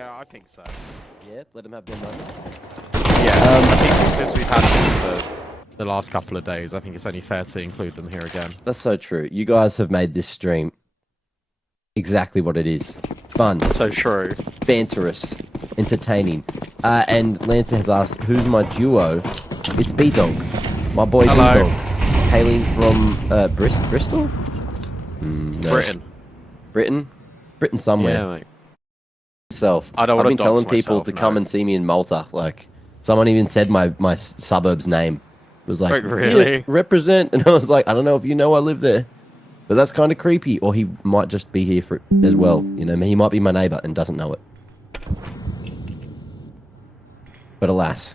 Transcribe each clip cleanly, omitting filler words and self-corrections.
Yeah, I think so. Yeah, let them have their money. Yeah, I think since we've had them for the last couple of days, I think it's only fair to include them here again. That's so true. You guys have made this stream exactly what it is. Fun. So true. Banterous. Entertaining. And Lancer has asked, who's my duo? It's B-Dog. My boy Hello. B-Dog. Hailing from Bristol? No. Britain somewhere. Yeah, mate. Myself. I don't I've want been to telling dox people myself, to no. come and see me in Malta. Like, someone even said my suburb's name. It was like, Wait, really? yeah, represent. And I was like, I don't know if you know I live there. But that's kind of creepy. Or he might just be here for it as well. You know, he might be my neighbor and doesn't know it. But alas.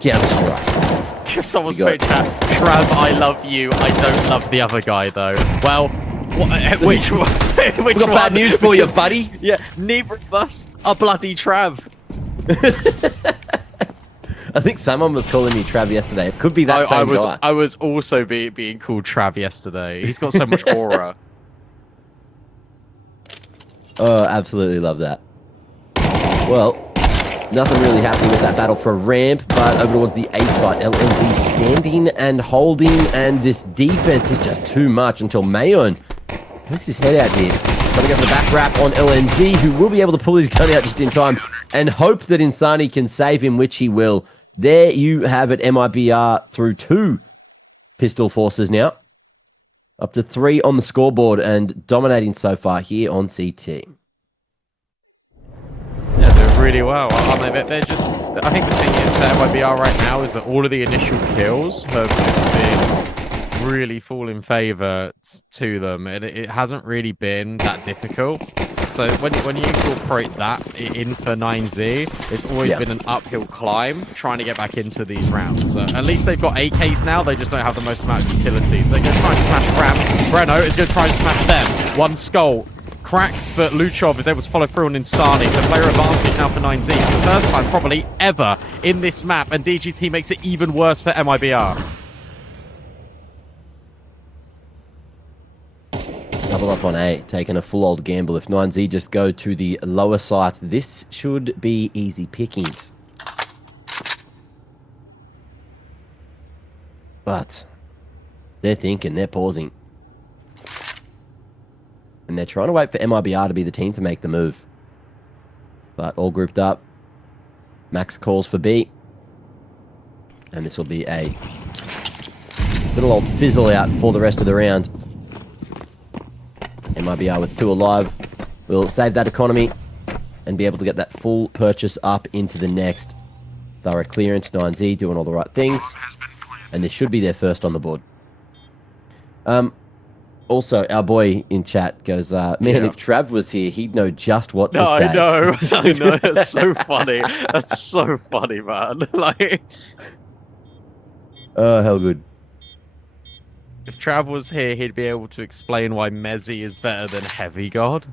Counter-Strike. Someone's put in chat, Trav, I love you. I don't love the other guy, though. Well, which one? Which Got one? bad news for you, buddy. Yeah, neither of us are bloody Trav. I think someone was calling me Trav yesterday. It could be that same guy. I was also being called Trav yesterday. He's got so much aura. Oh, absolutely love that. Well, nothing really happening with that battle for ramp, but over towards the A side, LNZ standing and holding, and this defense is just too much until Mayon pokes his head out here. Trying to go for the back wrap on LNZ, who will be able to pull his gun out just in time and hope that Insani can save him, which he will. There you have it, MIBR through 2 pistol forces now. Up to 3 on the scoreboard and dominating so far here on CT. Yeah, they're really well. I mean, they're just. I think the thing is that MIBR right now is that all of the initial kills have just been really fall in favour to them, and it hasn't really been that difficult. So when you incorporate that in for 9Z, it's always been an uphill climb trying to get back into these rounds. So at least they've got AKs now, they just don't have the most amount of utilities. They're going to try and smash Ram. Breno is going to try and smash them. One skull cracked, but Luchov is able to follow through on Insani. So player advantage now for 9Z. For the first time probably ever in this map, and DGT makes it even worse for MIBR. Double up on A, taking a full old gamble. If 9Z just go to the lower site, this should be easy pickings. But they're thinking, they're pausing. And they're trying to wait for MIBR to be the team to make the move. But all grouped up. Max calls for B. And this will be a little old fizzle out for the rest of the round. MIBR with 2 alive will save that economy and be able to get that full purchase up into the next. Thorough clearance, 9Z doing all the right things. And this should be their first on the board. Also, our boy in chat goes, man, if Trav was here, he'd know just what to say. I know. I know. That's so funny. That's so funny, man. Like, oh, hell good. if Trav was here, he'd be able to explain why Mezzi is better than Heavy God.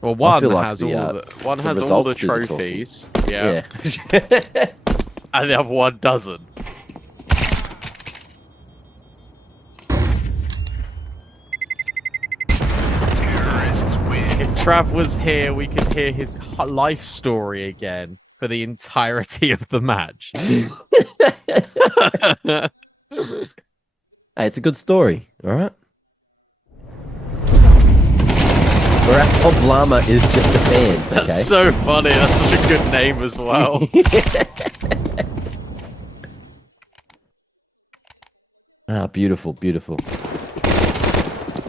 Well, one has all the trophies. Yeah. And the other one doesn't. If Trav was here, we could hear his life story again for the entirety of the match. Hey, it's a good story, all right? Whereas Oblama is just a fan, okay? That's so funny. That's such a good name as well. Ah, beautiful, beautiful.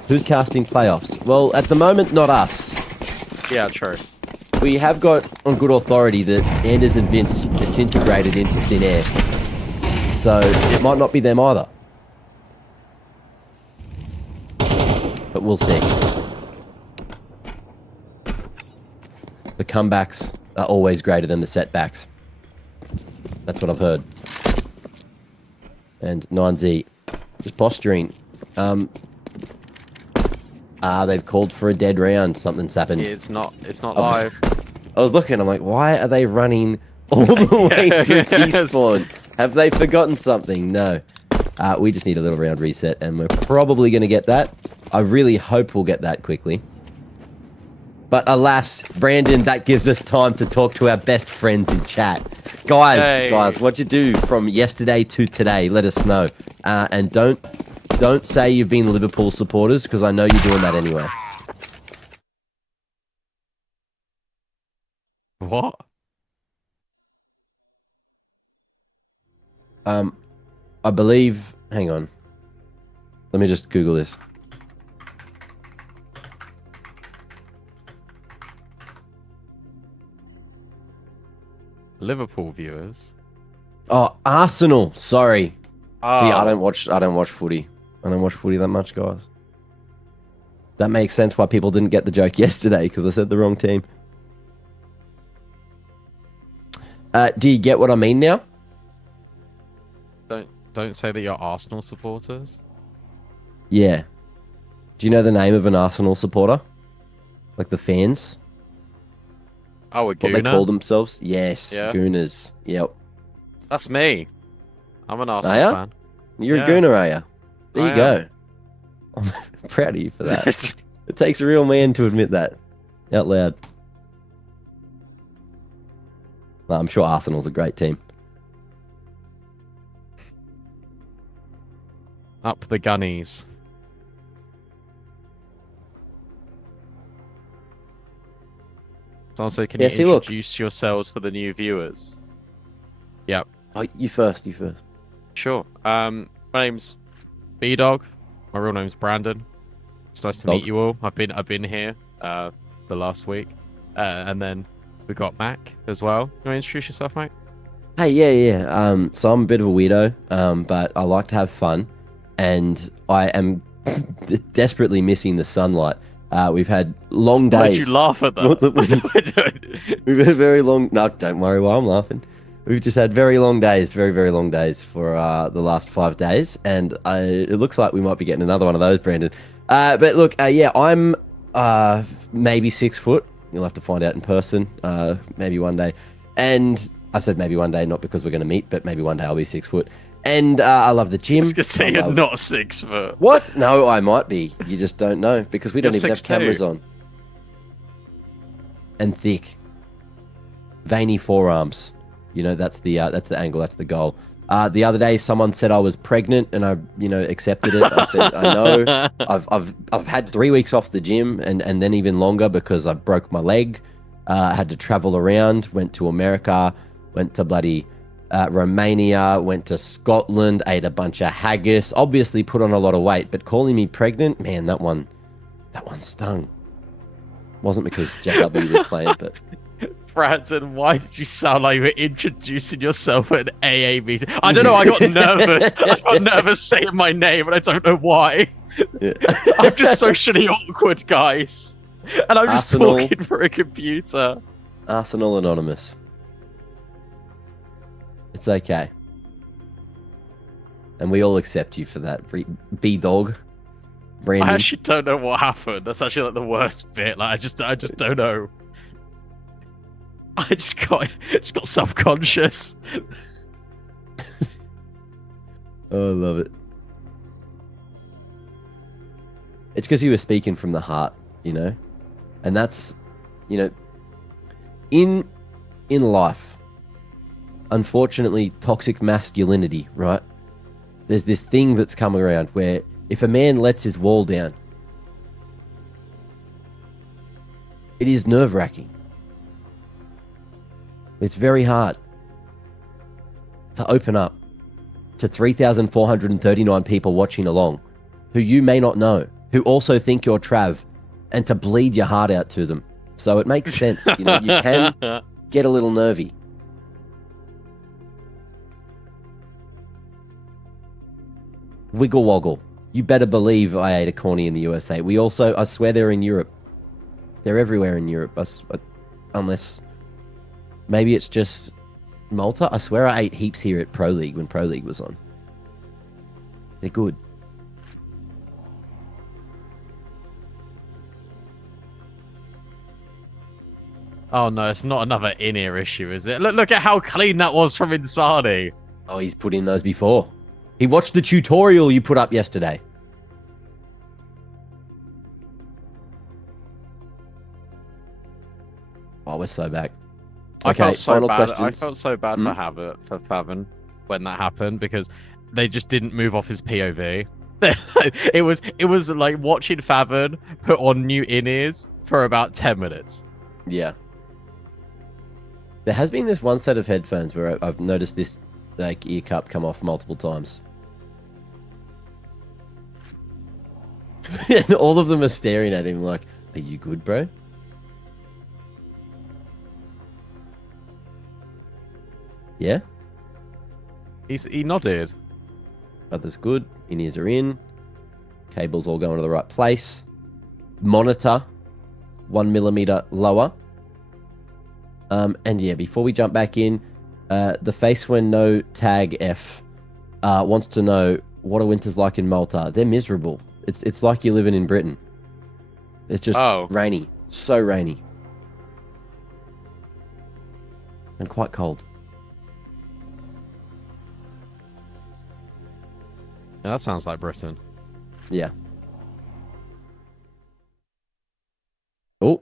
Who's casting playoffs? Well, at the moment, not us. Yeah, true. We have got on good authority that Anders and Vince disintegrated into thin air. So, it might not be them either. But we'll see. The comebacks are always greater than the setbacks. That's what I've heard. And 9Z, just posturing. They've called for a dead round. Something's happened. Yeah, it's not live. I was looking, I'm like, why are they running all the way through T-spawn? Have they forgotten something? No. We just need a little round reset, and we're probably going to get that. I really hope we'll get that quickly. But alas, Brandon, that gives us time to talk to our best friends in chat. Guys, what'd you do from yesterday to today? Let us know. And don't say you've been Liverpool supporters, because I know you're doing that anyway. What? I believe... Hang on. Let me just Google this. Liverpool viewers. Oh, Arsenal. Sorry. Oh. See, I don't watch footy. I don't watch footy that much, guys. That makes sense why people didn't get the joke yesterday, because I said the wrong team. Do you get what I mean now? Don't say that you're Arsenal supporters. Yeah. Do you know the name of an Arsenal supporter? Like the fans? Oh, a What gooner? they call themselves? Yes, Yeah. Gooners. Yep. That's me. I'm an Arsenal Are ya? fan. You're Yeah. a Gooner, are you? There I you am. go. I'm proud of you for that. It takes a real man to admit that out loud. Well, I'm sure Arsenal's a great team. Up the gunnies. Someone said, can Yeah, you see, look. introduce yourselves for the new viewers? Yep, Oh, you first. sure. My name's B-Dog. My real name's Brandon. It's nice to meet Dog. you all. I've been here the last week. And then we got Mac as well. You want to introduce yourself, Mac? Hey, yeah. So I'm a bit of a weirdo, but I like to have fun, and I am desperately missing the sunlight. We've had long days. Why'd you laugh at that? We've had very long... No, don't worry why I'm laughing. We've just had very long days, very long days for the last 5 days, and it looks like we might be getting another one of those, Brandon. But look, yeah, I'm maybe 6 foot. You'll have to find out in person, maybe one day. And I said maybe one day, not because we're going to meet, but maybe one day I'll be 6 foot. And I love the gym. I was going to say you're not 6 foot. What? No, I might be. You just don't know, because we don't You're even have 6'2". cameras on. And thick. Veiny forearms. You know, that's the angle, that's the goal. The other day, someone said I was pregnant, and I, accepted it. I said, I know. I've had 3 weeks off the gym, and then even longer, because I broke my leg. I had to travel around. Went to America. Went to bloody Romania. Went to Scotland. Ate a bunch of haggis. Obviously put on a lot of weight. But calling me pregnant, man, that one stung. Wasn't because Jack W was playing, but. Brandon, why did you sound like you were introducing yourself at an AA meeting? I don't know, I got nervous. I got nervous saying my name, and I don't know why. Yeah. I'm just socially awkward, guys. And I'm just Arsenal. talking for a computer. Arsenal Anonymous. It's okay. And we all accept you for that. B-Dog. Brandon. I actually don't know what happened. That's actually like the worst bit. Like I just don't know. I just got self-conscious. Oh, I love it. It's because you were speaking from the heart, and that's, in life, unfortunately, toxic masculinity, right? There's this thing that's come around where if a man lets his wall down, it is nerve-wracking. It's very hard to open up to 3,439 people watching along who you may not know, who also think you're Trav, and to bleed your heart out to them. So it makes sense. You can get a little nervy. Wiggle woggle. You better believe I ate a corny in the USA. I swear they're in Europe. They're everywhere in Europe. Unless... Maybe it's just Malta. I swear I ate heaps here at Pro League when Pro League was on. They're good. Oh no, it's not another in-ear issue, is it? Look at how clean that was from Insani. Oh, he's put in those before. He watched the tutorial you put up yesterday. Oh, we're so back. I felt so final bad. questions. I felt so bad for Faven when that happened because they just didn't move off his POV. it was like watching Faven put on new in-ears for about 10 minutes. Yeah. There has been this one set of headphones where I've noticed this like ear cup come off multiple times. And all of them are staring at him like, are you good, bro? Yeah? He nodded. Others good. In-ears are in. Cables all going to the right place. Monitor 1mm lower. And yeah, before we jump back in, the face when no tag F wants to know what are winters like in Malta. They're miserable. It's like you're living in Britain. It's just rainy. So rainy. And quite cold. Yeah, that sounds like Britain. Yeah. Oh,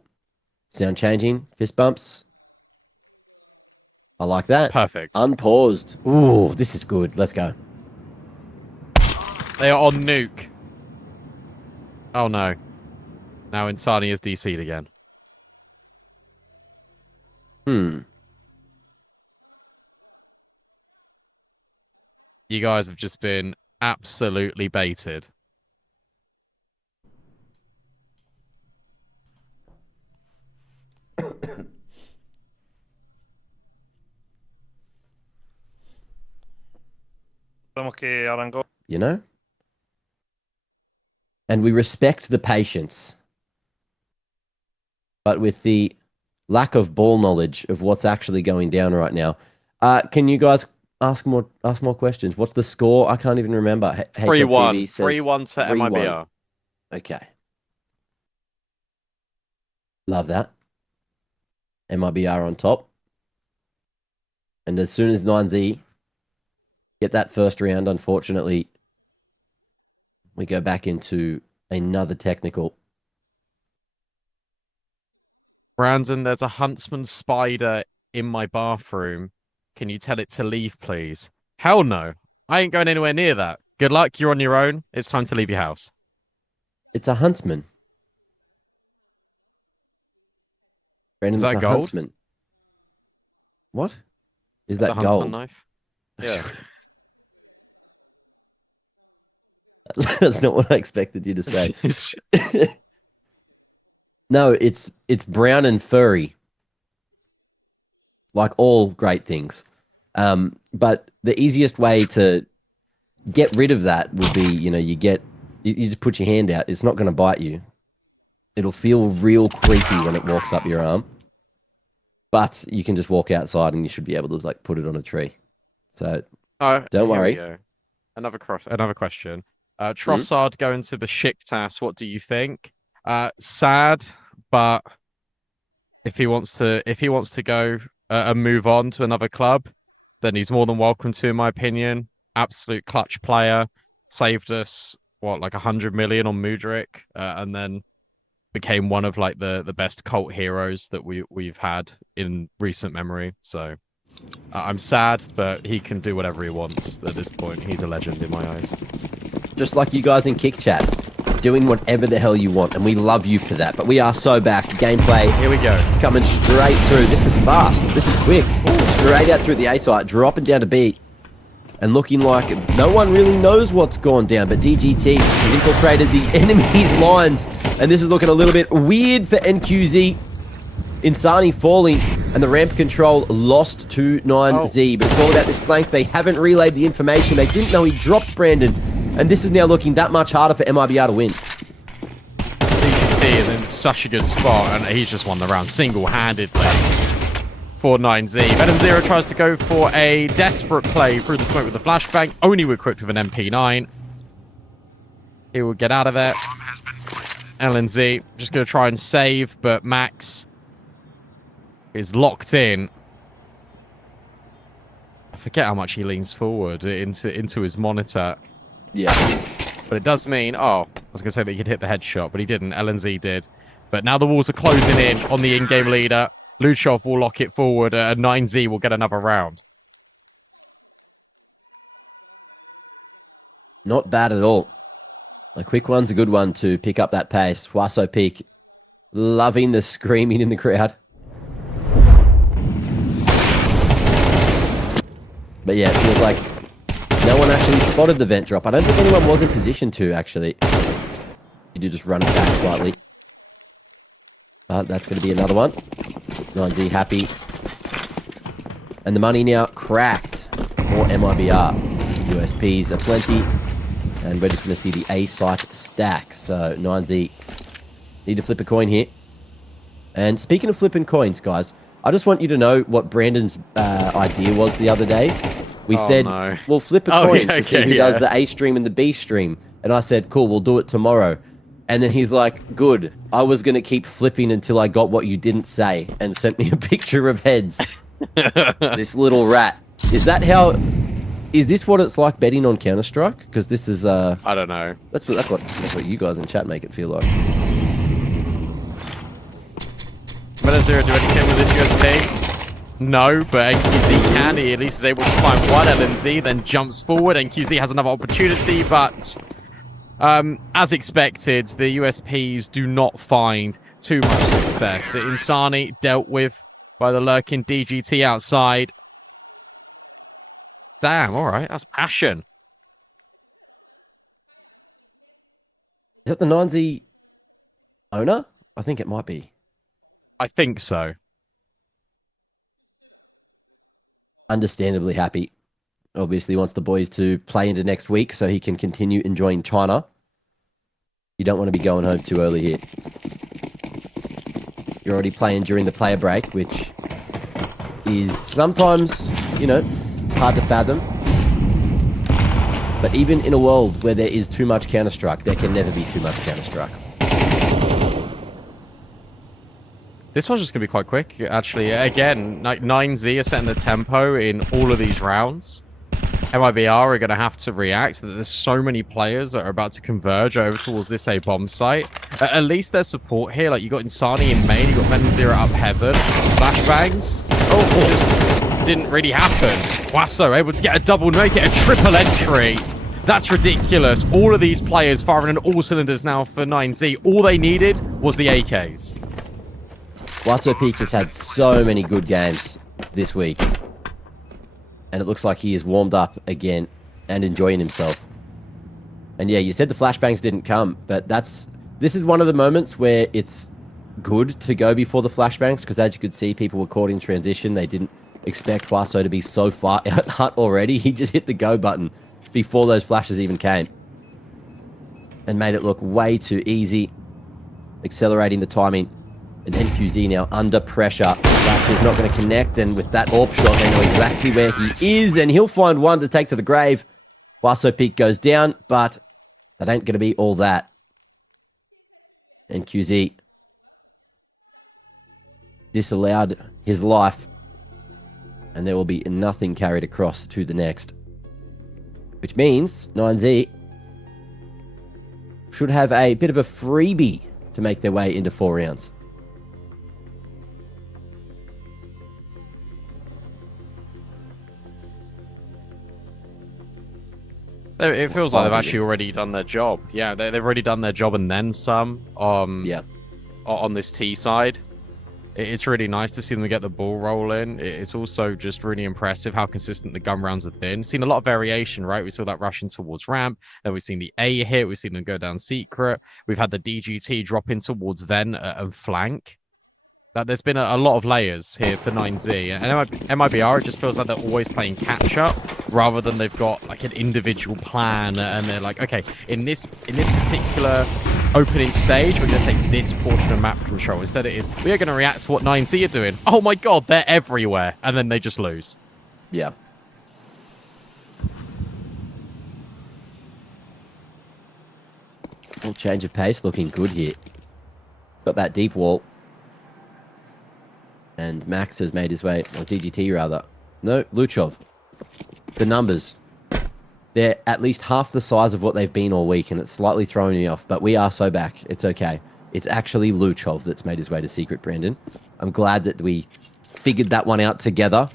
sound changing. Fist bumps. I like that. Perfect. Unpaused. Ooh, this is good. Let's go. They are on nuke. Oh no. Now Insani is DC'd again. You guys have just been absolutely baited. You know? And we respect the patience. But with the lack of ball knowledge of what's actually going down right now, can you guys ask more questions? What's the score? I can't even remember. 3-1. 3-1 to 3-1. MIBR. Okay. Love that. MIBR on top. And as soon as 9Z get that first round, unfortunately, we go back into another technical. Brandon, there's a huntsman spider in my bathroom. Can you tell it to leave, please? Hell no. I ain't going anywhere near that. Good luck. You're on your own. It's time to leave your house. It's a huntsman. Brandon, Is that it's a gold? huntsman. What? Is that the gold? huntsman knife? Yeah. That's not what I expected you to say. No, it's brown and furry. Like all great things. But the easiest way to get rid of that would be, you just put your hand out. It's not going to bite you. It'll feel real creepy when it walks up your arm. But you can just walk outside and you should be able to put it on a tree. So don't worry. Another question. Trossard going to Besiktas. What do you think? Sad, but if he wants to go and move on to another club, then he's more than welcome to, in my opinion. Absolute clutch player. Saved us, 100 million on Mudryk, and then became one of the best cult heroes that we've had in recent memory. So I'm sad, but he can do whatever he wants at this point. He's a legend in my eyes. Just like you guys in Kick Chat, doing whatever the hell you want, and we love you for that. But we are so back. Gameplay. Here we go. Coming straight through. This is fast. This is quick. Straight out through the A site, dropping down to B. And looking like no one really knows what's gone down. But DGT has infiltrated the enemy's lines. And this is looking a little bit weird for NQZ. Insani falling. And the ramp control lost to 9Z. But it's all about this flank. They haven't relayed the information. They didn't know he dropped Brandon. And this is now looking that much harder for MIBR to win. DGT is in such a good spot. And he's just won the round single-handedly. For 9Z. Venom Zero tries to go for a desperate play through the smoke with the flashbang, only equipped with an MP9. He will get out of there. LNZ just going to try and save, but Max is locked in. forget how much he leans forward into his monitor. Yeah. But it does mean, oh, I was going to say that he could hit the headshot, but he didn't. LNZ did. But now the walls are closing in on the in-game leader. Luchov will lock it forward, and 9Z will get another round. Not bad at all. A quick one's a good one to pick up that pace. Waso Peak loving the screaming in the crowd. But yeah, it feels like no one actually spotted the vent drop. I don't think anyone was in position to, actually. You do just run it back slightly. But that's going to be another one. 9Z happy. And the money now cracked for MIBR. USPs are plenty. And we're just going to see the A site stack. So 9Z need to flip a coin here. And speaking of flipping coins, guys, I just want you to know what Brandon's idea was the other day. We said, no. we'll flip a coin yeah, to see who does the A stream and the B stream. And I said, cool, we'll do it tomorrow. And then he's like, good. I was going to keep flipping until I got what you didn't say, and sent me a picture of heads. This little rat. Is this what it's like betting on Counter-Strike? Because this is I don't know. That's what you guys in chat make it feel like. MetaZero do anything with this USP? No, but NQZ can. He at least is able to find one. LNZ then jumps forward. NQZ has another opportunity, but as expected, the USPs do not find too much success. Insani dealt with by the lurking DGT outside. Damn, alright, that's passion. Is that the 9Z owner? I think it might be. I think so. Understandably happy. Obviously wants the boys to play into next week so he can continue enjoying China. You don't want to be going home too early here. You're already playing during the player break, which is sometimes, you know, hard to fathom. But even in a world where there is too much Counter-Strike, there can never be too much Counter-Strike. This one's just going to be quite quick, actually. Again, 9Z are setting the tempo in all of these rounds. MIBR are going to have to react. There's so many players that are about to converge over towards this A bomb site. At least there's support here. Like, you got Insani in main, you got MIBR up heaven. Flashbangs. Oh, just didn't really happen. Waso able to get a double, make it a triple entry. That's ridiculous. All of these players firing on all cylinders now for 9Z. All they needed was the AKs. Waso Peak has had so many good games this week. And it looks like he is warmed up again and enjoying himself. And yeah, you said the flashbangs didn't come, but this is one of the moments where it's good to go before the flashbangs, because as you could see, people were caught in transition. They didn't expect Waso to be so far out hut already. He just hit the go button before those flashes even came. And made it look way too easy, accelerating the timing. And NQZ now under pressure. Flash is not going to connect, and with that AWP shot, they know exactly where he is, and he'll find one to take to the grave. Waso Peak goes down, but that ain't going to be all that. NQZ disallowed his life, and there will be nothing carried across to the next. Which means 9Z should have a bit of a freebie to make their way into 4 rounds. It feels like they've actually already done their job. Yeah, they've already done their job and then some. Yeah. On this T side, it's really nice to see them get the ball rolling. It's also just really impressive how consistent the gun rounds have been. Seen a lot of variation, right? We saw that rushing towards ramp. Then we've seen the A hit. We've seen them go down secret. We've had the DGT drop in towards Ven and flank. That there's been a lot of layers here for 9Z. And MIBR, it just feels like they're always playing catch-up rather than they've got like an individual plan and they're like, okay, in this particular opening stage, we're going to take this portion of map control. Instead it is, we are going to react to what 9Z are doing. Oh my god, they're everywhere. And then they just lose. Yeah. Full change of pace, looking good here. Got that deep wall. And Max has made his way, or DGT rather. No, Luchov the numbers. They're at least half the size of what they've been all week, and it's slightly throwing me off, but we are so back. It's okay. It's actually Luchov that's made his way to Secret, Brandon. I'm glad that we figured that one out together.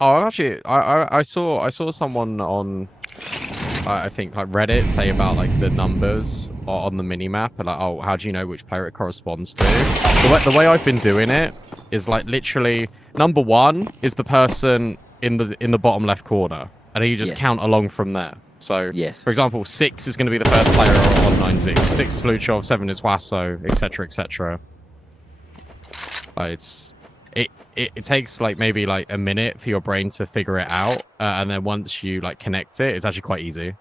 Oh, actually, I saw someone on, I think, like Reddit say about like the numbers on the minimap, and like, oh, how do you know which player it corresponds to? The way I've been doing it is like literally number 1 is the person in the bottom left corner, and then you just count along from there. So, for example, 6 is going to be the first player on 9Z. 6 is Luchov, 7 is Wasso, etc., etc. It takes like maybe like a minute for your brain to figure it out, and then once you like connect it, it's actually quite easy.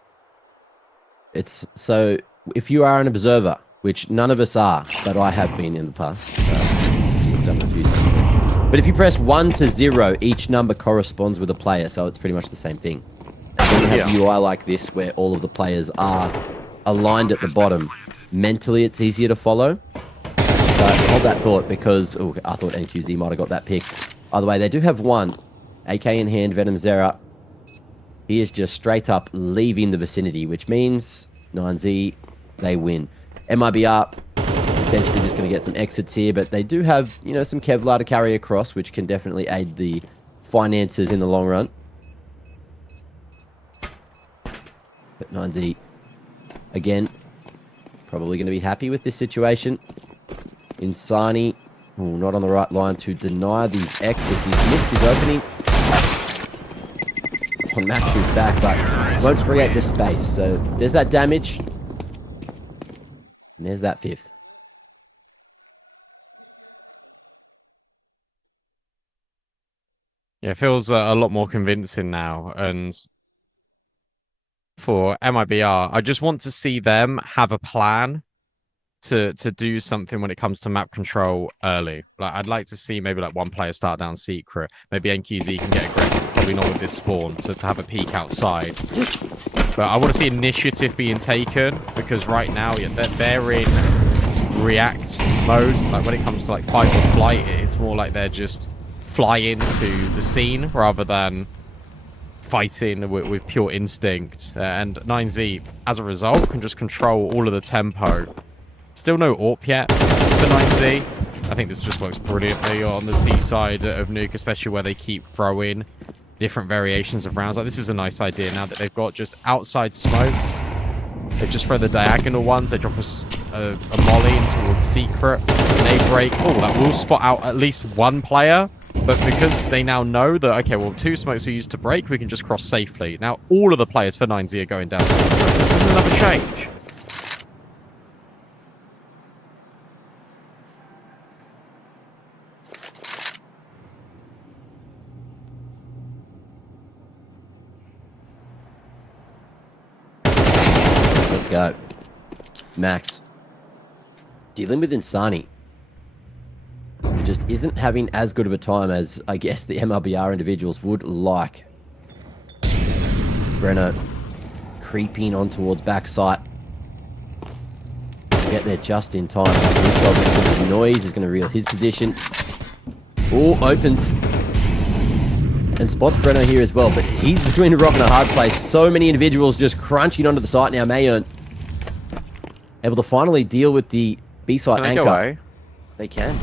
It's so if you are an observer, which none of us are, but I have been in the past. I've done it a few times. But if you press 1 to 0, each number corresponds with a player, so it's pretty much the same thing. And when you have a UI like this, where all of the players are aligned at the bottom, mentally it's easier to follow. So hold that thought, because I thought NQZ might have got that pick. Either way, they do have one. AK in hand, Venom Zera. He is just straight up leaving the vicinity, which means 9Z, they win. MIBR potentially just going to get some exits here, but they do have, you know, some Kevlar to carry across, which can definitely aid the finances in the long run. But 9Z, again, probably going to be happy with this situation. Insani, not on the right line to deny these exits. He's missed his opening. Max shoots back, but won't create the space. So there's that damage. And there's that 5th. Yeah, it feels a lot more convincing now. And for MIBR, I just want to see them have a plan to do something when it comes to map control early. Like, I'd like to see maybe like one player start down secret. Maybe NQZ can get aggressive, probably not with this spawn, to have a peek outside. But I want to see initiative being taken, because right now they're in react mode. Like when it comes to like fight or flight, it's more like they're just fly into the scene rather than fighting with pure instinct. And 9Z, as a result, can just control all of the tempo. Still no AWP yet for 9Z. I think this just works brilliantly on the T side of Nuke, especially where they keep throwing different variations of rounds. Like, this is a nice idea now that they've got just outside smokes. They just throw the diagonal ones. They drop a molly in towards secret. And they break. Oh, that will spot out at least one player. But because they now know that, okay, well, 2 smokes we used to break, we can just cross safely. Now, all of the players for 9Z are going down secret. This is another change. Let's go. Max. Dealing with Insani. He just isn't having as good of a time as, I guess, the MLBR individuals would like. Brenner creeping on towards backside. Get there just in time. The noise is going to reveal his position. Oh, opens. And spots Brenner here as well, but he's between a rock and a hard place. So many individuals just crunching onto the site now. Mayern able to finally deal with the B-site anchor. Go away? They can.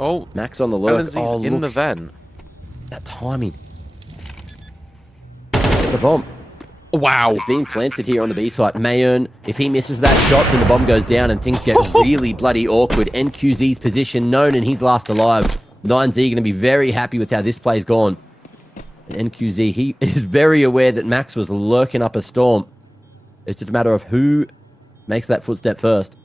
Oh, Max on the lurk. Oh, in the vent. That timing. Get the bomb. Wow. It's being planted here on the B site. Mayern, if he misses that shot, then the bomb goes down and things get really bloody awkward. NQZ's position known and he's last alive. 9Z going to be very happy with how this play's gone. And NQZ, he is very aware that Max was lurking up a storm. It's just a matter of who makes that footstep first.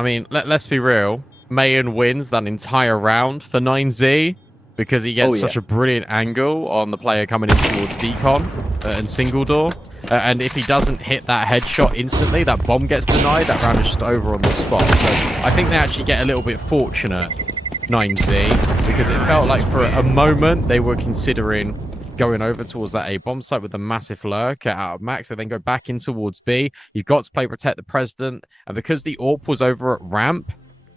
I mean, let's be real. Mayern wins that entire round for 9Z because he gets such a brilliant angle on the player coming in towards decon and single door. And if he doesn't hit that headshot instantly, that bomb gets denied. That round is just over on the spot. So I think they actually get a little bit fortunate, 9Z, because it felt like for a moment they were considering going over towards that A bomb site with a massive lurker out of Max. They then go back in towards B. You've got to play Protect the President. And because the AWP was over at ramp,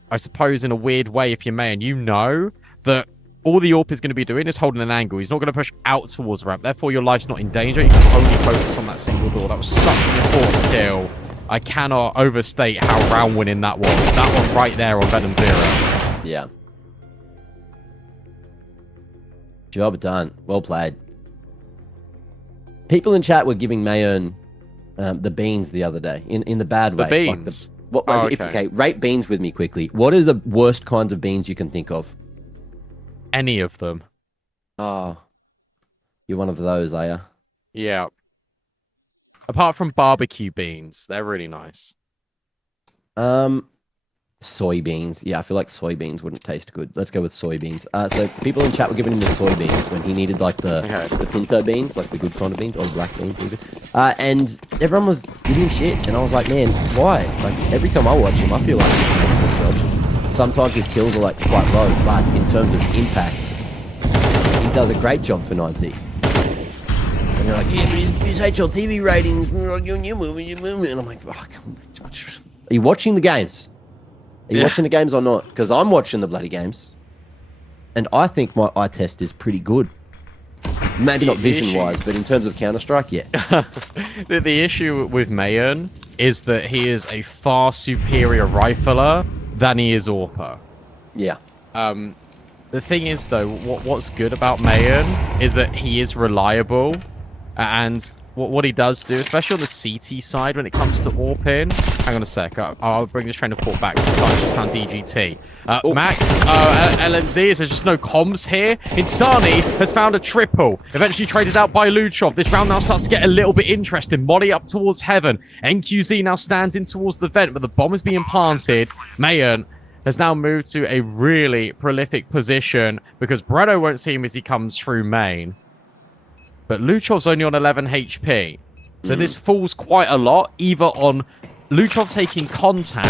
I suppose in a weird way, if you're May and you know that all the AWP is going to be doing is holding an angle. He's not going to push out towards ramp. Therefore, your life's not in danger. You can only focus on that single door. That was such an important kill. I cannot overstate how round winning that was. That one right there on Venom 0. Yeah. Job done. Well played. People in chat were giving Mayern the beans the other day in the bad way. The beans? Okay, rate beans with me quickly. What are the worst kinds of beans you can think of? Any of them. Oh, you're one of those, are you? Yeah. Apart from barbecue beans, they're really nice. Soybeans. Yeah, I feel like soybeans wouldn't taste good. Let's go with soybeans. So people in chat were giving him the soybeans when he needed like the pinto beans, like the good kind of beans, or the black beans even. And everyone was giving him shit, and I was like, man, why? Like every time I watch him, I feel like he's doing a good job. Sometimes his kills are like quite low, but in terms of impact, he does a great job for 90. And they're like, yeah, but his HLTV ratings, you're moving. And I'm like, oh, come on. Are you watching the games? Are you watching the games or not? Because I'm watching the bloody games. And I think my eye test is pretty good. Maybe not vision-wise, but in terms of Counter-Strike, yeah. The issue with Mayern is that he is a far superior rifler than he is AWPer. Yeah. The thing is, though, what's good about Mayern is that he is reliable. And what he does do, especially on the CT side when it comes to AWPing... Hang on a sec. I'll bring this train of thought back to just found DGT. Max, LNZ, there's just no comms here. Insani has found a triple. Eventually traded out by Luchov. This round now starts to get a little bit interesting. Molly up towards heaven. NQZ now stands in towards the vent, but the bomb is being planted. Mayern has now moved to a really prolific position because Breno won't see him as he comes through main. But Luchov's only on 11 HP. So this falls quite a lot, either on Luchov taking contact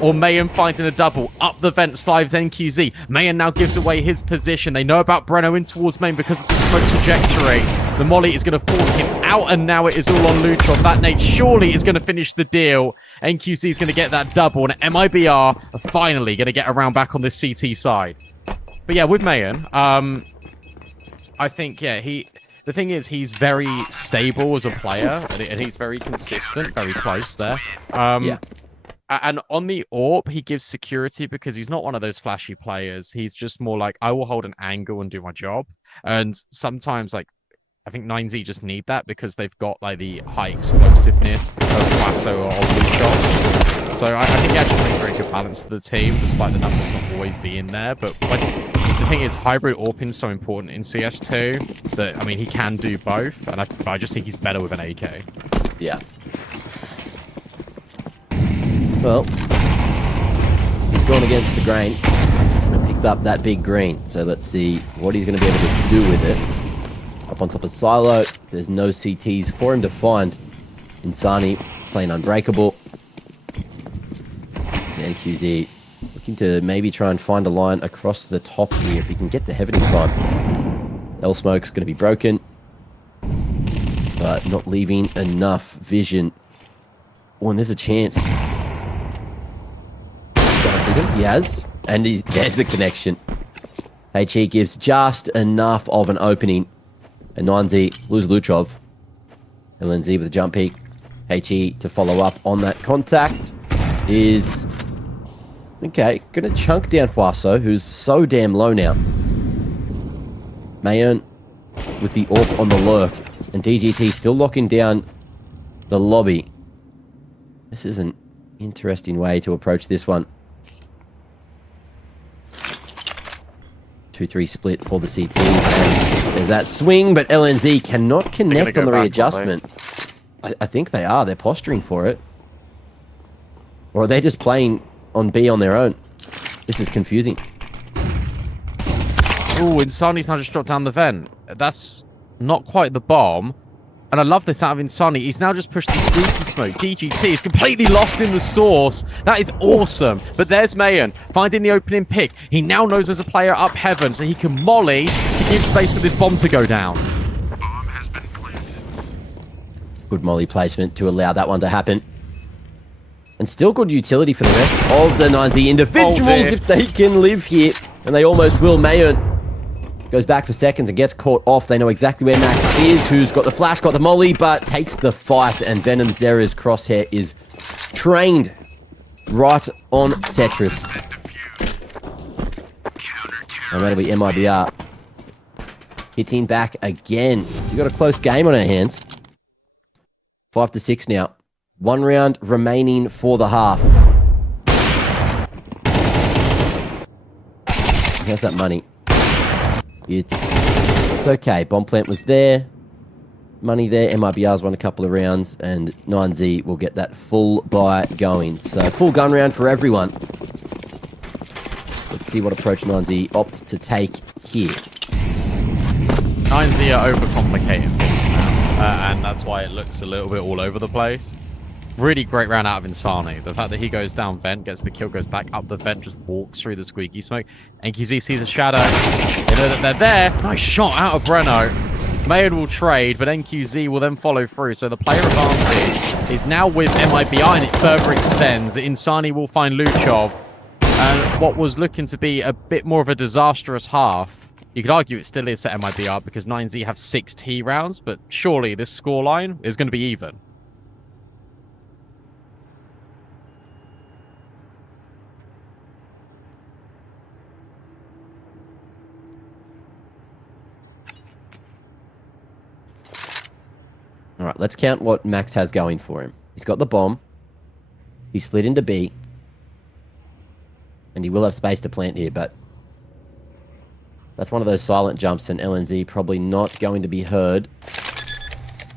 or Mayern finding a double. Up the vent slides NQZ. Mayern now gives away his position. They know about Breno in towards main because of the smoke trajectory. The molly is going to force him out, and now it is all on Luchov. That nade surely is going to finish the deal. NQZ is going to get that double, and MIBR are finally going to get around back on this CT side. But yeah, with Mayern, I think, yeah, the thing is, he's very stable as a player, and he's very consistent, very close there. Yeah. And on the AWP, he gives security because he's not one of those flashy players. He's just more like, I will hold an angle and do my job. And sometimes, like, I think 9Z just need that because they've got, like, the high explosiveness of Lasso or Luchov. So I think he actually brings a very good balance to the team, despite the numbers not always being there. But the thing is, hybrid AWPing is so important in CS2 that, I mean, he can do both. And I just think he's better with an AK. Yeah. Well, he's gone against the grain and picked up that big green. So let's see what he's going to be able to do with it. Up on top of Silo, there's no CTs for him to find. Insani playing unbreakable. And NQZ looking to maybe try and find a line across the top here if he can get to heaven in time. L-Smoke's going to be broken, but not leaving enough vision. Oh, and there's a chance. He has, and there's the connection. HE gives just enough of an opening. And 9Z lose Luchov. LNZ with a jump peek. HE to follow up on that contact is... Okay, gonna chunk down Huaso, who's so damn low now. Mayern with the AWP on the lurk. And DGT still locking down the lobby. This is an interesting way to approach this one. 2-3 split for the CTs. And there's that swing, but LNZ cannot connect on the readjustment. I think they are. They're posturing for it. Or are they just playing on B on their own? This is confusing. Oh, Insani's now just dropped down the vent. That's not quite the bomb. And I love this out of Insani. He's now just pushed the squeaky smoke. DGT is completely lost in the source. That is awesome. But there's Mayern finding the opening pick. He now knows there's a player up heaven, so he can molly to give space for this bomb to go down. Good molly placement to allow that one to happen. And still good utility for the rest of the 9Z individuals if they can live here. And they almost will. Mayon goes back for seconds and gets caught off. They know exactly where Max is, who's got the flash, got the molly, but takes the fight. And Venom Zera's crosshair is trained right on Tetris. And that'll be MIBR. Hitting back again. We've got a close game on our hands. 5-6 now. 1 round remaining for the half. How's that money? It's okay. Bomb plant was there. Money there. MIBR's won a couple of rounds. And 9Z will get that full buy going. So full gun round for everyone. Let's see what approach 9Z opt to take here. 9Z are overcomplicating things now. And that's why it looks a little bit all over the place. Really great round out of Insani. The fact that he goes down vent, gets the kill, goes back up the vent, just walks through the squeaky smoke. NQZ sees a shadow. They know that they're there. Nice shot out of Breno. Mayon will trade, but NQZ will then follow through. So the player advantage is now with MIBR, and it further extends. Insani will find Luchov. And what was looking to be a bit more of a disastrous half, you could argue it still is for MIBR because 9Z have 6 T rounds, but surely this scoreline is going to be even. All right, let's count what Max has going for him. He's got the bomb. He slid into B. And he will have space to plant here, but that's one of those silent jumps, and LNZ probably not going to be heard.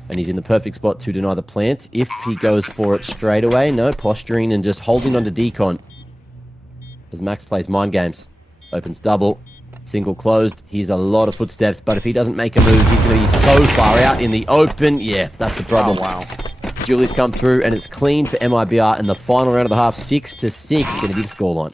And he's in the perfect spot to deny the plant. If he goes for it straight away, no, posturing and just holding on to decon. As Max plays mind games. Opens double. Single closed. Here's a lot of footsteps, but if he doesn't make a move, he's going to be so far out in the open. Yeah, that's the problem. Oh, wow. Julie's come through, and it's clean for MIBR in the final round of the half. 6-6 going to be the scoreline.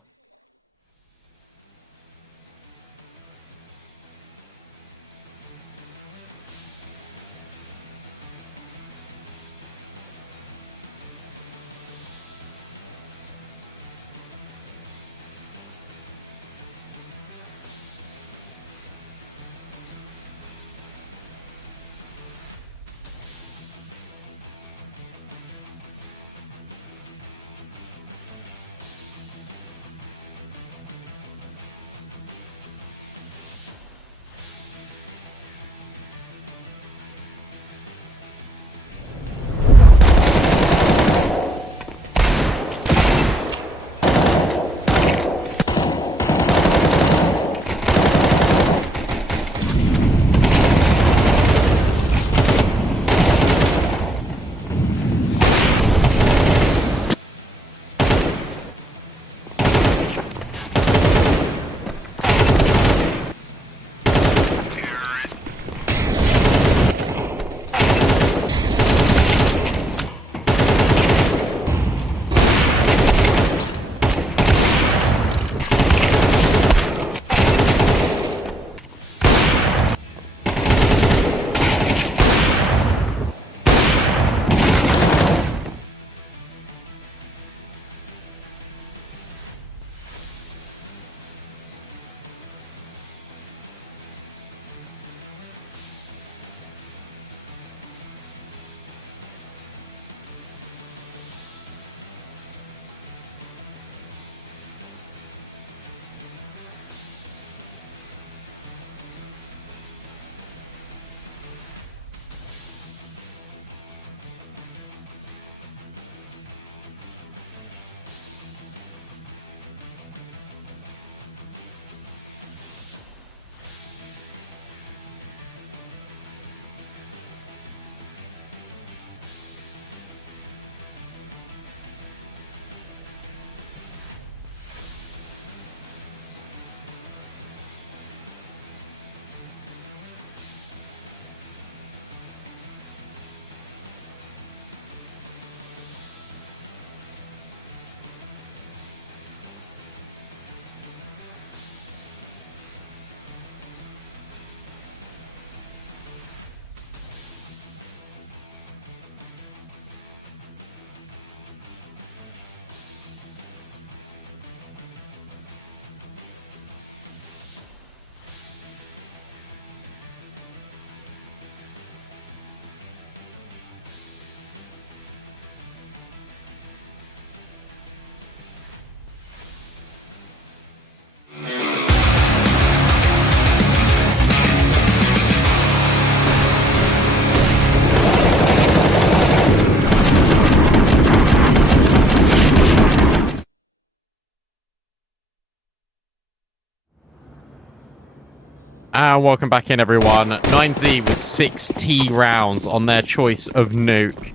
And welcome back in, everyone. 9Z with 60 rounds on their choice of nuke.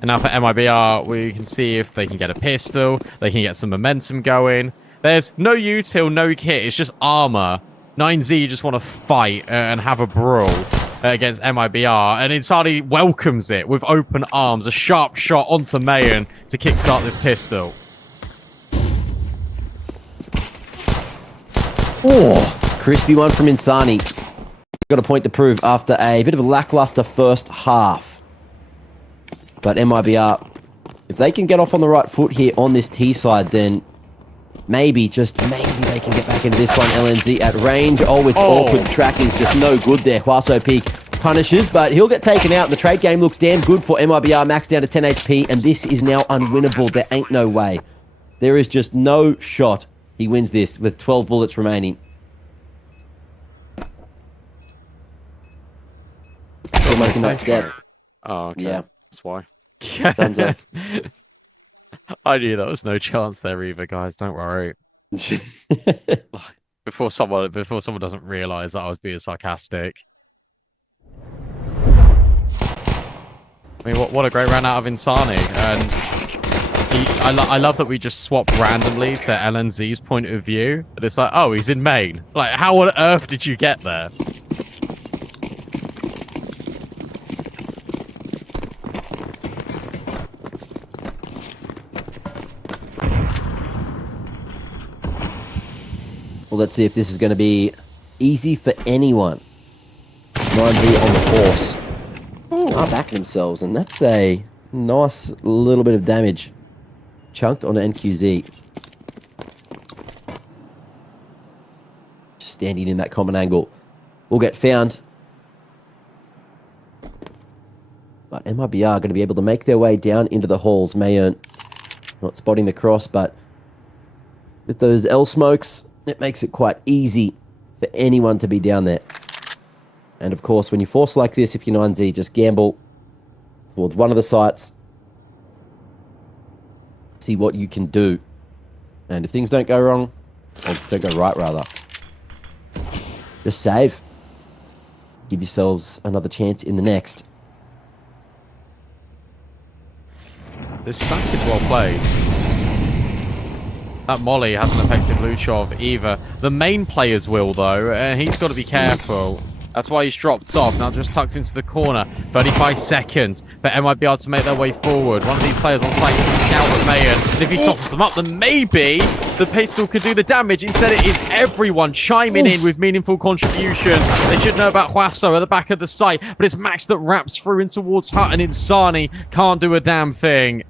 And now for MIBR, we can see if they can get a pistol, they can get some momentum going. There's no util, no kit, it's just armor. 9Z just want to fight and have a brawl against MIBR. And Insani welcomes it with open arms, a sharp shot onto Mayan to kickstart this pistol. Oh, crispy one from Insani. Got a point to prove after a bit of a lackluster first half. But MIBR, if they can get off on the right foot here on this T side, then maybe, just maybe they can get back into this one. LNZ at range. Oh, it's awkward. Tracking's just no good there. Huaso Peak punishes, but he'll get taken out. The trade game looks damn good for MIBR. Max down to 10 HP, and this is now unwinnable. There ain't no way. There is just no shot he wins this with 12 bullets remaining. Still making that step. Oh, okay. Yeah. That's why. I knew there was no chance there either, guys. Don't worry. Before someone doesn't realize that I was being sarcastic. I mean, what a great round out of Insani, and I love that we just swapped randomly to LNZ's point of view, and it's like, oh, he's in main. Like, how on earth did you get there? Well, let's see if this is going to be easy for anyone. 9Z on the horse. Are backing themselves, and that's a nice little bit of damage chunked on NQZ. Just standing in that common angle. Will get found. But MIBR are going to be able to make their way down into the halls. Mayon not spotting the cross, but with those L smokes, it makes it quite easy for anyone to be down there. And of course, when you force like this, if you're 9Z, just gamble towards one of the sites. See what you can do. And if things don't go wrong, or don't go right rather, just save. Give yourselves another chance in the next. This stack is well placed. That Molly hasn't affected Luchov either. The main players will, though, and he's got to be careful. That's why he's dropped off. Now just tucks into the corner. 35 seconds for MIBR to make their way forward. One of these players on site can scout at Mayan. If he softens them up, then maybe the pistol could do the damage. Instead, it is everyone chiming in with meaningful contribution. They should know about Huaso at the back of the site, but it's Max that wraps through in towards Hut, and Insani can't do a damn thing.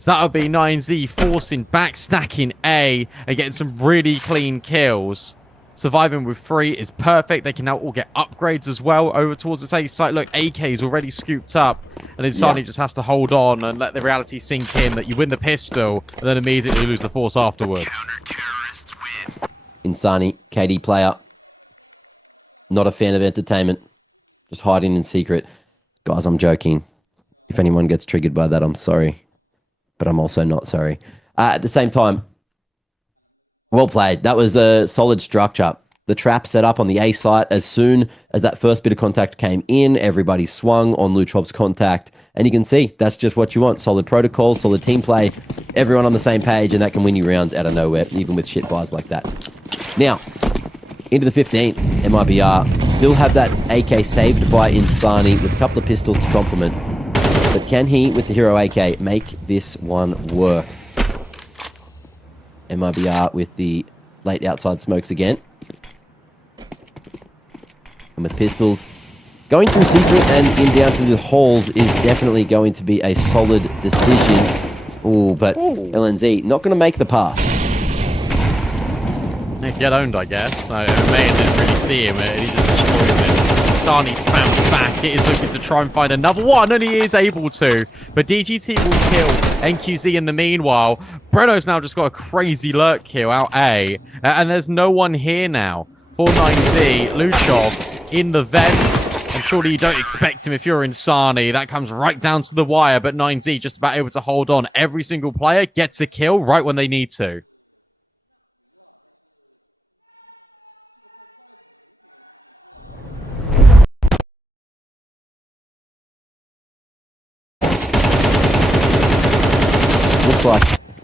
So that'll be 9Z forcing back, stacking A, and getting some really clean kills. Surviving with 3 is perfect. They can now all get upgrades as well over towards this A site. Look, AK's already scooped up, and Insani just has to hold on and let the reality sink in that you win the pistol, and then immediately lose the force afterwards. Insani, KD player. Not a fan of entertainment. Just hiding in secret. Guys, I'm joking. If anyone gets triggered by that, I'm sorry. But I'm also not sorry. At the same time, well played. That was a solid structure. The trap set up on the A site. As soon as that first bit of contact came in, everybody swung on Luchov's contact. And you can see, that's just what you want. Solid protocol, solid team play, everyone on the same page, and that can win you rounds out of nowhere, even with shit buys like that. Now, into the 15th, MIBR still have that AK saved by Insani with a couple of pistols to complement. But can he, with the hero AK, make this one work? MIBR with the late outside smokes again. And with pistols, going through secret and in down to the halls is definitely going to be a solid decision. Ooh, but LNZ not going to make the pass. Get owned, I guess. Mayan didn't really see him, and he just destroys it. Insani spams back. It is looking to try and find another one, and he is able to. But DGT will kill NQZ in the meanwhile. Breno's now just got a crazy lurk kill out A. And there's no one here now. 49Z, Luchov in the vent. And surely you don't expect him if you're Insani. That comes right down to the wire, but 9Z just about able to hold on. Every single player gets a kill right when they need to.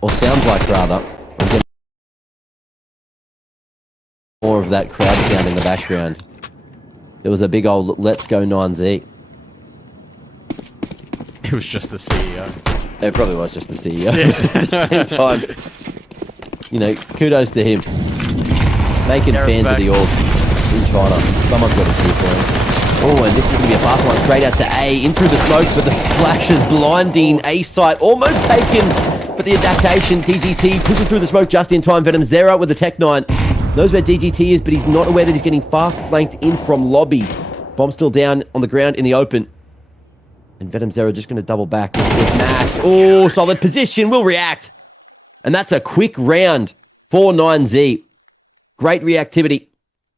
or sounds like rather. I'm getting more of that crowd sound in the background. There was a big old "Let's go 9Z." It was just the CEO. It probably was just the CEO. Yes. At the same time, you know, kudos to him. Making Yeah, fans of respect. the org in China. Someone's got to cheer for him. Oh, and this is going to be a fast one straight out to A, in through the smokes, but the flash is blinding. A site almost taken, but the adaptation, DGT pushing through the smoke just in time. Venom Zero with the Tech 9. Knows where DGT is, but he's not aware that he's getting fast flanked in from lobby. Bomb still down on the ground in the open. And Venom Zero just going to double back. This is Max. Oh, solid position. Will react. And that's a quick round for 9Z. Great reactivity.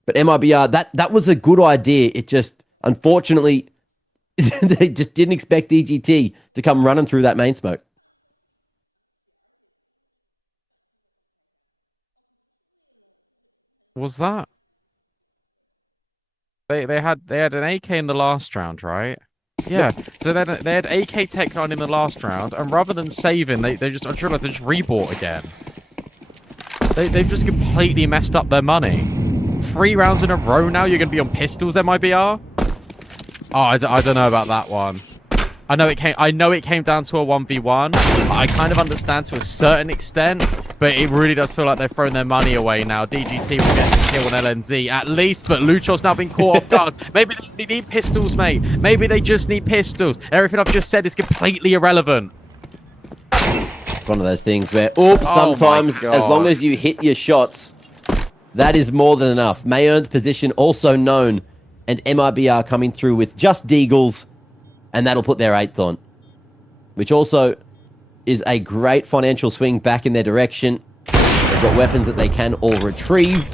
But MIBR, that was a good idea. It just, unfortunately, they just didn't expect DGT to come running through that main smoke. Was that? They had an AK in the last round, right? Yeah. So they had AK Tech 9 in the last round, and rather than saving, they just I just realized they just rebought again. They've just completely messed up their money. 3 rounds in a row now. You're gonna be on pistols, MIBR. Oh, I don't know about that one. I know it came down to a 1v1. I kind of understand to a certain extent, but it really does feel like they're throwing their money away now. DGT will get the kill on LNZ at least, but Luchos now been caught off guard. Maybe they need pistols, mate. Maybe they just need pistols. Everything I've just said is completely irrelevant. It's one of those things where, oops, sometimes my as long God. as you hit your shots, that is more than enough. Mayern's position also known, and MIBR coming through with just Deagles, and that'll put their 8th on, which also is a great financial swing back in their direction. They've got weapons that they can all retrieve.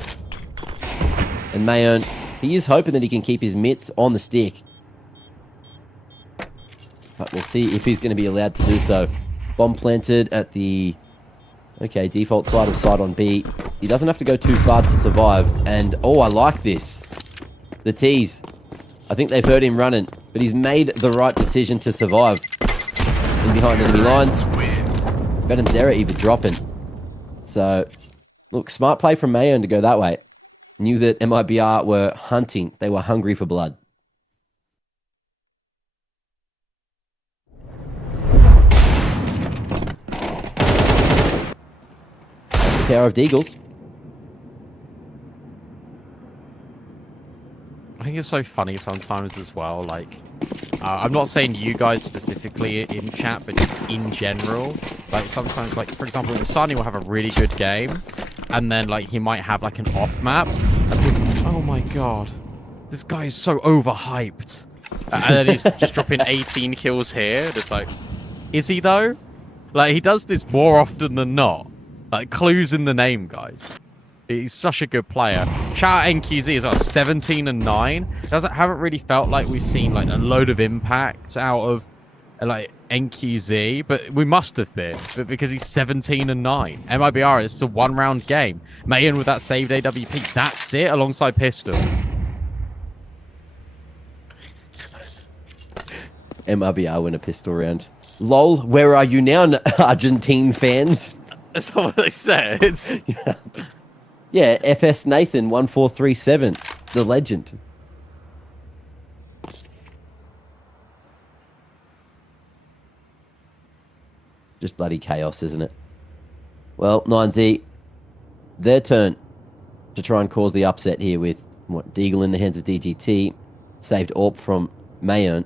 And Mayern, he is hoping that he can keep his mitts on the stick. But we'll see if he's going to be allowed to do so. Bomb planted at the, okay, default side of sight on B. He doesn't have to go too far to survive. And, oh, I like this. The tease. I think they've heard him running, but he's made the right decision to survive. In behind enemy lines. Venom Zera even dropping. So, look, smart play from Mayern to go that way. Knew that MIBR were hunting. They were hungry for blood. That's the power of Deagles. I think it's so funny sometimes as well. Like, I'm not saying you guys specifically in chat, but just in general. Like, sometimes, like, for example, the Sunny will have a really good game, and then, like, he might have, like, an off map. And people, oh my god, this guy is so overhyped. And then he's just dropping 18 kills here. Just like, is he though? Like, he does this more often than not. Like, clues in the name, guys. He's such a good player. Shout out NQZ as well, 17 and 9. Haven't really felt like we've seen like a load of impact out of like NQZ, but we must have been, but because he's 17 and 9. MIBR, it's a 1-round game. Mayan with that saved AWP, that's it, alongside pistols. MIBR win a pistol round. Lol, where are you now, Argentine fans? That's not what they said. Yeah, FS Nathan 1437, the legend. Just bloody chaos, isn't it? Well, 9Z, their turn to try and cause the upset here with what, Deagle in the hands of DGT, saved AWP from Mayern.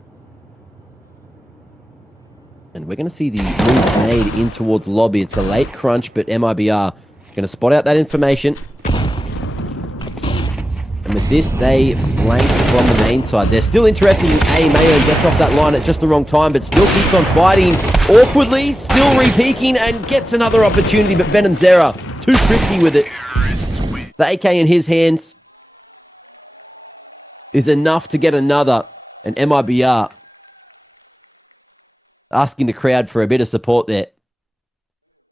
And we're going to see the move made in towards lobby. It's a late crunch, but MIBR going to spot out that information. And with this, they flank from the main side. They're still interested in A. Mayo gets off that line at just the wrong time, but still keeps on fighting awkwardly, still re-peeking, and gets another opportunity, but Venom Zera, too crispy with it. The AK in his hands is enough to get another, and MIBR asking the crowd for a bit of support there.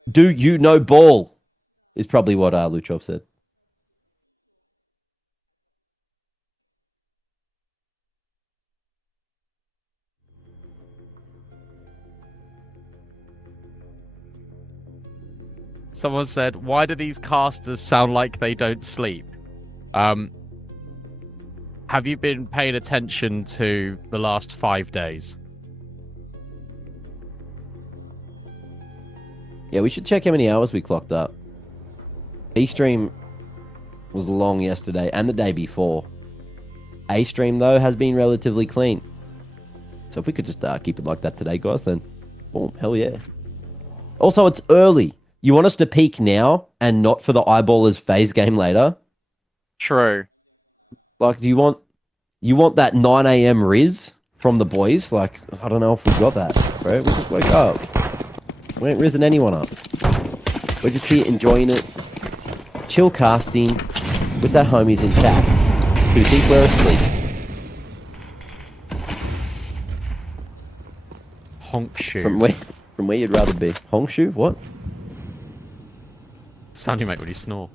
Do you know ball? Is probably what Luchov said. Someone said, "Why do these casters sound like they don't sleep?" Have you been paying attention to the last 5 days? Yeah, we should check how many hours we clocked up. B-stream was long yesterday and the day before. A-stream, though, has been relatively clean. So if we could just keep it like that today, guys, then boom, hell yeah. Also, it's early. You want us to peak now and not for the eyeballers FaZe game later? True. Like, do you want that 9 a.m. Riz from the boys? Like, I don't know if we got that, bro. We just woke up. We ain't rizzing anyone up. We're just here enjoying it, chill casting with our homies in chat who think we're asleep. Honk shoe. From where you'd rather be. Hongshu? What? Sound you make when you snore.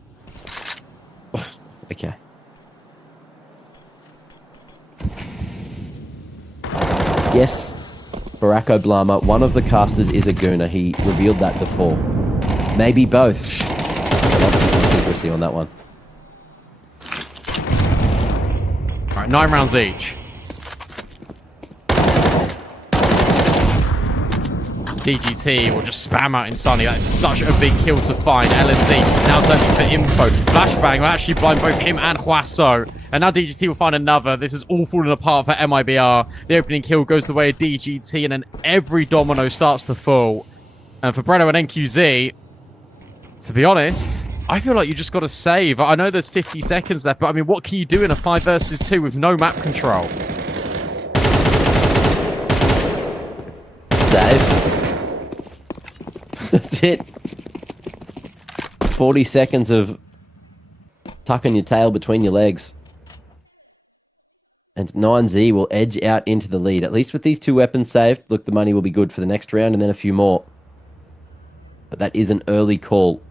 Okay. Yes, Barack Obama, one of the casters is a gooner. He revealed that before. Maybe both. I'd love to keep the secrecy on that one. Alright, 9 rounds each. DGT will just spam out in Sunny. That is such a big kill to find. LNZ now searching for info. Flashbang will actually blind both him and Huaso. And now DGT will find another. This is all falling apart for MIBR. The opening kill goes the way of DGT, and then every domino starts to fall. And for Breno and NQZ, to be honest, I feel like you just got to save. I know there's 50 seconds left, but I mean, what can you do in a 5 versus 2 with no map control? Save. That's it. 40 seconds of tucking your tail between your legs. And 9Z will edge out into the lead. At least with these 2 weapons saved, look, the money will be good for the next round and then a few more. But that is an early call.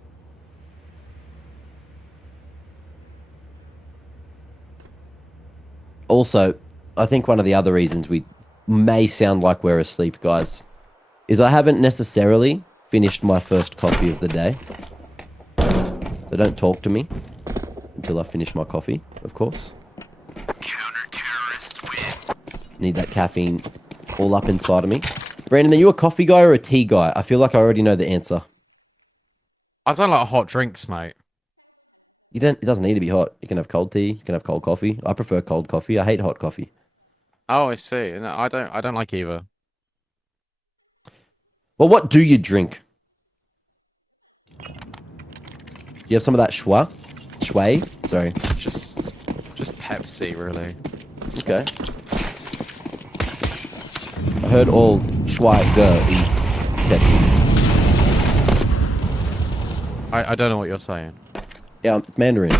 Also, I think one of the other reasons we may sound like we're asleep, guys, is I haven't necessarily finished my first coffee of the day. So don't talk to me until I finish my coffee, of course. Counter-terrorists win. Need that caffeine all up inside of me. Brandon, are you a coffee guy or a tea guy? I feel like I already know the answer. I don't like hot drinks, mate. You don't. It doesn't need to be hot. You can have cold tea. You can have cold coffee. I prefer cold coffee. I hate hot coffee. Oh, I see. No, I don't like either. Well, what do you drink? You have some of that schwa? Shui? Sorry. Just Pepsi, really. Okay. I heard all schwa go eat Pepsi. I don't know what you're saying. Yeah, it's Mandarin.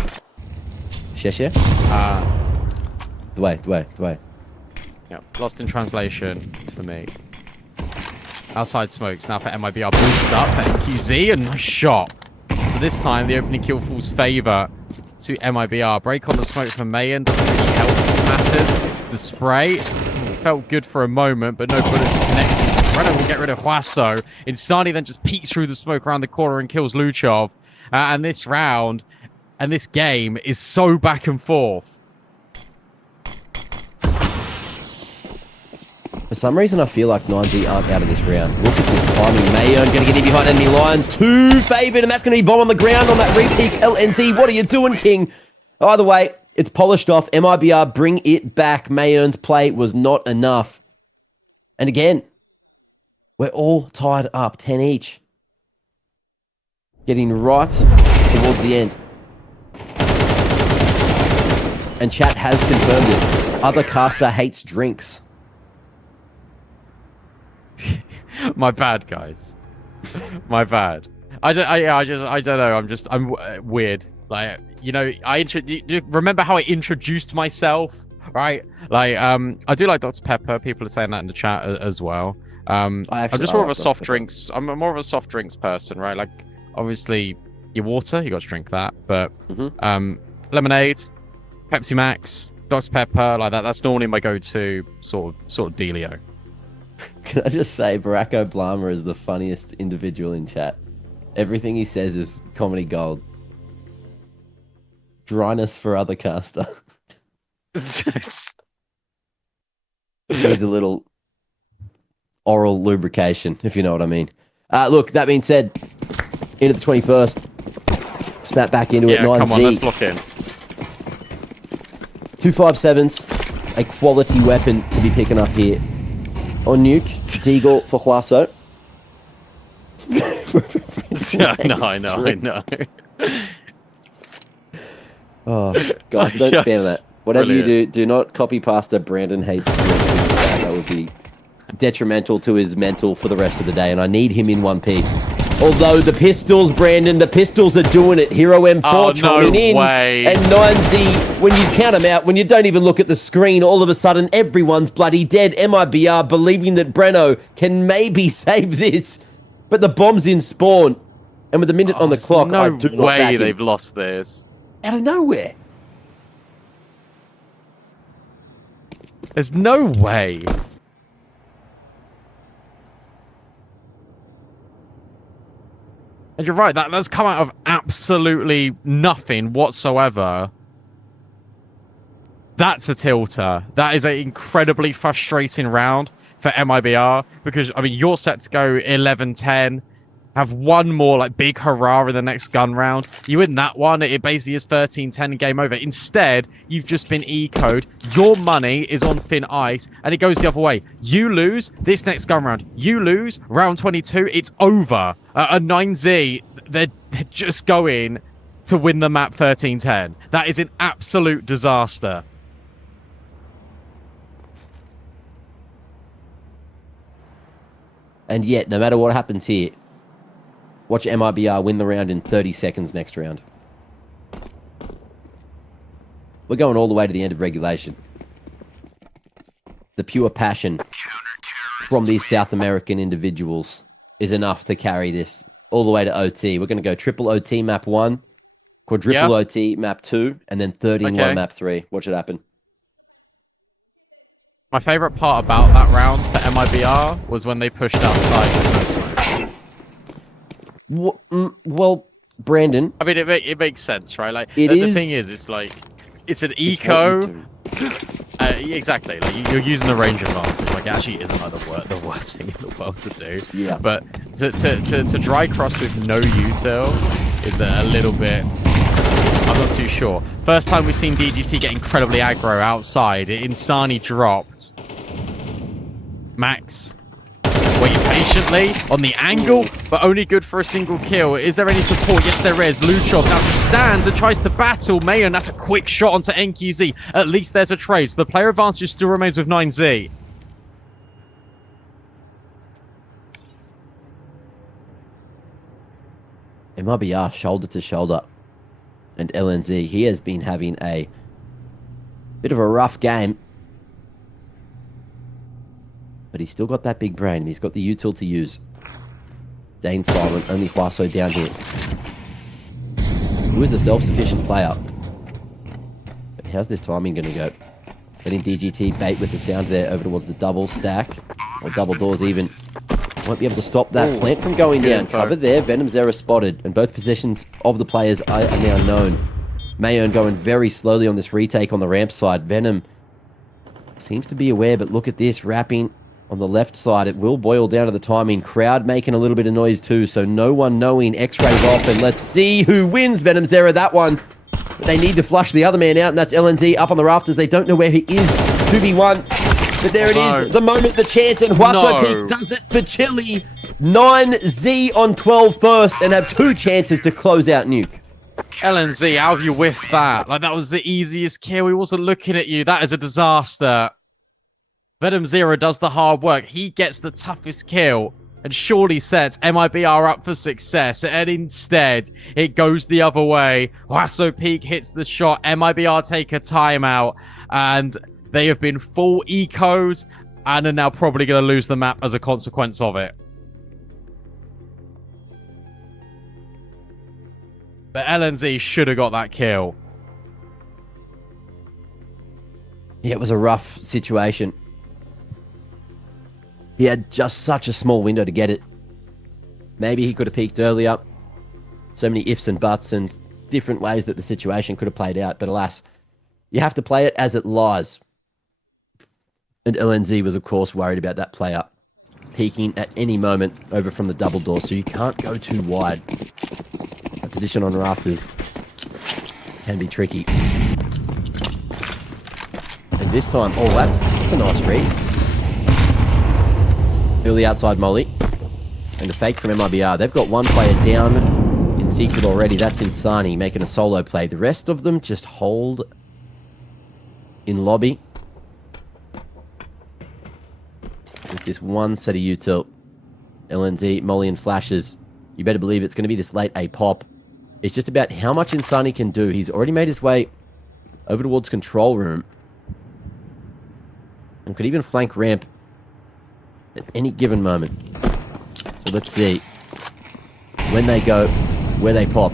Xie Dway. Yeah, lost in translation for me. Outside smokes now for MIBR. Boost up for NQZ and nice shot. So this time the opening kill falls favour to MIBR. Break on the smoke from Mayan doesn't really help matters. The spray felt good for a moment, but no bullets connected. Brennan will get rid of Huaso. Insani then just peeks through the smoke around the corner and kills Luchov. And this round and this game is so back and forth. For some reason, I feel like 9Z aren't out of this round. Look at this timing. Mayon going to get in behind enemy lines. 2 favored, and that's going to be bomb on the ground on that repeat. LNZ, what are you doing, King? Either way, it's polished off. MIBR, bring it back. Mayon's play was not enough. And again, we're all tied up, 10 each. Getting right towards the end. And chat has confirmed it. Other caster hates drinks. My bad, guys. My bad. I don't know. I'm weird. Like, you know, do you remember how I introduced myself? Right? Like, I do like Dr. Pepper. People are saying that in the chat as well. I'm just more of a soft drinks. I'm more of a soft drinks person, right? Like, obviously, your water, you got to drink that. But lemonade, Pepsi Max, Dr. Pepper, like that. That's normally my go-to sort of dealio. Can I just say, Barack Obama is the funniest individual in chat. Everything he says is comedy gold. Dryness for other caster. Needs a little oral lubrication, if you know what I mean. Look, that being said, into the 21st. Snap back into it, 9Z. Come on, let's lock in. 257's a quality weapon to be picking up here. On Nuke, Deagle for Huaso. I know. Oh, guys, don't Yes. spam that. Whatever Brilliant. you do not copy pasta. Brandon hates that. That would be detrimental to his mental for the rest of the day, and I need him in one piece. Although the pistols, Brandon, the pistols are doing it. Hero M4 chiming in. Way. And 9Z, when you count them out, when you don't even look at the screen, all of a sudden everyone's bloody dead. MIBR believing that Breno can maybe save this. But the bomb's in spawn. And with a minute on the clock, no I do not way back him. they've lost this. Out of nowhere. There's no way. And you're right, that's come out of absolutely nothing whatsoever. That's a tilter. That is an incredibly frustrating round for MIBR because, I mean, you're set to go 11-10, have one more like big hurrah in the next gun round. You win that one, it basically is 13-10 game over. Instead, you've just been eco'd. Your money is on thin ice, and it goes the other way. You lose this next gun round. You lose round 22. It's over. A 9Z, they're just going to win the map 13-10. That is an absolute disaster. And yet, no matter what happens here, watch MIBR win the round in 30 seconds next round. We're going all the way to the end of regulation. The pure passion from these South American individuals is enough to carry this all the way to OT. We're going to go triple OT map 1, quadruple OT map 2, and then 30 in 1 map 3. Watch it happen. My favourite part about that round for MIBR was when they pushed outside with no smokes. Well, Brandon... I mean, it makes sense, right? Like, the thing is, it's like, it's an eco... exactly. Like, you're using the range advantage. Like, it actually isn't like the worst thing in the world to do. Yeah. But to dry cross with no util is a little bit... I'm not too sure. First time we've seen DGT get incredibly aggro outside. Insani dropped. Max, wait patiently on the angle, but only good for a single kill. Is there any support? Yes, there is. Luchov now just stands and tries to battle Mayon. That's a quick shot onto NQZ. At least there's a trade. So the player advantage still remains with 9Z. MIBR shoulder to shoulder. And LNZ, he has been having a bit of a rough game. But he's still got that big brain. He's got the util to use. Dane silent, only Huaso down here. Who is a self-sufficient player? But how's this timing going to go? Letting DGT bait with the sound there over towards the double stack. Or double doors even. Won't be able to stop that plant from going down. Cover there. Venom's error spotted. And both positions of the players are now known. Mayon going very slowly on this retake on the ramp side. Venom seems to be aware, but look at this. Wrapping on the left side. It will boil down to the timing. Crowd making a little bit of noise too, so no one knowing. X-rays off, and let's see who wins Venom's error. That one. But they need to flush the other man out, and that's LNZ up on the rafters. They don't know where he is. 2v1. But there it is, the moment, the chance, and Huaso Peak does it for Chile. 9Z on 12 first, and have 2 chances to close out Nuke. LNZ, how have you whiffed that? Like, that was the easiest kill. He wasn't looking at you. That is a disaster. Venom Zero does the hard work. He gets the toughest kill and surely sets MIBR up for success. And instead, it goes the other way. Huaso Peak hits the shot. MIBR take a timeout, and they have been full eco'd and are now probably going to lose the map as a consequence of it. But LNZ should have got that kill. Yeah, it was a rough situation. He had just such a small window to get it. Maybe he could have peeked earlier. so many ifs and buts and different ways that the situation could have played out. But alas, you have to play it as it lies. And LNZ was, of course, worried about that player peeking at any moment over from the double door, so you can't go too wide. A position on rafters can be tricky. And this time, oh, that's a nice read. Early outside molly. And a fake from MIBR. They've got one player down in secret already. That's Insani making a solo play. The rest of them just hold in lobby. With this one set of util. LNZ, molly and flashes. You better believe it's going to be this late A pop. It's just about how much Insani can do. He's already made his way over towards control room. And could even flank ramp at any given moment. So let's see when they go, where they pop.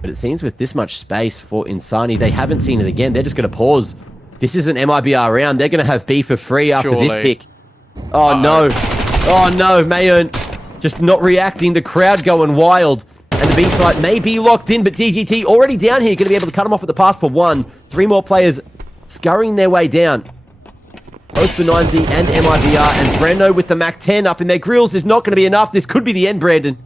But it seems with this much space for Insani, they haven't seen it again. They're just going to pause. This is an MIBR round. They're going to have B for free after this pick. Oh, no. Oh, no. Mayern just not reacting. The crowd going wild. And the B site may be locked in, but DGT already down here. Going to be able to cut them off at the pass for one. 3 more players scurrying their way down. Both for 9Z and MIBR. And Brendo with the Mac 10 up in their grills is not going to be enough. This could be the end, Brandon.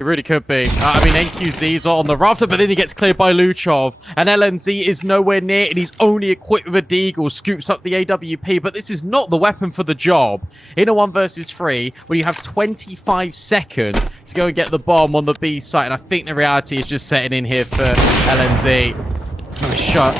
It really could be. I mean, NQZ's on the rafter, but then he gets cleared by Luchov. And LNZ is nowhere near, and he's only equipped with a deagle, scoops up the AWP. But this is not the weapon for the job. In a 1 versus 3, where you have 25 seconds to go and get the bomb on the B site. And I think the reality is just setting in here for LNZ. Shot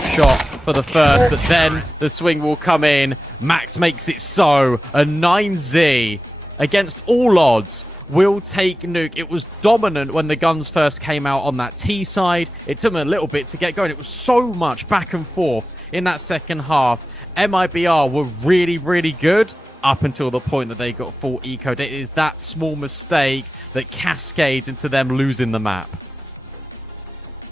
for the first, but then the swing will come in. Max makes it so. A 9Z against all odds will take nuke. It was dominant when the guns first came out on that T side. It took them a little bit to get going. It was so much back and forth in that second half. MIBR were really, really good up until the point that they got full eco. It is that small mistake that cascades into them losing the map.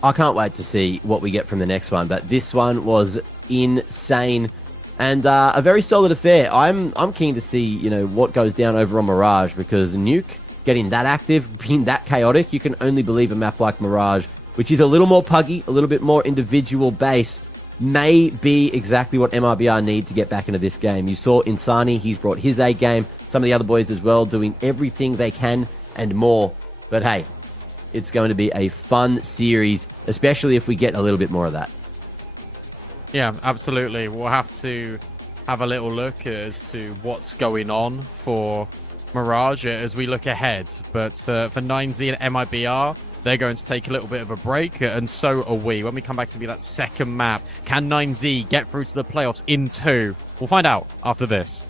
I can't wait to see what we get from the next one, but this one was insane and a very solid affair. I'm keen to see, you know, what goes down over on Mirage, because Nuke getting that active, being that chaotic, you can only believe a map like Mirage, which is a little more puggy, a little bit more individual based, may be exactly what MIBR need to get back into this game. You saw Insani, he's brought his A game, some of the other boys as well, doing everything they can and more. But hey, it's going to be a fun series, especially if we get a little bit more of that. Yeah, absolutely. We'll have to have a little look as to what's going on for Mirage as we look ahead. But for 9Z and MIBR, they're going to take a little bit of a break, and so are we. When we come back to be that second map, can 9Z get through to the playoffs in 2? We'll find out after this.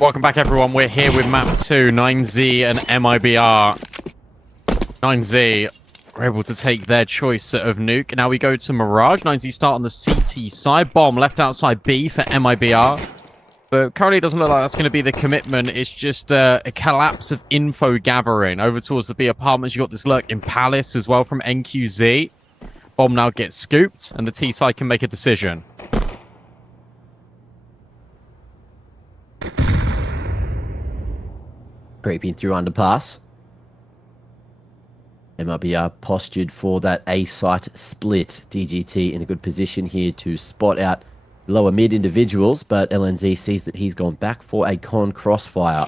Welcome back, everyone. We're here with map 2, 9Z and MIBR. 9Z are able to take their choice of nuke. Now we go to Mirage. 9Z start on the CT side. Bomb left outside B for MIBR. But currently it doesn't look like that's going to be the commitment. It's just a collapse of info gathering. Over towards the B apartments, you got this lurk in Palace as well from NQZ. Bomb now gets scooped, and the T side can make a decision. Creeping through underpass. MIBR postured for that A-site split. DGT in a good position here to spot out lower mid individuals, but LNZ sees that he's gone back for a con crossfire.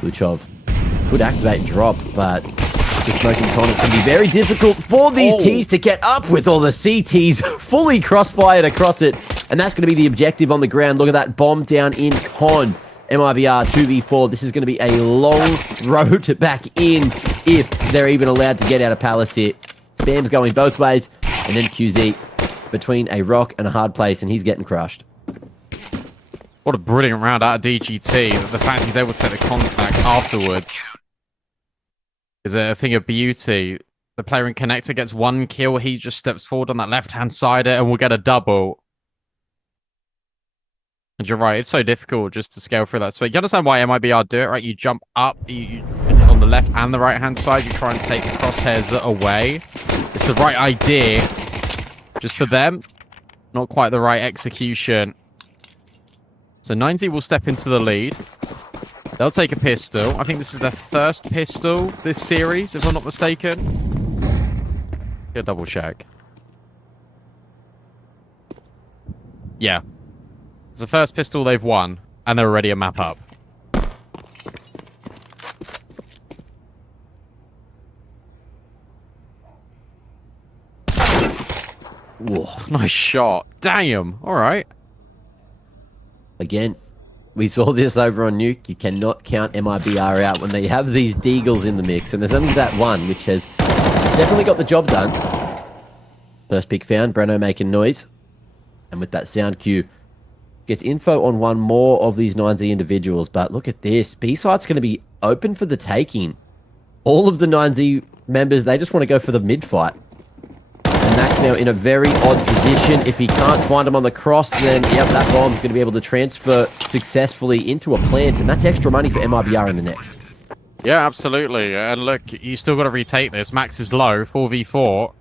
Luchov could activate drop, but the smoking con is going to be very difficult for these Ts to get up with all the CTs fully crossfired across it. And that's going to be the objective on the ground. Look at that bomb down in con. MIBR 2v4. This is going to be a long road back in if they're even allowed to get out of Palace here. Spam's going both ways. And then QZ between a rock and a hard place, and he's getting crushed. What a brilliant round out of DGT. The fact he's able to take the contact afterwards is a thing of beauty. The player in connector gets one kill. He just steps forward on that left-hand side and we'll get a double. And you're right, it's so difficult just to scale through that switch. You understand why MIBR do it, right? You jump up on the left and the right-hand side. You try and take the crosshairs away. It's the right idea. Just for them, not quite the right execution. So 9Z will step into the lead. They'll take a pistol. I think this is their first pistol this series, if I'm not mistaken. Go double check. Yeah. It's the first pistol they've won, and they're already a map up. Whoa, nice shot. Damn. All right. Again, we saw this over on Nuke. You cannot count MIBR out when they have these deagles in the mix. And there's only that one, which has definitely got the job done. First pick found. Breno making noise. And with that sound cue, gets info on one more of these 9Z individuals. But look at this. B-side's going to be open for the taking. All of the 9Z members, they just want to go for the mid-fight. And Max now in a very odd position. If he can't find him on the cross, then, yep, that bomb's going to be able to transfer successfully into a plant. And that's extra money for MIBR in the next. Yeah, absolutely. And look, you still got to retake this. Max is low, 4v4.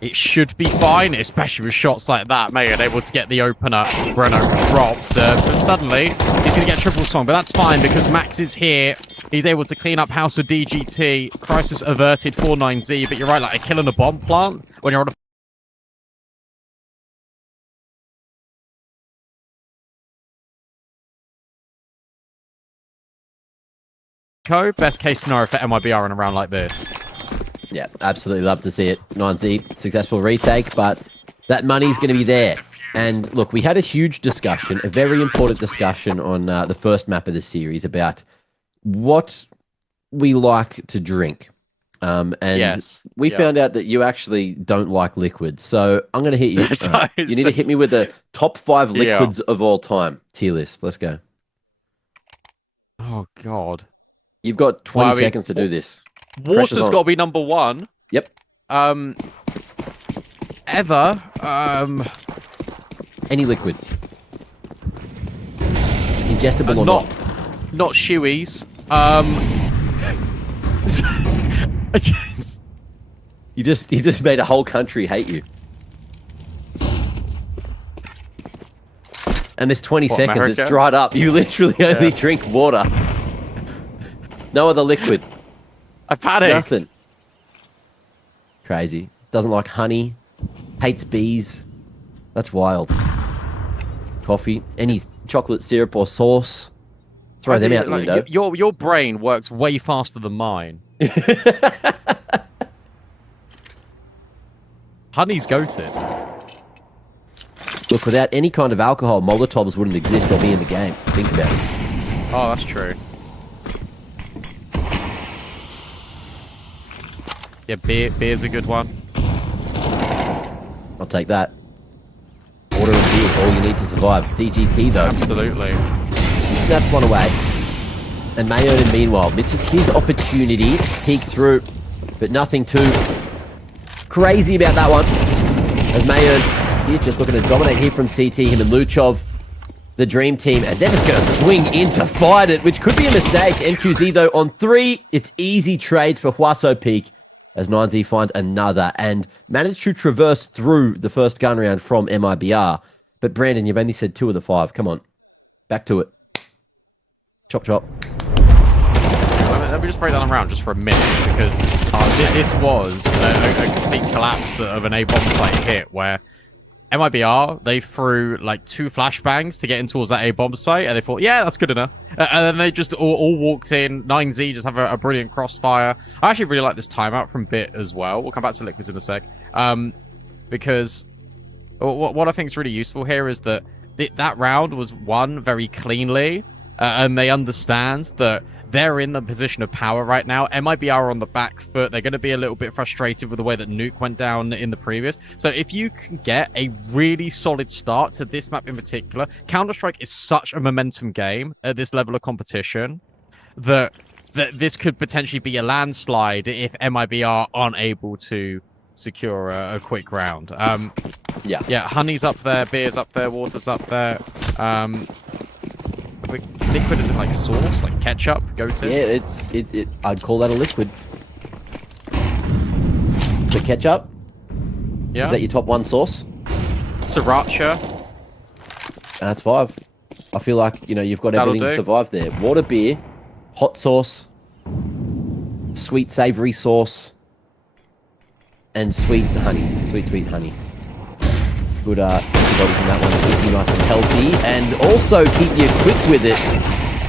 It should be fine, especially with shots like that. Mayan able to get the opener. Breno dropped, but suddenly he's going to get triple swung. But that's fine because Max is here. He's able to clean up house with DGT. Crisis averted for 9Z. But you're right, like a kill in a bomb plant when you're on a best case scenario for MIBR in a round like this. Yeah, absolutely love to see it. 9Z, successful retake, but that money's going to be there. And look, we had a huge discussion, a very important discussion on the first map of the series about what we like to drink. And yes. we found out that you actually don't like liquids. So I'm going to hit you. You need to hit me with the top 5 liquids of all time. Tier list. Let's go. Oh, God. You've got 20 seconds to do this. Water's got to be number 1. Yep. Ever. Any liquid. Ingestible or not. Not shoeies. You just made a whole country hate you. And this 20 seconds, America? it's dried up. You literally only drink water. No other liquid. I panicked. Nothing. Crazy. Doesn't like honey. Hates bees. That's wild. Coffee. Any chocolate syrup or sauce. Throw them out the window. Your brain works way faster than mine. Honey's goated. Look, without any kind of alcohol, Molotovs wouldn't exist or be in the game. Think about it. Oh, that's true. Yeah, beer's a good one. I'll take that. Water and beer, all you need to survive. DGT though. Absolutely. He snaps one away. And Mayon, meanwhile, misses his opportunity to peek through, but nothing too crazy about that one. As Mayon, he's just looking to dominate here from CT, him and Luchov, the dream team, and they're just going to swing in to fight it, which could be a mistake. MQZ, though, on 3, it's easy trades for Huaso Peak, as 9Z find another, and managed to traverse through the first gun round from MIBR. But Brandon, you've only said 2 of the 5. Come on. Back to it. Chop, chop. Let me just break that around just for a minute, because this was a complete collapse of an A bomb site hit where MIBR, they threw like 2 flashbangs to get in towards that A bomb site, and they thought, yeah, that's good enough. And then they just all walked in. 9Z just have a brilliant crossfire. I actually really like this timeout from Bit as well. We'll come back to Liquids in a sec. Because what I think is really useful here is that that round was won very cleanly, and they understand that they're in the position of power right now. MIBR are on the back foot. They're going to be a little bit frustrated with the way that Nuke went down in the previous. So if you can get a really solid start to this map in particular, Counter-Strike is such a momentum game at this level of competition that this could potentially be a landslide if MIBR aren't able to secure a quick round. Yeah, Honey's up there, Beer's up there, Water's up there. Liquid is in like sauce, like ketchup, go-to. Yeah, I'd call that a liquid. The ketchup? Yeah. Is that your top 1 sauce? Sriracha. That's 5. I feel like, you've got everything to survive there. Water, beer, hot sauce, sweet savory sauce, and sweet honey. Sweet honey. Good antibodies in that one. Keeps you nice and healthy. And also keep you quick with it.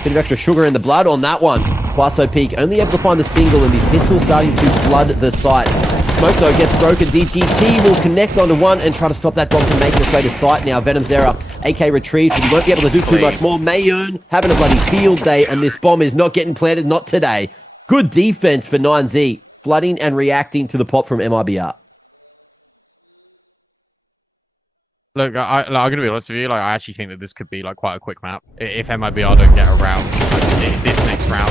Bit of extra sugar in the blood on that one. Huaso Peak only able to find the single, and his pistol starting to flood the site. Smoke, though, gets broken. DGT will connect onto one and try to stop that bomb from making its way to site now. Venom's Zera, AK retrieved, but he won't be able to do too much more. Mayon having a bloody field day, and this bomb is not getting planted, not today. Good defense for 9Z, flooding and reacting to the pop from MIBR. Look, I'm going to be honest with you. Like, I actually think that this could be like quite a quick map if MIBR don't get around this next round.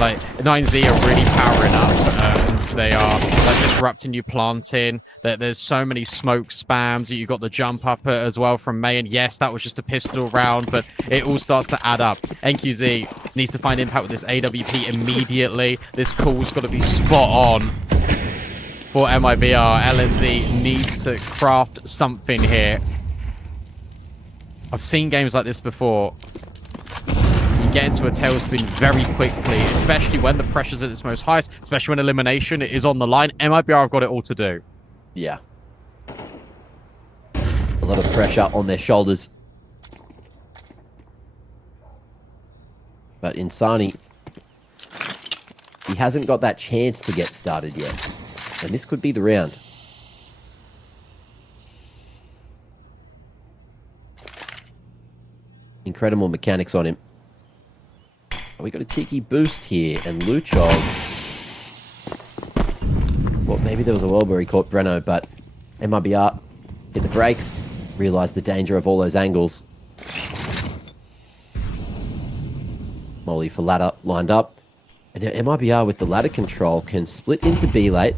Like, 9Z are really powering up, and they are like disrupting you, planting. There's so many smoke spams. You got the jump up as well from May, and yes, that was just a pistol round, but it all starts to add up. NQZ needs to find impact with this AWP immediately. This call's got to be spot on for MIBR. LNZ needs to craft something here. I've seen games like this before. You get into a tailspin very quickly, especially when the pressure's at its most highest, especially when elimination is on the line. MIBR have got it all to do. Yeah. A lot of pressure on their shoulders. But Insani, he hasn't got that chance to get started yet. And this could be the round. Incredible mechanics on him. We got a cheeky boost here, and Luchov thought maybe there was a world where he caught Breno, but MIBR hit the brakes, realized the danger of all those angles. Molly for ladder lined up, and now MIBR with the ladder control can split into B late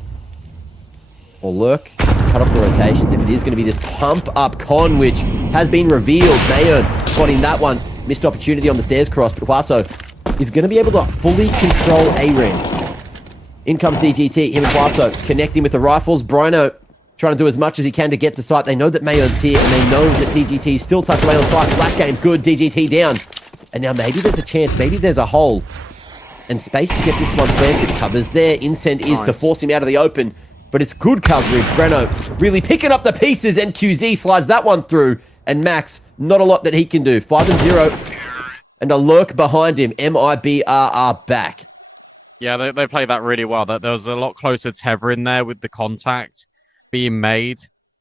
or lurk, cut off the rotations if it is going to be this pump up con, which has been revealed. Mayon spotting that one, missed opportunity on the stairs cross, but Huaso is going to be able to fully control A-Ring. In comes DGT, him and Huaso connecting with the rifles. Brino trying to do as much as he can to get to site. They know that Mayon's here, and they know that DGT is still tucked away on site. Flash game's good, DGT down. And now maybe there's a chance, maybe there's a hole and space to get this one planted. Covers there. Incent is to force him out of the open, but it's good coverage. Breno really picking up the pieces, and QZ slides that one through. And Max, not a lot that he can do. 5-0. And a lurk behind him. MIBR are back. Yeah, they played that really well. There was a lot closer tether in there with the contact being made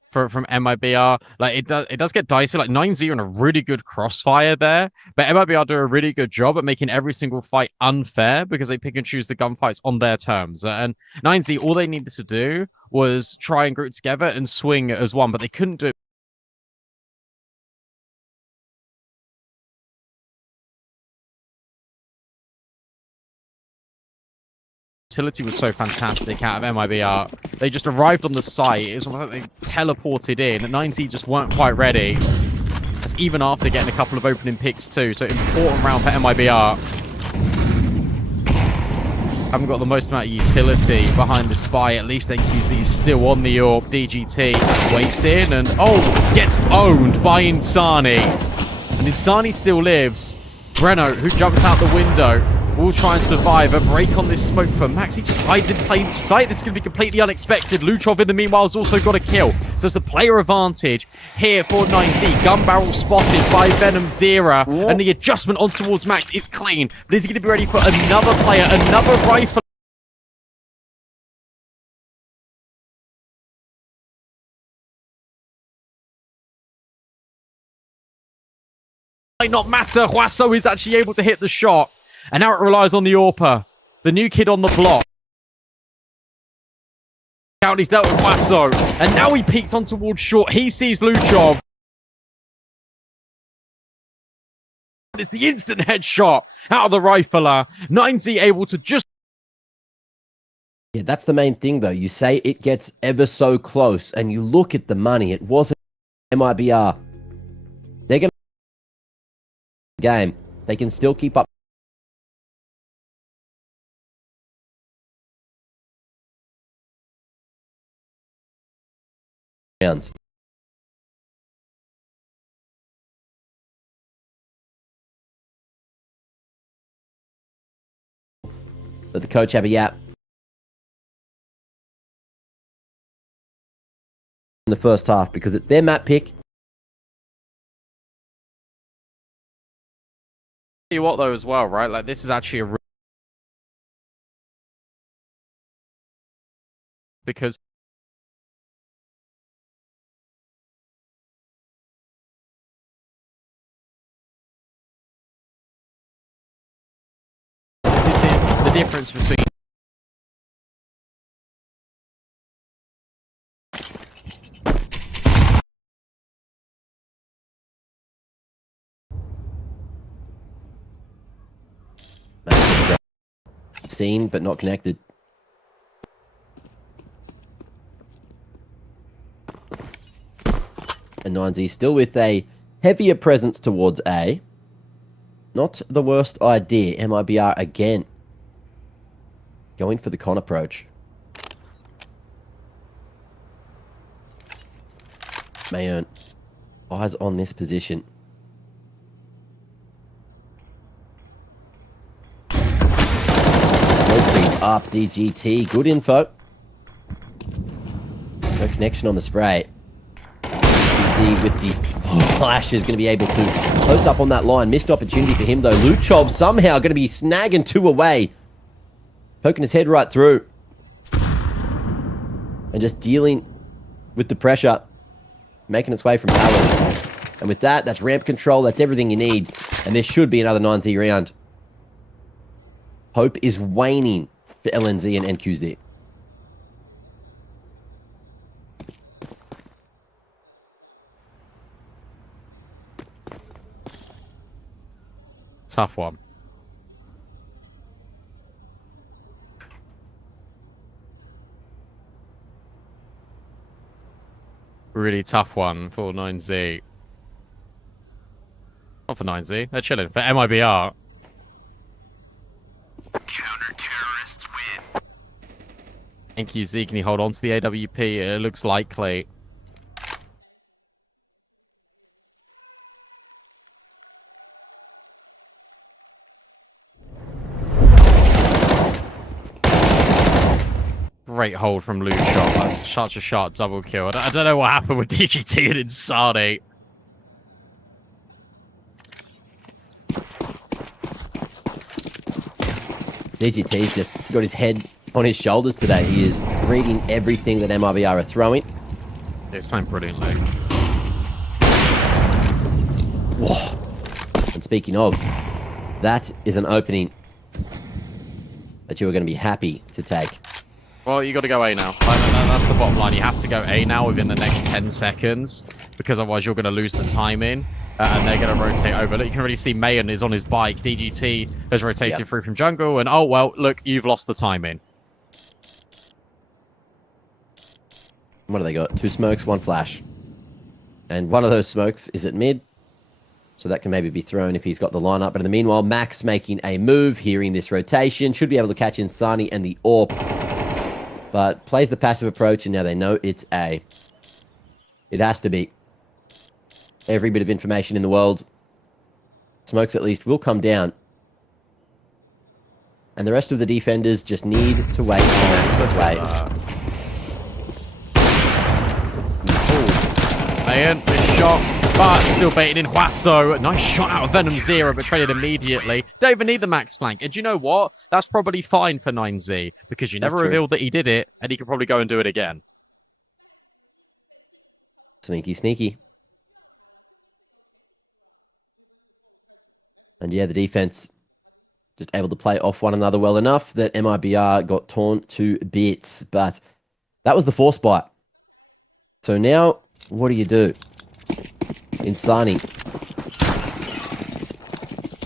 from MIBR. Like, it does get dicey. Like, 9-0 in a really good crossfire there. But MIBR do a really good job at making every single fight unfair because they pick and choose the gunfights on their terms. And 9-0, all they needed to do was try and group together and swing as one, but they couldn't do it utility was so fantastic out of MIBR. They just arrived on the site. It was almost like they teleported in. 9Z just weren't quite ready. That's even after getting a couple of opening picks too. So important round for MIBR. Haven't got the most amount of utility behind this buy. At least NQZ is still on the AWP. DGT waits in and, gets owned by Insani. And Insani still lives. Breno, who jumps out the window, will try and survive. A break on this smoke for Max. He just hides in plain sight. This is going to be completely unexpected. Luchov, in the meanwhile, has also got a kill. So it's a player advantage here for 9Z. Gun barrel spotted by Venom Zera. And the adjustment on towards Max is clean. But is he going to be ready for another player, another rifle? Might not matter. Huasso is actually able to hit the shot. And now it relies on the AWPer, the new kid on the block. Out, he's dealt with Huasso. And now he peeks on towards short. He sees Luchov. It's the instant headshot out of the rifler. 9Z able to just... Yeah, that's the main thing, though. You say it gets ever so close, and you look at the money. It wasn't MIBR. They're going to... game. They can still keep up. Rounds. Let the coach have a yap. In the first half, because it's their map pick. Tell you what, though, as well, right? Like, this is actually a... because... this is the difference between... seen, but not connected. And 9Z still with a heavier presence towards A. Not the worst idea. MIBR again. Going for the con approach. Mayon. Eyes on this position. Up DGT, good info. No connection on the spray. XSE with the flash is going to be able to post up on that line. Missed opportunity for him though. Luchov somehow going to be snagging two away. Poking his head right through. And just dealing with the pressure. Making its way from Palace. And with that, that's ramp control. That's everything you need. And this should be another 9Z round. Hope is waning for LNZ and NQZ. Tough one. Really tough one for 9Z. Not for 9Z. They're chilling. For MIBR. Counter-terrorists win. NQZ, can he hold on to the AWP? It looks likely. Great hold from Luchov. That's such a sharp double kill. I don't know what happened with DGT and Insani. DGT's just got his head on his shoulders today. He is reading everything that MIBR are throwing. Yeah, he's playing brilliantly. Whoa. And speaking of, that is an opening that you are going to be happy to take. Well, you got to go A now. That's the bottom line. You have to go A now within the next 10 seconds, because otherwise you're going to lose the timing, and they're going to rotate over. Look, you can already see Mayon is on his bike. DGT has rotated through from jungle, and oh, well, look, you've lost the timing. What do they got? 2 smokes, 1 flash. And one of those smokes is at mid. So that can maybe be thrown if he's got the lineup. But in the meanwhile, Max making a move, hearing this rotation. Should be able to catch Insani and the AWP. But plays the passive approach, and now they know it's A. It has to be. Every bit of information in the world. Smokes at least will come down. And the rest of the defenders just need to wait for Max to play. Man, this shot, but still baiting in Huaso. Nice shot out of Venom Zero, but traded immediately. Don't even need the max flank. And do you know what? That's probably fine for 9Z, because you never revealed that he did it, and he could probably go and do it again. Sneaky, sneaky. And yeah, the defense just able to play off one another well enough that MIBR got torn to bits. But that was the force bite. So now, what do you do? Insani.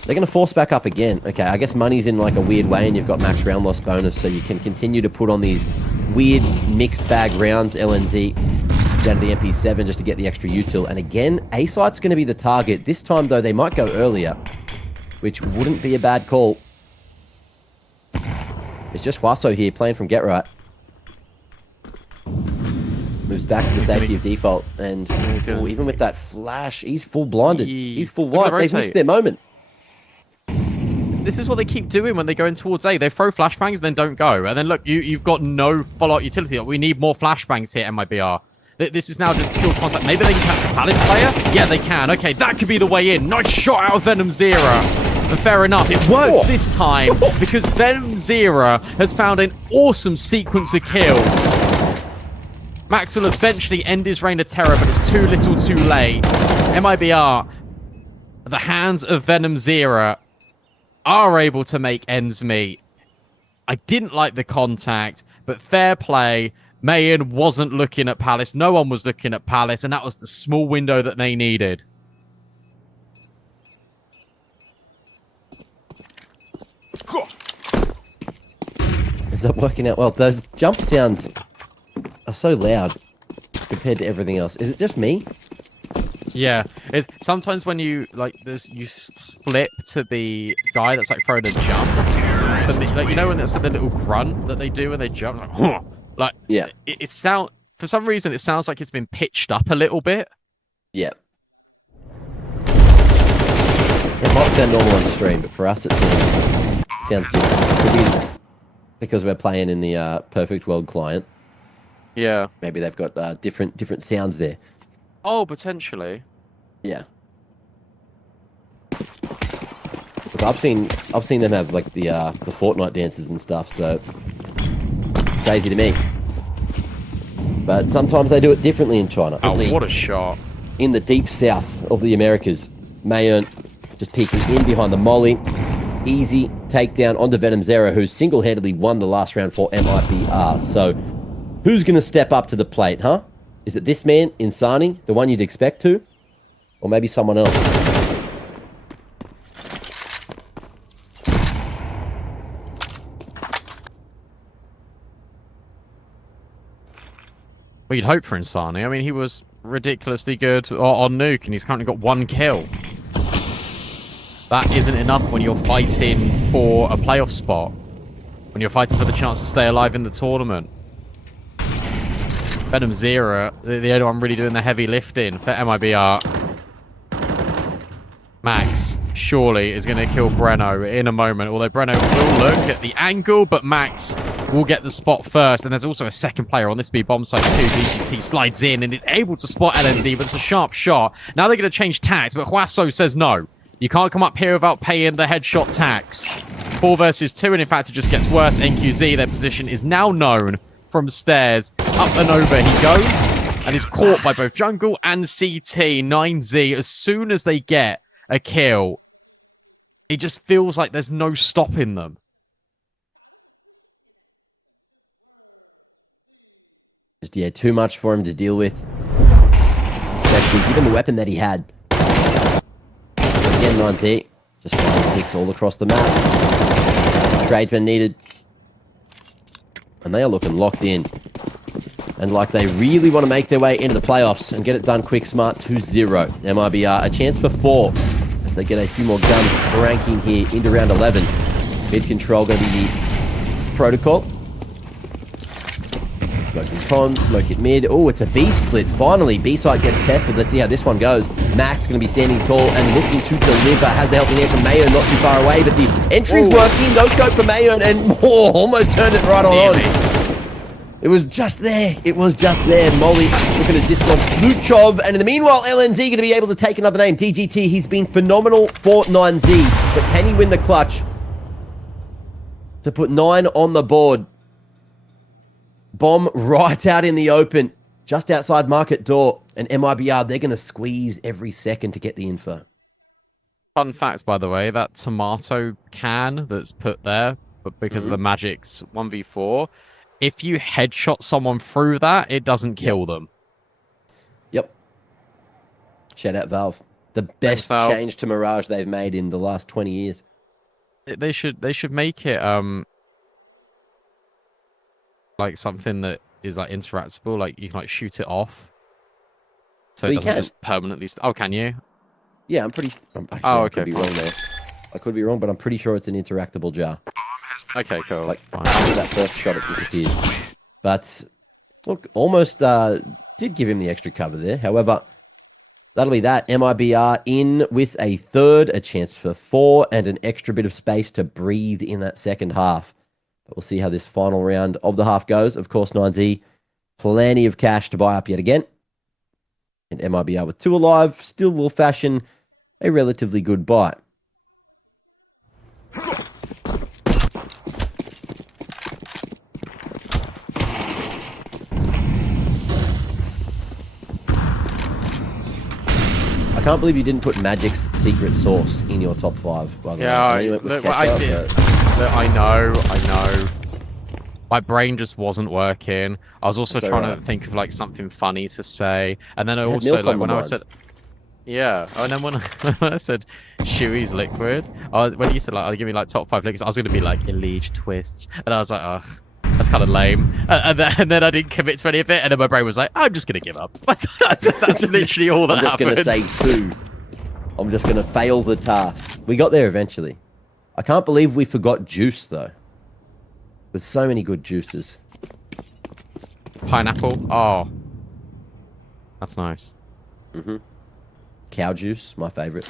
They're going to force back up again. Okay, I guess money's in like a weird way, and you've got max round loss bonus, so you can continue to put on these weird mixed bag rounds, LNZ, down to the MP7 just to get the extra util. And again, A-site's going to be the target. This time, though, they might go earlier, which wouldn't be a bad call. It's just Huaso here playing from Get Right. Moves back to the safety of default. And even with that flash, he's full blinded. He's full white. They've missed their moment. This is what they keep doing when they go in towards A. They throw flashbangs and then don't go. And then look, you've got no follow-up utility. We need more flashbangs here, MIBR. This is now just pure contact. Maybe they can catch the Palace player? Yeah, they can. Okay, that could be the way in. Nice shot out of Venom Zero. And fair enough, it works this time because Venom Zero has found an awesome sequence of kills. Max will eventually end his reign of terror, but it's too little too late. MIBR, the hands of Venom Zero, are able to make ends meet. I didn't like the contact, but fair play. Mayan wasn't looking at Palace. No one was looking at Palace, and that was the small window that they needed. Ends up working out well. Those jump sounds are so loud compared to everything else. Is it just me? Yeah, it's sometimes when you you flip to the guy that's like throwing a jump. Like, you know when it's like the little grunt that they do when they jump, like, huh! Like yeah, it sound for some reason it sounds like it's been pitched up a little bit. Yeah. It might sound normal on stream, but for us it sounds different. Could be because we're playing in the Perfect World client. Yeah. Maybe they've got different sounds there. Oh, potentially. Yeah. Look, I've seen them have like the Fortnite dances and stuff, so crazy to me. But sometimes they do it differently in China. Oh, what a shot. In the deep south of the Americas, Mayon just peeking in behind the molly. Easy takedown onto Venom Zero, who single-handedly won the last round for MIBR. So, who's going to step up to the plate, huh? Is it this man, Insani, the one you'd expect to? Or maybe someone else? Well, you'd hope for Insani. I mean, he was ridiculously good on Nuke, and he's currently got 1 kill. That isn't enough when you're fighting for a playoff spot. When you're fighting for the chance to stay alive in the tournament. Venom Zero, the only one really doing the heavy lifting for MIBR. Max, surely, is going to kill Breno in a moment. Although Breno will look at the angle, but Max will get the spot first. And there's also a second player on this B bomb site too. DGT slides in and is able to spot LNZ, but it's a sharp shot. Now they're going to change tax, but Huaso says no. You can't come up here without paying the headshot tax. 4 versus 2, and in fact it just gets worse. NQZ, their position is now known from stairs. Up and over he goes, and is caught by both Jungle and CT. 9Z, as soon as they get a kill, it just feels like there's no stopping them. Just, yeah, too much for him to deal with. Especially given the weapon that he had. Again, 9Z, just flying picks all across the map. Tradesmen needed. And they are looking locked in. And like they really want to make their way into the playoffs and get it done quick, smart, 2-0. MIBR, a chance for 4. If they get a few more guns cranking here into round 11. Mid control going to be the protocol. Smoking con, smoke it mid. Oh, it's a B split. Finally, B site gets tested. Let's see how this one goes. Max going to be standing tall and looking to deliver. Has the helping hand from Mayo, not too far away, but the entry's working. No scope for Mayo, and almost turned it right on. It was just there. It was just there. Molly looking to dislodge Luchov. And in the meanwhile, LNZ going to be able to take another name. DGT, he's been phenomenal for 9Z. But can he win the clutch to put 9 on the board? Bomb right out in the open, just outside market door. And MIBR, they're going to squeeze every second to get the info. Fun fact, by the way, that tomato can that's put there, but because of the Magic's 1v4, if you headshot someone through that, it doesn't kill them. Yep. Shout out Valve. The best change to Mirage they've made in the last 20 years. They should make it like something that is like interactable, like you can like shoot it off, so it doesn't just permanently. Oh, can you? Yeah, I'm pretty. Actually, oh, I okay. could be wrong there. I could be wrong, but I'm pretty sure it's an interactable jar. Okay, cool. Like after that first shot, it disappears. But look, almost did give him the extra cover there. However, that'll be that. MIBR in with a third, a chance for 4, and an extra bit of space to breathe in that second half. But we'll see how this final round of the half goes. Of course, 9Z, plenty of cash to buy up yet again. And MIBR with 2 alive still will fashion a relatively good buy. I can't believe you didn't put Magic's secret sauce in your top 5, by the way. I did. I know. My brain just wasn't working. I was also trying to think of like something funny to say, and then I also like when I said, yeah, and then when I said Shuey's liquid, when you said like, I'll give me like top 5 liquids, I was going to be like Elite Twists, and I was like, oh, that's kind of lame. And then I didn't commit to any of it, and then my brain was like, I'm just going to give up. That's literally all that happened. I'm just going to say 2. I'm just going to fail the task. We got there eventually. I can't believe we forgot juice, though. With so many good juices. Pineapple. Oh. That's nice. Cow juice, my favorite.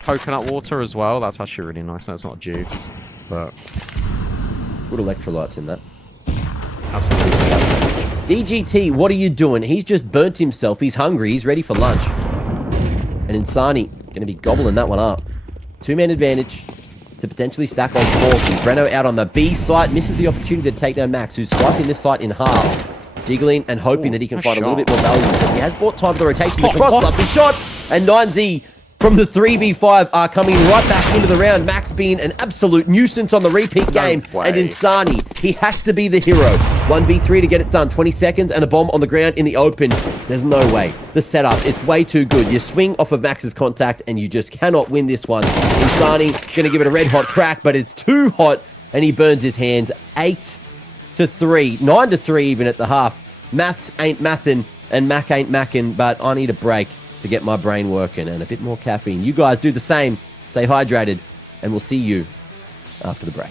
Coconut water as well. That's actually really nice. No, it's not juice, but... Good electrolytes in that. Absolutely. DGT, what are you doing? He's just burnt himself. He's hungry. He's ready for lunch. And Insani going to be gobbling that one up. 2-man advantage to potentially stack on 4. Breno out on the B site. Misses the opportunity to take down Max, who's slicing this site in half. Jiggling and hoping that he can find a little bit more value. But he has bought time for the rotation. The cross, lovely shots. And 9Z from the 3v5 are coming right back into the round. Max being an absolute nuisance on the repeat game. And Insani, he has to be the hero. 1v3 to get it done. 20 seconds and the bomb on the ground in the open. There's no way. The setup, it's way too good. You swing off of Max's contact and you just cannot win this one. Insani going to give it a red hot crack, but it's too hot and he burns his hands. 8-3, 9-3 even at the half. Maths ain't mathin' and Mac ain't mackin', but I need a break to get my brain working and a bit more caffeine. You guys do the same. Stay hydrated, and we'll see you after the break.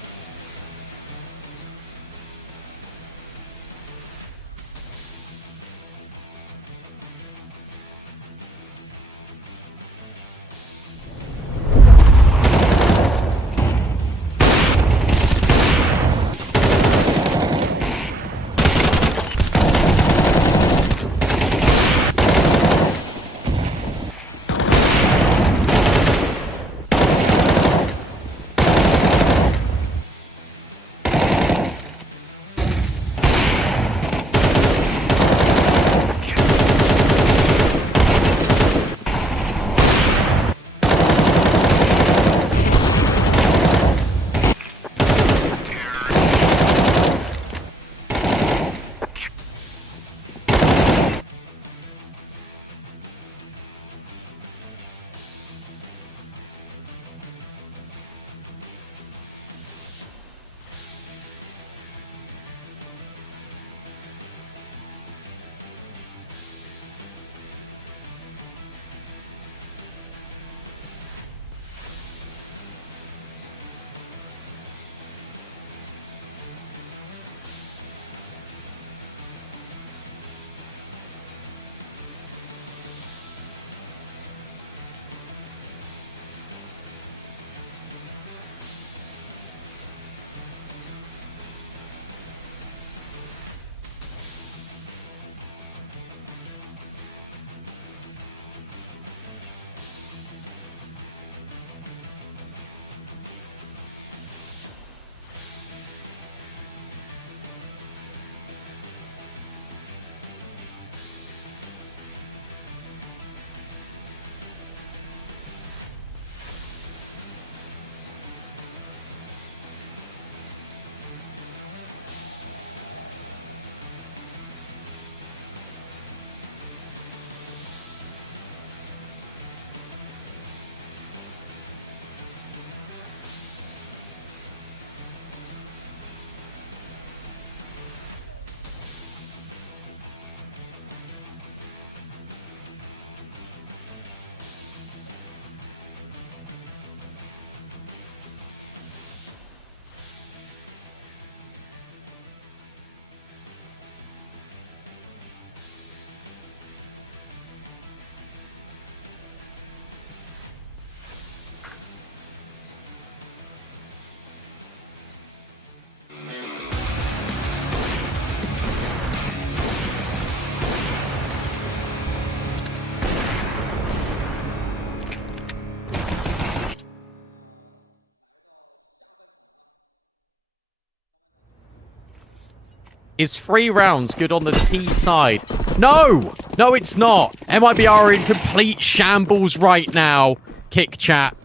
Is 3 rounds good on the T side? No! No, it's not. MIBR are in complete shambles right now. Kick chat.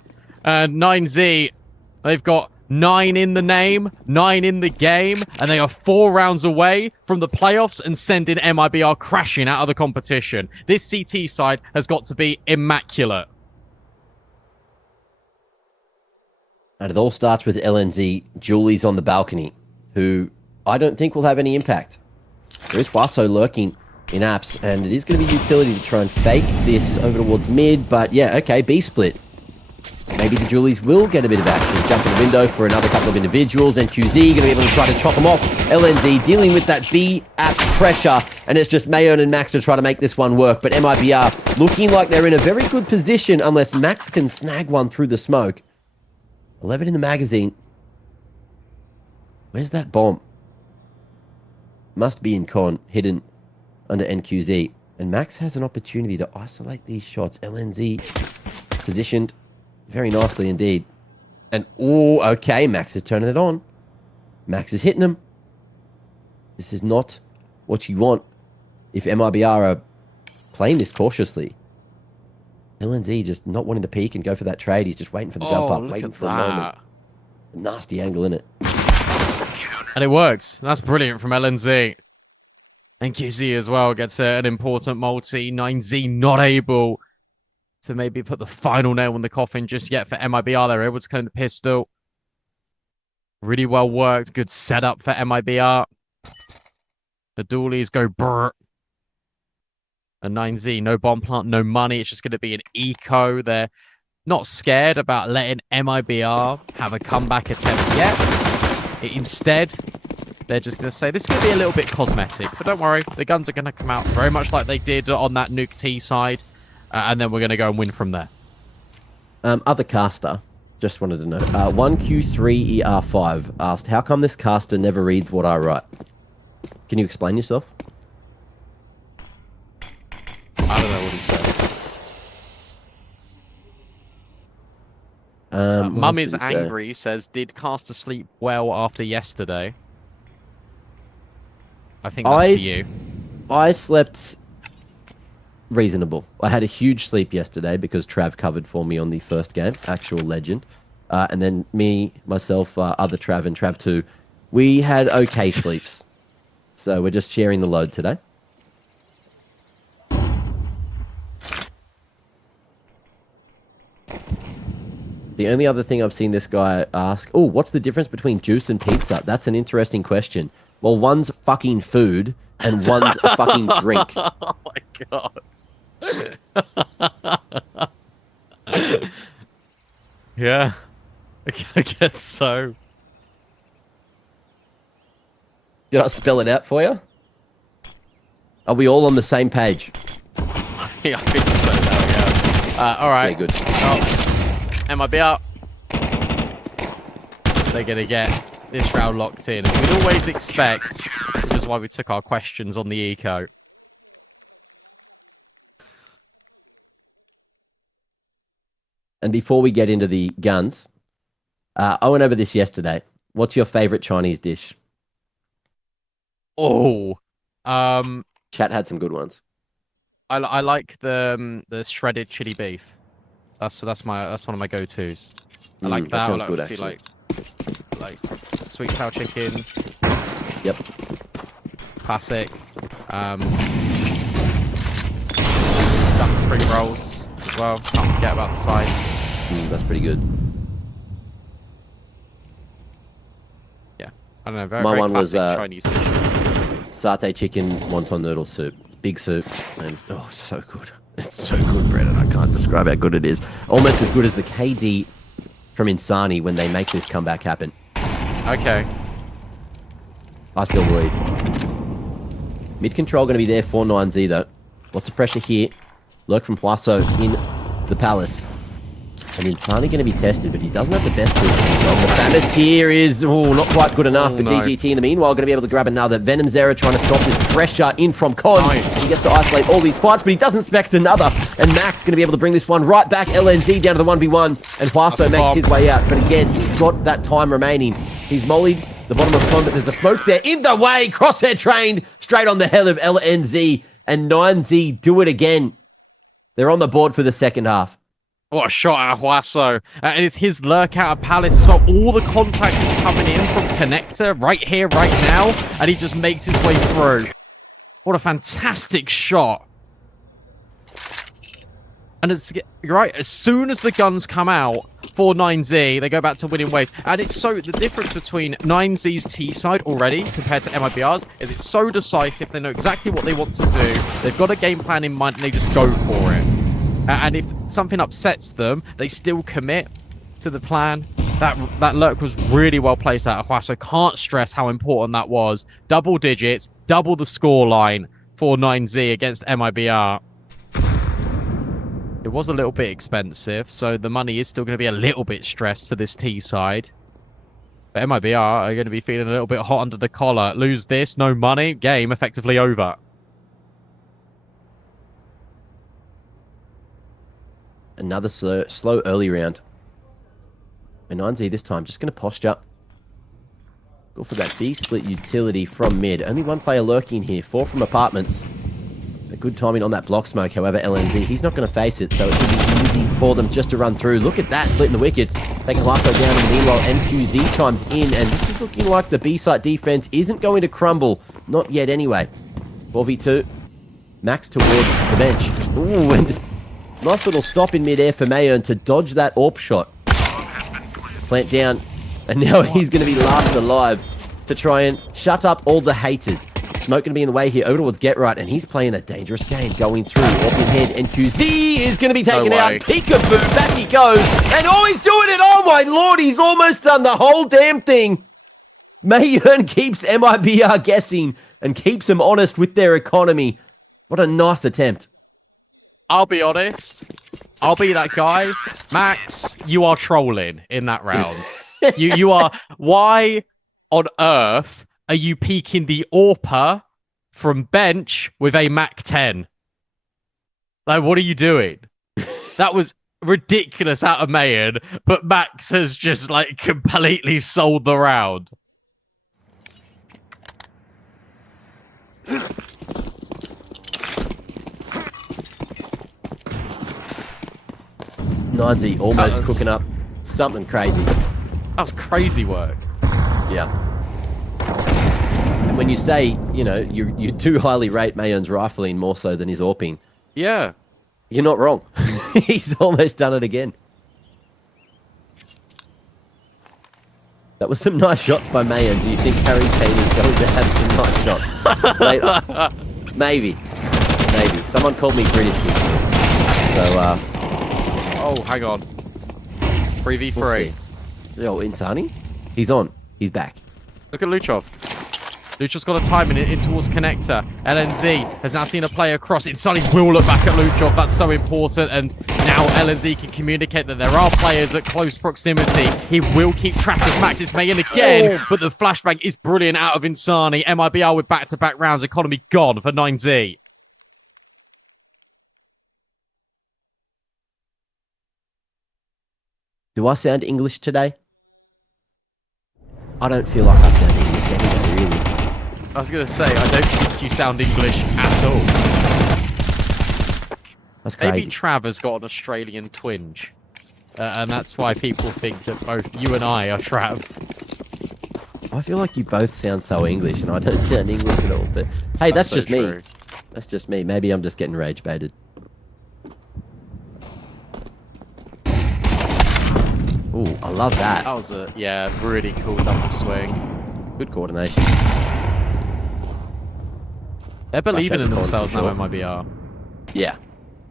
9Z, they've got 9 in the name, 9 in the game, and they are 4 rounds away from the playoffs and sending MIBR crashing out of the competition. This CT side has got to be immaculate. And it all starts with LNZ. Julie's on the balcony, who I don't think will have any impact. There is Waso lurking in apps, and it is going to be utility to try and fake this over towards mid, but yeah, okay, B split. Maybe the Julies will get a bit of action. Jump in the window for another couple of individuals, and QZ going to be able to try to chop them off. LNZ dealing with that B app pressure, and it's just Mayon and Max to try to make this one work, but MIBR looking like they're in a very good position unless Max can snag one through the smoke. 11 in the magazine. Where's that bomb? Must be in con, hidden under NQZ. And Max has an opportunity to isolate these shots. LNZ positioned very nicely indeed. And, oh, okay, Max is turning it on. Max is hitting him. This is not what you want if MIBR are playing this cautiously. LNZ just not wanting to peek and go for that trade. He's just waiting for the jump up, waiting for a moment. Nasty angle in it. And it works. That's brilliant from LNZ. And QZ as well gets an important multi. 9Z not able to maybe put the final nail in the coffin just yet for MIBR. They're able to claim the pistol. Really well worked. Good setup for MIBR. The dualies go brr. And 9Z, no bomb plant, no money. It's just going to be an eco. They're not scared about letting MIBR have a comeback attempt yet. Instead, they're just going to say, this is going to be a little bit cosmetic. But don't worry, the guns are going to come out very much like they did on that Nuke T side. And then we're going to go and win from there. Other caster, just wanted to know. 1Q3ER5 asked, how come this caster never reads what I write? Can you explain yourself? I don't know what he said. Mum is angry, says, did caster sleep well after yesterday? I think that's to you. I slept reasonable. I had a huge sleep yesterday because Trav covered for me on the first game, actual legend. And then me, myself, other Trav and Trav 2, we had okay sleeps. So we're just sharing the load today. The only other thing I've seen this guy ask, oh, what's the difference between juice and pizza? That's an interesting question. Well, one's fucking food and one's a fucking drink. Oh my god. Yeah. I guess so. Did I spell it out for you? Are we all on the same page? Yeah, I think so now, yeah. Alright. Yeah, good. Oh. MIBR. They're going to get this round locked in. And we'd always expect, this is why we took our questions on the eco. And before we get into the guns, I went over this yesterday. What's your favorite Chinese dish? Oh. Chat had some good ones. I like the shredded chili beef. That's one of my go-tos. I like that. Sounds I good, like, actually. like sweet sour chicken. Yep. Classic. Duck spring rolls as well. Can't forget about the sides. That's pretty good. Yeah. I don't know. Very, My very one was Chinese dishes. satay chicken wonton noodle soup. It's big soup. And, oh, it's so good. It's so good, Brendan. I can't describe how good it is. Almost as good as the KD from Insani when they make this comeback happen. Okay. I still believe. Mid control going to be there for 9Z though. Lots of pressure here. Lurk from Huaso in the Palace. And Insani going to be tested, but he doesn't have the best tools. The Famous here is not quite good enough, but no. DGT in the meanwhile going to be able to grab another. Venom Zera trying to stop this pressure in from Con. Nice. He gets to isolate all these fights, but he doesn't expect another. And Max going to be able to bring this one right back. LNZ down to the 1v1, and Huaso makes his way out. But again, he's got that time remaining. He's mollied the bottom of the pond, but there's a smoke there in the way. Crosshair trained straight on the head of LNZ, and 9Z do it again. They're on the board for the second half. What a shot out of Huaso. And it's his lurk out of Palace as well. All the contact is coming in from Connector right here, right now. And he just makes his way through. What a fantastic shot. And it's right, as soon as the guns come out for 9Z, they go back to winning ways. And it's so, the difference between 9Z's T side already compared to MIBR's is it's so decisive. They know exactly what they want to do. They've got a game plan in mind and they just go for it. And if something upsets them, they still commit to the plan. That lurk was really well placed out of Huaso. Can't stress how important that was. Double digits, double the scoreline for 9Z against MIBR. It was a little bit expensive, so the money is still going to be a little bit stressed for this T side. But MIBR are going to be feeling a little bit hot under the collar. Lose this, no money, game effectively over. Another slow early round. And 9Z this time just going to posture. Go for that B-split utility from mid. Only one player lurking here. 4 from apartments. A good timing on that block smoke. However, LNZ, he's not going to face it, so it should be easy for them just to run through. Look at that, splitting the wickets. Taking Huaso down, and meanwhile, NQZ chimes in, and this is looking like the B-site defense isn't going to crumble. Not yet anyway. 4v2. Max towards the bench. Ooh, and nice little stop in midair for Mayon to dodge that AWP shot. Plant down, and now he's going to be last alive to try and shut up all the haters. Smoke going to be in the way here over towards Get Right, and he's playing a dangerous game going through. Off in head, NQZ is going to be taken out. Peekaboo, back he goes, and oh, he's doing it! Oh my lord, he's almost done the whole damn thing. Mayon keeps MIBR guessing and keeps them honest with their economy. What a nice attempt. I'll be honest. I'll be that guy. Max, you are trolling in that round. you are... Why on earth are you peeking the AWPer from bench with a Mac 10? Like, what are you doing? That was ridiculous out of Mayon, but Max has just, like, completely sold the round. 9Z almost cooking up something crazy. That was crazy work. Yeah. And when you say, you know, you do highly rate Mayon's rifling more so than his AWPing. Yeah. You're not wrong. He's almost done it again. That was some nice shots by Mayon. Do you think Harry Kane is going to have some nice shots later? Maybe. Maybe. Someone called me British people. So, oh, hang on. 3v3. We'll oh, Insani? He's on. He's back. Look at Luchov. Luchov's got a time in towards Connector. LNZ has now seen a player cross. Insani will look back at Luchov. That's so important. And now LNZ can communicate that there are players at close proximity. He will keep track of Max. It's Mayon again. But the flashbang is brilliant out of Insani. MIBR with back-to-back rounds. Economy gone for 9Z. Do I sound English today? I don't feel like I sound English anyway, really. I was going to say, I don't think you sound English at all. That's crazy. Maybe Trav has got an Australian twinge. And that's why people think that both you and I are Trav. I feel like you both sound so English, and I don't sound English at all. But hey, that's just me. That's just me. Maybe I'm just getting rage baited. Ooh, I love that. That was a, yeah, really cool double swing. Good coordination. They're believing in themselves now, MIBR. Yeah.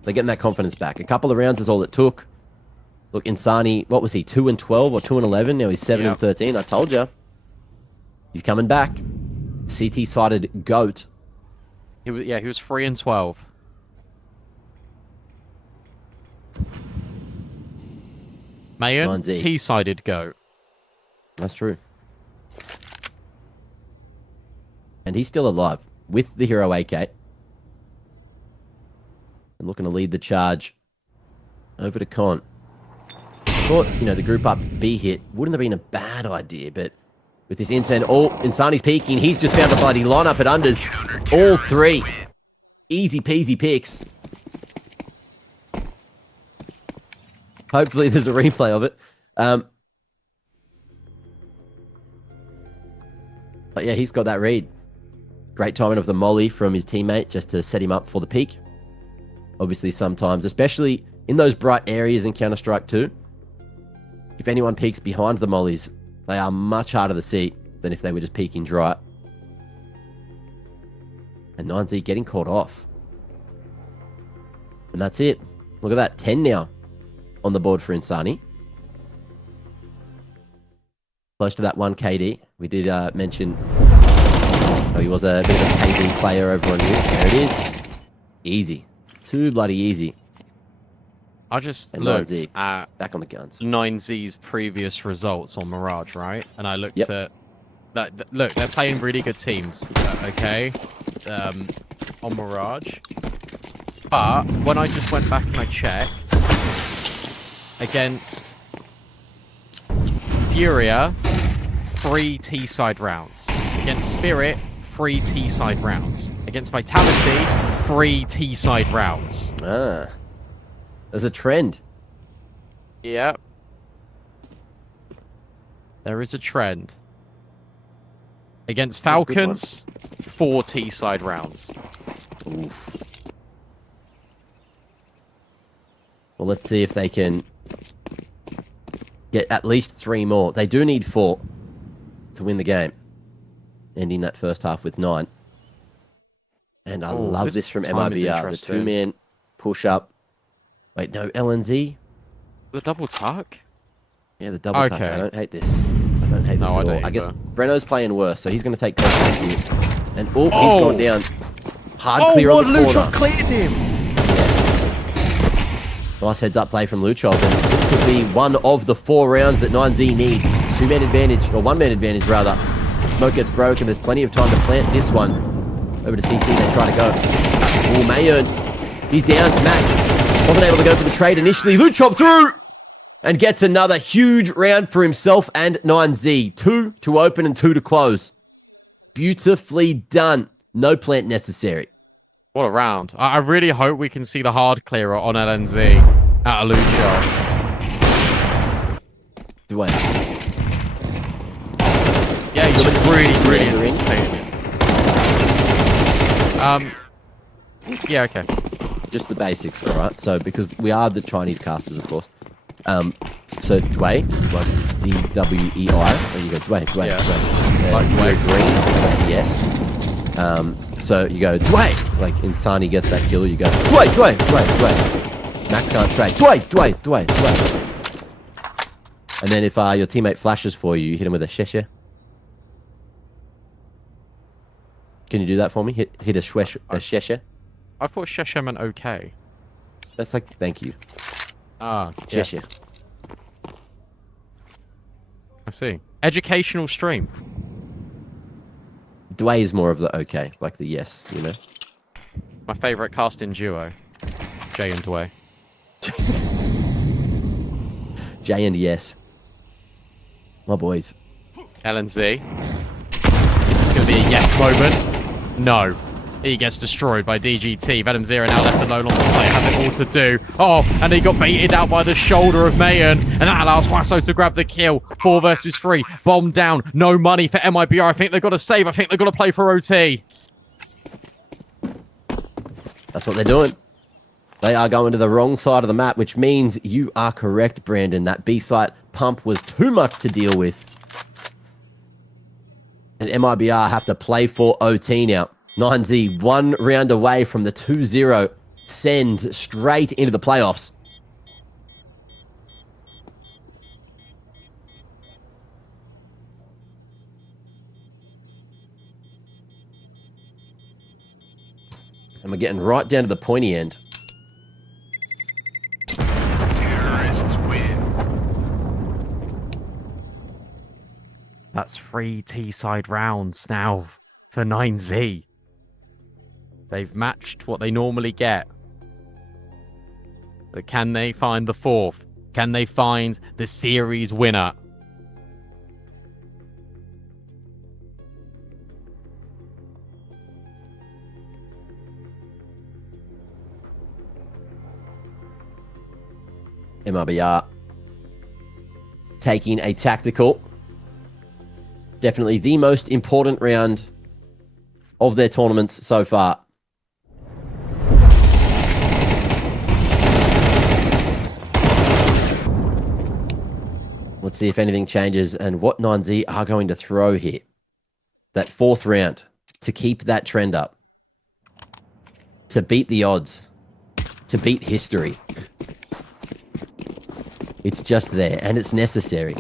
They're getting that confidence back. A couple of rounds is all it took. Look, Insani, what was he, 2 and 12 or 2 and 11? Now he's 7 and 13. I told you. He's coming back. CT-sided GOAT. He was 3 and 12. Mayon, T-sided GOAT. That's true. And he's still alive with the hero AK. And looking to lead the charge over to Con. Thought, you know, the group up B hit wouldn't have been a bad idea, but with this insane. Oh, Insani's peeking. He's just found the bloody lineup at unders. All three. Easy peasy picks. Hopefully there's a replay of it. But yeah, he's got that read. Great timing of the molly from his teammate just to set him up for the peak. Obviously, sometimes, especially in those bright areas in Counter-Strike 2, if anyone peeks behind the mollies, they are much harder to see than if they were just peeking dry. And 9Z getting caught off. And that's it. Look at that. 10 now on the board for Insani. Close to that 1 KD. We did mention he was a bit of a KD player over on you. There it is. Easy. Too bloody easy. I just And looked 9Z at back on the guns. 9Z's previous results on Mirage, right? And I looked Yep. at that. Look, they're playing really good teams, okay, on Mirage. But when I just went back and I checked against Furia, 3 T-side rounds. Against Spirit, 3 T-side rounds. Against Vitality, 3 T-side rounds. Ah. There's a trend. Yep. There is a trend. Against Falcons, 4 T-side rounds. Oof. Well, let's see if they can get at least 3 more. They do need 4 to win the game. Ending that first half with 9. And I love this from time is MIBR. The interesting. 2-man push-up. Wait, no, LNZ? The double tuck? Yeah, the double tuck. Okay. I don't hate this. I don't hate this No, I at all. don't I guess either. Breno's playing worse, so he's going to take contact here. And he's Oh! gone down. Hard clear on the corner. cleared him! Nice heads-up play from Luchov, and this could be one of the 4 rounds that 9Z need. 2-man advantage, or 1-man advantage, rather. Smoke gets broken. There's plenty of time to plant this one. Over to CT, they try to go. Oh, Mayern. He's down. Max wasn't able to go for the trade initially. Luchov through! And gets another huge round for himself and 9Z. 2 to open and 2 to close. Beautifully done. No plant necessary. What a round. I really hope we can see the hard clearer on LNZ at a Lucio. Dwayne. Yeah, he's just really Ring. anticipating it. Yeah, okay. Just the basics, all right? So, because we are the Chinese casters, of course. So, Dway, like D-W-E-I. There you go, Dway. Yeah. Dway. Like Dway. Green, yes. So, you go, Dway. Like, Insani gets that kill, you go, Dway. Max can't trade. Dway. And then if your teammate flashes for you, you hit him with a sheshe. Can you do that for me? Hit a sheshe. I thought Shesha meant okay. That's like, thank you. Ah, Sheshe. yes. I see. Educational stream. Dway is more of the okay, like the yes, you know? My favourite casting duo. Jay and Dway. J and yes. My boys. LNZ. Is this going to be a yes moment? No. He gets destroyed by DGT. Venom Zero now left alone on the site, has it all to do. Oh, and he got baited out by the shoulder of Mayan, and that allows Wasso to grab the kill. 4 versus 3. Bomb down. No money for MIBR. I think they've got to save. I think they've got to play for OT. That's what they're doing. They are going to the wrong side of the map, which means you are correct, Brandon. That B-site pump was too much to deal with. And MIBR have to play for OT now. 9Z 1 round away from the 2-0 send straight into the playoffs. And we're getting right down to the pointy end. Terrorists win. That's 3 T-side rounds now for 9Z. They've matched what they normally get. But can they find the 4th? Can they find the series winner? MIBR taking a tactical. Definitely the most important round of their tournaments so far. Let's see if anything changes and what 9Z are going to throw here. That fourth round to keep that trend up. To beat the odds. To beat history. It's just there and it's necessary.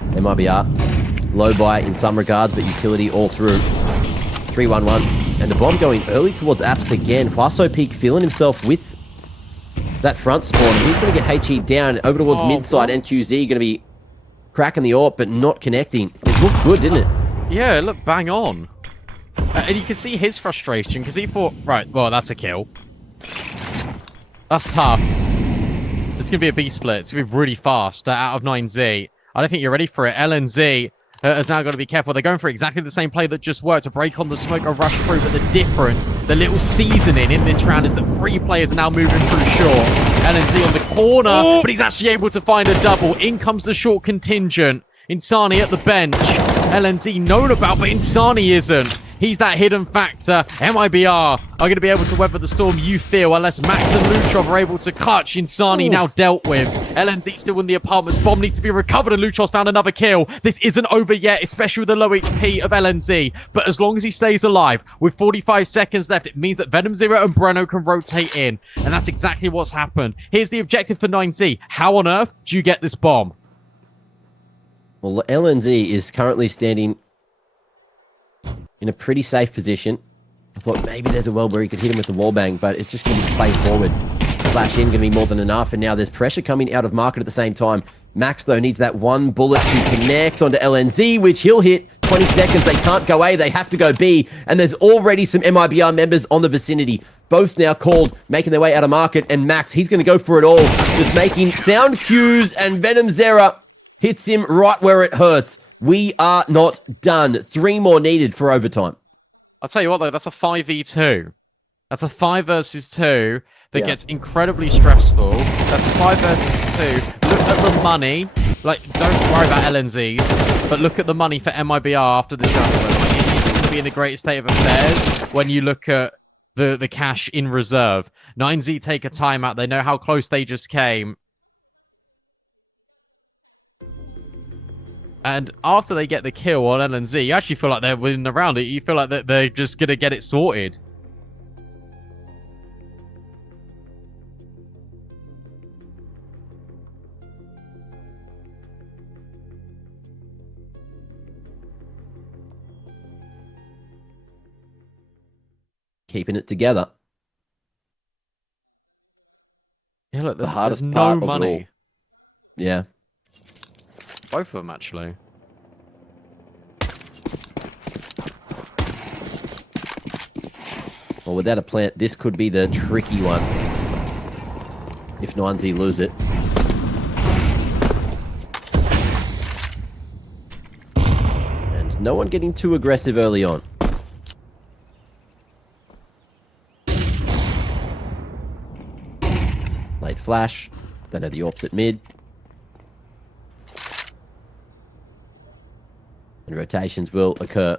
MIBR, low buy in some regards, but utility all through. 3-1-1. And the bomb going early towards Apps again. Huaso Peak feeling himself with that front spawn. He's going to get HE down over towards mid-side. NQZ going to be cracking the AWP, but not connecting. It looked good, didn't it? Yeah, it looked bang on. And you can see his frustration, because he thought, right, well, that's a kill. That's tough. It's going to be a B split. It's going to be really fast out of 9Z. I don't think you're ready for it. LNZ has now got to be careful. They're going for exactly the same play that just worked to break on the smoke or rush through, but the difference, the little seasoning in this round is that 3 players are now moving through short. LNZ on the corner, but he's actually able to find a double. In comes the short contingent. Insani at the bench. LNZ known about, but Insani isn't. He's that hidden factor. MIBR are going to be able to weather the storm, you feel, unless Max and Lutrov are able to clutch. Insani now dealt with. LNZ still in the apartments. Bomb needs to be recovered, and Lutrov's found another kill. This isn't over yet, especially with the low HP of LNZ. But as long as he stays alive, with 45 seconds left, it means that Venom Zero and Breno can rotate in. And that's exactly what's happened. Here's the objective for 9Z. How on earth do you get this bomb? Well, LNZ is currently standing in a pretty safe position. I thought maybe there's a world where he could hit him with the wallbang, but it's just going to be play forward. Flash in, going to be more than enough, and now there's pressure coming out of market at the same time. Max, though, needs that one bullet to connect onto LNZ, which he'll hit. 20 seconds, they can't go A, they have to go B, and there's already some MIBR members on the vicinity. Both now called, making their way out of market, and Max, he's going to go for it all. Just making sound cues, and Venom Zera hits him right where it hurts. We are not done. 3 more needed for overtime. I'll tell you what, though, that's a 5v2. That's a 5 versus 2 that gets incredibly stressful. That's a 5 versus 2. Look at the money. Like, don't worry about LNZs, but look at the money for MIBR after the jumper. Like, it isn't going to be in the greatest state of affairs when you look at the cash in reserve. 9Z take a timeout. They know how close they just came. And after they get the kill on LNZ, you actually feel like they're winning the round. You feel like they're just going to get it sorted. Keeping it together. Yeah, look, there's hardest no part of it money. all. Yeah. Both of them, actually. Well, without a plant, this could be the tricky one. If 9Z lose it. And no one getting too aggressive early on. Late flash. Don't know the AWP's at mid. And rotations will occur.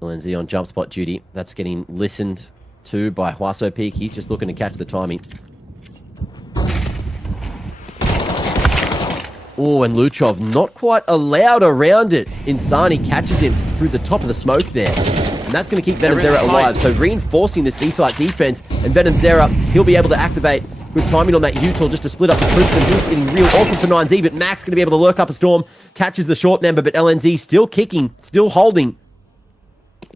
LNZ on jump spot duty. That's getting listened to by Huaso Peak. He's just looking to catch the timing. Oh, and Lutrov not quite allowed around it. Insani catches him through the top of the smoke there. And that's going to keep Venom Zera alive. So reinforcing this D-site defense. And Venom Zera, he'll be able to activate. Good timing on that util just to split up the troops, and he's getting real awkward for 9Z, but Max going to be able to lurk up a storm, catches the short member, but LNZ still kicking, still holding,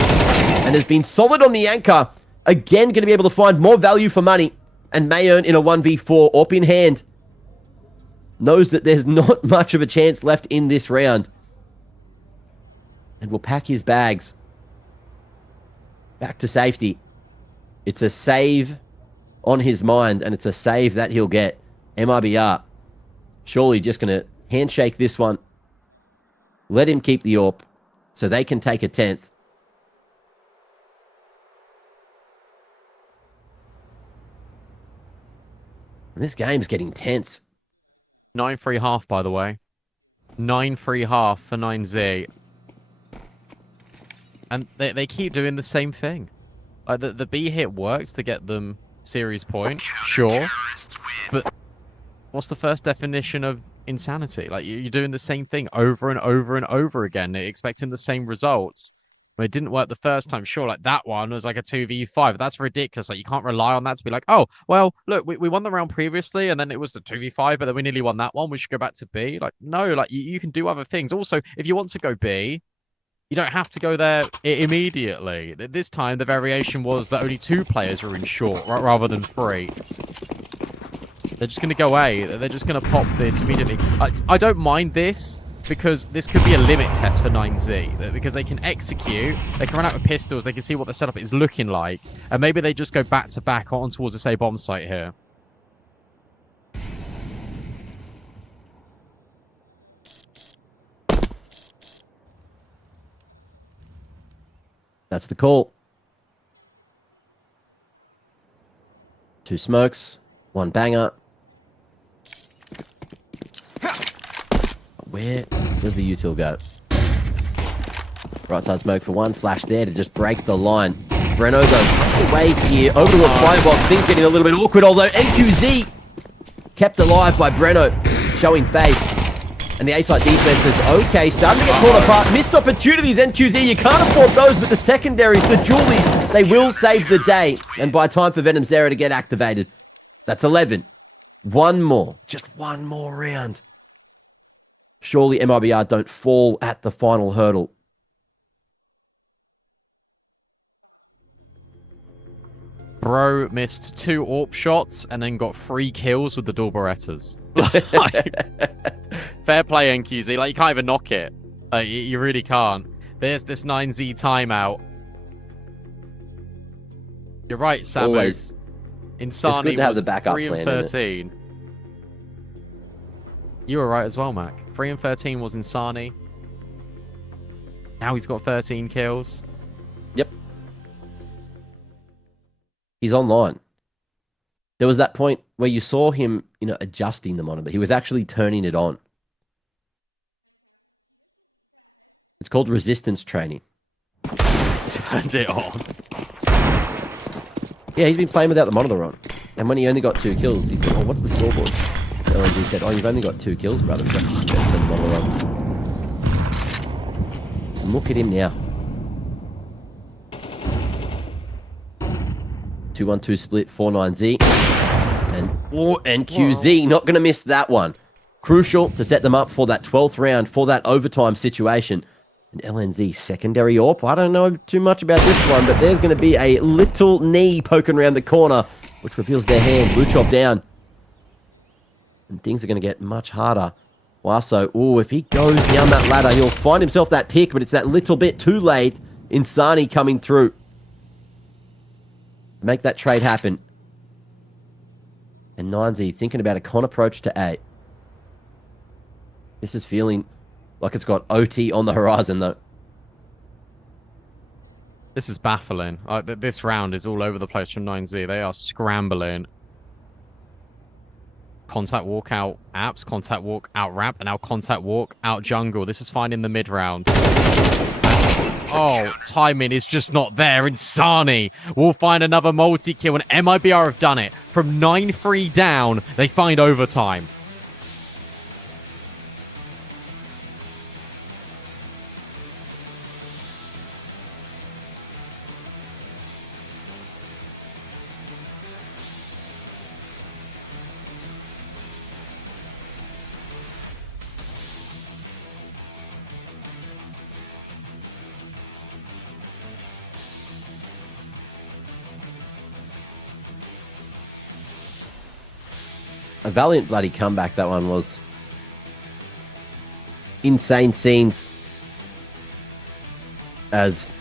and has been solid on the anchor. Again, going to be able to find more value for money, and may earn in a 1v4, AWP in hand. Knows that there's not much of a chance left in this round, and will pack his bags back to safety. It's a save on his mind, and it's a save that he'll get. MIBR surely just going to handshake this one. Let him keep the AWP so they can take a 10th. This game's getting tense. 9-3 half, by the way. 9-3 half for 9Z. And they keep doing the same thing. Like the B hit works to get them series point, sure. But what's the first definition of insanity? Like you're doing the same thing over and over and over again, expecting the same results. When it didn't work the first time, sure, like that one was like a 2v5. That's ridiculous. Like you can't rely on that to be like, oh, well, look, we won the round previously and then it was the 2v5, but then we nearly won that one. We should go back to B. Like, no, like you can do other things. Also, if you want to go B, you don't have to go there immediately. This time, the variation was that only 2 players were in short rather than 3. They're just going to go A. They're just going to pop this immediately. I don't mind this, because this could be a limit test for 9Z. Because they can execute, they can run out with pistols, they can see what the setup is looking like, and maybe they just go back-to-back on towards this A bomb site here. That's the call. 2 smokes, 1 banger. Where does the util go? Right side smoke for 1. Flash there to just break the line. Breno goes away here. Over to a fire box. Things getting a little bit awkward, although NQZ kept alive by Breno, showing face. And the A-side defense is okay. Starting to get torn apart. Missed opportunities, NQZ. You can't afford those, but the secondaries, the Julies, they will save the day. And by time for Venom Zera to get activated, that's 11. 1 more. Just 1 more round. Surely MIBR don't fall at the final hurdle. Bro missed 2 AWP shots and then got 3 kills with the dual Berettas. Fair play, NQZ. Like, you can't even knock it. Like, you really can't. There's this 9Z timeout. You're right, Samu. Always. Insani good to have was the backup 3 and plan, 13. You were right as well, Mac. 3 and 13 was Insani. Now he's got 13 kills. Yep. He's online. There was that point where you saw him, adjusting the monitor. He was actually turning it on. It's called resistance training. Turned it on. Yeah, he's been playing without the monitor on. And when he only got 2 kills, he said, oh, what's the scoreboard? And he said, oh, you've only got 2 kills, brother. He's like, oh, better turn the monitor on. And look at him now. 2-1-2 split, 4-9Z. And QZ, not going to miss that one. Crucial to set them up for that 12th round, for that overtime situation. And LNZ, secondary AWP. I don't know too much about this one, but there's going to be a little knee poking around the corner, which reveals their hand. Blue chop down. And things are going to get much harder. Waso, if he goes down that ladder, he'll find himself that pick, but it's that little bit too late. Insani coming through. Make that trade happen. And 9Z thinking about a con approach to A. This is feeling like it's got OT on the horizon, though. This is baffling. This round is all over the place from 9Z. They are scrambling. Contact walk out apps, contact walk out ramp, and now contact walk out jungle. This is fine in the mid round. Oh, timing is just not there. Insani will find another multi-kill, and MIBR have done it. From 9-3 down, they find overtime. A valiant bloody comeback, that one was. Insane scenes. As,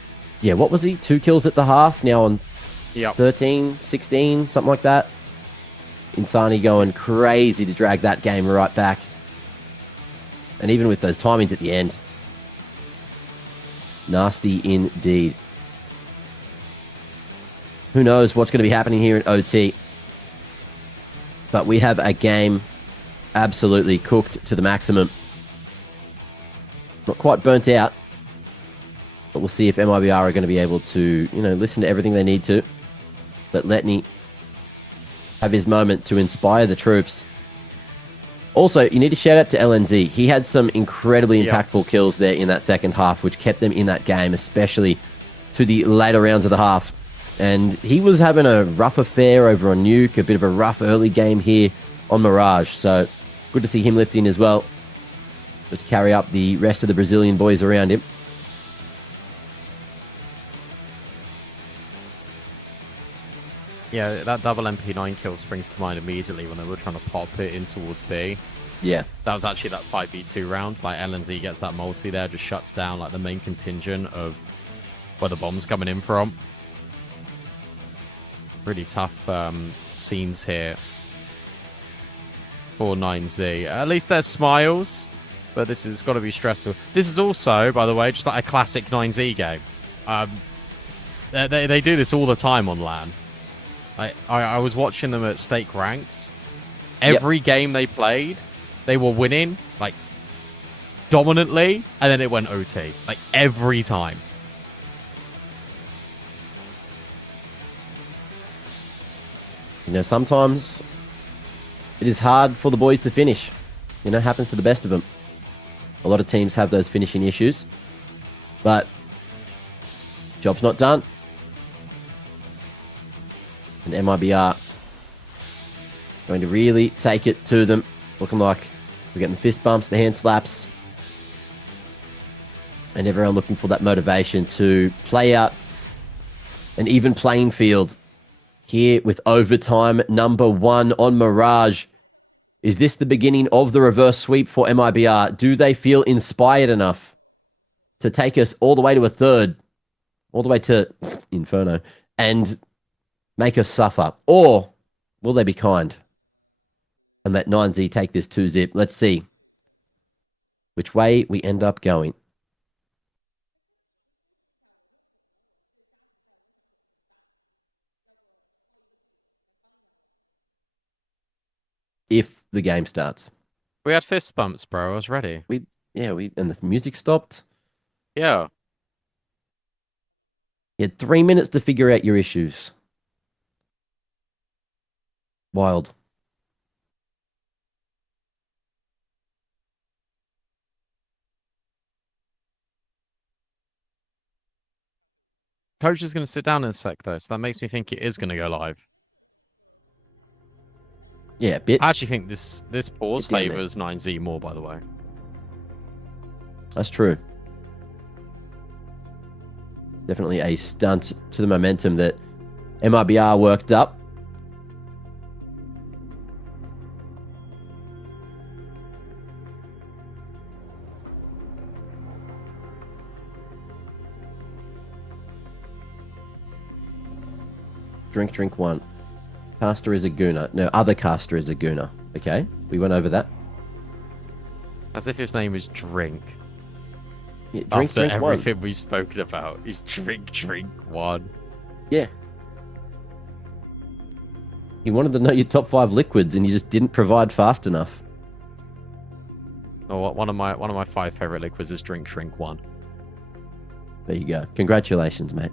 what was he? 2 kills at the half, now on 13, 16, something like that. Insani going crazy to drag that game right back. And even with those timings at the end. Nasty indeed. Who knows what's going to be happening here at OT. But we have a game absolutely cooked to the maximum. Not quite burnt out, but we'll see if MIBR are going to be able to, listen to everything they need to. Let Letney have his moment to inspire the troops. Also, you need to shout out to LNZ. He had some incredibly impactful kills there in that second half, which kept them in that game, especially to the later rounds of the half. And he was having a rough affair over on Nuke, a bit of a rough early game here on Mirage. So good to see him lifting as well, to carry up the rest of the Brazilian boys around him. Yeah, that double MP9 kill springs to mind immediately when they were trying to pop it in towards B. Yeah. That was actually that 5v2 round. Like, LNZ gets that multi there, just shuts down like the main contingent of where the bomb's coming in from. Really tough scenes here for 9Z. At least there's smiles, but this has got to be stressful. This is also, by the way, just like a classic 9Z game. They do this all the time on LAN. I was watching them at Stake Ranked. Every game they played, they were winning, like, dominantly, and then it went OT. Like, every time. Sometimes it is hard for the boys to finish. Happens to the best of them. A lot of teams have those finishing issues. But job's not done. And MIBR going to really take it to them. Looking like we're getting the fist bumps, the hand slaps. And everyone looking for that motivation to play out an even playing field. Here with overtime number 1 on Mirage. Is this the beginning of the reverse sweep for MIBR? Do they feel inspired enough to take us all the way to a third, all the way to Inferno, and make us suffer? Or will they be kind and let 9Z take this 2-zip? Let's see which way we end up going. If the game starts. We had fist bumps, bro. I was ready. And the music stopped. Yeah. You had 3 minutes to figure out your issues. Wild. Coach is going to sit down in a sec, though, so that makes me think it is going to go live. Yeah, a bit. I actually think this pause favors 9Z more, by the way. That's true. Definitely a stunt to the momentum that MIBR worked up. Drink one. Caster is a gooner. No, other caster is a gooner. Okay, we went over that. As if his name is Drink. Yeah, After drink one. everything we've spoken about, he's Drink one. Yeah. You wanted to know your top 5 liquids, and you just didn't provide fast enough. Oh, one of my 5 favorite liquids is Drink one. There you go. Congratulations, mate.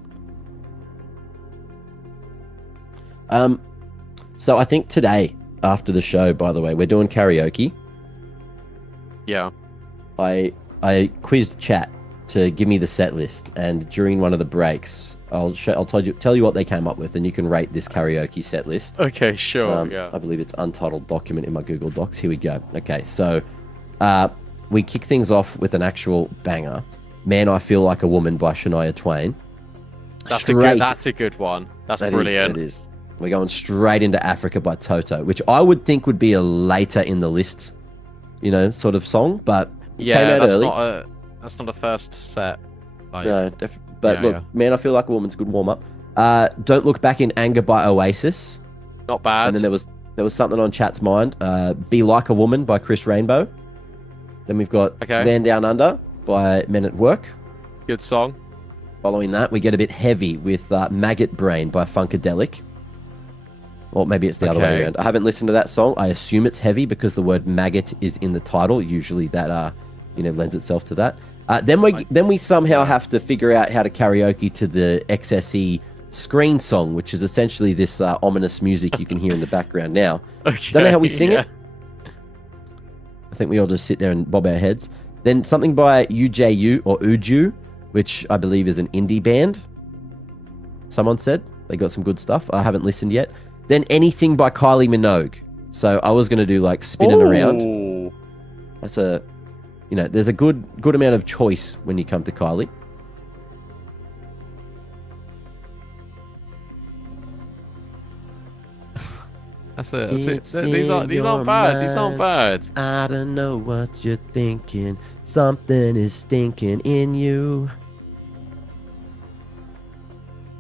So I think today, after the show, by the way, we're doing karaoke. Yeah. I quizzed chat to give me the set list, and during one of the breaks, I'll tell you what they came up with, and you can rate this karaoke set list. Okay, sure. Yeah. I believe it's untitled document in my Google Docs. Here we go. Okay, so we kick things off with an actual banger. Man, I Feel Like a Woman by Shania Twain. That's a good one. That's brilliant. It is. We're going straight into Africa by Toto, which I would think would be a later in the list, sort of song, but yeah, came out that's early. That's not a first set. Like, No, but look, Man, I Feel Like a Woman's a good warm up. Don't Look Back in Anger by Oasis. Not bad. And then there was something on chat's mind. Be Like a Woman by Chris Rainbow. Then we've got Van Down Under by Men at Work. Good song. Following that, we get a bit heavy with Maggot Brain by Funkadelic. Or maybe it's the other way Okay. around. I haven't listened to that song. I assume it's heavy because the word maggot is in the title. Usually that lends itself to that. Then we somehow have to figure out how to karaoke to the XSE screen song, which is essentially this ominous music you can hear in the background now. Okay, Don't know how we sing it. I think we all just sit there and bob our heads. Then something by UJU or Uju, which I believe is an indie band. Someone said they got some good stuff. I haven't listened yet. Then anything by Kylie Minogue. So I was going to do like spinning around. That's there's a good amount of choice when you come to Kylie. That's it. These aren't bad. These aren't bad. I don't know what you're thinking. Something is stinking in you.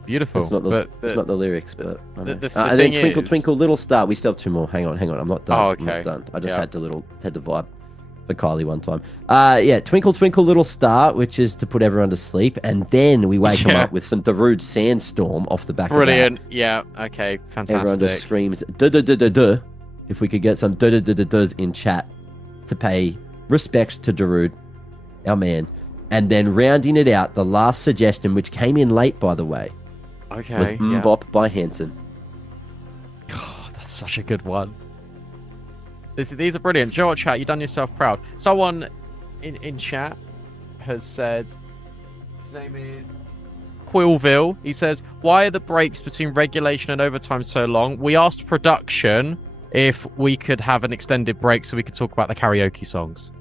Beautiful. It's not the lyrics, but I know. the and thing then Twinkle is- Twinkle Little Star. We still have 2 more. Hang on. I'm not done. Oh, okay. I'm not done. I just Yeah. had to vibe for Kylie one time. Twinkle Twinkle Little Star, which is to put everyone to sleep, and then we wake them Yeah. up with some Darude Sandstorm off the back Brilliant. Yeah. Okay. of that. Everyone Fantastic. just screams duh duh duh duh duh. If we could get some duh duh duh duh duhs in chat to pay respects to Darude, our man, and then rounding it out, the last suggestion, which came in late by the way, Okay. was Yeah. Mbop by Hanson. Oh, that's such a good one. These are brilliant. Joe, chat, you've done yourself proud. Someone in chat has said, his name is Quillville. He says, why are the breaks between regulation and overtime so long? We asked production if we could have an extended break so we could talk about the karaoke songs.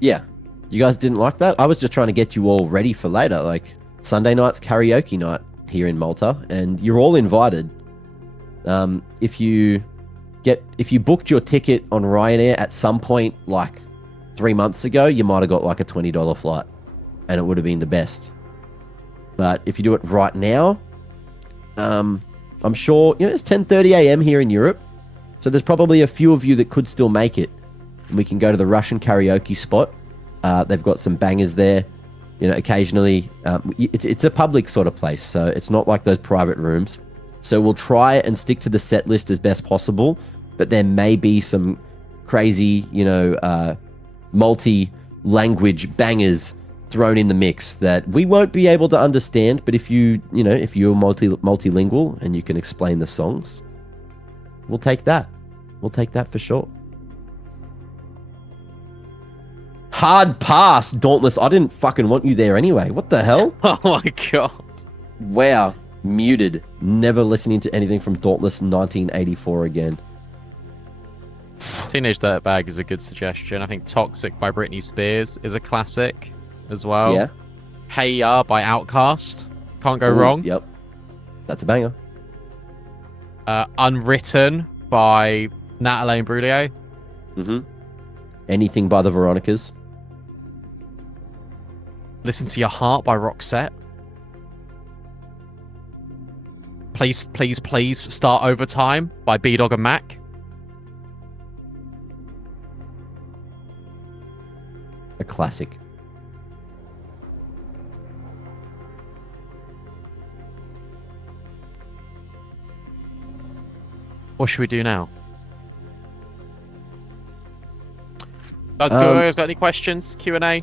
Yeah. You guys didn't like that? I was just trying to get you all ready for later. Like, Sunday night's karaoke night here in Malta, and you're all invited. If you booked your ticket on Ryanair at some point, like 3 months ago, you might have got like a $20 flight, and it would have been the best. But if you do it right now, I'm sure, it's 10:30 a.m. here in Europe, so there's probably a few of you that could still make it. And we can go to the Russian karaoke spot. They've got some bangers there. Occasionally, it's a public sort of place, so it's not like those private rooms. So we'll try and stick to the set list as best possible, but there may be some crazy, multi-language bangers thrown in the mix that we won't be able to understand. But if you're multilingual and you can explain the songs, we'll take that. We'll take that for sure. Hard pass, Dauntless. I didn't fucking want you there anyway. What the hell? Oh my god. Wow. Muted. Never listening to anything from Dauntless 1984 again. Teenage Dirtbag is a good suggestion. I think Toxic by Britney Spears is a classic as well. Yeah. Hey Ya by Outkast. Can't go Ooh, wrong. Yep. That's a banger. Unwritten by Natalie Imbruglia. Mm-hmm. Anything by the Veronicas. Listen to Your Heart by Roxette. Please, please, please start Overtime by B-Dog and Mac. A classic. What should we do now? Guys, got any questions? Q&A?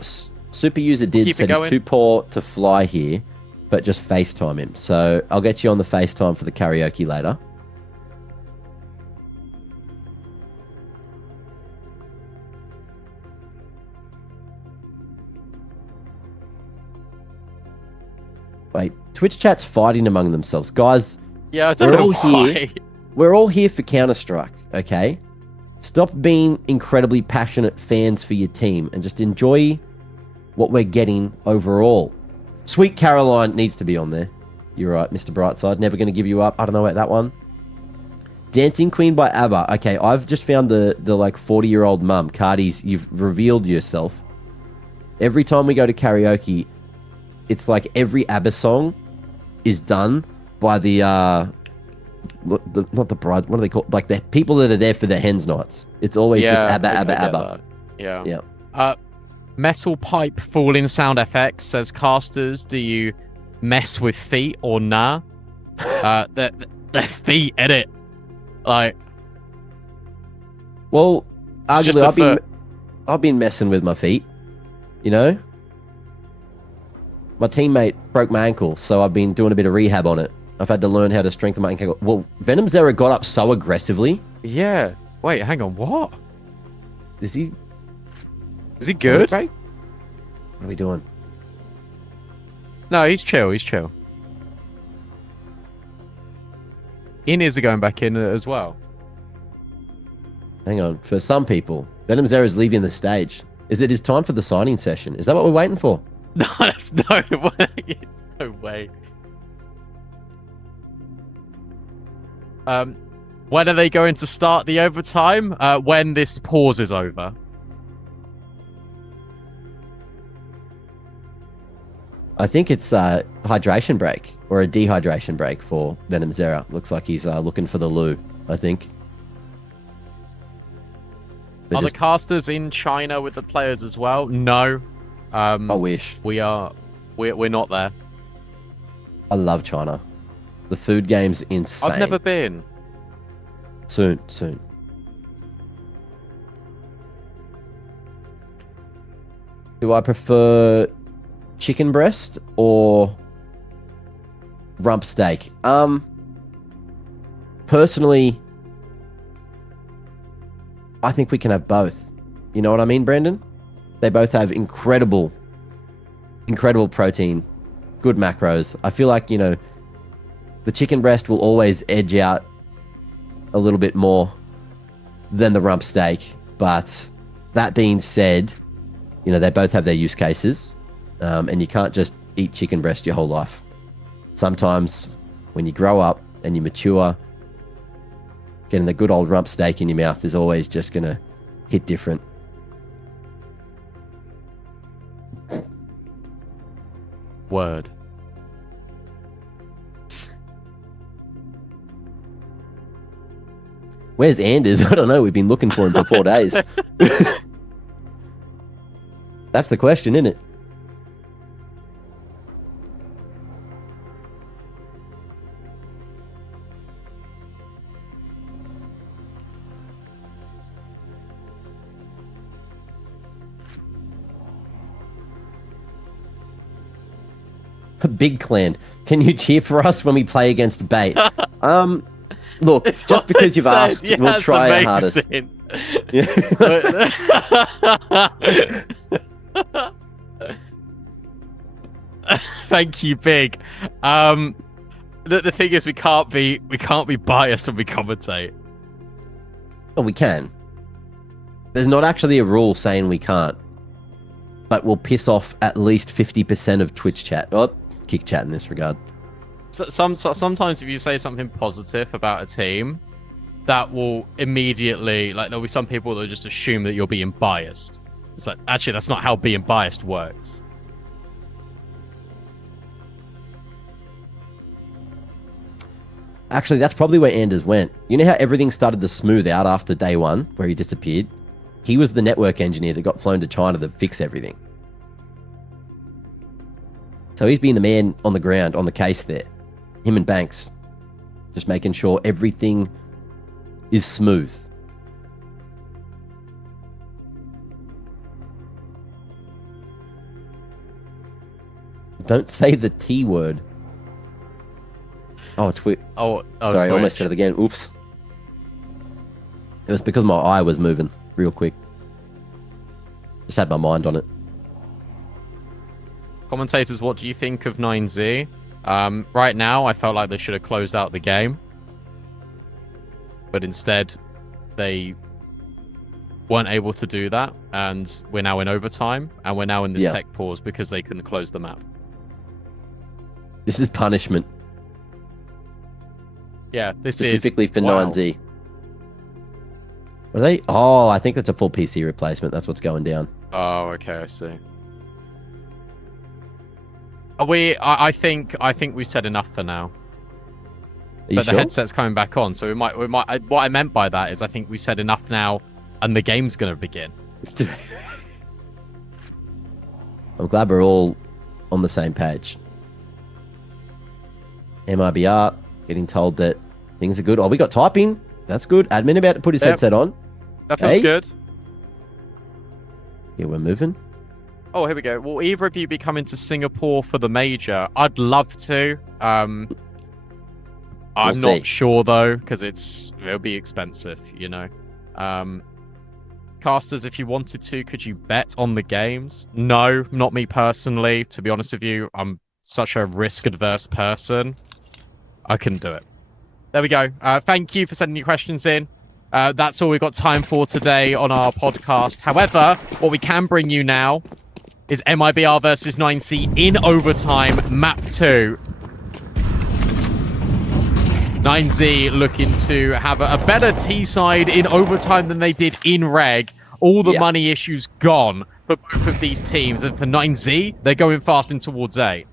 Super User did Keep it said he's going. too poor to fly here, but just FaceTime him. So I'll get you on the FaceTime for the karaoke later. Wait, Twitch chat's fighting among themselves. Guys, Yeah, I don't We're know all why. here. we're all here for Counter-Strike, okay? Stop being incredibly passionate fans for your team and just enjoy what we're getting overall. Sweet Caroline needs to be on there. You're right, Mr. Brightside. Never going to give you up. I don't know about that one. Dancing Queen by ABBA. Okay, I've just found the like 40-year-old mum. Cardi's, you've revealed yourself. Every time we go to karaoke, it's like every ABBA song is done by the not the bride. What are they called? Like the people that are there for the hens nights. It's always just ABBA, I ABBA, get ABBA. that. Yeah. Yeah. Metal Pipe Falling Sound FX says, casters, do you mess with feet or nah? Their feet, edit. Like, Well, it's just arguably, a I've been messing with my feet. You know, my teammate broke my ankle, so I've been doing a bit of rehab on it. I've had to learn how to strengthen my ankle. Well, Venom Zero got up so aggressively. Yeah. Wait, hang on. What? Is he Good? break? What are we doing? No, he's chill. He's chill. In-ears are going back in as well. Hang on. For some people, Venom Zero is leaving the stage. Is it his time for the signing session? Is that what we're waiting for? No, that's no way. It's no way. When are they going to start the overtime? When this pause is over. I think it's a hydration break or a dehydration break for Venom Zero. Looks like he's looking for the loo, I think. They're Are the casters in China with the players as well? No. I wish. We're not there. I love China. The food game's insane. I've never been. Soon. Do I prefer chicken breast or rump steak? Personally, I think we can have both. You know what I mean, Brandon? They both have incredible protein, good macros. I feel like, the chicken breast will always edge out a little bit more than the rump steak. But that being said, they both have their use cases. And you can't just eat chicken breast your whole life. Sometimes when you grow up and you mature, getting the good old rump steak in your mouth is always just going to hit different. Word. Where's Anders? I don't know. We've been looking for him for 4 days. That's the question, isn't it? Big Clan, can you cheer for us when we play against Bait? Look, It's just what because it you've said. asked, Yeah, we'll it's try our hardest. amazing. Yeah. Thank you, Big. The thing is, we can't be biased when we commentate. Oh, we can. There's not actually a rule saying we can't, but we'll piss off at least 50% of Twitch chat. Oh, kick chat in this regard. Sometimes if you say something positive about a team, that will immediately, there'll be some people that just assume that you're being biased. It's like, actually, that's not how being biased works. Actually, that's probably where Anders went. You know how everything started to smooth out after day one, where he disappeared? He was the network engineer that got flown to China to fix everything. So he's been the man on the ground, on the case there. Him and Banks. Just making sure everything is smooth. Don't say the T word. Oh, Sorry, sorry, I almost said it again. Oops. It was because my eye was moving real quick. Just had my mind on it. Commentators, what do you think of 9Z? Right now, I felt like they should have closed out the game. But instead, they weren't able to do that. And we're now in overtime. And we're now in this tech pause because they couldn't close the map. This is punishment. Yeah, this specifically is... for 9Z. Were they? Oh, I think that's a full PC replacement. That's what's going down. Oh, okay, I see. I think we said enough for now. Are you but sure? the headset's coming back on, so we might. What I meant by that is, I think we said enough now, and the game's going to begin. I'm glad we're all on the same page. MIBR getting told that things are good. Oh, we got typing. That's good. Admin about to put his Yep. headset on. That feels Hey. good. Yeah, we're moving. Oh, here we go. Will either of you be coming to Singapore for the major? I'd love to. I'm We'll not see. sure though, because it'll be expensive, you know. Casters, if you wanted to, could you bet on the games? No, not me personally. To be honest with you, I'm such a risk-adverse person. I couldn't do it. There we go. Thank you for sending your questions in. That's all we've got time for today on our podcast. However, what we can bring you now is MIBR versus 9C in overtime, map 2. 9Z looking to have a better T-side in overtime than they did in reg. All the money issues gone for both of these teams. And for 9Z, they're going fast in towards A.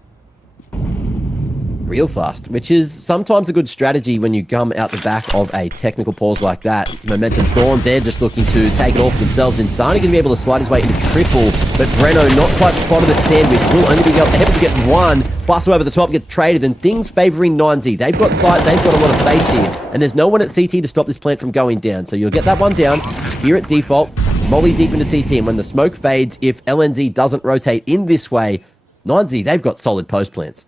Real fast, which is sometimes a good strategy when you come out the back of a technical pause like that. Momentum's gone. They're just looking to take it off themselves. Insani going to be able to slide his way into triple, but Breno not quite spotted at Sandwich. Will only be able to get one. Bustle over the top, get traded, and things favouring 9Z. They've got sight, they've got a lot of space here, and there's no one at CT to stop this plant from going down. So you'll get that one down here at default. Molly deep into CT, and when the smoke fades, if LNZ doesn't rotate in this way, 9Z, they've got solid post plants.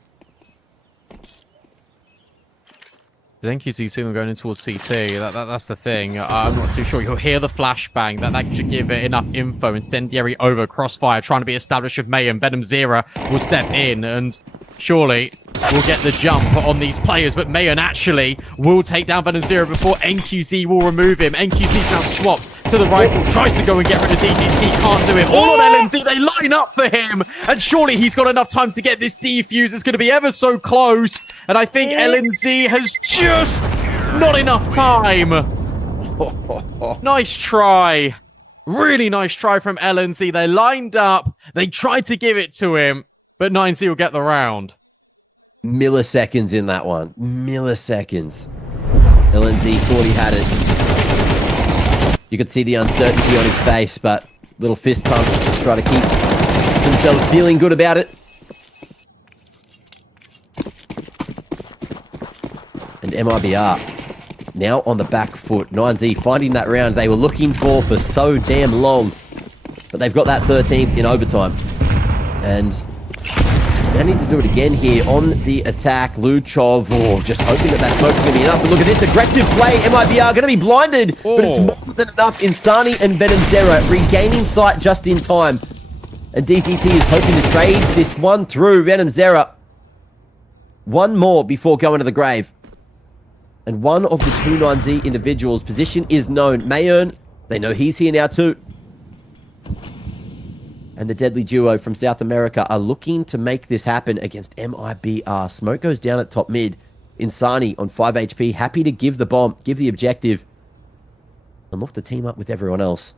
I think you see them going in towards CT. That's the thing. I'm not too sure. You'll hear the flashbang. That should give it enough info. Incendiary over. Crossfire trying to be established with May, and Venom Zera will step in and surely will get the jump on these players. But Mayan actually will take down Venom Zera before NQZ will remove him. NQZ's now swapped to the rifle. Tries to go and get rid of DDT. Can't do it. All on LNZ. They line up for him. And surely he's got enough time to get this defuse. It's going to be ever so close. And I think LNZ has just not enough time. Nice try. Really nice try from LNZ. They lined up. They tried to give it to him. But 9Z will get the round. Milliseconds in that one. Milliseconds. LNZ thought he had it. You could see the uncertainty on his face, but little fist pump to try to keep themselves feeling good about it. And MIBR now on the back foot. 9Z finding that round they were looking for so damn long. But they've got that 13th in overtime. And they need to do it again here on the attack. Luchov, just hoping that smoke's going to be enough. But look at this aggressive play. MIBR going to be blinded, but it's more than enough. Insani and Venom Zera regaining sight just in time. And DGT is hoping to trade this one through. Venom Zera. One more before going to the grave. And one of the two 9Z individuals' position is known. Mayern, they know he's here now too. And the deadly duo from South America are looking to make this happen against MIBR. Smoke goes down at top mid. Insani on 5 HP, happy to give the bomb, give the objective, and look to team up with everyone else.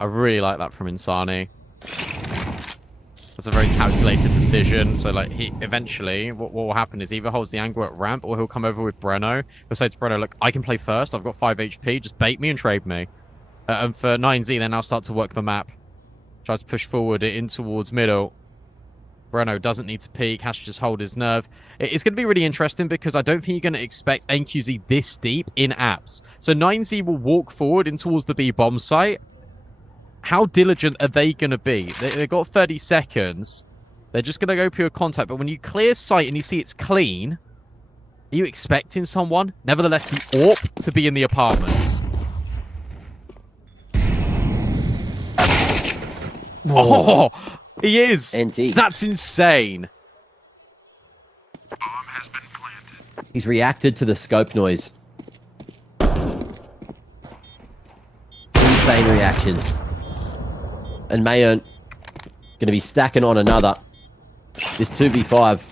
I really like that from Insani. That's a very calculated decision. So, like, he eventually, what will happen is he either holds the angle at ramp or he'll come over with Breno. He'll say to Breno, look, I can play first. I've got 5 HP. Just bait me and trade me. And for 9Z, they now start to work the map. Tries to push forward in towards middle. Breno doesn't need to peek. Has to just hold his nerve. It's going to be really interesting because I don't think you're going to expect NQZ this deep in apps. So 9Z will walk forward in towards the B bomb site. How diligent are they going to be? They've got 30 seconds. They're just going to go pure contact. But when you clear sight and you see it's clean, are you expecting someone? Nevertheless, he ought to be in the apartments. Whoa. Oh, he is. NT. That's insane. Bomb has been planted. He's reacted to the scope noise. Insane reactions. And Mayern going to be stacking on another. This 2v5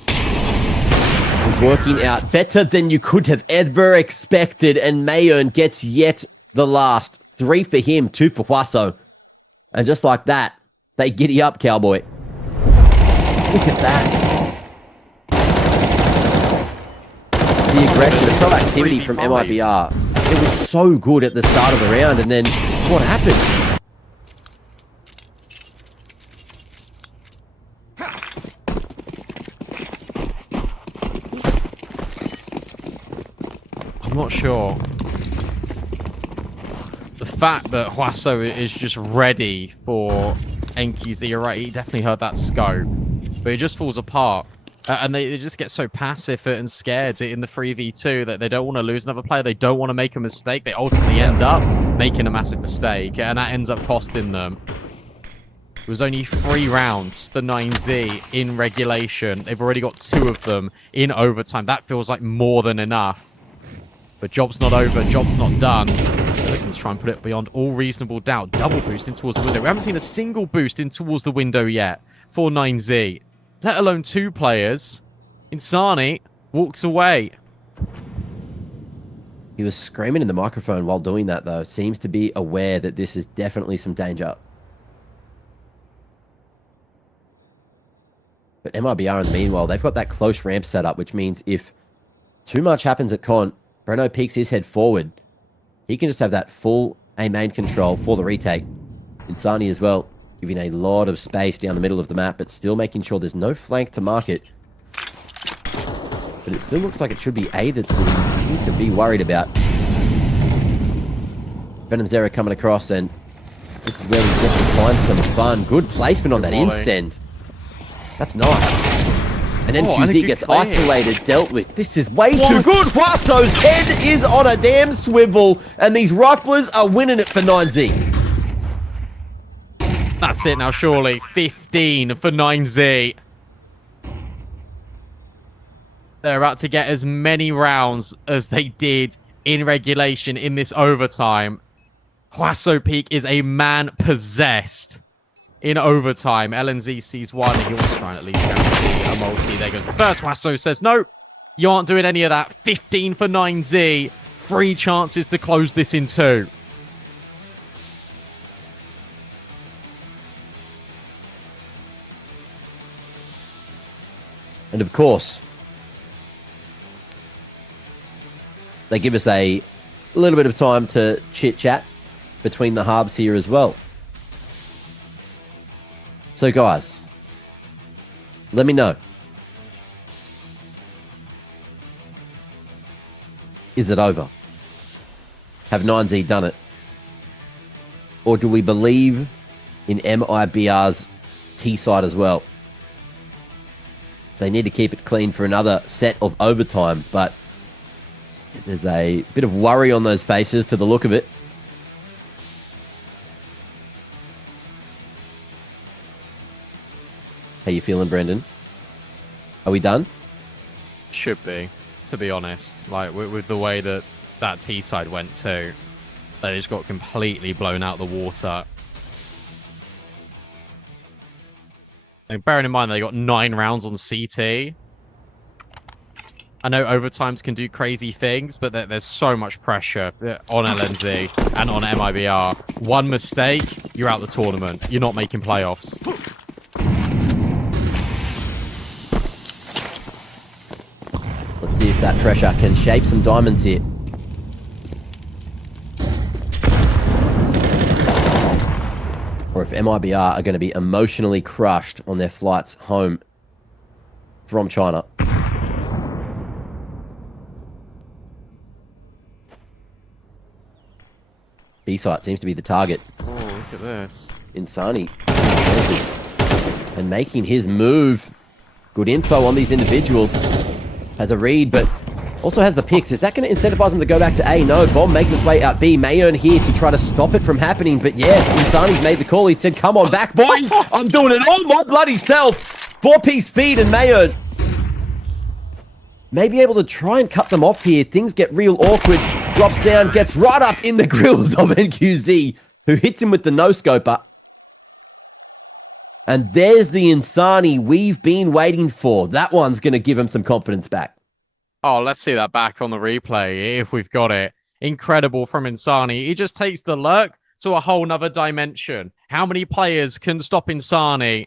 is working out better than you could have ever expected. And Mayern gets yet the last. 3 for him, 2 for Huaso. And just like that, they giddy up, Cowboy. Look at that. The aggression, the proactivity from MIBR. It was so good at the start of the round, and then what happened? I'm not sure. The fact that Huaso is just ready for NQZ, you're right, he definitely heard that scope. But it just falls apart. And they just get so passive and scared in the 3v2 that they don't want to lose another player. They don't want to make a mistake. They ultimately end up making a massive mistake. And that ends up costing them. It was only 3 rounds for 9Z in regulation. They've already got 2 of them in overtime. That feels like more than enough. But job's not over. Job's not done. Looking to try and put it beyond all reasonable doubt. Double boosting towards the window. We haven't seen a single boost in towards the window yet for 9Z. Let alone 2 players. Insani walks away. He was screaming in the microphone while doing that, though. Seems to be aware that this is definitely some danger. But MIBR, in the meanwhile, they've got that close ramp set up, which means if too much happens at Con, Breno peeks his head forward. He can just have that full A main control for the retake. Insani as well, giving a lot of space down the middle of the map, but still making sure there's no flank to market. But it still looks like it should be A that we need to be worried about. Venom Zero coming across, and this is where we get to find some fun. Good placement on that insend. That's nice. And NQZ gets isolated, dealt with. This is way too good. Huaso's head is on a damn swivel, and these riflers are winning it for 9Z. That's it now, surely. 15 for 9Z. They're about to get as many rounds as they did in regulation in this overtime. Huaso Peak is a man possessed in overtime. LNZ sees one. He wants to try and at least guarantee a multi. There goes the first. Huaso says, no, you aren't doing any of that. 15 for 9Z. 3 chances to close this in 2. And of course, they give us a little bit of time to chit-chat between the halves here as well. So guys, let me know. Is it over? Have 9Z done it? Or do we believe in MIBR's T-side as well? They need to keep it clean for another set of overtime, but there's a bit of worry on those faces to the look of it. How you feeling, Brendan? Are we done? Should be, to be honest. Like, with the way that that T-side went too, they just got completely blown out the water. And bearing in mind they got 9 rounds on CT. I know overtimes can do crazy things, but there's so much pressure on LNZ and on MIBR. One mistake, you're out the tournament. You're not making playoffs. Let's see if that pressure can shape some diamonds here. Or if MIBR are going to be emotionally crushed on their flights home from China. B-site seems to be the target. Oh, look at this. Insani. And making his move. Good info on these individuals. Has a read, but also has the picks. Is that going to incentivize him to go back to A? No. Bomb making its way out B. Mayon here to try to stop it from happening. But yeah, Insani's made the call. He said, come on back, boys. I'm doing it all my bloody self. 4-piece speed and Mayon may be able to try and cut them off here. Things get real awkward. Drops down, gets right up in the grills of NQZ, who hits him with the no-scoper. And there's the Insani we've been waiting for. That one's going to give him some confidence back. Oh, let's see that back on the replay, if we've got it. Incredible from Insani. He just takes the lurk to a whole nother dimension. How many players can stop Insani?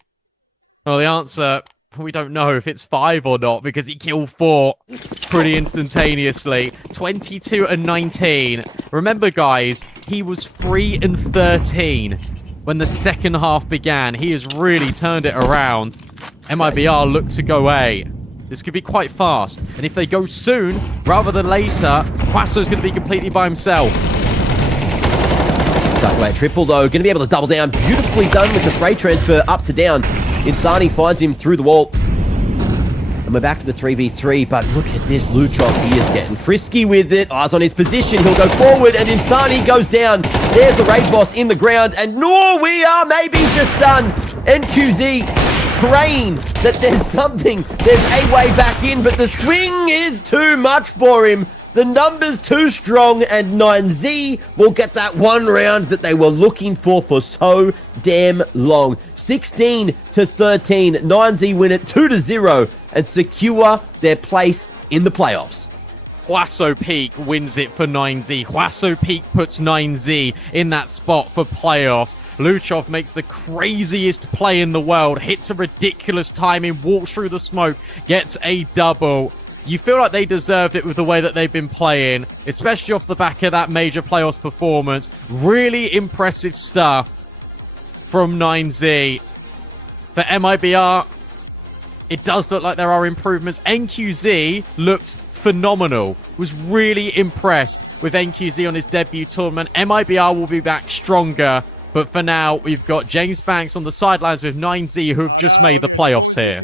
Well, the answer, we don't know if it's 5 or not, because he killed 4 pretty instantaneously. 22 and 19. Remember, guys, he was 3 and 13 when the second half began. He has really turned it around. MIBR look to go A. This could be quite fast. And if they go soon, rather than later, Quasso's going to be completely by himself. Tuck away triple, though. Going to be able to double down. Beautifully done with the spray transfer up to down. Insani finds him through the wall. And we're back to the 3v3, but look at this. Luchov, he is getting frisky with it. Eyes on his position. He'll go forward, and Insani goes down. There's the Rage Boss in the ground, and no, we are maybe just done. NQZ praying that there's something. There's a way back in, but the swing is too much for him. The number's too strong, and 9Z will get that one round that they were looking for so damn long. 16-13. 9Z win it 2-0 and secure their place in the playoffs. Quasso Peak wins it for 9Z. Quasso Peak puts 9Z in that spot for playoffs. Luchov makes the craziest play in the world, hits a ridiculous timing, walks through the smoke, gets a double. You feel like they deserved it with the way that they've been playing, especially off the back of that major playoffs performance. Really impressive stuff from 9Z. For MIBR, it does look like there are improvements. NQZ looked phenomenal. Was really impressed with NQZ on his debut tournament. MIBR will be back stronger, but for now, we've got James Banks on the sidelines with 9Z who have just made the playoffs here.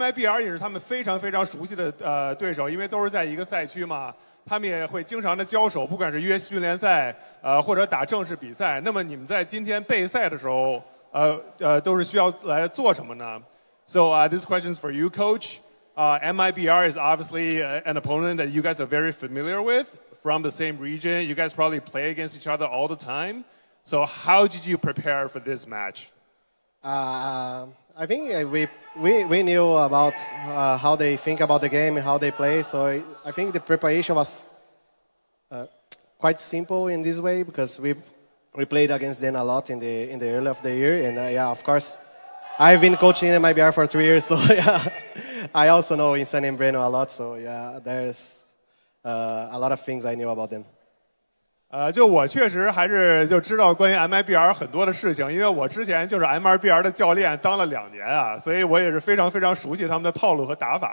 MIBR 也是他们非常熟悉的对手，因为都是在一个赛区嘛，他们也会经常的交手，不管是约训练赛，或者打正式比赛。那么你们在今天备赛的时候，都是需要来做什么呢 ？So this question is for you, Coach. MIBR is obviously an opponent that you guys are very familiar with from the same region. You guys probably play against each other all the time. So how did you prepare for this match? I think we knew about how they think about the game and how they play, so I think the preparation was quite simple in this way because we played against them a lot in the early of the year, and of course I've been coaching at MIBR for 2 years, so I also know it's an Inferno a lot, so there's a lot of things I know about them. 就我确实还是就知道关于 MIBR 很多的事情，因为我之前就是 MIBR 的教练当了2年啊，所以我也是非常熟悉他们的套路和打法。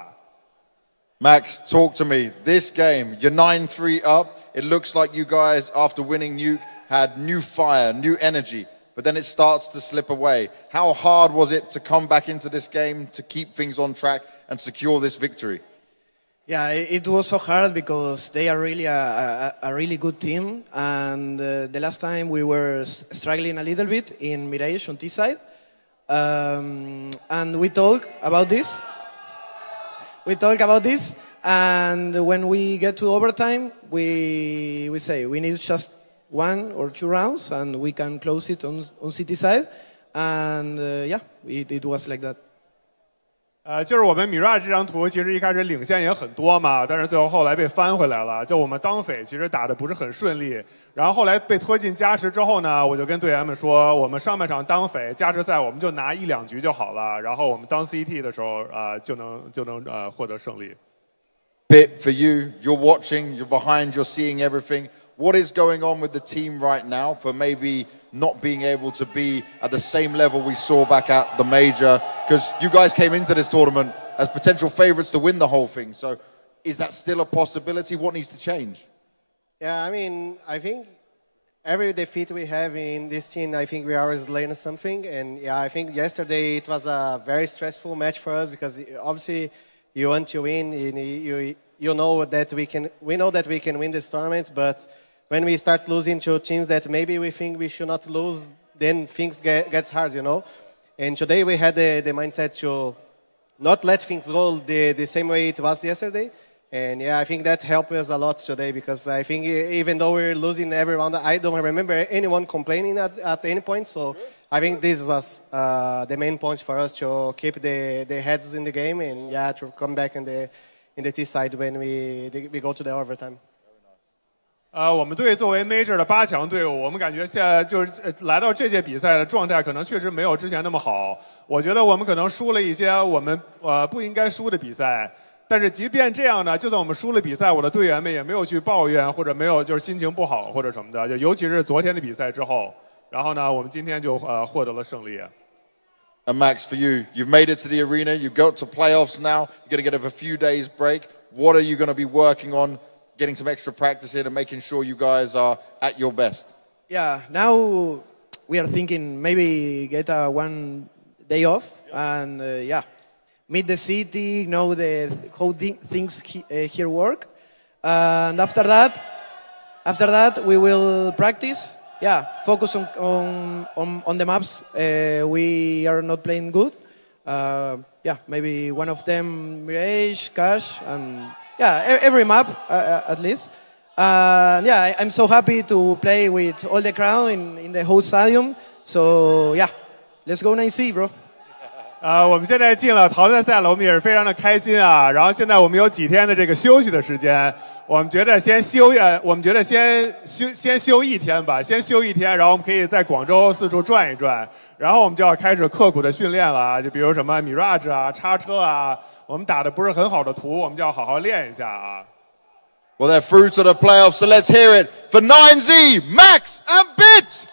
Max, talk to me. This game, you're 9-3 up. It looks like you guys, after winning, you had new fire, new energy, but then it starts to slip away. How hard was it to come back into this game to keep things on track and secure this victory? Yeah, it was so hard because they are really a really good team. And the last time we were struggling a little bit in Mirage on this side, and we talk about this. And when we get to overtime, we say we need just 1 or 2 rounds, and we can close it on city side. And it was like that. 就是我们 Mirage 这张图，其实一开始领先也很多嘛，但是最后来被翻回来了。就我们当匪其实打得不是很顺利，然后后来被拖进加时之后呢，我就跟队员们说，我们上半场当匪，加时赛我们就拿1-2局就好了，然后我们当 CT 的时候就能获得胜利。Bit for you, you're watching, you're behind, you're seeing everything. What is going on with the team right now for maybe not being able to be at the same level we saw back at the major? Because you guys came into this tournament as potential favourites to win the whole thing. So is that still a possibility? What needs to change? Yeah, I mean, I think every defeat we have in this team, I think we always learn something. And I think yesterday it was a very stressful match for us because obviously you want to win. You know that we know that we can win this tournament, but when we start losing to teams that maybe we think we should not lose, then things gets hard, you know. And today we had the mindset to not let things go the same way it was yesterday. And I think that helped us a lot today because I think even though we're losing every round, I don't remember anyone complaining at any point. So I think this was the main point for us to keep the heads in the game and to come back in the D side when we go to the overtime. 我们队作为 Major 的8强队伍，我们感觉现在就是来到这些比赛的状态，可能确实没有之前那么好。我觉得我们可能输了一些我们不应该输的比赛，但是即便这样呢，就算我们输了比赛，我的队员们也没有去抱怨，或者没有就是心情不好或者什么的。尤其是昨天的比赛之后，然后呢，我们今天就获得了胜利。And Max, for you, you made it to the arena, you go to playoffs now, you're going to get a few days break. What are you going to be working on, getting some extra practice in and making sure you guys are at your best? Yeah, now we are thinking maybe get one day off and meet the city, know the how things here work. And after that we will practice. Yeah, focus on the maps. We are not playing good. Maybe one of them Mirage, Cash, every map at least. I'm so happy to play with all the crowd in the whole stadium. So let's go and see, bro. 我们现在进了淘汰赛了，我们也是非常的开心啊。然后现在我们有几天的这个休息的时间，我们觉得先休一天吧，先休一天，然后可以在广州四处转一转，然后我们就要开始刻苦的训练了，就比如什么 Mirage 啊、叉车啊，我们打的不是很好的图，我们要好好练一下啊。Well, they're through to the playoffs, so let's hear it for 9Z, Max and Bits!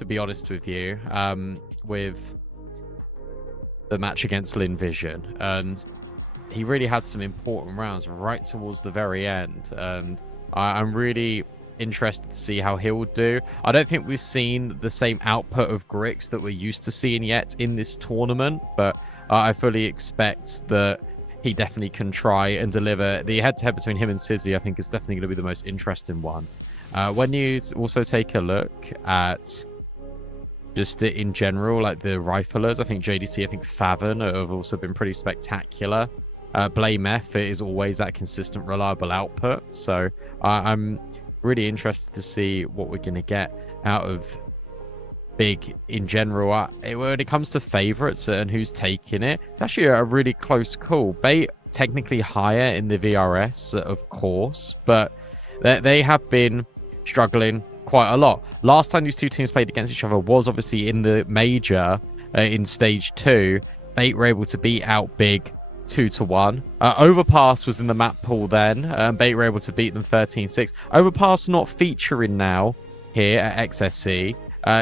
to be honest with you, with the match against Lin Vision, and he really had some important rounds right towards the very end, and I'm really interested to see how he'll do. I don't think we've seen the same output of Grix that we're used to seeing yet in this tournament, but I fully expect that he definitely can try and deliver. The head-to-head between him and Sizzy, I think, is definitely going to be the most interesting one. When you also take a look at just in general, like the riflers, I think JDC, I think Favon have also been pretty spectacular. Blame F is always that consistent, reliable output. So I'm really interested to see what we're going to get out of Big in general. When it comes to favorites and who's taking it, it's actually a really close call. Bait technically higher in the VRS, of course, but they have been struggling quite a lot. Last time these two teams played against each other was obviously in the major in stage 2. Bait were able to beat out Big 2-1. Overpass was in the map pool then. Bait were able to beat them 13-6. Overpass not featuring now here at XSE.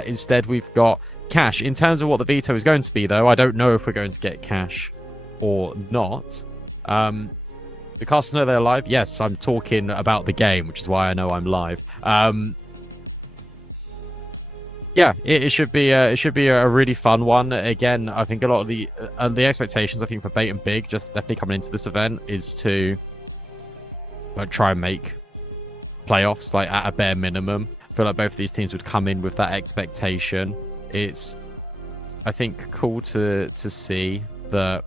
Instead, we've got Cash. In terms of what the veto is going to be, though, I don't know if we're going to get Cash or not. The casters know they're live. Yes, I'm talking about the game, which is why I know I'm live. Yeah, it should be a really fun one. Again, I think a lot of the expectations, I think, for Bait and Big, just definitely coming into this event, is to try and make playoffs, like at a bare minimum. I feel like both of these teams would come in with that expectation. It's, I think, cool to see that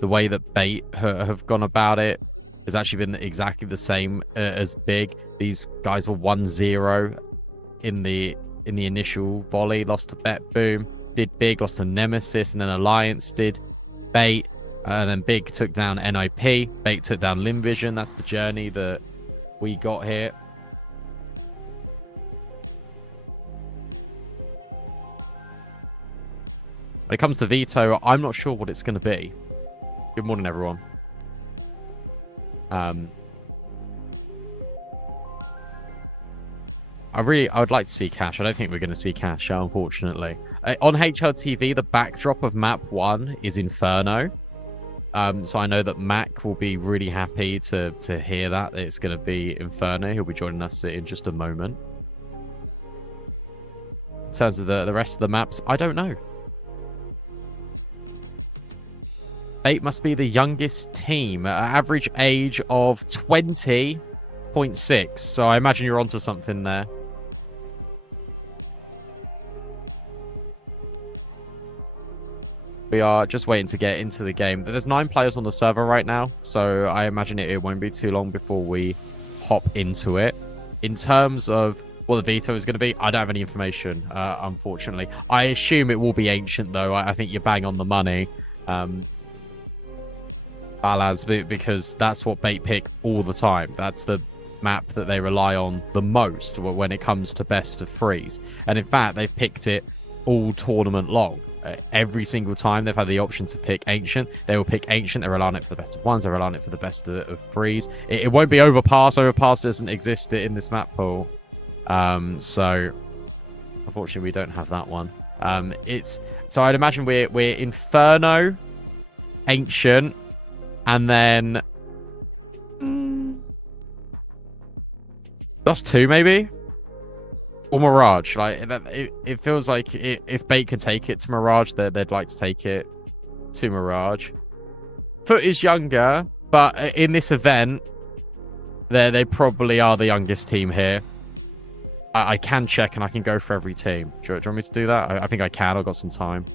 the way that Bait have gone about it has actually been exactly the same as Big. These guys were 1-0 in the initial volley, lost to Bet Boom, did Big, lost to Nemesis, and then Alliance did Bait, and then Big took down NIP, Bait took down Lin Vision. That's the journey that we got here. When it comes to veto, I'm not sure what it's going to be. Good morning, everyone. I would like to see Cash. I don't think we're going to see Cash, unfortunately. On HLTV, the backdrop of map 1 is Inferno. So I know that Mac will be really happy to hear that it's going to be Inferno. He'll be joining us in just a moment. In terms of the rest of the maps, I don't know. 8 must be the youngest team. Average age of 20.6. So I imagine you're onto something there. We are just waiting to get into the game. There's 9 players on the server right now, so I imagine it won't be too long before we hop into it. In terms of what the veto is going to be, I don't have any information, unfortunately. I assume it will be Ancient, though. I think you're bang on the money. Balaz, because that's what Bait pick all the time. That's the map that they rely on the most when it comes to best of threes. And in fact, they've picked it all tournament long. Every single time they've had the option to pick Ancient, they will pick Ancient. They're relying on it for the best of ones. They're relying on it for the best of threes. It won't be Overpass. Overpass doesn't exist in this map pool. So unfortunately, we don't have that one. So I'd imagine we're Inferno, Ancient, and then that's 2 maybe, or Mirage. Like it feels like if Bait can take it to Mirage, they'd like to take it to Mirage. Foot is younger, but in this event, they probably are the youngest team here. I can check and I can go for every team. Do you want me to do that? I think I can. I've got some time.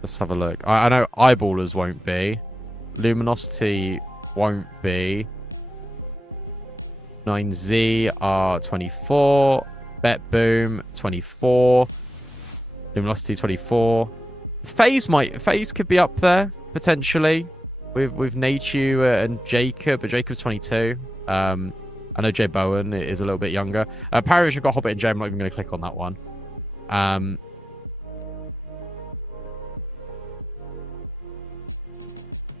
Let's have a look. I know Eyeballers won't be. Luminosity won't be. 9Z are 24. Bet Boom 24. Luminosity 24. FaZe could be up there potentially with Nachu and Jacob, but Jacob's 22. I know Jay Bowen is a little bit younger. Paravision got Hobbit and Jay. I'm not even going to click on that one.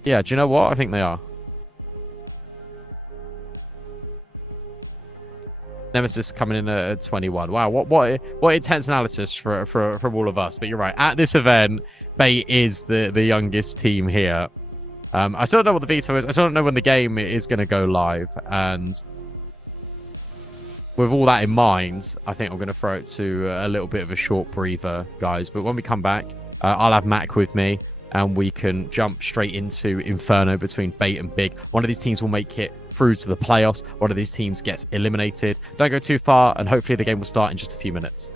Yeah, do you know what? I think they are. Nemesis coming in at 21. Wow, what intense analysis from all of us. But you're right. At this event, Bait is the youngest team here. I still don't know what the veto is. I still don't know when the game is going to go live. And with all that in mind, I think I'm going to throw it to a little bit of a short breather, guys. But when we come back, I'll have Mac with me, and we can jump straight into Inferno between Bait and Big. One of these teams will make it through to the playoffs. One of these teams gets eliminated. Don't go too far, and hopefully the game will start in just a few minutes.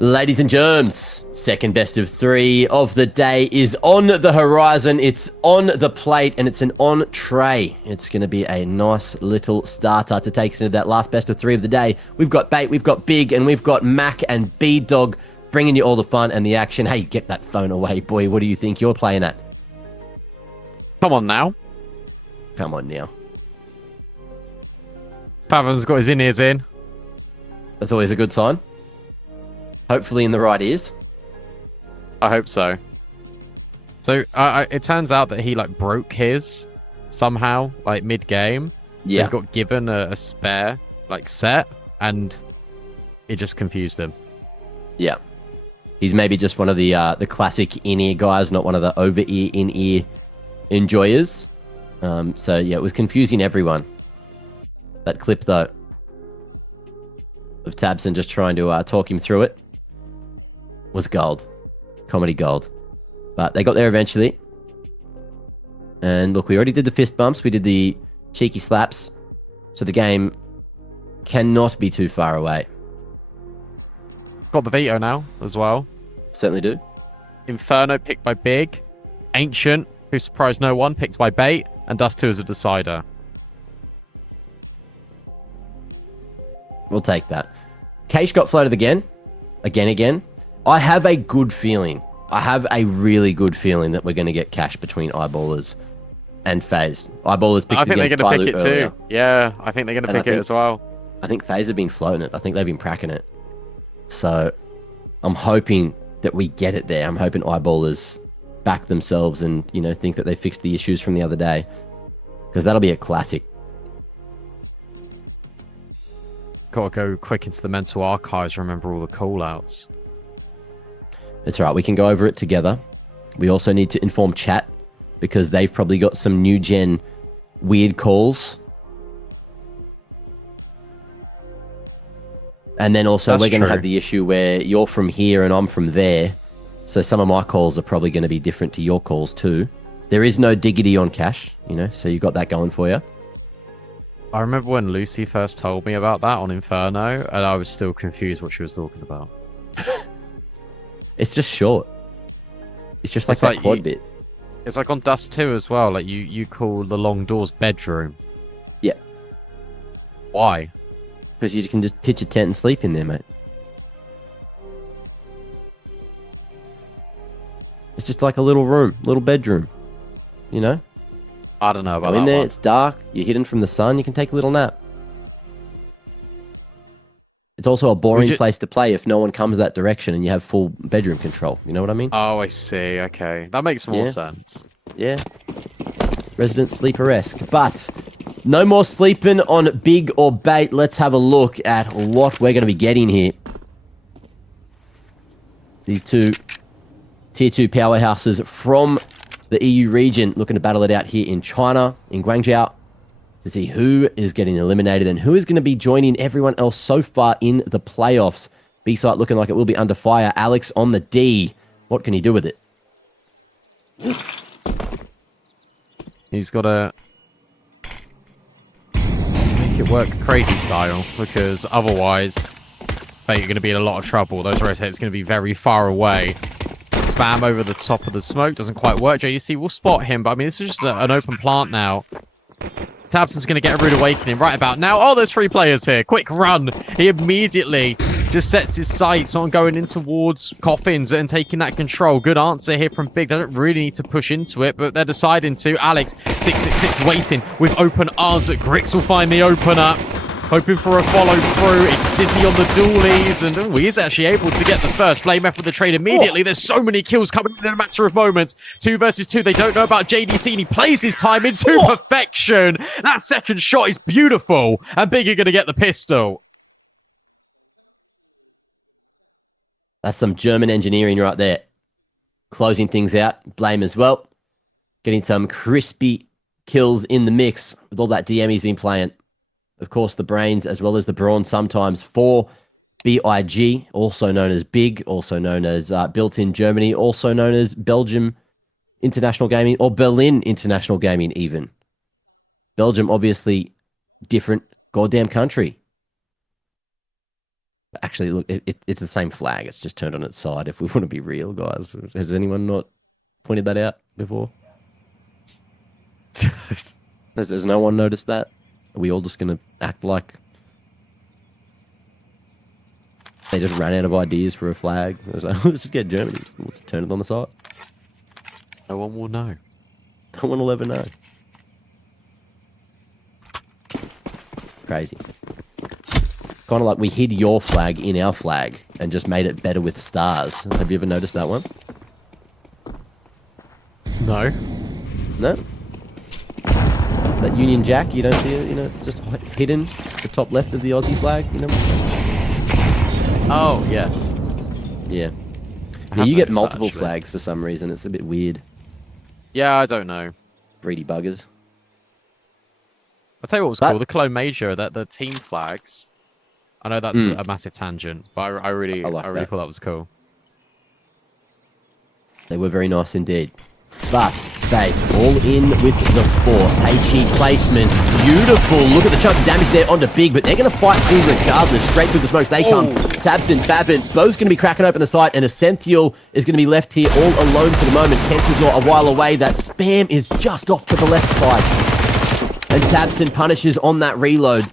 Ladies and germs, second best of 3 of the day is on the horizon. It's on the plate and it's an entree. It's going to be a nice little starter to take us into that last best of 3 of the day. We've got Bait, we've got Big, and we've got Mac and B-Dog bringing you all the fun and the action. Hey, get that phone away, boy. What do you think you're playing at? Come on now. Come on now. Pavan's got his in-ears in. That's always a good sign. Hopefully in the right ears. I hope so. So it turns out that he like broke his somehow, like mid-game. Yeah. So he got given a spare like set, and it just confused him. Yeah. He's maybe just one of the classic in-ear guys, not one of the over-ear, in-ear enjoyers. So yeah, it was confusing everyone. That clip though of Tabson just trying to talk him through it was gold. Comedy gold. But they got there eventually. And look, we already did the fist bumps. We did the cheeky slaps. So the game cannot be too far away. Got the veto now as well. Certainly do. Inferno picked by Big. Ancient, who surprised no one, picked by Bait. And Dust 2 as a decider. We'll take that. Keish got floated again. Again. I have a good feeling. I have a really good feeling that we're going to get cash between Eyeballers and FaZe. Eyeballers picked I think they're against going to pick Tyloo it earlier. too. Yeah, I think they're going to pick it as well. I think FaZe have been floating it. I think they've been cracking it. So I'm hoping that we get it there. I'm hoping Eyeballers back themselves and, you know, think that they fixed the issues from the other day. Because that'll be a classic. Gotta go quick into the mental archives, remember all the call-outs. That's right. We can go over it together. We also need to inform chat because they've probably got some new gen weird calls. And then also That's we're going to true. have the issue where you're from here and I'm from there. So some of my calls are probably going to be different to your calls too. There is no diggity on cash, you know, so you got that going for you. I remember when Lucy first told me about that on Inferno, and I was still confused what she was talking about. It's just short. It's just like It's that like quad bit. It's like on Dust 2 as well, like you call the long doors bedroom. Yeah. Why? Because you can just pitch a tent and sleep in there, mate. It's just like a little room, little bedroom. You know? I don't know about Go in that there, one. it's dark, you're hidden from the sun, you can take a little nap. It's also a boring place to play if no one comes that direction and you have full bedroom control. You know what I mean? Oh, I see. Okay. That makes more Yeah. sense. Yeah. Resident Sleeper-esque. But no more sleeping on Big or Bait. Let's have a look at what we're going to be getting here. These two tier 2 powerhouses from the EU region looking to battle it out here in China, in Guangzhou, to see who is getting eliminated and who is going to be joining everyone else so far in the playoffs. B-site looking like it will be under fire. Alex on the D. What can he do with it? He's got to make it work crazy style, because otherwise, you're going to be in a lot of trouble. Those rotates going to be very far away. Spam over the top of the smoke doesn't quite work. JDC will spot him, but I mean, this is just an open plant now. Tabson's going to get a rude awakening right about now. Oh, there's 3 players here. Quick run. He immediately just sets his sights on going in towards Coffins and taking that control. Good answer here from Big. They don't really need to push into it, but they're deciding to. Alex, 666 waiting with open arms, but Grix will find the opener. Hoping for a follow through. It's Sizzy on the dualies, and he is actually able to get the first. Blame F with the trade immediately. There's so many kills coming in a matter of moments. 2 versus 2. They don't know about JDC, and he plays his time into perfection. That second shot is beautiful, and Big are going to get the pistol. That's some German engineering right there. Closing things out. Blame as well. Getting some crispy kills in the mix with all that DM he's been playing. Of course, the brains as well as the brawn sometimes for BIG, also known as Big, also known as Built in Germany, also known as Belgium International Gaming, or Berlin International Gaming even. Belgium, obviously, different goddamn country. Actually, look, it's the same flag. It's just turned on its side. If we want to be real, guys, has anyone not pointed that out before? Has no one noticed that? Are we all just going to act like they just ran out of ideas for a flag? It was like, let's just get Germany. Let's turn it on the side. No one will know. No one will ever know. Crazy. Kind of like we hid your flag in our flag and just made it better with stars. Have you ever noticed that one? No. No? That Union Jack, you don't see it, you know, it's just hidden at the top left of the Aussie flag, you know? Oh, yes. Yeah. I Yeah, have you get noticed that, multiple actually. flags for some reason. It's a bit weird. Yeah, I don't know. Greedy buggers. I'll tell you what was But- cool. The Cologne Major, that the team flags. I know that's a massive tangent, but I really I like that. thought that was cool. They were very nice indeed. But FaZe all in with the force. HE placement. Beautiful. Look at the chunk of damage there onto Big, but they're going to fight through regardless. Straight through the smokes they come. Tabs and Babin both going to be cracking open the site, and Essential is going to be left here all alone for the moment. Kensazor a while away. That spam is just off to the left side. And Tabson punishes on that reload.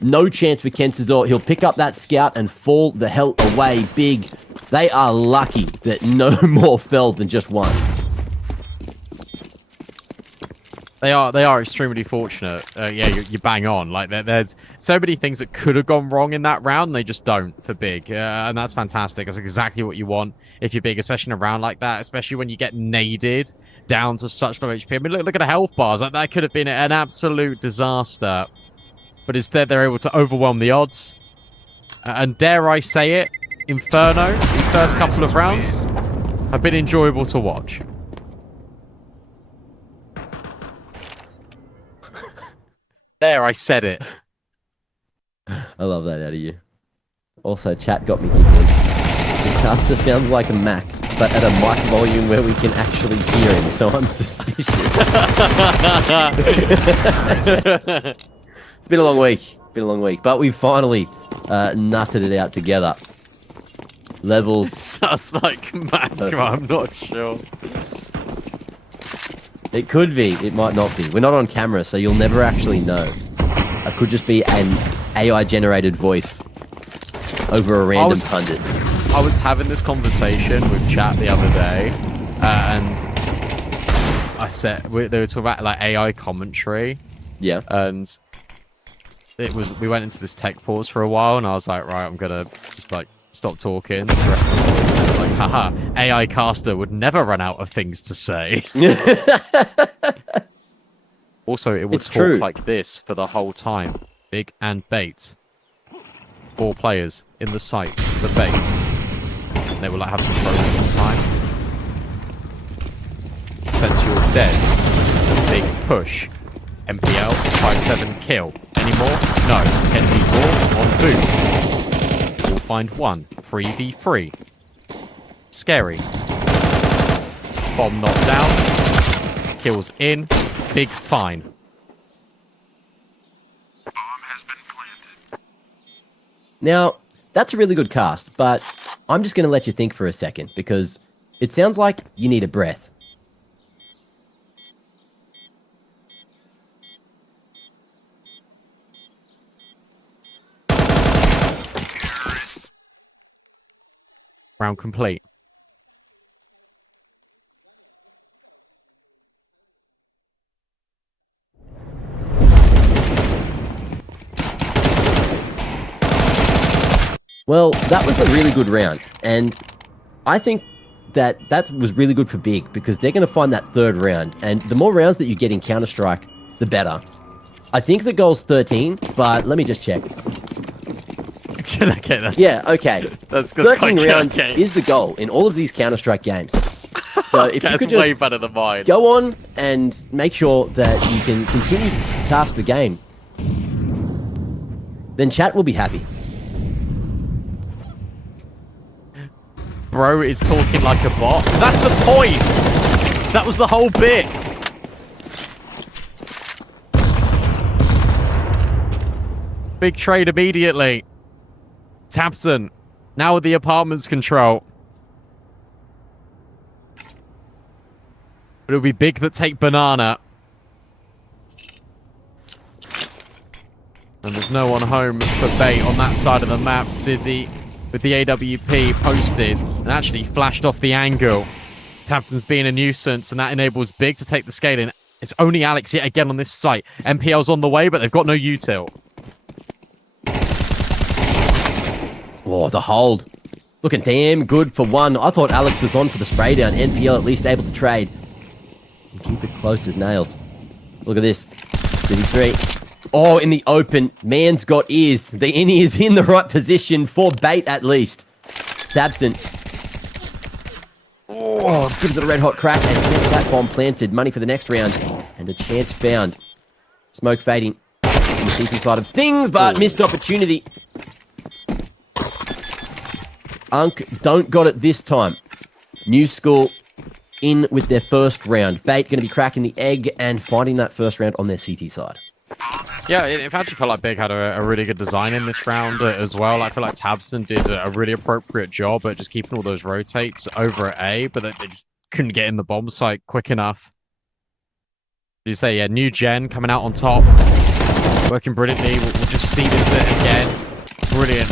No chance for Kensazor. He'll pick up that scout and fall the hell away. Big. They are lucky that no more fell than just one. They are extremely fortunate. Yeah, you bang on. Like there's so many things that could have gone wrong in that round, and they just don't for Big, and that's fantastic. That's exactly what you want if you're Big, especially in a round like that. Especially when you get naded down to such low HP. I mean, look at the health bars. Like, that could have been an absolute disaster, but instead they're able to overwhelm the odds. And dare I say it, Inferno, these first couple of rounds have been enjoyable to watch. There, I said it. I love that out of you. Also, chat got me giggling. This caster sounds like a Mac, but at a mic volume where we can actually hear him, so I'm suspicious. It's been a long week. But we finally nutted it out together. Levels. Sounds like Mac, I'm not sure. It could be. It might not be. We're not on camera, so you'll never actually know. It could just be an AI-generated voice over a random pundit. I was having this conversation with chat the other day, and I said they were talking about like AI commentary. Yeah. And we went into this tech pause for a while, and I was like, right, I'm gonna just like stop talking. The rest of the voice, and it was like, haha, AI caster would never run out of things to say. Also, it would It's talk true. like this for the whole time. Big and bait. 4 players in the site for bait. They will like have some processing time. Since you're dead, big push. MPL 5-7 kill. Any more? No. Kenzie's all on boost. We'll find one. 3v3. Scary. Bomb knocked down. Kills in. Big fine. Bomb has been planted. Now, that's a really good cast, but I'm just going to let you think for a second, because it sounds like you need a breath. Terrorist. Round complete. Well, that was a really good round, and I think that was really good for Big, because they're going to find that third round, and the more rounds that you get in Counter-Strike, the better. I think the goal's 13, but let me just check. Okay, that's, Yeah, okay. that's 13 quite good, rounds okay. is the goal in all of these Counter-Strike games. So if you That's could way just better than mine. go on and make sure that you can continue to cast the game, then chat will be happy. Bro is talking like a bot. That's the point! That was the whole bit! Big trade immediately. Tabson, now with the apartment's control. But it'll be Big that take Banana. And there's no one home for Bait on that side of the map. Sizzy with the AWP posted and actually flashed off the angle. Tabson's being a nuisance, and that enables Big to take the scaling. It's only Alex yet again on this site. MPL's on the way, but they've got no util. Oh, the hold. Looking damn good for one. I thought Alex was on for the spray down. NPL at least able to trade. And keep it close as nails. Look at this. 33. Oh, in the open. Man's got ears. The innie is in the right position for Bait at least. Tabson. Oh, gives it a red hot crack and gets that bomb planted. Money for the next round. And a chance found. Smoke fading on the CT side of things, but missed opportunity. Unk don't got it this time. New School in with their first round. Bait going to be cracking the egg and finding that first round on their CT side. Yeah, it actually felt like Big had a really good design in this round as well. I feel like Tabson did a really appropriate job at just keeping all those rotates over at A, but they just couldn't get in the bomb site quick enough. You say, yeah, new gen coming out on top. Working brilliantly. We'll just see this again. Brilliant.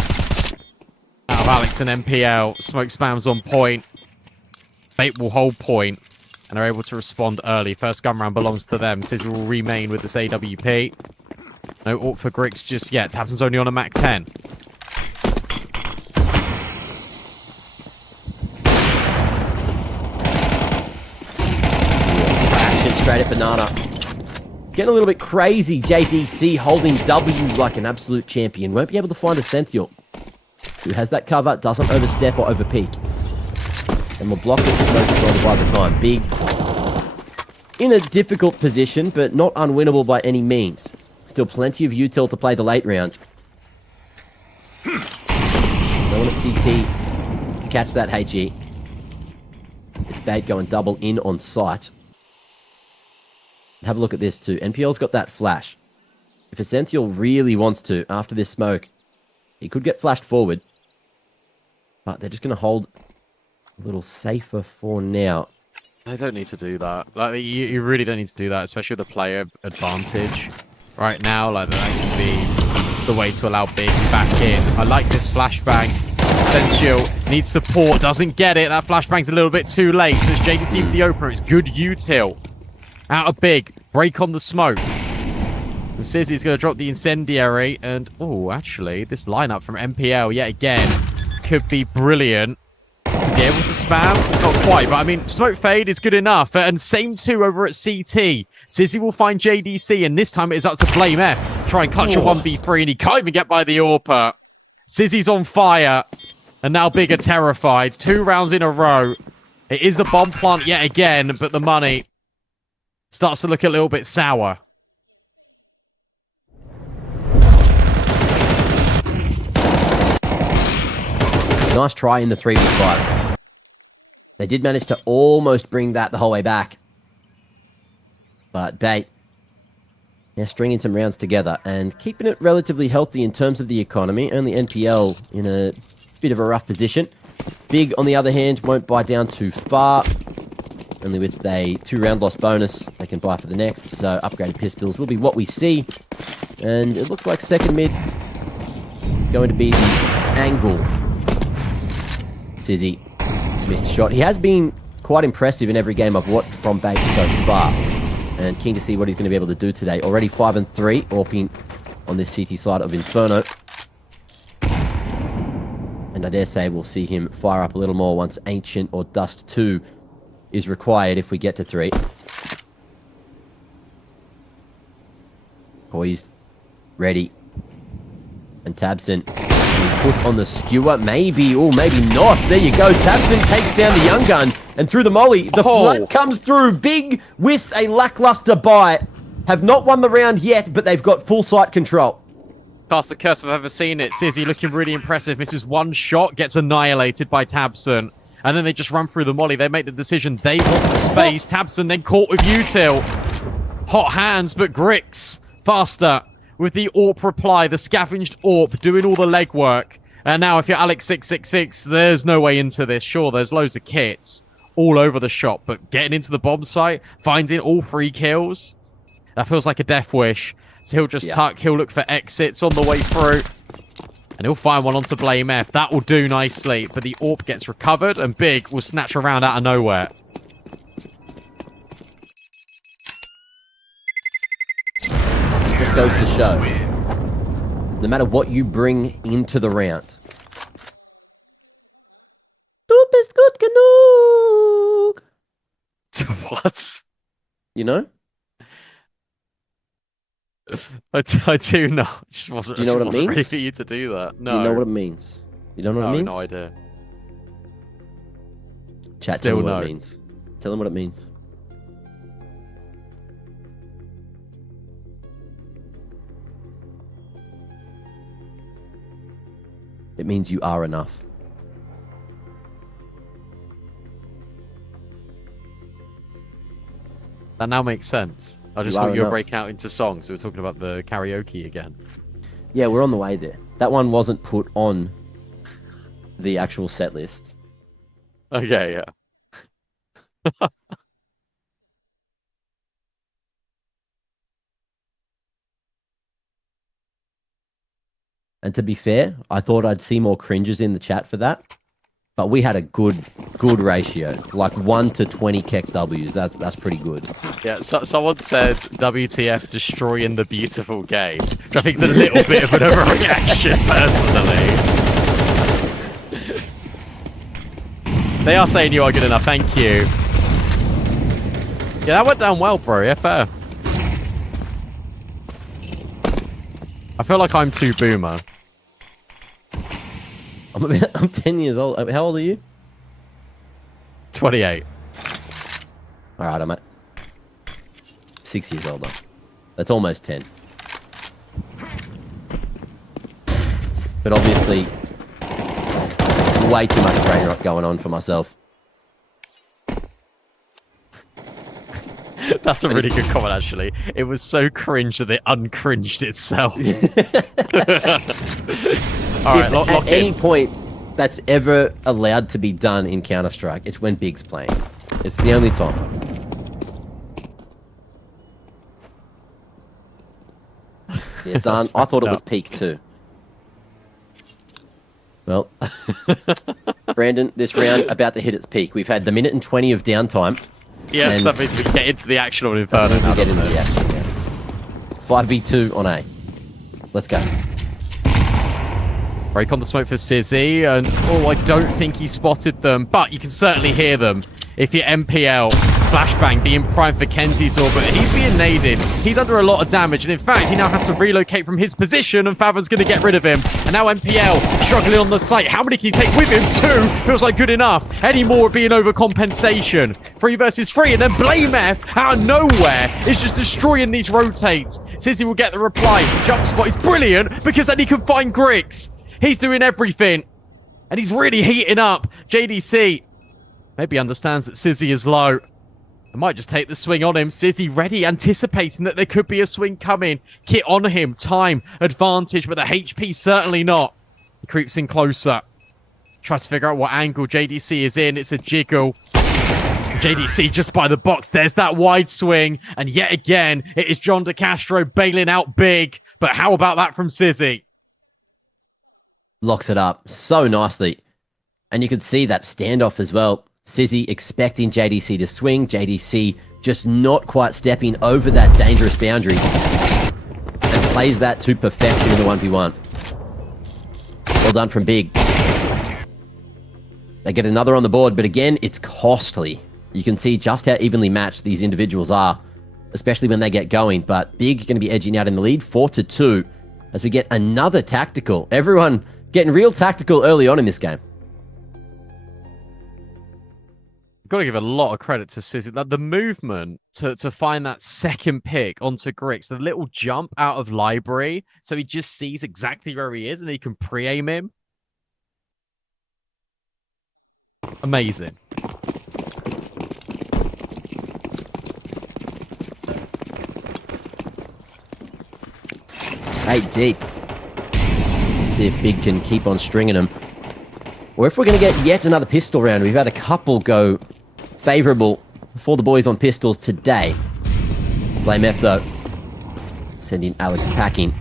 Out of Alex and MPL. Smoke spams on point. Bait will hold point. And are able to respond early. First gun round belongs to them. Sizzy will remain with this AWP. No AWP for Griggs just yet. Tabson's only on a Mac 10. Action straight at Banana. Getting a little bit crazy. JDC holding W like an absolute champion. Won't be able to find a Senthiel who has that cover, doesn't overstep or overpeak. And will block it with smoke control by the time. Big in a difficult position, but not unwinnable by any means. Still plenty of util to play the late round. No one at CT to catch that HE. It's Bait going double in on sight. Have a look at this too. NPL's got that flash. If Essential really wants to, after this smoke, he could get flashed forward. But they're just going to hold a little safer for now. They don't need to do that. Like, you really don't need to do that, especially with the player advantage. Right now, like, that can be the way to allow Big back in. I like this flashbang. Essential needs support, doesn't get it. That flashbang's a little bit too late, so it's JDC with the opener. It's good util. Out of Big, break on the smoke. And Sizzy's going to drop the incendiary, and, oh, actually, this lineup from MPL, yet again, could be brilliant. Is he able to spam? Not quite, but I mean, smoke fade is good enough. And same too over at CT. Sizzy will find JDC, and this time it is up to Flame F. Try and clutch a 1v3, and he can't even get by the AWPer. Sizzy's on fire, and now Big are terrified. 2 rounds in a row. It is the bomb plant yet again, but the money starts to look a little bit sour. Nice try in the 3v5. They did manage to almost bring that the whole way back. But Bait, now stringing some rounds together and keeping it relatively healthy in terms of the economy. Only NPL in a bit of a rough position. Big, on the other hand, won't buy down too far. Only with a 2-round loss bonus, they can buy for the next. So upgraded pistols will be what we see. And it looks like second mid is going to be the angle. Sizzy missed a shot. He has been quite impressive in every game I've watched from Bait so far. And keen to see what he's going to be able to do today. Already 5-3, AWPing on this CT side of Inferno. And I dare say we'll see him fire up a little more once Ancient or Dust 2 is required if we get to 3. Poised. Ready. And Tabson put on the skewer. Maybe, or maybe not. There you go. Tabson takes down the young gun. And through the molly, the flood comes through. Big with a lackluster bite. Have not won the round yet, but they've got full sight control. Fastest curse I've ever seen it. Sizzy looking really impressive. Misses one shot, gets annihilated by Tabson. And then they just run through the molly. They make the decision. They want the space. Tabson then caught with util. Hot hands, but Grix faster with the AWP reply. The scavenged AWP doing all the legwork. And now if you're Alex666, there's no way into this. Sure, there's loads of kits all over the shop, but getting into the bomb site, finding all 3 kills, that feels like a death wish. So he'll just tuck, he'll look for exits on the way through, and he'll find one onto Blame F. That will do nicely, but the AWP gets recovered, and Big will snatch a round out of nowhere. Just goes to show, no matter what you bring into the round, du bist gut genug. What? You know? I do not. Just wasn't, Do you know what it wasn't ready means? for you to do that. No. Do you know what it means? You don't know what it means? No idea. Chat, Still tell him what no. it means. Tell him what it means. It means you are enough. That now makes sense. I just You are thought you were enough. breaking out into songs. We were talking about the karaoke again. Yeah, we're on the way there. That one wasn't put on the actual set list. Okay, yeah. And to be fair, I thought I'd see more cringes in the chat for that. But we had a good ratio. Like 1 to 20 Keck W's. That's pretty good. Yeah, so, someone said WTF destroying the beautiful game, which I think is a little bit of an overreaction, personally. They are saying you are good enough, thank you. Yeah, that went down well, bro. Yeah, fair. I feel like I'm too boomer. I'm 10 years old. How old are you? 28. All right, I'm 6 years older. That's almost 10. But obviously, way too much brain rot going on for myself. That's a really good comment, actually. It was so cringe that it uncringed itself. All right, lock At in. any point that's ever allowed to be done in Counter-Strike, it's when Big's playing. It's the only time. Yeah, Zahn, I thought it was peak too. Well, Brandon, this round about to hit its peak. We've had the minute and 20 of downtime. Yeah, and so that means we can get into the action on Inferno now, we get doesn't into it? the action. Yeah. 5v2 on A. Let's go. Break on the smoke for Sizzy, and oh, I don't think he spotted them, but you can certainly hear them. If you're MPL, Flashbang being primed for Kenzie's orb, but he's being naded. He's under a lot of damage, and in fact, he now has to relocate from his position, and Favon's going to get rid of him. And now MPL struggling on the site. How many can he take with him? 2 feels like good enough. Any more would be an overcompensation. 3 versus 3, and then Blame F out of nowhere is just destroying these rotates. Sizzy will get the reply. Jump spot is brilliant because then he can find Grix. He's doing everything, and he's really heating up. JDC maybe understands that Sizzy is low. I might just take the swing on him. Sizzy ready, anticipating that there could be a swing coming. Kit on him, time, advantage, but the HP certainly not. He creeps in closer. Tries to figure out what angle JDC is in. It's a jiggle. JDC just by the box. There's that wide swing. And yet again, it is John DeCastro bailing out big. But how about that from Sizzy? Locks it up so nicely. And you can see that standoff as well. Sizzy expecting JDC to swing. JDC just not quite stepping over that dangerous boundary. And plays that to perfection in the 1v1. Well done from Big. They get another on the board, but again, it's costly. You can see just how evenly matched these individuals are, especially when they get going. But Big going to be edging out in the lead, 4-2, as we get another tactical. Everyone getting real tactical early on in this game. Got to give a lot of credit to Sizzy. Like the movement to find that second pick onto Grix, the little jump out of library, so he just sees exactly where he is and he can pre-aim him. Amazing. Hey, deep. see if Big can keep on stringing them. Or if we're going to get yet another pistol round. We've had a couple go favourable for the boys on pistols today. Blame F though. Sending Alex packing.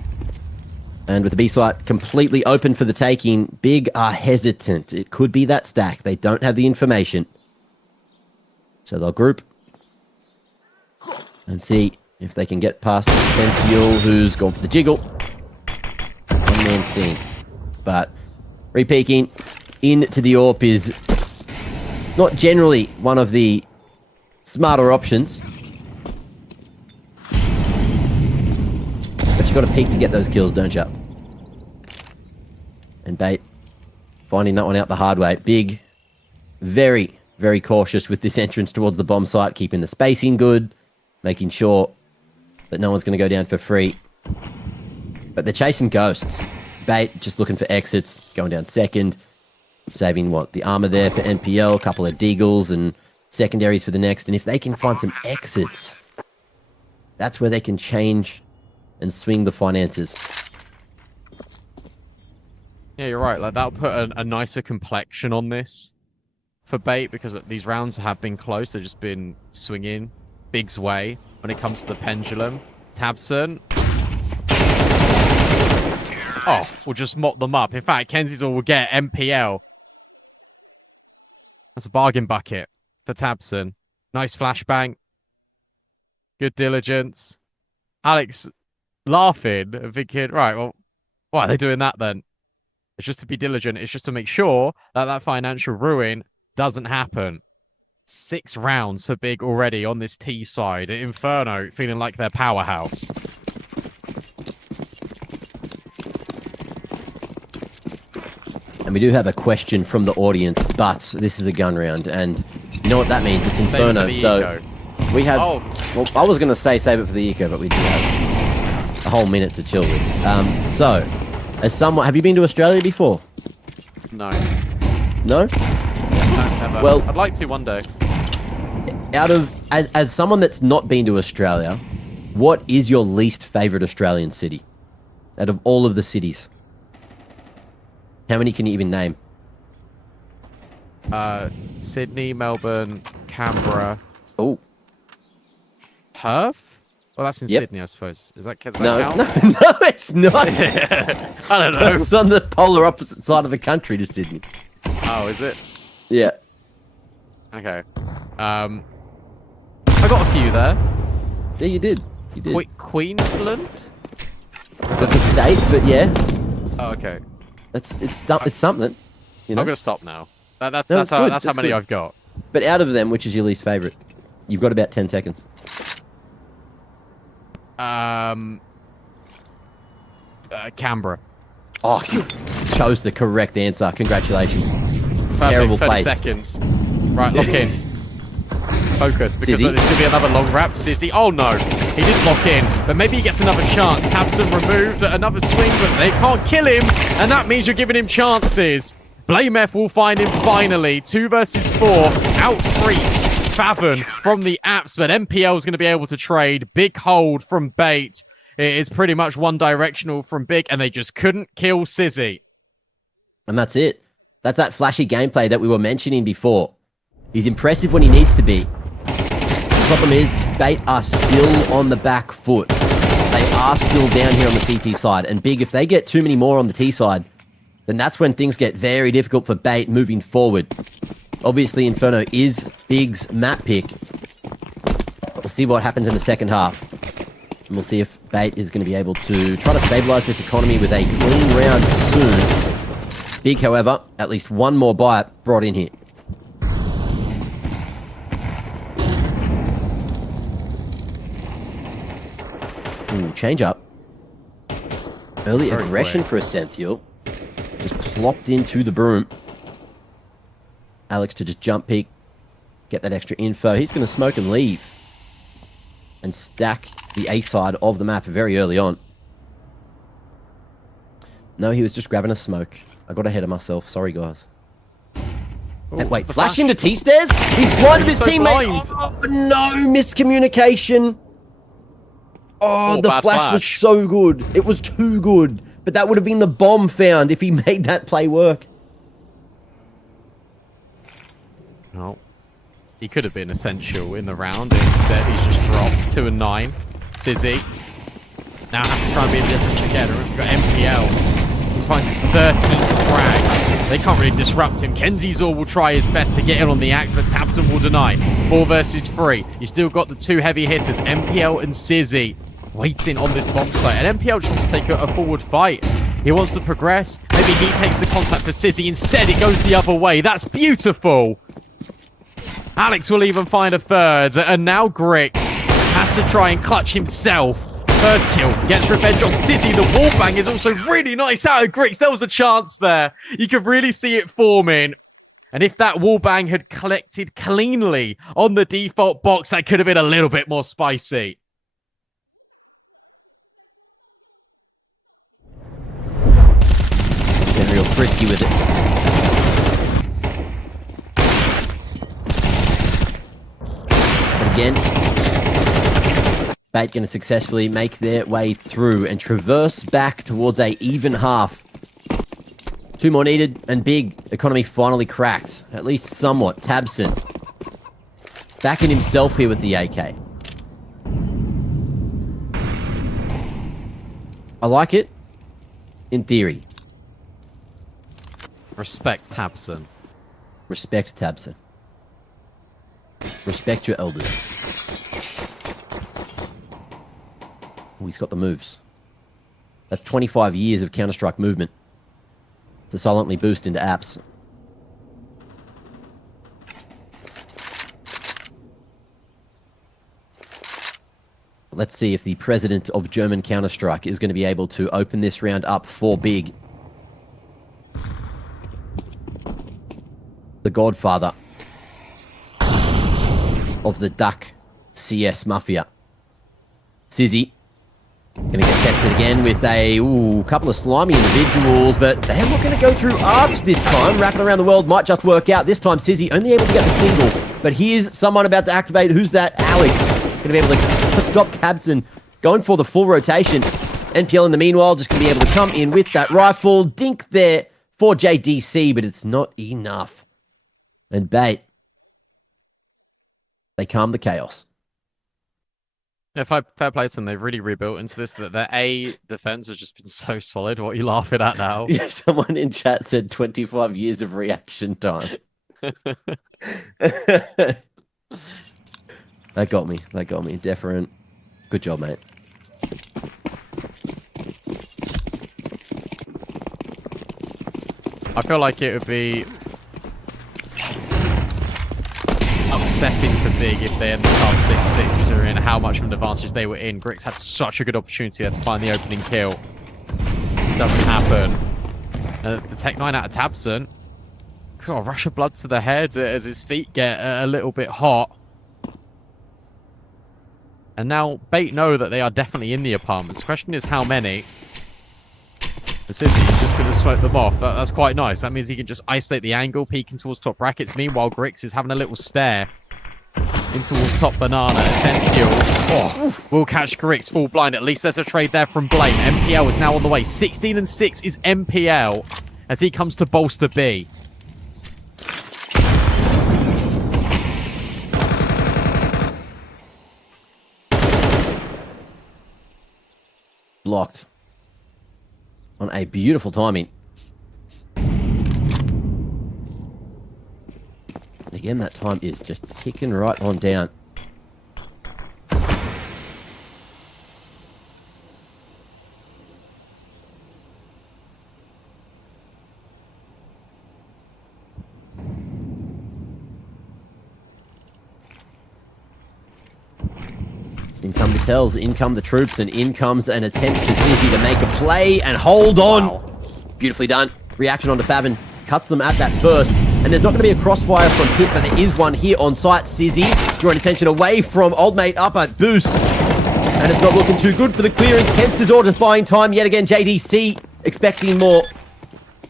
And with the B site completely open for the taking, Big are hesitant. It could be that stack. They don't have the information. So they'll group. And see if they can get past Sentinel, who's gone for the jiggle. One man seen. But re-peeking into the AWP is not generally one of the smarter options. But you got to peek to get those kills, don't you? And Bait finding that one out the hard way. Big, very, very cautious with this entrance towards the bomb site, keeping the spacing good, making sure that no one's going to go down for free. But they're chasing ghosts. Bait just looking for exits, going down second, saving what, the armor there for NPL, a couple of deagles and secondaries for the next. And if they can find some exits, that's where they can change and swing the finances. Yeah, you're right. Like that'll put a nicer complexion on this for Bait, because these rounds have been close. They've just been swinging Big's way when it comes to the pendulum. Tabson. Oh, we'll just mop them up. In fact, Kensington will get MPL. That's a bargain bucket for Tabson. Nice flashbang. Good diligence. Alex laughing and thinking, right, well, why are they doing that then? It's just to be diligent. It's just to make sure that that financial ruin doesn't happen. 6 rounds for Big already on this T side. Inferno feeling like their powerhouse. And we do have a question from the audience, but this is a gun round, and you know what that means? It's Inferno, so we have... Oh. Well, I was going to say save it for the eco, but we do have a whole minute to chill with. So, as someone... Have you been to Australia before? No. No? Never. Well, I'd like to one day. Out of... As someone that's not been to Australia, what is your least favourite Australian city? Out of all of the cities? How many can you even name? Sydney, Melbourne, Canberra. Oh. Perth? Well, that's in Sydney, I suppose. Is that count? No, it's not. I don't know. It's on the polar opposite side of the country to Sydney. Oh, is it? Yeah. Okay. I got a few there. Yeah, you did. You did. Queensland? That's a state, but yeah. Oh, okay. It's something. You know? I'm gonna stop now. That's good, how that's many good. I've got. But out of them, which is your least favourite? You've got about 10 seconds. Canberra. Oh, you chose the correct answer. Congratulations. Perfect, Terrible 30 place. seconds. Right, lock in. Focus, because Sizzy? there's going to be another long wrap. Sizzy. Oh, no. He did lock in, but maybe he gets another chance. Tabson removed, another swing, but they can't kill him, and that means you're giving him chances. Blame F will find him finally. 2 versus 4. Out-freaks Favon from the apps, but MPL is going to be able to trade. Big hold from Bait. It is pretty much one-directional from Big, and they just couldn't kill Sizzy. And that's it. That's that flashy gameplay that we were mentioning before. He's impressive when he needs to be. The problem is, Bait are still on the back foot. They are still down here on the CT side. And Big, if they get too many more on the T side, then that's when things get very difficult for Bait moving forward. Obviously, Inferno is Big's map pick. But we'll see what happens in the second half. And we'll see if Bait is going to be able to try to stabilize this economy with a clean round soon. Big, however, at least one more buy brought in here. Ooh, change up. Early Very aggression quick. for Essential. Just plopped into the broom. Alex to just jump peek. Get that extra info. He's going to smoke and leave. And stack the A side of the map very early on. No, he was just grabbing a smoke. I got ahead of myself. Sorry, guys. Ooh, Wait, the flashing to T-stairs? He's blinded his so teammate. blind. Oh, no, miscommunication. Oh, the bad flash was flash. so good. It was too good. but that would have been the bomb found if he made that play work. No. He could have been essential in the round. Instead, he's just dropped 2 and 9. Sizzy now has to try and be a difference again. We've got MPL, who finds his 13th frag. They can't really disrupt him. Kenzizor will try his best to get in on the axe, but tabseN will deny. 4 versus 3. You still got the 2 heavy hitters, MPL and Sizzy, waiting on this bomb site. And MPL just wants to take a forward fight. He wants to progress. Maybe he takes the contact for Sizzy. Instead, it goes the other way. That's beautiful. Alex will even find a 3rd. And now Grix has to try and clutch himself. First kill, gets revenge on Sizzy. The wallbang is also really nice out of Grix. There was a chance there. You could really see it forming. And if that wallbang had collected cleanly on the default box, that could have been a little bit more spicy. Getting real frisky with it. But again, BO3 going to successfully make their way through and traverse back towards a even half. 2 more needed, and big economy finally cracked. At least somewhat. tabseN backing himself here with the AK. I like it. In theory. Respect tabseN. Respect tabseN. Respect your elders. Oh, he's got the moves. That's 25 years of Counter-Strike movement to silently boost into apps. Let's see if the president of German Counter-Strike is going to be able to open this round up for big. The godfather of the Duck CS Mafia. Sizzy. Gonna get tested again with a couple of slimy individuals, but they're not gonna go through arch this time. Wrapping around the world might just work out. This time Sizzy only able to get the single, but here's someone about to activate. Who's that? Alex. Gonna be able to stop tabseN going for the full rotation. NPL in the meanwhile just gonna be able to come in with that rifle. Dink there for JDC, but it's not enough. And BO3, they calm the chaos. Yeah, fair play to them. They've really rebuilt into this. That their A defense has just been so solid. What are you laughing at now? Yeah, someone in chat said 25 years of reaction time. That got me. That got me. Deferent. Good job, mate. I feel like it would be upsetting for Big if they ended up 6-6 considering how much of an advantage they were in. Grix had such a good opportunity there to find the opening kill. Doesn't happen. The Tech 9 out of tabseN. God, rush of blood to the head as his feet get a little bit hot. And now BO3 know that they are definitely in the apartments. The question is how many. The Sizzy is just going to smoke them off. That's quite nice. That means he can just isolate the angle, peeking towards top brackets. Meanwhile, Grix is having a little stare in towards top banana. Essential will catch Grix full blind. At least there's a trade there from Blame. MPL is now on the way. 16-6 is MPL as he comes to bolster B. Blocked. On a beautiful timing. Again, that time is just ticking right on down. In come the tells, in come the troops, and in comes an attempt for Sizzy to make a play and hold on. Wow. Beautifully done. Reaction onto faveN. Cuts them at that first. And there's not going to be a crossfire from Pit, but there is one here on site. Sizzy drawing attention away from old mate up at boost. And it's not looking too good for the clearance. Kenzizor just buying time yet again. JDC expecting more.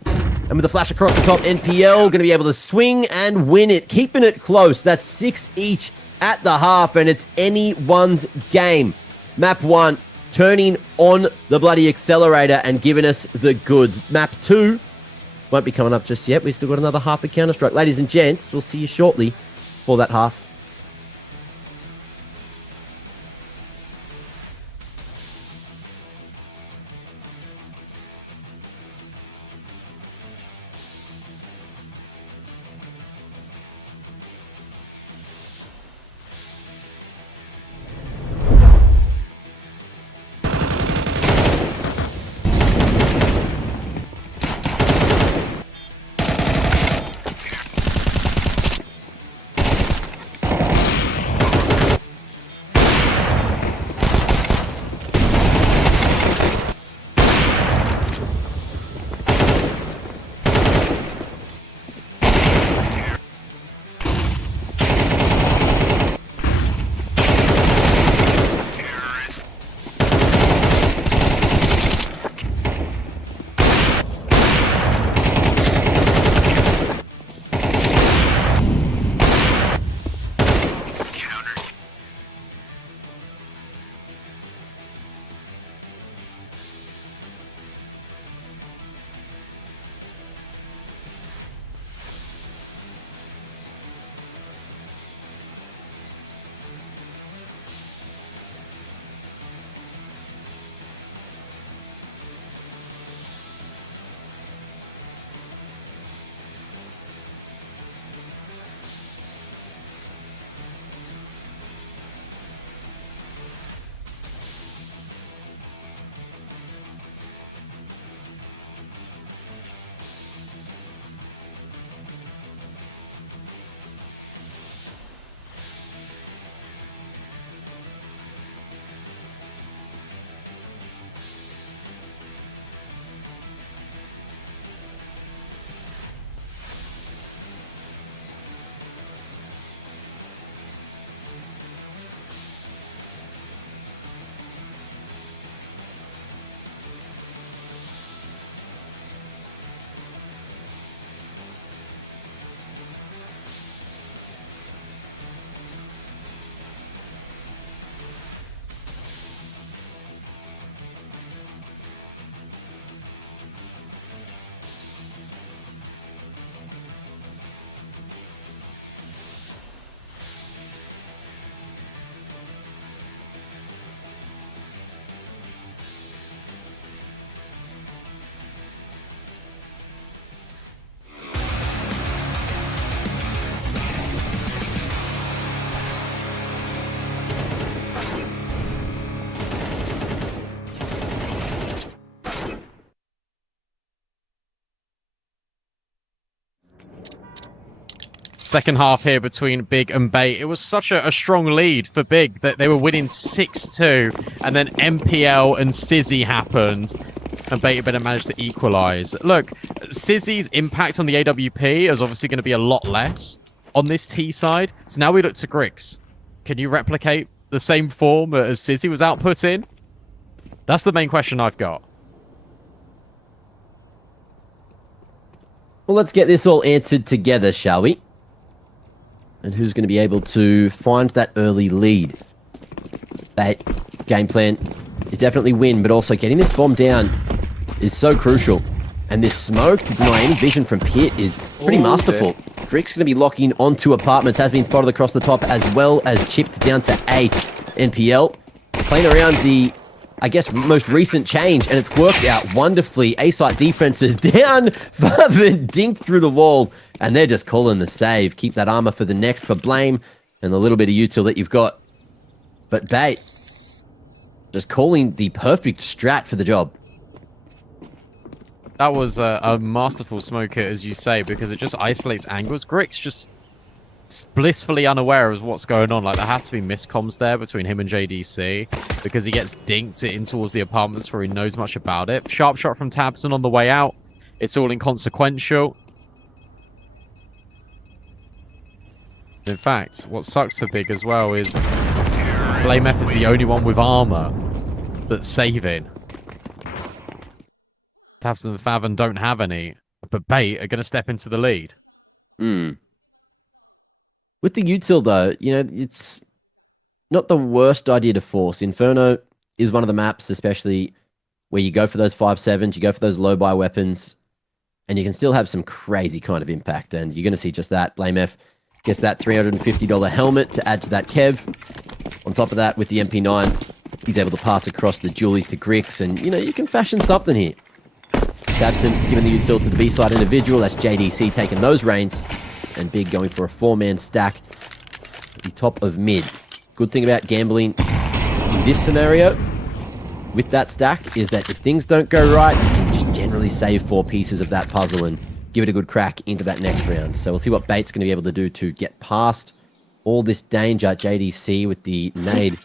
And with the flash across the top, NPL going to be able to swing and win it. Keeping it close. That's 6 each at the half, and it's anyone's game. Map 1, turning on the bloody accelerator and giving us the goods. Map 2 won't be coming up just yet. We've still got another half of Counter-Strike. Ladies and gents, we'll see you shortly for that half. Second half here between Big and Bait. It was such a strong lead for Big that they were winning 6-2, and then MPL and Sizzy happened, and Bait better managed to equalize. Look, Sizzy's impact on the AWP is obviously going to be a lot less on this T side, so now we look to Grix. Can you replicate the same form as Sizzy was outputting? That's the main question I've got. Well, let's get this all answered together, shall we? And who's going to be able to find that early lead? That game plan is definitely win, but also getting this bomb down is so crucial. And this smoke to deny any vision from Pit is pretty masterful. Grick's going to be locking onto apartments, has been spotted across the top, as well as chipped down to 8. NPL playing around the, I guess, most recent change, and it's worked out wonderfully. A-site defense is down, Farben dinked through the wall, and they're just calling the save. Keep that armor for the next for Blame, and the little bit of util that you've got. But Bait, just calling the perfect strat for the job. That was a masterful smoker, as you say, because it just isolates angles. Grix just blissfully unaware of what's going on. Like, there has to be miscoms there between him and JDC, because he gets dinked in towards the apartments where he knows much about it. Sharp shot from Tabson on the way out. It's all inconsequential. In fact, what sucks for Big as well is Blame F is the only one with armor that's saving. Tabson and Faven don't have any, but Bait are going to step into the lead. With the util, though, you know, it's not the worst idea to force. Inferno is one of the maps, especially where you go for those 5.7s, you go for those low buy weapons, and you can still have some crazy kind of impact. And you're going to see just that. Blame F gets that $350 helmet to add to that Kev. On top of that, with the MP9, he's able to pass across the Julies to Grix, and, you know, you can fashion something here. Tabson giving the util to the B-side individual. That's JDC taking those reins. And Big going for a 4-man stack at the top of mid. Good thing about gambling in this scenario with that stack is that if things don't go right, you can just generally save 4 pieces of that puzzle and give it a good crack into that next round. So we'll see what Bait's going to be able to do to get past all this danger. JDC with the nade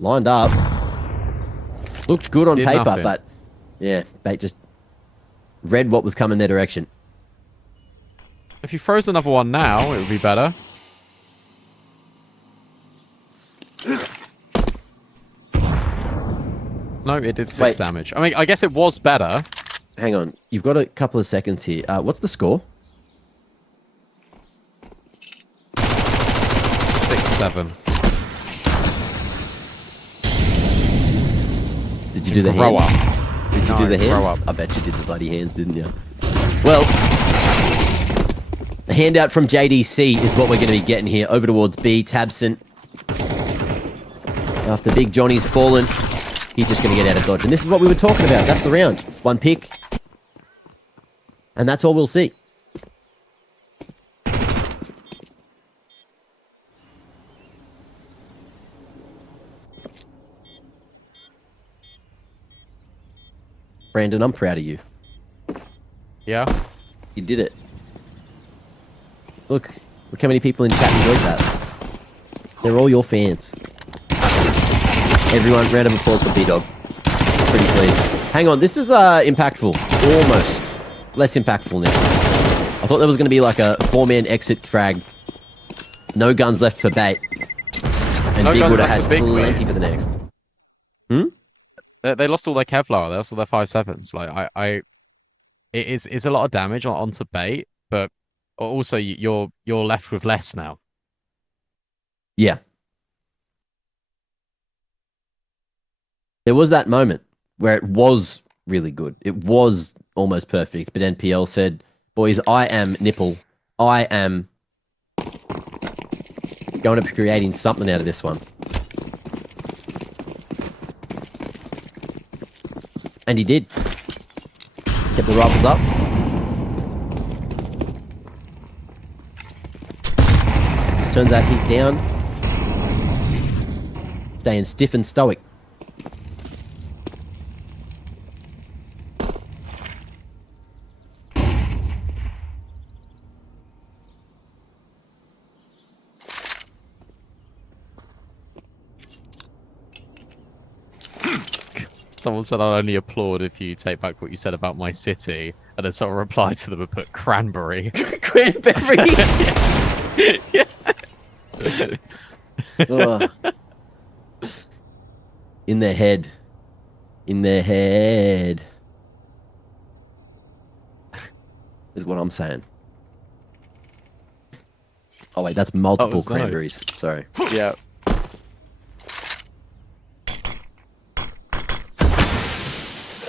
lined up. Looked good on paper, nothing. but yeah, Bait just read what was coming their direction. If he throws another one now, it would be better. No, it did 6 damage. I mean, I guess it was better. Hang on. You've got a couple of seconds here. What's the score? 6-7. Did you do the Grow hands? up. Did you No, do the hands? grow up. I bet you did the bloody hands, didn't you? Well, the handout from JDC is what we're going to be getting here. Over towards B. Tabson. After Big Johnny's fallen, he's just going to get out of dodge. And this is what we were talking about. That's the round. 1 pick. And that's all we'll see. Brandon, I'm proud of you. Yeah. You did it. Look how many people in chat enjoyed that. They're all your fans. Everyone, round of applause for B-Dog. Pretty pleased. Hang on, this is impactful. Almost. Less impactful now. I thought there was going to be like a 4-man exit frag. No guns left for Bait. And No Big guns would have left had for Big, plenty for the next. They lost all their Kevlar. They lost all their 5.7s. Like it's a lot of damage onto Bait, but also you're left with less now. Yeah. There was that moment where it was really good. It was almost perfect, but NPL said, boys, I am nipple. I am going to be creating something out of this one. And he did. Kept the rifles up. Turns that heat down. Staying stiff and stoic. Someone said I'll only applaud if you take back what you said about my city, and then someone replied to them and put cranberry. Cranberry. Ugh. In their head. In their head. Is what I'm saying. Oh wait, that's multiple was nice. cranberries. Sorry. Yeah.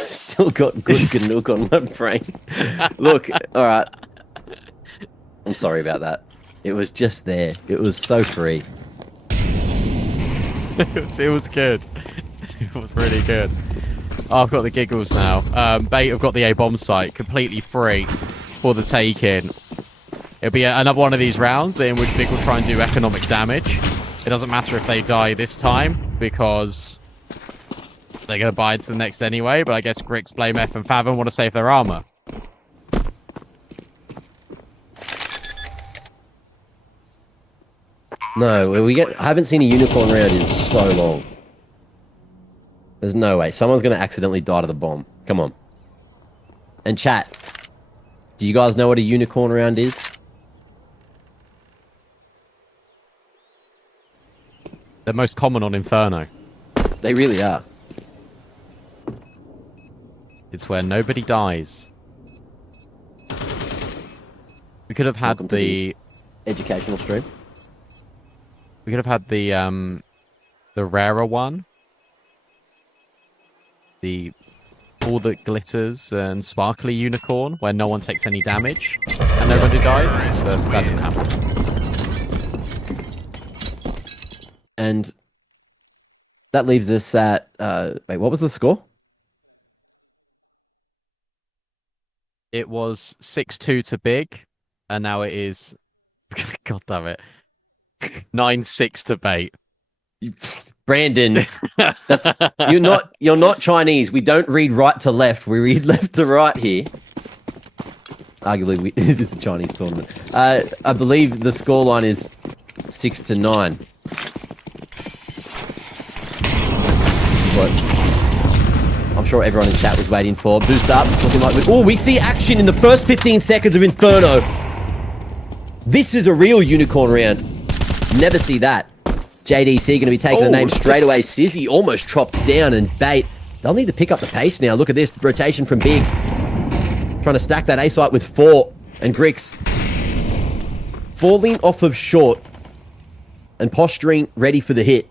Still got good Ganook on my brain. Look, alright. I'm sorry about that. It was just there. It was so free. It was good. It was really good. Oh, I've got the giggles now. Bait have got the A-bomb site completely free for the take-in. It'll be another one of these rounds in which Big will try and do economic damage. It doesn't matter if they die this time, because they're going to buy into the next anyway, but I guess Grix, Blame F, and Fathom want to save their armor. No, I haven't seen a unicorn round in so long. There's no way. Someone's going to accidentally die to the bomb. Come on. And chat, do you guys know what a unicorn round is? They're most common on Inferno. They really are. It's where nobody dies. We could have had Welcome to the educational stream. We could have had the rarer one. the all that glitters and sparkly unicorn where no one takes any damage and nobody dies. So that didn't happen. And that leaves us at wait, what was the score? It was 6-2 to Big, and now it is God damn it. 9-6 to Bait. Brandon, that's you're not Chinese. We don't read right to left. We read left to right here. Arguably, it is a Chinese tournament. I believe the scoreline is 6-9. What I'm sure everyone in chat was waiting for. Boost up, looking like we see action in the first 15 seconds of Inferno. This is a real unicorn round. Never see that. JDC going to be taking the name straight away. Sizzy almost chopped down, and Bait, they'll need to pick up the pace now. Look at this rotation from Big. Trying to stack that A site with 4, and Grix falling off of short and posturing ready for the hit.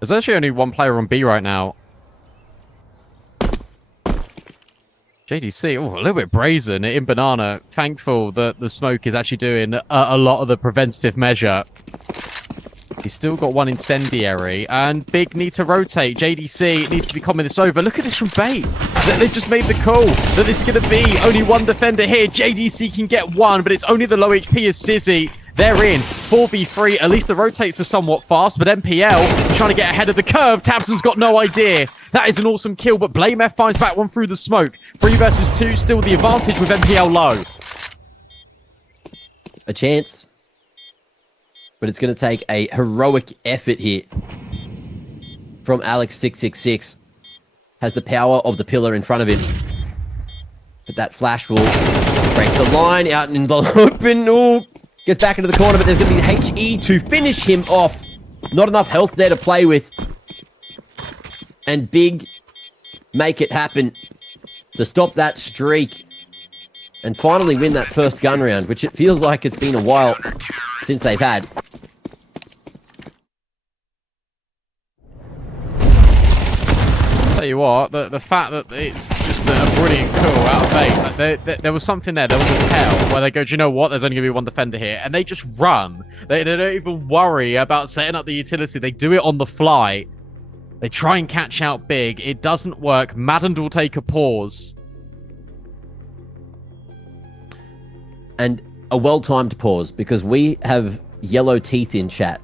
There's actually only one player on B right now. JDC, a little bit brazen in Banana. Thankful that the smoke is actually doing a lot of the preventative measure. He's still got one incendiary, and Big need to rotate. JDC needs to be coming this over. Look at this from Bait. They've just made the call that this is going to be only one defender here. JDC can get one, but it's only the low HP as Sizzy. They're in 4v3. At least the rotates are somewhat fast, but MPL trying to get ahead of the curve. Tabson's got no idea. That is an awesome kill, but Blame F finds back one through the smoke. 3 versus 2, still the advantage with MPL low. A chance. But it's going to take a heroic effort here from Alex666. Has the power of the pillar in front of him. But that flash will break the line out in the open. Ooh, gets back into the corner, but there's going to be the HE to finish him off. Not enough health there to play with. And Big make it happen to stop that streak and finally win that first gun round, which it feels like it's been a while since they've had. Tell you what, the fact that it's just a brilliant call out of Bait. There was something there. There was a tell where they go, do you know what? There's only going to be one defender here. And they just run. They don't even worry about setting up the utility. They do it on the fly. They try and catch out Big. It doesn't work. Madden will take a pause. And a well-timed pause, because we have Yellow Teeth in chat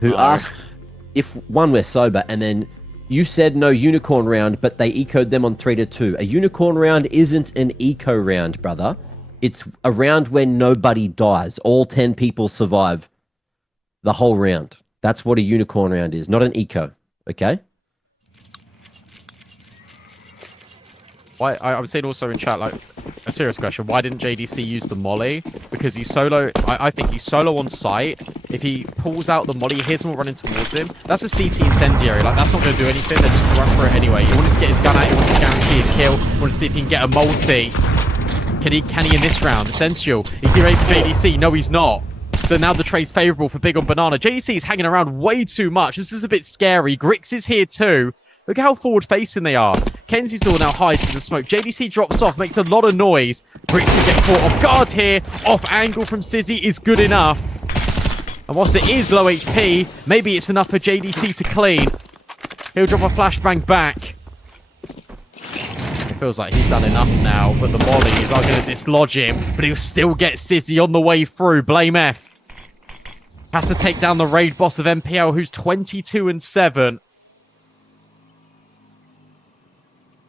who asked if, one, we're sober, and then you said no unicorn round, but they ecoed them on 3-2. A unicorn round isn't an eco round, brother. It's a round where nobody dies. All 10 people survive the whole round. That's what a unicorn round is, not an eco. Okay? Why? I was saying also in chat, like, a serious question. Why didn't JDC use the molly? Because he's solo. I think he's solo on site. If he pulls out the molly, he hears someone running towards him. That's a CT incendiary. Like, that's not going to do anything. They're just going to run for it anyway. He wanted to get his gun out. He wanted to guarantee a kill. He wanted to see if he can get a multi. Can he in this round? Essential. Is he ready for JDC? No, he's not. So now the trade's favourable for Big on Banana. JDC is hanging around way too much. This is a bit scary. Grix is here too. Look how forward-facing they are. Kenzie's all now hides in the smoke. JDC drops off, makes a lot of noise. Grix can get caught off guard here. Off angle from Sizzy is good enough. And whilst it is low HP, maybe it's enough for JDC to clean. He'll drop a flashbang back. It feels like he's done enough now, but the mollies are going to dislodge him. But he'll still get Sizzy on the way through. Blame F. Has to take down the raid boss of MPL, who's 22-7.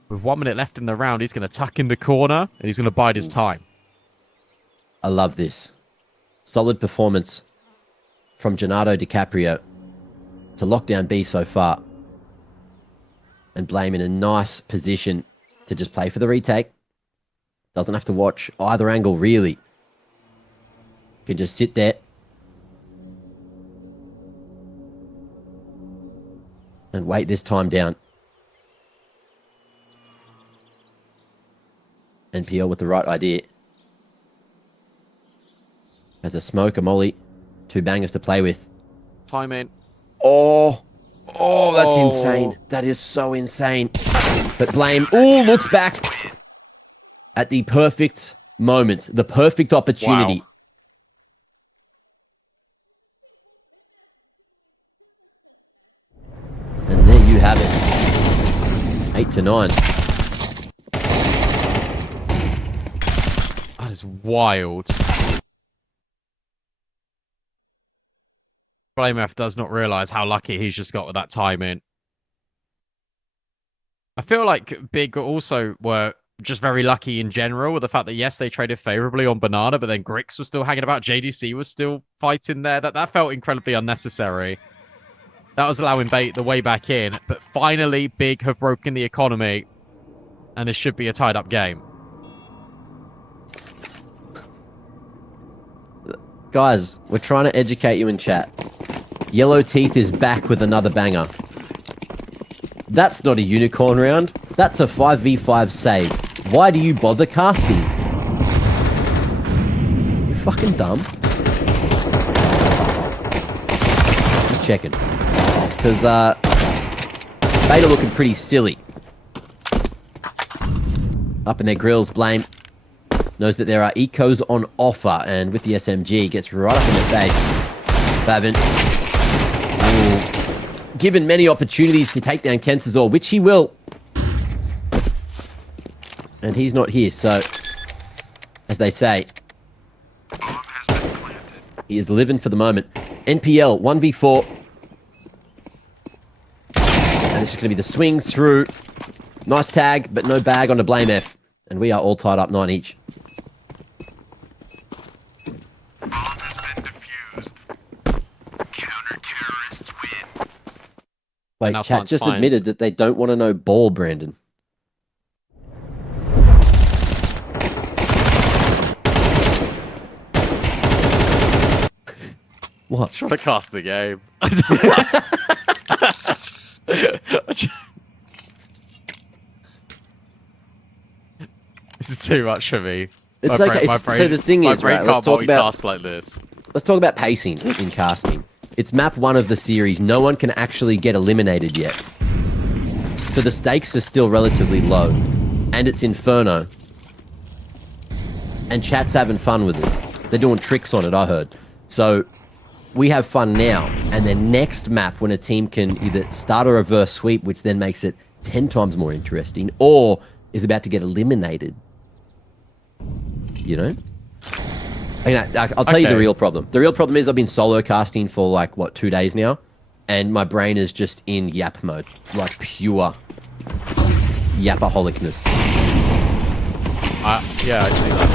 With 1 minute left in the round, he's going to tuck in the corner, and he's going to bide his time. I love this. Solid performance from Gennaro DiCaprio to lock down B so far. And Blame in a nice position to just play for the retake. Doesn't have to watch either angle, really. Can just sit there. And wait this time down. NPL with the right idea. Has a smoke, a molly, Two bangers to play with. Time in. Oh, that's insane. That is so insane. But Blame, looks back at the perfect moment, the perfect opportunity. Wow. And there you have it. 8-9. That is wild. BlameF does not realize how lucky he's just got with that time in. I feel like Big also were just very lucky in general with the fact that, yes, they traded favorably on Banana, but then Grix was still hanging about. JDC was still fighting there. That felt incredibly unnecessary. That was allowing Bait the way back in. But finally, Big have broken the economy. And this should be a tied-up game. Guys, we're trying to educate you in chat. Yellow Teeth is back with another banger. That's not a unicorn round. That's a 5v5 save. Why do you bother casting? You fucking dumb. Just checking. Because, Beta looking pretty silly. Up in their grills, Blame knows that there are ecos on offer, and with the SMG, gets right up in their face. Bavin, given many opportunities to take down Kensazor, which he will. And he's not here, so, as they say, he is living for the moment. NPL, 1v4. And this is going to be the swing through. Nice tag, but no bag on the Blame F. And we are all tied up 9 each. Wait, Now chat just finds. admitted that they don't want to know ball, Brandon. What? Trying to cast the game. This is too much for me. It's okay. So the thing is, right, let's talk about like this. Let's talk about pacing in casting. It's map 1 of the series. No one can actually get eliminated yet. So the stakes are still relatively low. And it's Inferno. And chat's having fun with it. They're doing tricks on it, I heard. So we have fun now. And then next map, when a team can either start a reverse sweep, which then makes it 10 times more interesting, or is about to get eliminated. You know? I'll tell you the real problem. The real problem is I've been solo casting for like, what, 2 days now? And my brain is just in yap mode. Like pure yapaholicness. Yeah, I see that.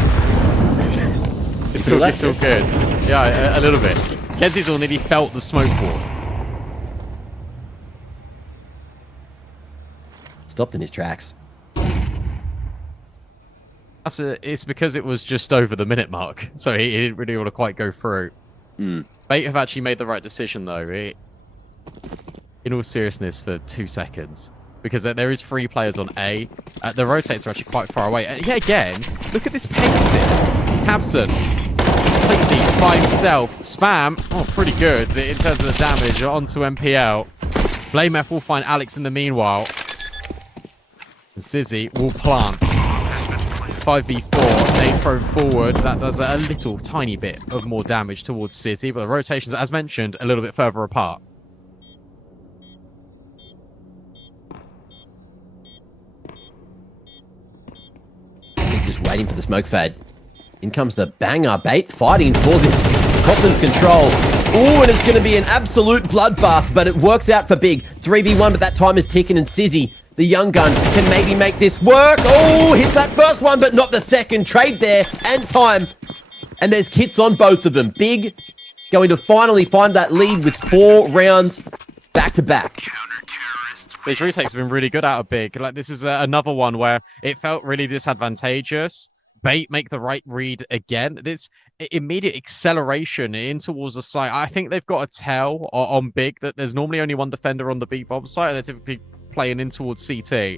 It's all good. Yeah, a little bit. Kenzie's all nearly felt the smoke wall. Stopped in his tracks. It's because it was just over the minute mark, so he didn't really want to quite go through. Bait have actually made the right decision, though. In all seriousness, for 2 seconds, because there is 3 players on A. The rotates are actually quite far away. And yeah, again, look at this pacing. Tabson, completely by himself. Spam, pretty good in terms of the damage onto MPL. Blame F will find Alex in the meanwhile. And Sizzy will plant. 5v4, they throw forward. That does a little tiny bit of more damage towards Sizzy, but the rotations, as mentioned, a little bit further apart. Just waiting for the smoke fade. In comes the banger. Bait fighting for this Coffin's control. Ooh, and it's going to be an absolute bloodbath, but it works out for Big. 3v1, but that time is ticking, and Sizzy, the young gun, can maybe make this work. Oh, hits that first one, but not the second. Trade there, and time. And there's kits on both of them. Big going to finally find that lead with 4 rounds back-to-back. These retakes have been really good out of Big. Like, this is another one where it felt really disadvantageous. Bait make the right read again. This immediate acceleration in towards the site. I think they've got to tell on Big that there's normally only one defender on the B bomb site, and they're typically playing in towards CT.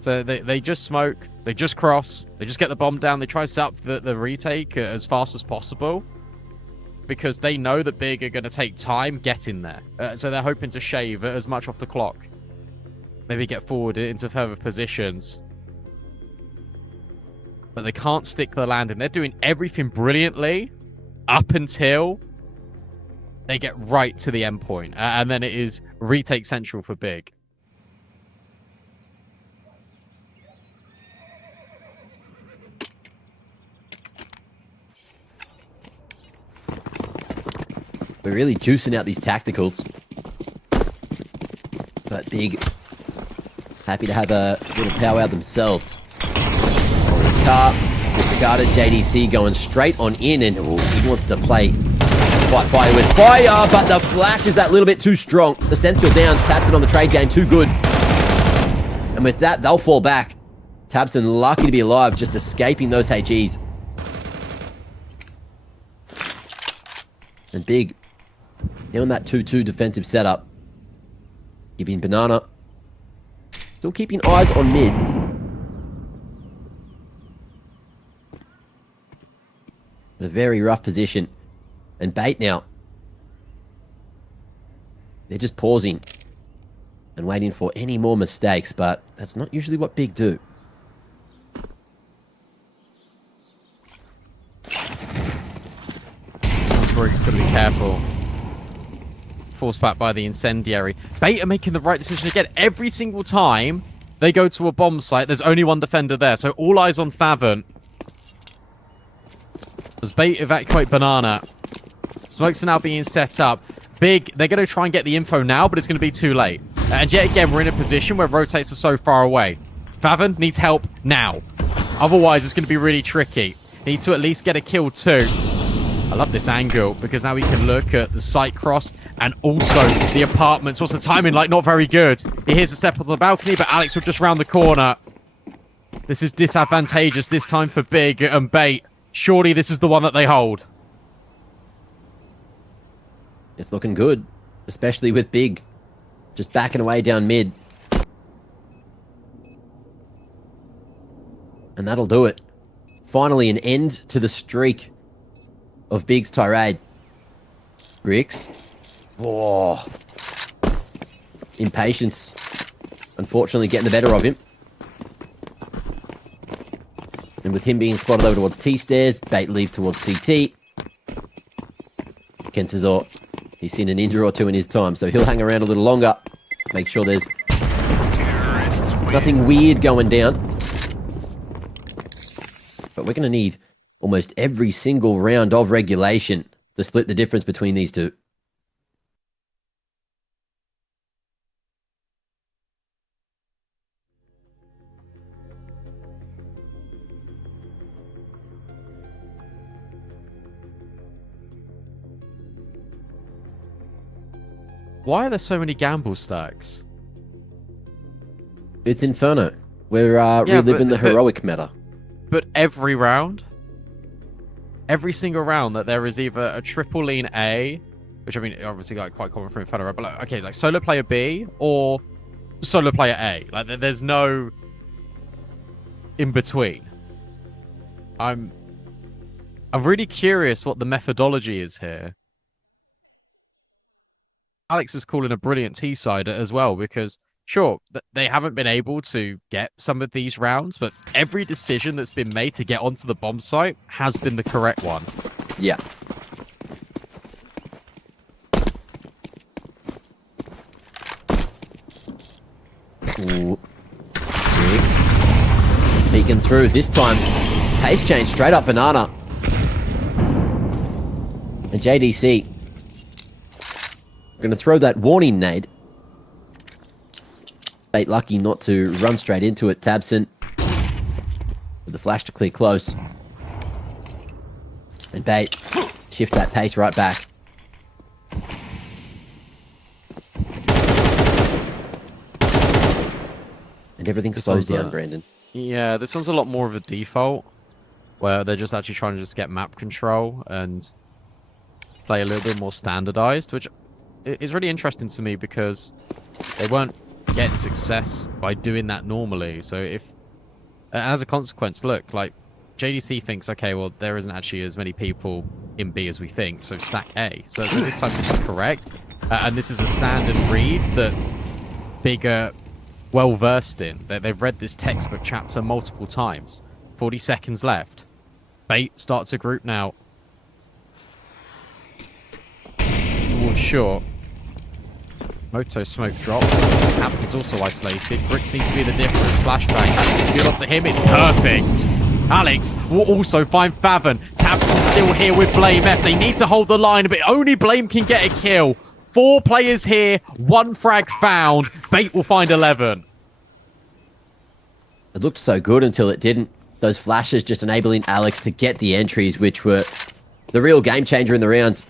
So they just smoke, they just cross, they just get the bomb down, they try to set up the retake as fast as possible. because they know that Big are going to take time getting there. So they're hoping to shave as much off the clock. Maybe get forward into further positions. But they can't stick the landing. They're doing everything brilliantly up until they get right to the end point. And then it is retake central for Big. We're really juicing out these tacticals. But Big, happy to have a little powwow themselves. Car, disregarded. JDC going straight on in, and he wants to play fight fire with fire, but the flash is that little bit too strong. The Sentinel down, taps it on the trade game, too good. And with that, they'll fall back. Tabson lucky to be alive, just escaping those HEs. And Big, now in that 2-2 defensive setup, giving Banana, still keeping eyes on mid. In a very rough position. And Bait now, they're just pausing and waiting for any more mistakes, but that's not usually what Big do. Briggs got to be careful. Forced back by the incendiary. Bait are making the right decision again. Every single time they go to a bomb site, there's only one defender there. So all eyes on Favant. As Bait evacuate Banana. Smokes are now being set up. Big, they're going to try and get the info now, but it's going to be too late. And yet again, we're in a position where rotates are so far away. Favant needs help now. Otherwise, it's going to be really tricky. He needs to at least get a kill too. I love this angle, because now we can look at the site cross and also the apartments. What's the timing like? Not very good. He hears a step onto the balcony, but Alex will just round the corner. This is disadvantageous this time for Big and Bait. Surely this is the one that they hold. It's looking good, especially with Big just backing away down mid. And that'll do it. Finally, an end to the streak of Big's tirade. Rix. Whoa. Impatience. Unfortunately, getting the better of him. And with him being spotted over towards T-stairs, Bait leave towards CT. Kensazor, he's seen an injury or two in his time, so he'll hang around a little longer. Make sure there's nothing weird going down. But we're going to need almost every single round of regulation to split the difference between these two. Why are there so many gamble stacks? It's Inferno. We're reliving the heroic meta. But every round? Every single round that there is either a triple lean A, which I mean, obviously like quite common for Inferno, right? But like, okay, like solo player B or solo player A. Like there's no in between. I'm really curious what the methodology is here. Alex is calling a brilliant T-sider as well, because sure, they haven't been able to get some of these rounds, but every decision that's been made to get onto the bomb site has been the correct one. Yeah. Ooh. Rix. Peeking through. This time, pace change straight up Banana. And JDC. Going to throw that warning nade. Bait lucky not to run straight into it. Tabson with the flash to clear close. And Bait shift that pace right back. And everything slows down, Brandon. Yeah, this one's a lot more of a default, where they're just actually trying to just get map control and play a little bit more standardized, which is really interesting to me because they weren't getting success by doing that normally. So if, as a consequence, look, like JDC thinks, okay, well, there isn't actually as many people in B as we think, so stack A. So this time this is correct. And this is a standard read that Big are well-versed in. They've read this textbook chapter multiple times. 40 seconds left. Bait starts a group now. Towards short. Moto smoke drops. Captain's also isolated. Bricks needs to be the difference. Flashbang has to be onto him. It's perfect. Alex will also find Favon. Tabson's still here with Blame F. They need to hold the line, but only Blame can get a kill. 4 players here, 1 frag found. Bait will find 11. It looked so good until it didn't. Those flashes just enabling Alex to get the entries, which were the real game changer in the round.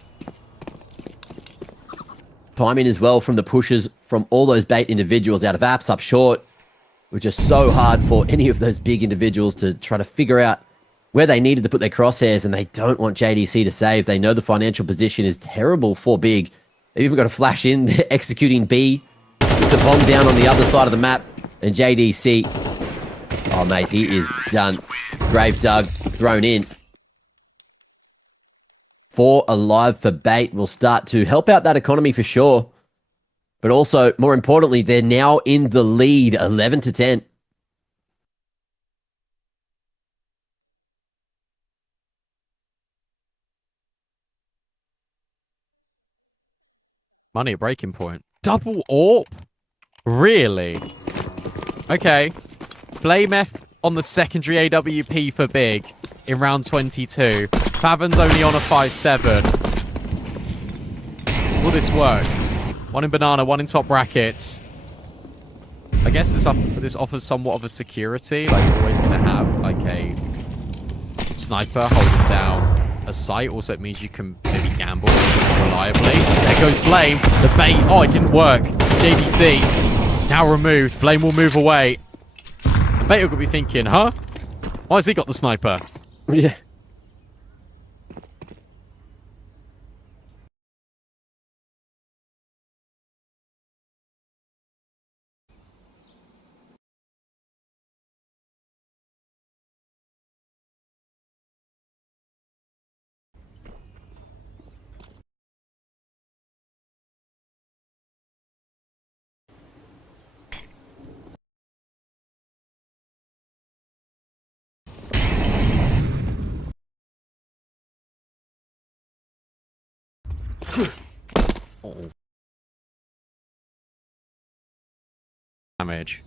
Timing as well from the pushes from all those Bait individuals out of apps up short, which is so hard for any of those big individuals to try to figure out where they needed to put their crosshairs, and they don't want JDC to save. They know the financial position is terrible for Big. They've even got a flash in. They're executing B with the bomb down on the other side of the map, and JDC, oh mate, he is done. Grave dug, thrown in. 4 alive for Bait will start to help out that economy for sure. But also, more importantly, they're now in the lead, 11-10. Money at breaking point. Double AWP? Really? Okay. Blame F on the secondary AWP for Big in round 22. Favon's only on a 5-7. Will this work? 1 in banana, 1 in top brackets. I guess this offers somewhat of a security. Like, you're always going to have, like, a sniper holding down a site. Also, it means you can maybe gamble reliably. There goes Blame. The bait. Oh, it didn't work. JDC now removed. Blame will move away. And Bait will be thinking, huh? Why has he got the sniper? Yeah. Oh. Damage.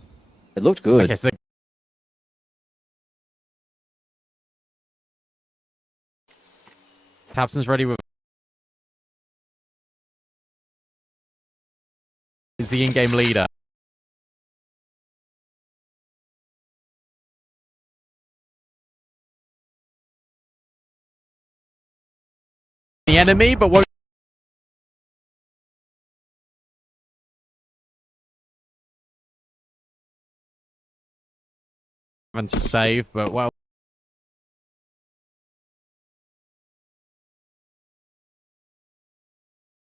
It looked good. Okay, so Captain's ready with is the in-game leader. The enemy, but won't having to save, but well.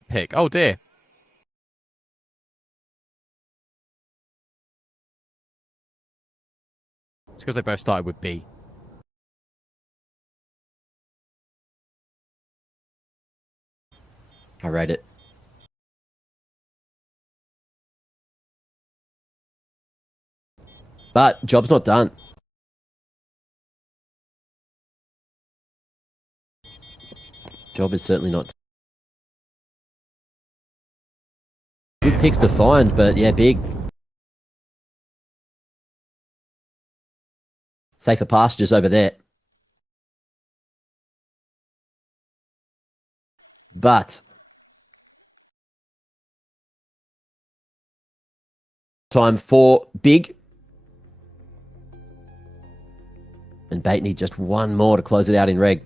Pick. Oh dear. It's because they both started with B. I rate it. But job's not done. Job is certainly not done. Good picks to find, but yeah, Big. Safer pastures over there. But time for Big. And Bait need just 1 more to close it out in reg.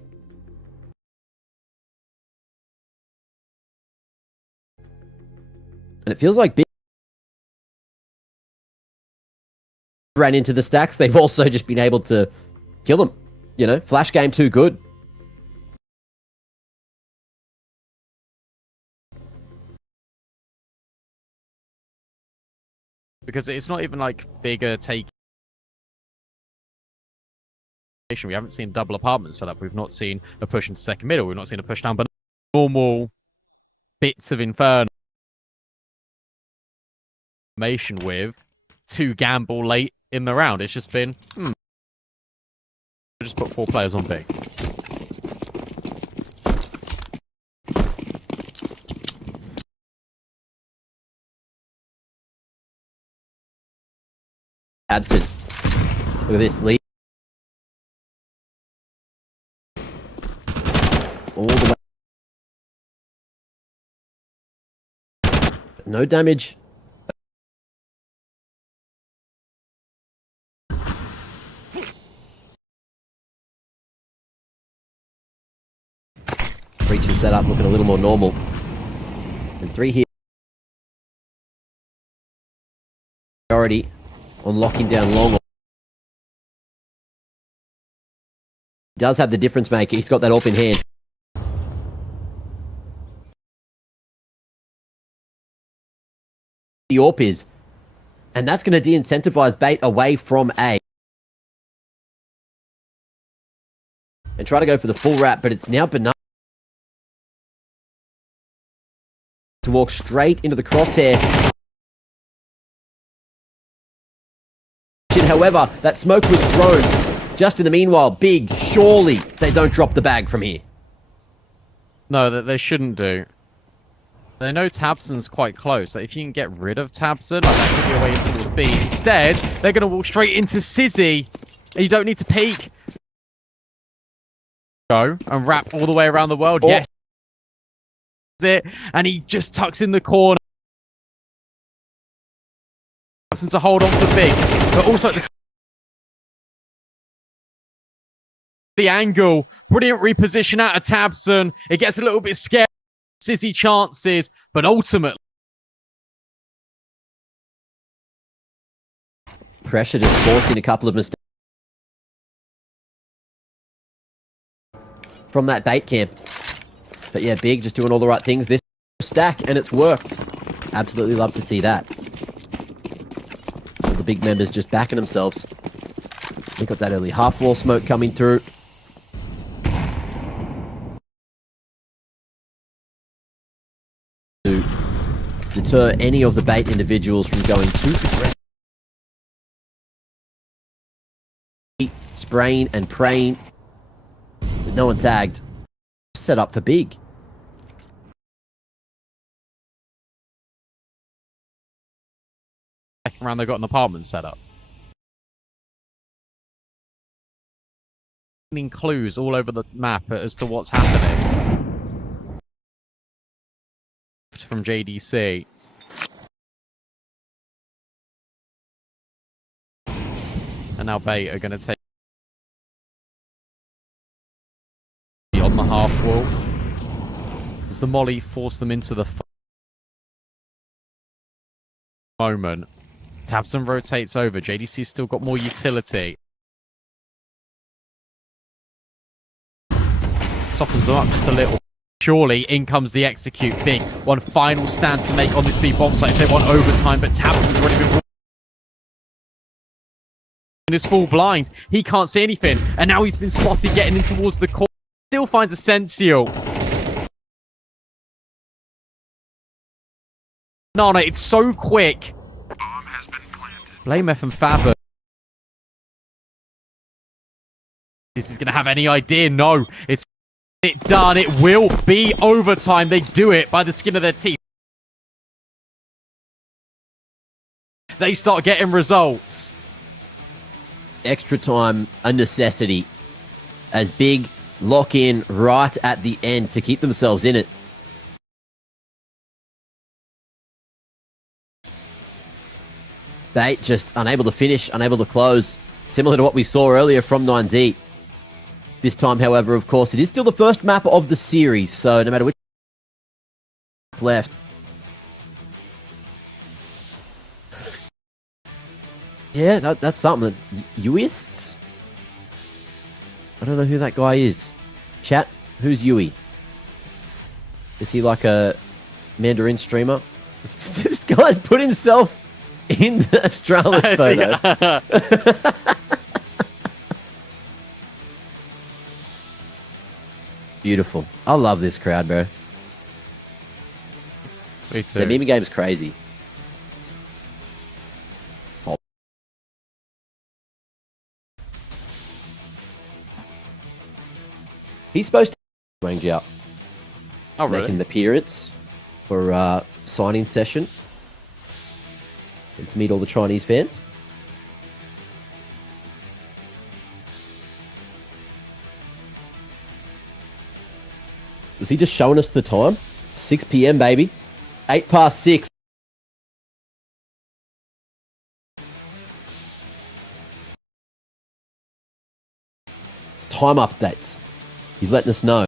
And it feels like Big ran into the stacks. They've also just been able to kill them. You know, flash game too good. Because it's not even like bigger take We haven't seen double apartment set up. We've not seen a push into second middle. We've not seen a push down, but normal bits of Inferno with to gamble late in the round. It's just been, just put 4 players on B. Absent. Look at this lead. All the way. No damage. Breach set up looking a little more normal. And 3 here. Priority on locking down long. He does have the difference maker. He's got that AWP in hand. The AWP is. And that's going to de-incentivize bait away from A. And try to go for the full wrap, but it's now banana to walk straight into the crosshair. However, that smoke was thrown just in the meanwhile. Big, surely they don't drop the bag from here. No, they shouldn't do. They know Tabson's quite close. Like, if you can get rid of Tabson, like, that could be a way towards B. Instead, they're going to walk straight into Sizzy. And you don't need to peek. Go and wrap all the way around the world. Yes. It. And he just tucks in the corner. Tabson to hold on for Big. But also at the angle. Brilliant reposition out of Tabson. It gets a little bit scary. Sizzy chances, but ultimately pressure just forcing a couple of mistakes from that bait camp. But yeah, Big just doing all the right things. This stack, and it's worked. Absolutely love to see that. All the big members just backing themselves. We got that early half-wall smoke coming through. To deter any of the bait individuals from going too aggressive. Spraying and praying. With no one tagged. Set up for Big. second round, they've got an apartment set up. Clues all over the map as to what's happening. From JDC. And now Bait are going to take on the half wall. Does the molly force them into the moment? Tabson rotates over. JDC's still got more utility. Softens them up just a little. Surely, in comes the execute. Big. One final stand to make on this B bomb site if they want overtime, but Tabson's already been in his full blind. He can't see anything, and now he's been spotted getting in towards the corner. Still finds Essential. No, it's so quick. Bomb has been planted. Blame F and Favor. This is going to have any idea? No, it's done. It will be overtime. They do it by the skin of their teeth. They start getting results. Extra time, a necessity. As Big lock in right at the end to keep themselves in it. Bait just unable to finish, unable to close. Similar to what we saw earlier from 9Z. This time, however, of course, it is still the first map of the series, so no matter which left. Yeah, that's something. Yuists? I don't know who that guy is. Chat, who's Yui? Is he like a Mandarin streamer? This guy's put himself in the Astralis photo. Beautiful. I love this crowd, bro. Me too. The meme game's crazy. Oh. He's supposed to range out, Oh, really? making an appearance for signing session and to meet all the Chinese fans. Was he just showing us the time? 6 p.m., baby. 8 past 6. Time updates. He's letting us know.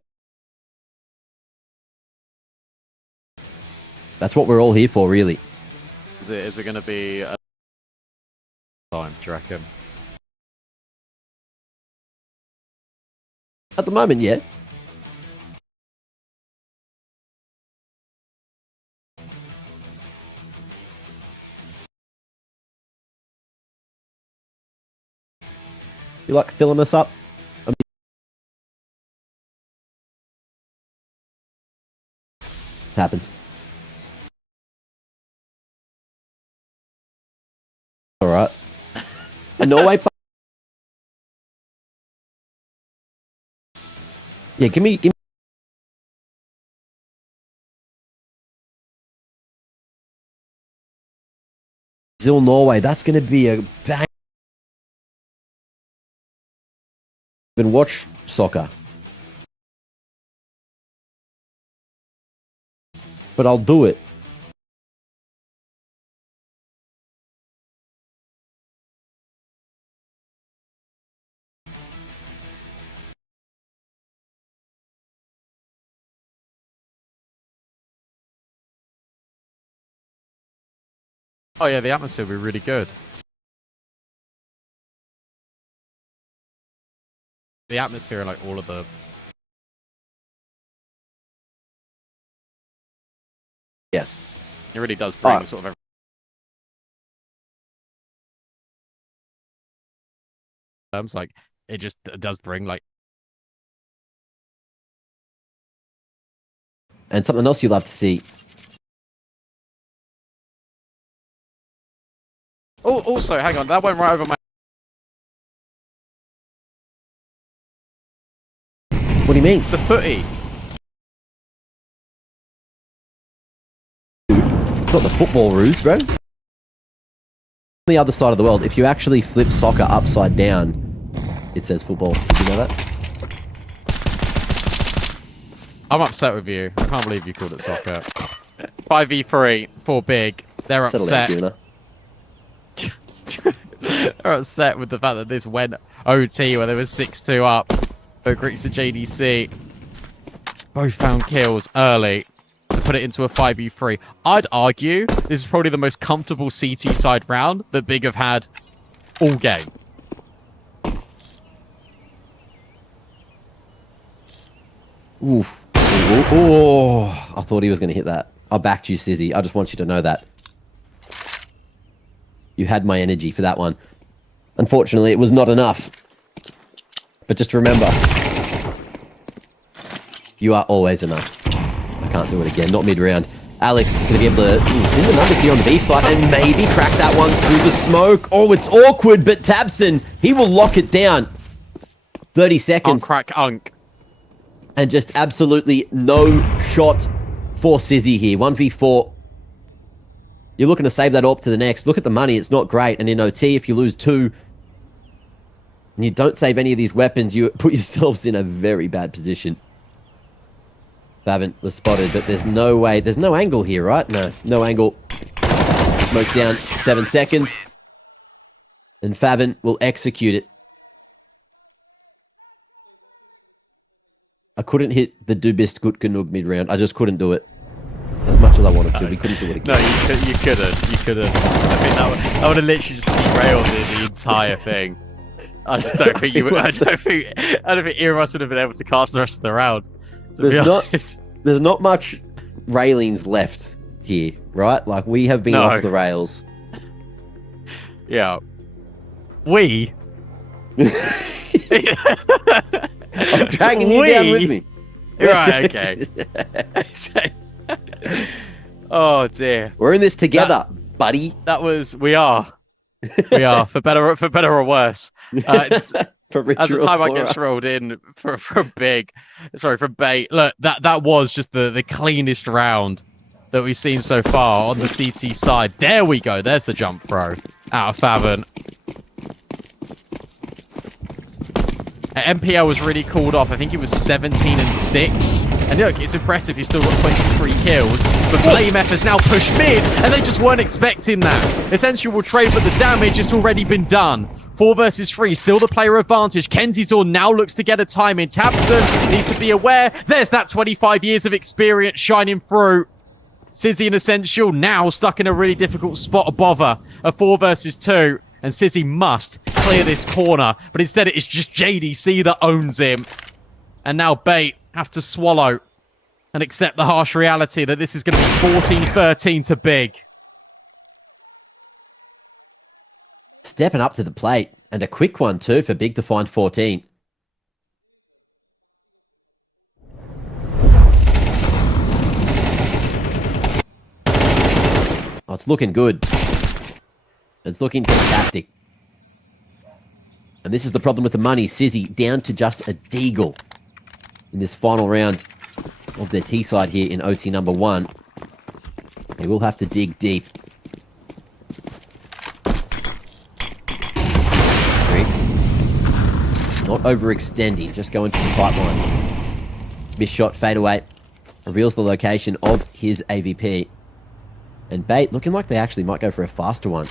That's what we're all here for, really. Is it going to be a time, do you reckon? At the moment, yeah. You like filling us up? Happens. All right. Norway. Yeah, give me. Brazil, Norway. That's going to be a bang. Even watch soccer, but I'll do it. Oh yeah, the atmosphere will be really good. The atmosphere and like all of the... Yeah. It really does bring sort of... terms, like, it just does bring like... And something else you love to see. Oh, also, hang on, that went right over my... What do you mean? It's the footy. It's not the football ruse, bro. On the other side of the world, if you actually flip soccer upside down, it says football. Did you know that? I'm upset with you. I can't believe you called it soccer. 5v3, 4 big. They're Settle down, upset. Tuna. They're upset with the fact that this went OT where they were 6-2 up. For Greeks and JDC. Both found kills early to put it into a 5v3. I'd argue this is probably the most comfortable CT side round that Big have had all game. Oof. Oh, I thought he was going to hit that. I backed you, Sizzy. I just want you to know that. You had my energy for that one. Unfortunately, it was not enough. But just remember, you are always enough. I can't do it again. Not mid-round. Alex going to be able to do the numbers here on the B side and maybe crack that one through the smoke. Oh, it's awkward, but Tabson, he will lock it down. 30 seconds. Crack Unk. And just absolutely no shot for Sizzy here. 1v4. You're looking to save that AWP to the next. Look at the money. It's not great. And in OT, if you lose 2 and you don't save any of these weapons, you put yourselves in a very bad position. Favant was spotted, but there's no way. There's no angle here, right? No angle. Smoke down. 7 seconds. And Favant will execute it. I couldn't hit the Dubist Gutgenug mid-round. I just couldn't do it. As much as I wanted to. We couldn't do it again. No, you couldn't. You couldn't. I think that would have literally just derailed the entire thing. I just don't think you would. I don't think either of us would have been able to cast the rest of the round. There's not much railings left here, right? Like, we have been off the rails. Yeah. We? I'm dragging you down with me. Right, okay. Oh dear. We're in this together, buddy. That was we are for better or worse. For richer As the or time I poorer. get rolled in for bait. Look, that was just the cleanest round that we've seen so far on the CT side. There we go. There's the jump throw out of Favon. MPL was really called off. I think he was 17 and 6. And look, it's impressive. He's still got 23 kills. But Blame F has now pushed mid, and they just weren't expecting that. Essential will trade, but the damage has already been done. 4 versus 3, still the player advantage. Kenzizor now looks to get a time in. Tabson needs to be aware. There's that 25 years of experience shining through. Sizzy and Essential now stuck in a really difficult spot above her. A 4 versus 2. And Sizzy must clear this corner. But instead it is just JDC that owns him. And now Bait have to swallow and accept the harsh reality that this is going to be 14-13 to Big. Stepping up to the plate. And a quick one too for Big to find 14. Oh, it's looking good. It's looking fantastic. And this is the problem with the money. Sizzy down to just a deagle in this final round of their T-side here in OT number 1. They will have to dig deep. Griggs. Not overextending, just going to the pipeline. Missed shot, fade away. Reveals the location of his AVP. And Bait looking like they actually might go for a faster one.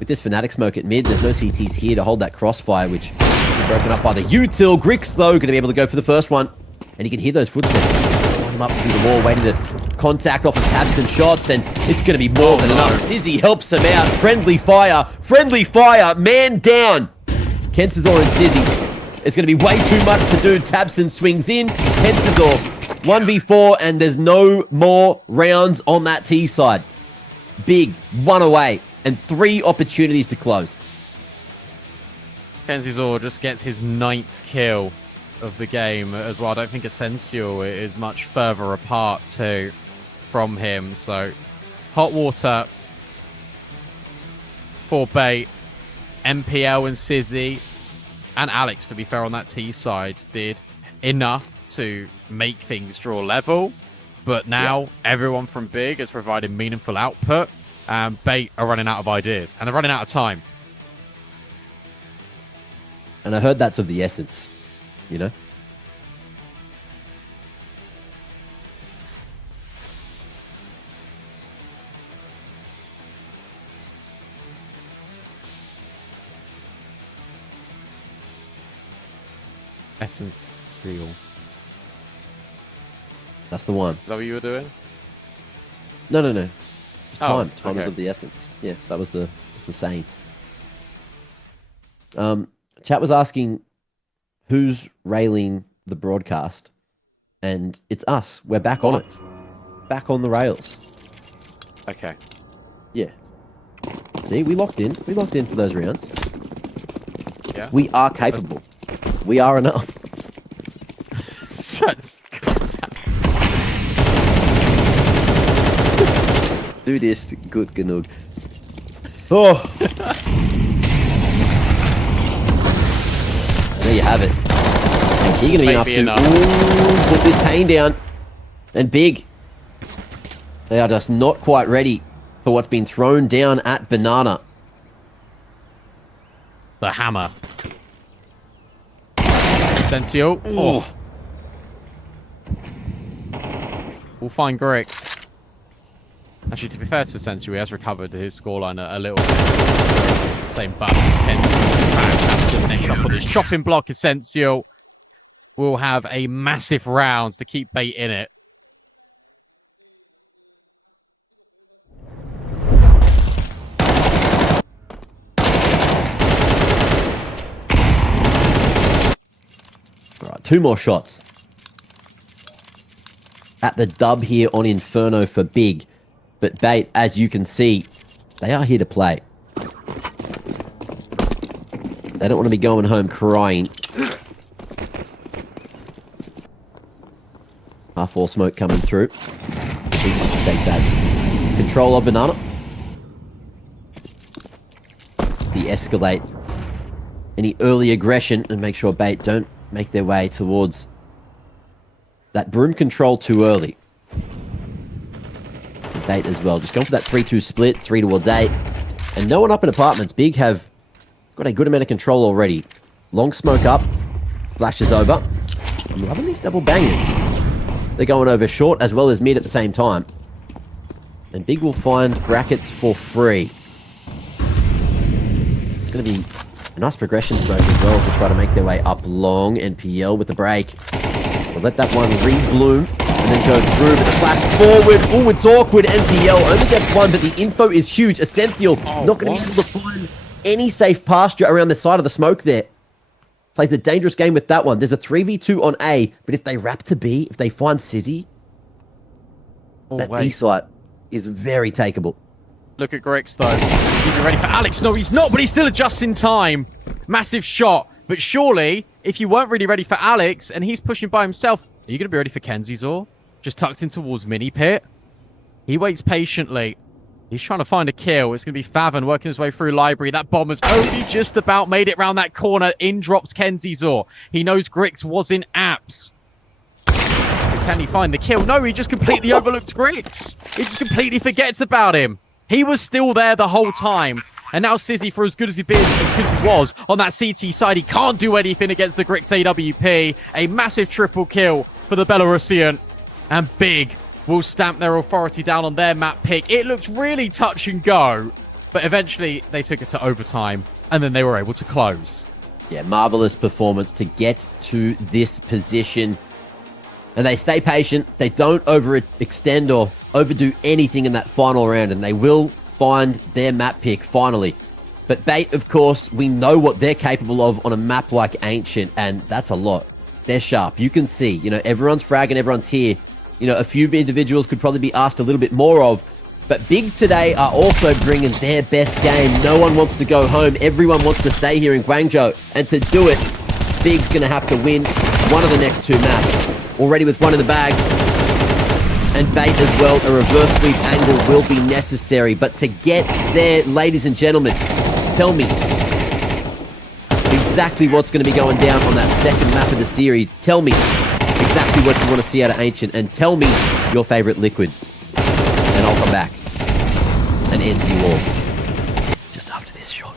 With this Fnatic smoke at mid, there's no CTs here to hold that crossfire, which is broken up by the util. Grix, though, going to be able to go for the first one. And you can hear those footsteps. Line him up through the wall, waiting to contact off of Tabson shots, and it's going to be more than enough. Sizzy helps him out. Friendly fire, man down. Kenzizor and Sizzy. It's going to be way too much to do. Tabson swings in. Kenzizor, 1v4, and there's no more rounds on that T side. Big, 1 away. And 3 opportunities to close. Kenzizor just gets his 9th kill of the game as well. I don't think Essential is much further apart too from him. So, hot water for Bait. MPL and Sizzy and Alex, to be fair, on that T side, did enough to make things draw level. But now everyone from Big has provided meaningful output. Bait are running out of ideas, and they're running out of time. And I heard that's of the essence, you know? Essence seal. That's the one. Is that what you were doing? No. It's Oh, time. Time is okay. of the essence. Yeah, that's the saying. Chat was asking who's railing the broadcast, and it's us. We're back on it. Back on the rails. Okay. Yeah. See, we locked in. We locked in for those rounds. Yeah. We are capable. We are enough. Do this, good Ganug. Oh! There you have it. And Keegan enough to put this pain down. And Big. They are just not quite ready for what's been thrown down at Banana. The hammer. Essential. Oh. We'll find Grix. Actually, to be fair to Essential, he has recovered his scoreline a little bit. Same bust as Ken's. Next up on his chopping block, Essential will have a massive round to keep Bait in it. All right, 2 more shots. At the dub here on Inferno for Big. But Bait, as you can see, they are here to play. They don't want to be going home crying. R4 smoke coming through. Take that control of banana. De-escalate any early aggression and make sure bait don't make their way towards that broom control too early. Bait as well. Just going for that 3-2 split, 3 towards 8. And no one up in apartments. Big have got a good amount of control already. Long smoke up. Flashes over. I'm loving these double bangers. They're going over short as well as mid at the same time. And Big will find brackets for free. It's going to be a nice progression smoke as well to try to make their way up long. NPL with the break. We'll let that one re-bloom and then go through, but the flash forward. Oh, it's awkward. NPL only gets one, but the info is huge. Essential, not going to be able to find any safe pasture around the side of the smoke there. Plays a dangerous game with that one. There's a 3v2 on A, but if they wrap to B, if they find Sizzy, that B site is very takeable. Look at Grix, though. He's ready for Alex. No, he's not, but he's still just in time. Massive shot. But surely, if you weren't really ready for Alex and he's pushing by himself, are you going to be ready for Kenzizor? Just tucked in towards Mini Pit. He waits patiently. He's trying to find a kill. It's going to be Faven working his way through Library. That bomb has only just about made it round that corner. In drops Kenzizor. He knows Grix was in apps. But can he find the kill? No, he just completely overlooked Grix. He just completely forgets about him. He was still there the whole time. And now Sizzy, for as good as he was on that CT side, he can't do anything against the Grix AWP. A massive triple kill for the Belarusian. And Big will stamp their authority down on their map pick. It looks really touch and go. But eventually, they took it to overtime. And then they were able to close. Yeah, marvelous performance to get to this position. And they stay patient. They don't overextend or overdo anything in that final round. And they will find their map pick finally. But Bait, of course, we know what they're capable of on a map like Ancient, and that's a lot. They're sharp. You can see, everyone's fragging, everyone's here. A few individuals could probably be asked a little bit more of. But Big today are also bringing their best game. No one wants to go home. Everyone wants to stay here in Guangzhou. And to do it, Big's going to have to win one of the next 2 maps. Already with one in the bag. And Bait as well, a reverse sweep angle will be necessary. But to get there, ladies and gentlemen, tell me exactly what's going to be going down on that second map of the series. Tell me exactly what you want to see out of Ancient. And tell me your favorite liquid. And I'll come back and answer you all just after this shot.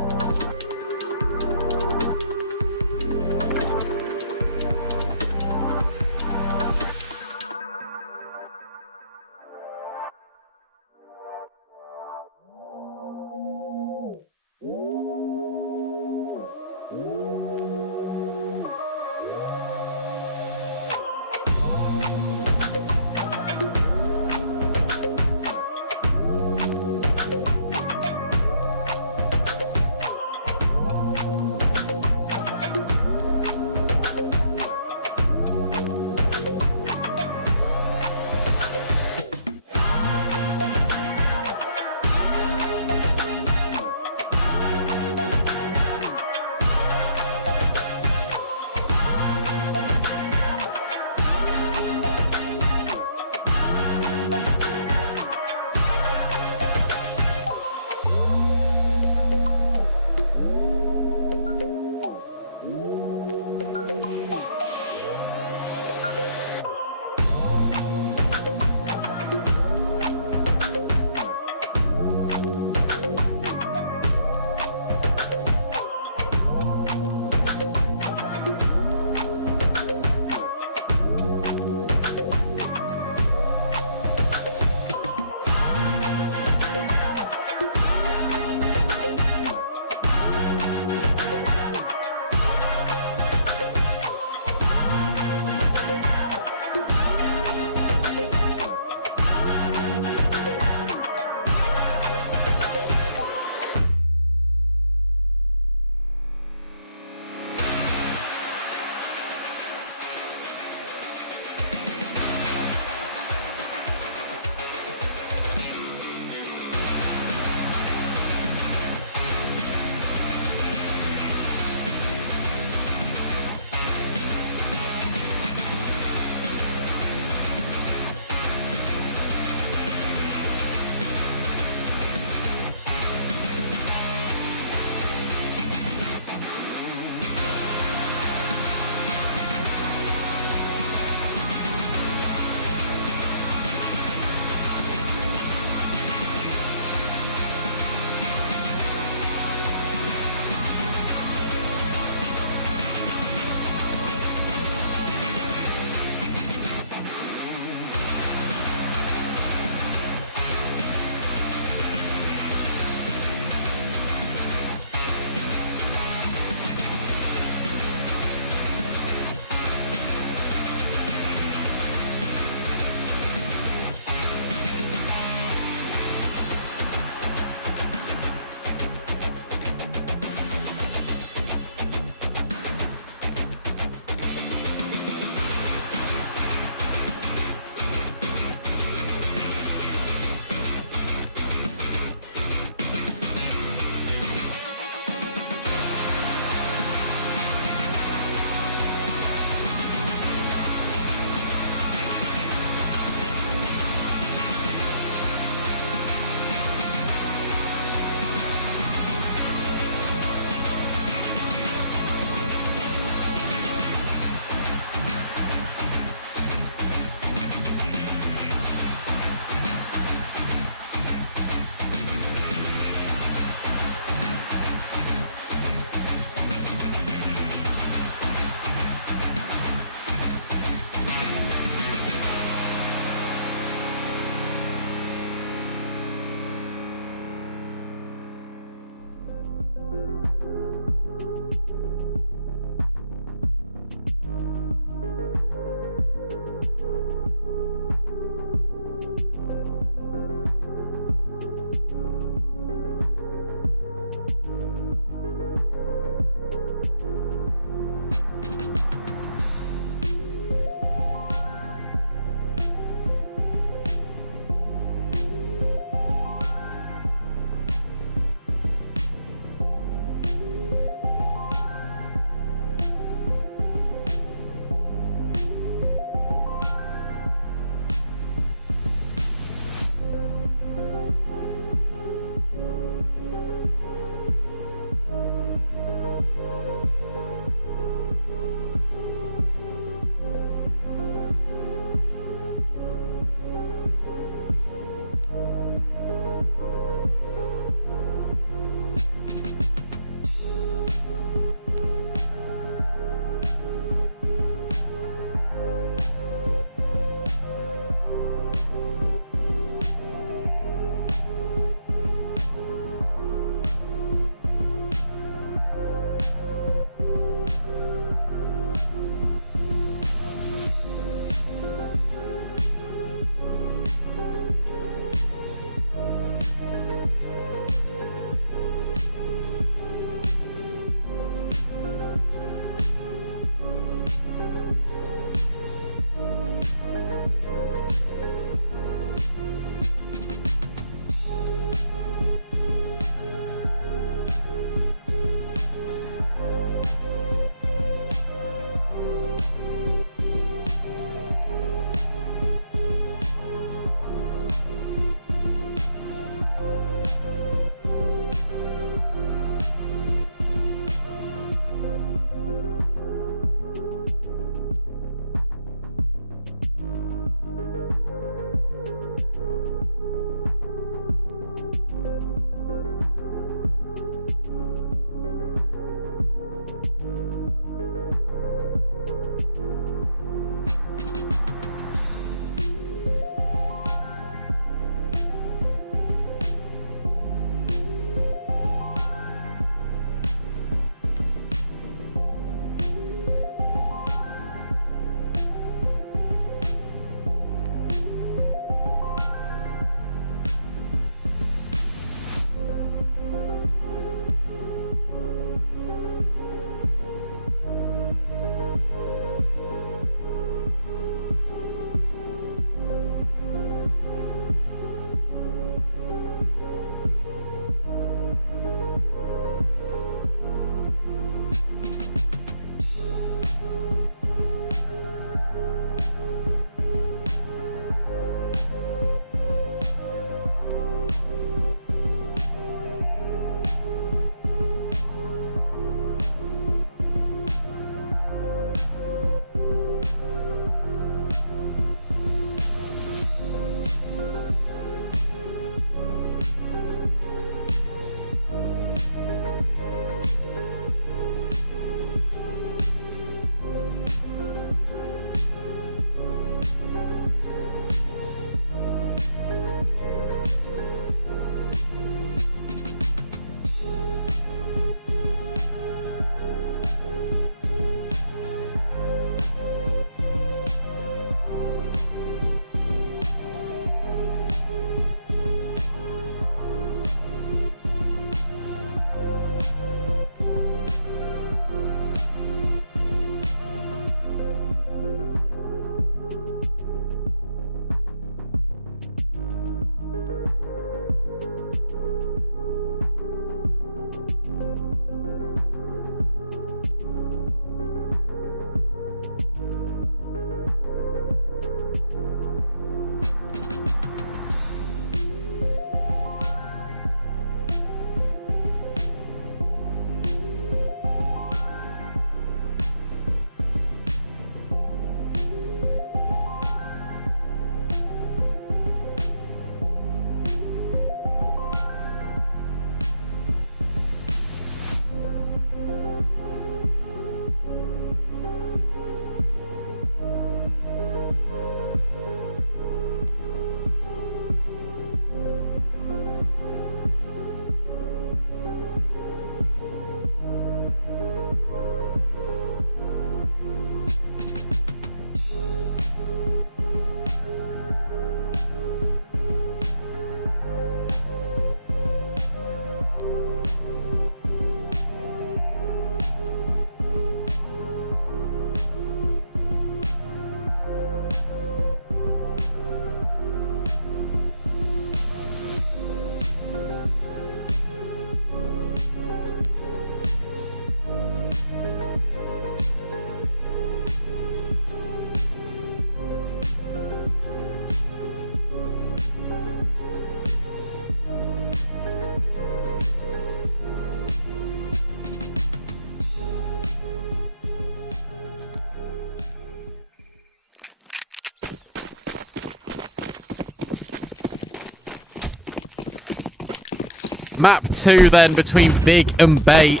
Map 2 then between Big and Bait.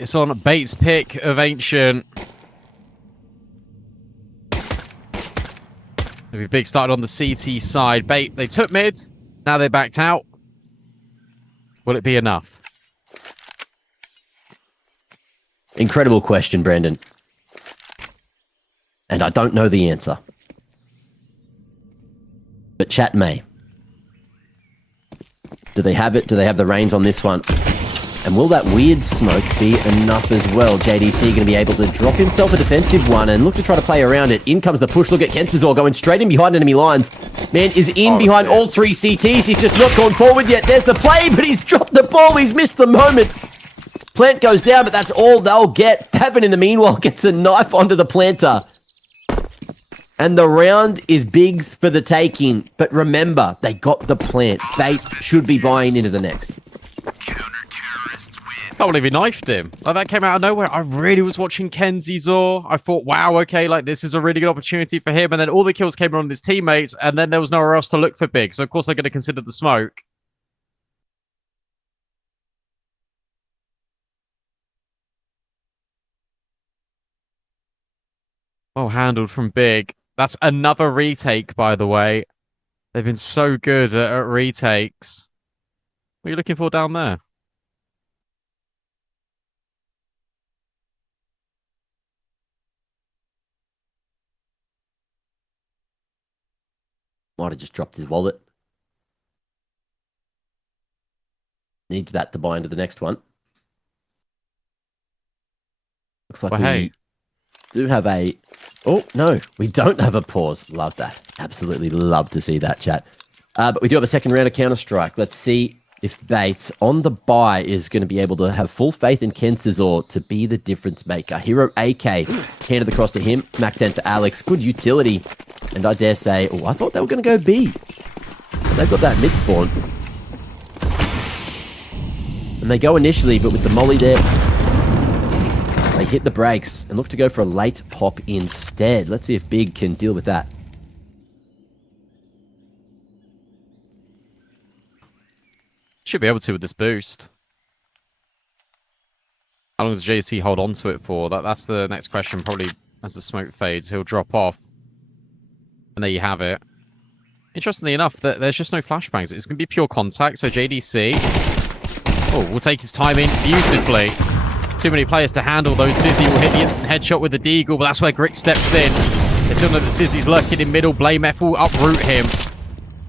It's on Bait's pick of Ancient. Maybe Big started on the CT side. Bait, they took mid. Now they backed out. Will it be enough? Incredible question, Brandon. And I don't know the answer. But chat may. Do they have it? Do they have the reins on this one? And will that weird smoke be enough as well? JDC going to be able to drop himself a defensive one and look to try to play around it. In comes the push. Look at Kensazor going straight in behind enemy lines. Man is in behind all three CTs. He's just not gone forward yet. There's the play, but he's dropped the ball. He's missed the moment. Plant goes down, but that's all they'll get. Pavin, in the meanwhile, gets a knife onto the planter. And the round is Big's for the taking. But remember, they got the plant. They should be buying into the next. I can't believe he knifed him. Like, that came out of nowhere. I really was watching Kensazor. I thought, wow, okay, like, this is a really good opportunity for him. And then all the kills came on his teammates, and then there was nowhere else to look for Big. So, of course, they're going to consider the smoke. Oh, handled from Big. That's another retake, by the way. They've been so good at retakes. What are you looking for down there? Might have just dropped his wallet. Needs that to buy into the next one. Looks like we do have a... Oh, no, we don't have a pause. Love that. Absolutely love to see that, chat. But we do have a second round of Counter-Strike. Let's see if Bates on the buy is going to be able to have full faith in Kensazor to be the difference maker. Hero AK handed across to him. Mac 10 for Alex. Good utility. And I dare say, oh, I thought they were going to go B. But they've got that mid spawn. And they go initially, but with the molly there, they hit the brakes and look to go for a late pop instead. Let's see if Big can deal with that. Should be able to with this boost. How long does JC hold on to it for? That's the next question. Probably as the smoke fades, he'll drop off. And there you have it. Interestingly enough, there's just no flashbangs. It's going to be pure contact. So JDC, oh, will take his time in beautifully. Too many players to handle, though. Sizzy will hit the instant headshot with the deagle, but that's where Grick steps in. They still know that Sizzy's lurking in middle. Blamef will uproot him.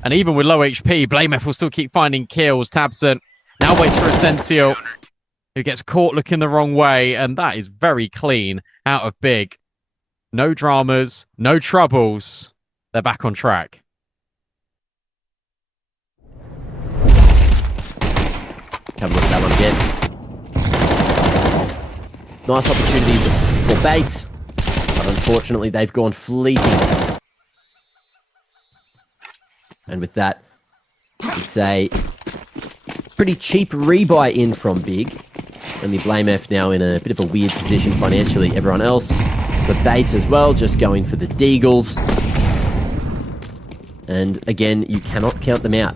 And even with low HP, Blamef will still keep finding kills. Tabson now waits for Essential, who gets caught looking the wrong way, and that is very clean out of Big. No dramas, no troubles. They're back on track. Have a look at that one again. Nice opportunities for Bates, but unfortunately they've gone fleeting. And with that, it's a pretty cheap rebuy in from Big. Only Blame F now in a bit of a weird position financially. Everyone else, for Bates as well, just going for the Deagles. And again, you cannot count them out.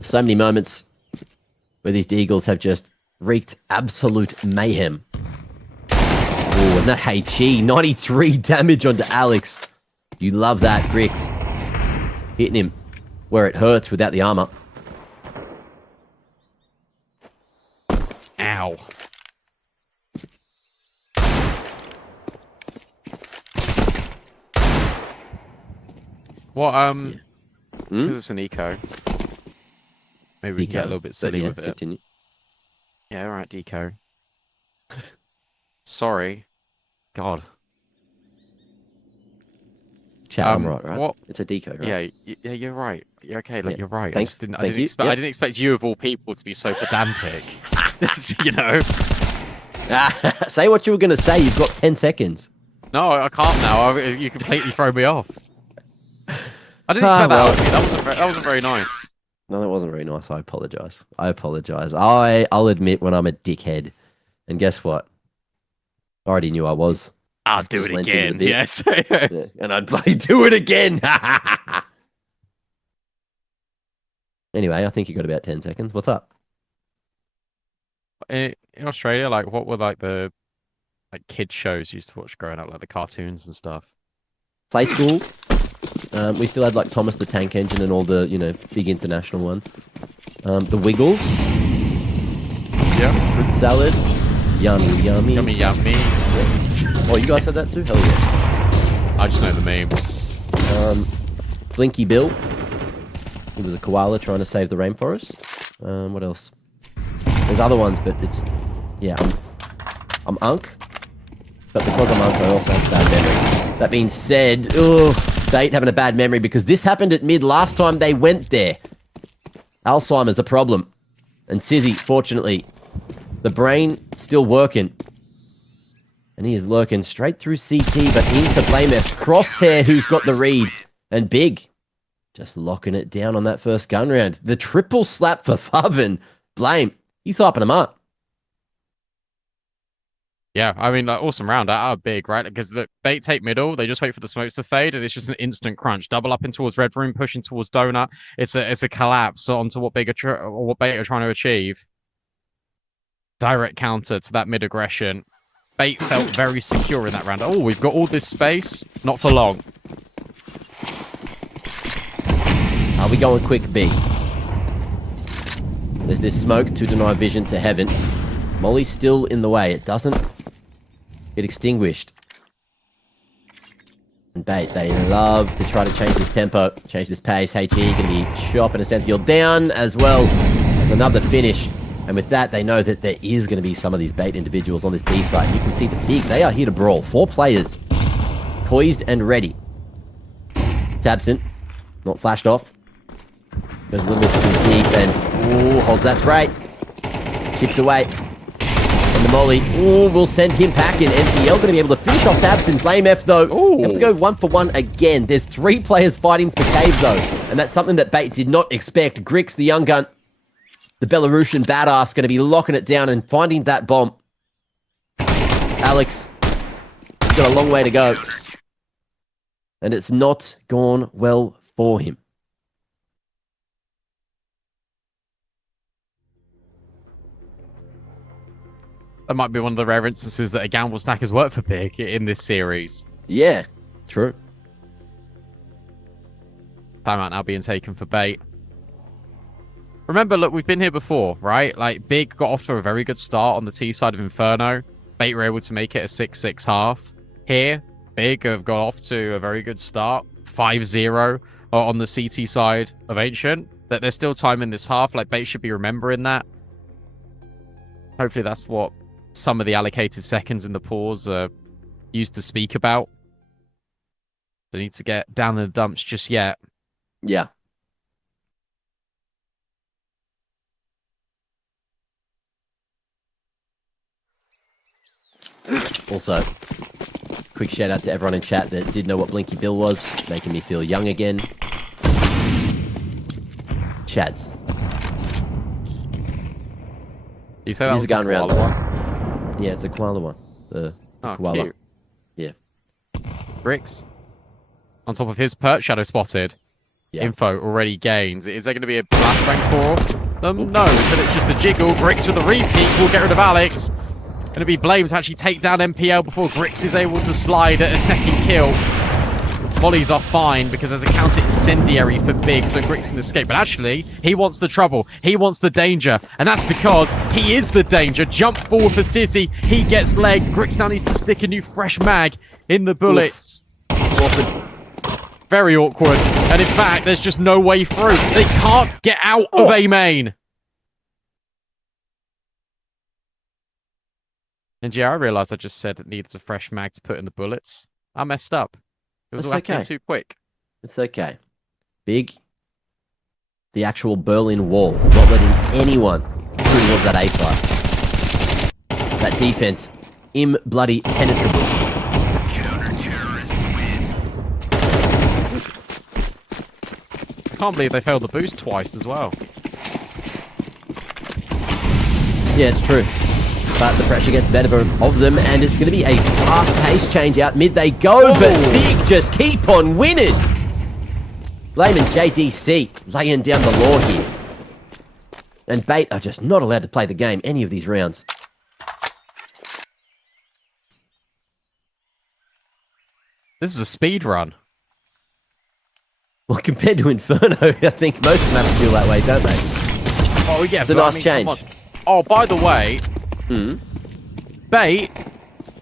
So many moments where these Deagles have just wreaked absolute mayhem. Oh, and that HE, 93 damage onto Alex. You love that, Grix. Hitting him where it hurts without the armor. Ow. What, because it's an eco. Maybe we can get a little bit silly with it. Continue. Yeah, alright, deco. Sorry. God. Chat, I'm right? What? It's a deco, right? Yeah, you're right. You're okay, like, Yeah. you're right. Thanks. I didn't expect you of all people to be so pedantic. You know? Say what you were going to say. You've got 10 seconds. No, I can't now. You completely throw me off. I didn't expect that out of you. That wasn't very nice. No, that wasn't very nice. I apologize. I'll admit when I'm a dickhead. And guess what? I already knew I was. I'll do Just it lent into the again. bit. Yes. Yeah, and I'd bloody do it again. Anyway, I think you got about 10 seconds. What's up? In Australia, like, what were like the kid shows you used to watch growing up, like the cartoons and stuff? Play School. We still had like Thomas the Tank Engine and all the, big international ones. The Wiggles. Yeah. Fruit Salad. Yummy, yummy. Yummy, yummy. Oh, you guys had that too? Hell yeah. I just know the meme. Blinky Bill. He was a koala trying to save the rainforest. What else? There's other ones, but it's... Yeah, I'm Unk. But because I'm Unk, I also have bad memory. That being said, Bait having a bad memory because this happened at mid last time they went there. Alzheimer's a problem. And Sizzy, fortunately, the brain still working. And he is lurking straight through CT, but into Blame F's Crosshair, who's got the read. And Big, just locking it down on that first gun round. The triple slap for Favin. Blame, he's hyping him up. Yeah, I mean, like, awesome round out of Big, right? Because the Bait take middle, they just wait for the smokes to fade, and it's just an instant crunch. Double up in towards Red Room, pushing towards Donut. It's a collapse onto what Bait are trying to achieve. Direct counter to that mid aggression. Bait felt very secure in that round. Oh, we've got all this space. Not for long. Are we going quick B? There's this smoke to deny vision to heaven. Molly's still in the way. It doesn't get extinguished. And Bait, they love to try to change this tempo, change this pace. HE going to be chopping a Sentinel down as well as another finish. And with that, they know that there is going to be some of these Bait individuals on this B side. You can see the Big, they are here to brawl. 4 players, poised and ready. Tabson, not flashed off. Goes a little bit too deep and holds that spray. Chips away. And the Molly, will send him packing. MPL going to be able to finish off Tabson. Blame F though. Have to go 1 for 1 again. There's 3 players fighting for Cave though. And that's something that Bait did not expect. Grix, the young gun, the Belarusian badass, going to be locking it down and finding that bomb. Alex, he's got a long way to go. And it's not gone well for him. That might be one of the rare instances that a gamble stack has worked for Big in this series. Yeah, true. Timeout now being taken for Bait. Remember, look, we've been here before, right? Like, Big got off to a very good start on the T side of Inferno. Bait were able to make it a 6-6 half. Here, Big have got off to a very good start. 5-0 on the CT side of Ancient. That there's still time in this half. Like, Bait should be remembering that. Hopefully that's what some of the allocated seconds in the pause are used to speak about. Don't need to get down in the dumps just yet. Yeah. Also, quick shout out to everyone in chat that did know what Blinky Bill was, making me feel young again. Chads. You say that He's was going the round koala though. one? Yeah, it's a koala one. The Oh, koala. cute. Yeah. Bricks. On top of his perch, shadow spotted. Yeah. Info already gains. Is there going to be a flashbang for them? No, instead it's just a jiggle. Bricks with the repeat will get rid of Alex. Going to be blamed to actually take down MPL before Grix is able to slide at a second kill. Volleys are fine because there's a counter incendiary for Big, so Grix can escape. But actually, he wants the trouble. He wants the danger. And that's because he is the danger. Jump forward for Sizzy. He gets legged. Grix now needs to stick a new fresh mag in the bullets. Very awkward. And in fact, there's just no way through. They can't get out of A main. And yeah, I realised I just said it needs a fresh mag to put in the bullets. I messed up. It was That's happening okay. too quick. It's okay. Big. The actual Berlin Wall. Not letting anyone through towards that A side. That defense. Bloody penetrable. Counter-terrorists win. I can't believe they failed the boost twice as well. Yeah, it's true. But the pressure gets better of them, and it's going to be a fast-paced change out mid they go, but Big just keep on winning. Lame and JDC laying down the law here. And Bait are just not allowed to play the game any of these rounds. This is a speed run. Well, compared to Inferno, I think most of them have to feel that way, don't they? Oh, yeah. It's a but nice come change. on. Oh, by the way, Bait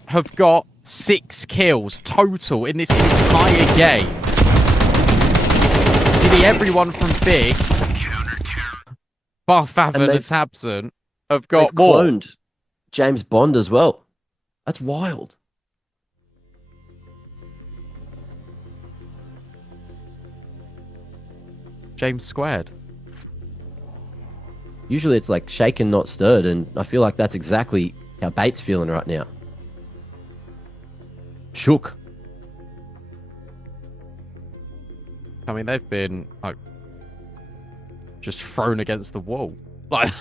have got 6 kills total in this entire game. Nearly everyone from Big, bar Favon and Tabson, have got They've more. cloned James Bond as well. That's wild. James squared. Usually it's like shaken, not stirred, and I feel like that's exactly how Bait's feeling right now. Shook. I mean, they've been like just thrown against the wall. Like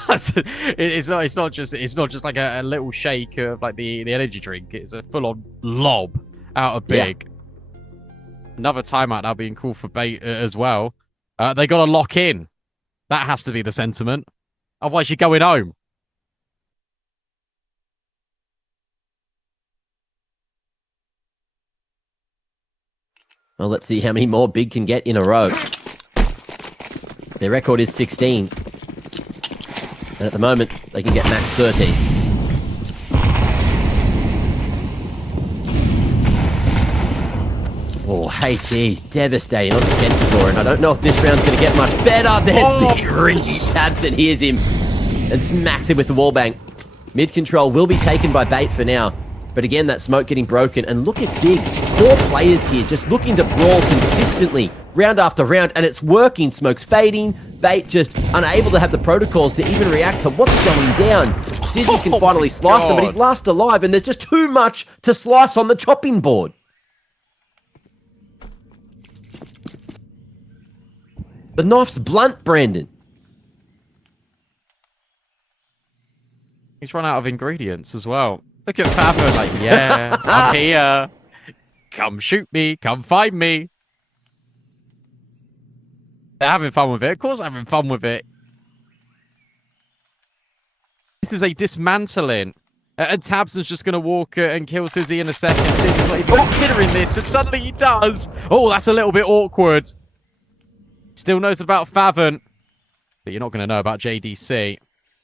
it's not just like a little shake of like the energy drink. It's a full on lob out of Big. Another timeout now being called for Bait as well. They got to lock in. That has to be the sentiment. Otherwise, you're going home. Well, let's see how many more Big can get in a row. Their record is 16. And at the moment, they can get max 13. Oh, HE's devastating on Defensor, and I don't know if this round's going to get much better. There's the greedy Tabson hears him and smacks him with the wallbang. Mid control will be taken by Bait for now. But again, that smoke getting broken. And look at Big. 4 players here just looking to brawl consistently, round after round. And it's working. Smoke's fading. Bait just unable to have the protocols to even react to what's going down. Sizzy can finally slice him, but he's last alive. And there's just too much to slice on the chopping board. The knife's blunt, Brandon. He's run out of ingredients as well. Look at Favon, like, yeah, I'm here. Come shoot me. Come find me. They're having fun with it. Of course, they're having fun with it. This is a dismantling. And Tabson's just going to walk and kill Sizzy in a second. Sizzy's not even considering this, and suddenly he does. Oh, that's a little bit awkward. Still knows about Favon, but you're not going to know about JDC.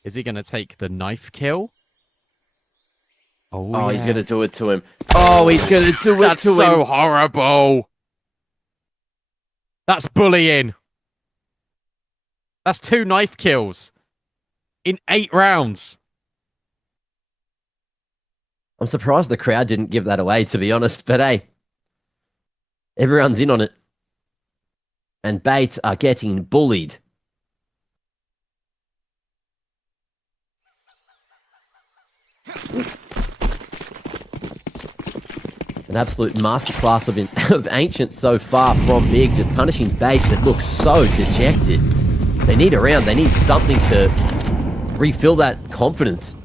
Is he going to take the knife kill? Oh, he's going to do it to him. Oh, he's going to do it That's to him. so horrible. That's bullying. That's 2 knife kills in 8 rounds. I'm surprised the crowd didn't give that away, to be honest. But hey, everyone's in on it. And Bait are getting bullied. An absolute masterclass of Ancient so far from Big, just punishing Bait that looks so dejected. They need a round. They need something to refill that confidence.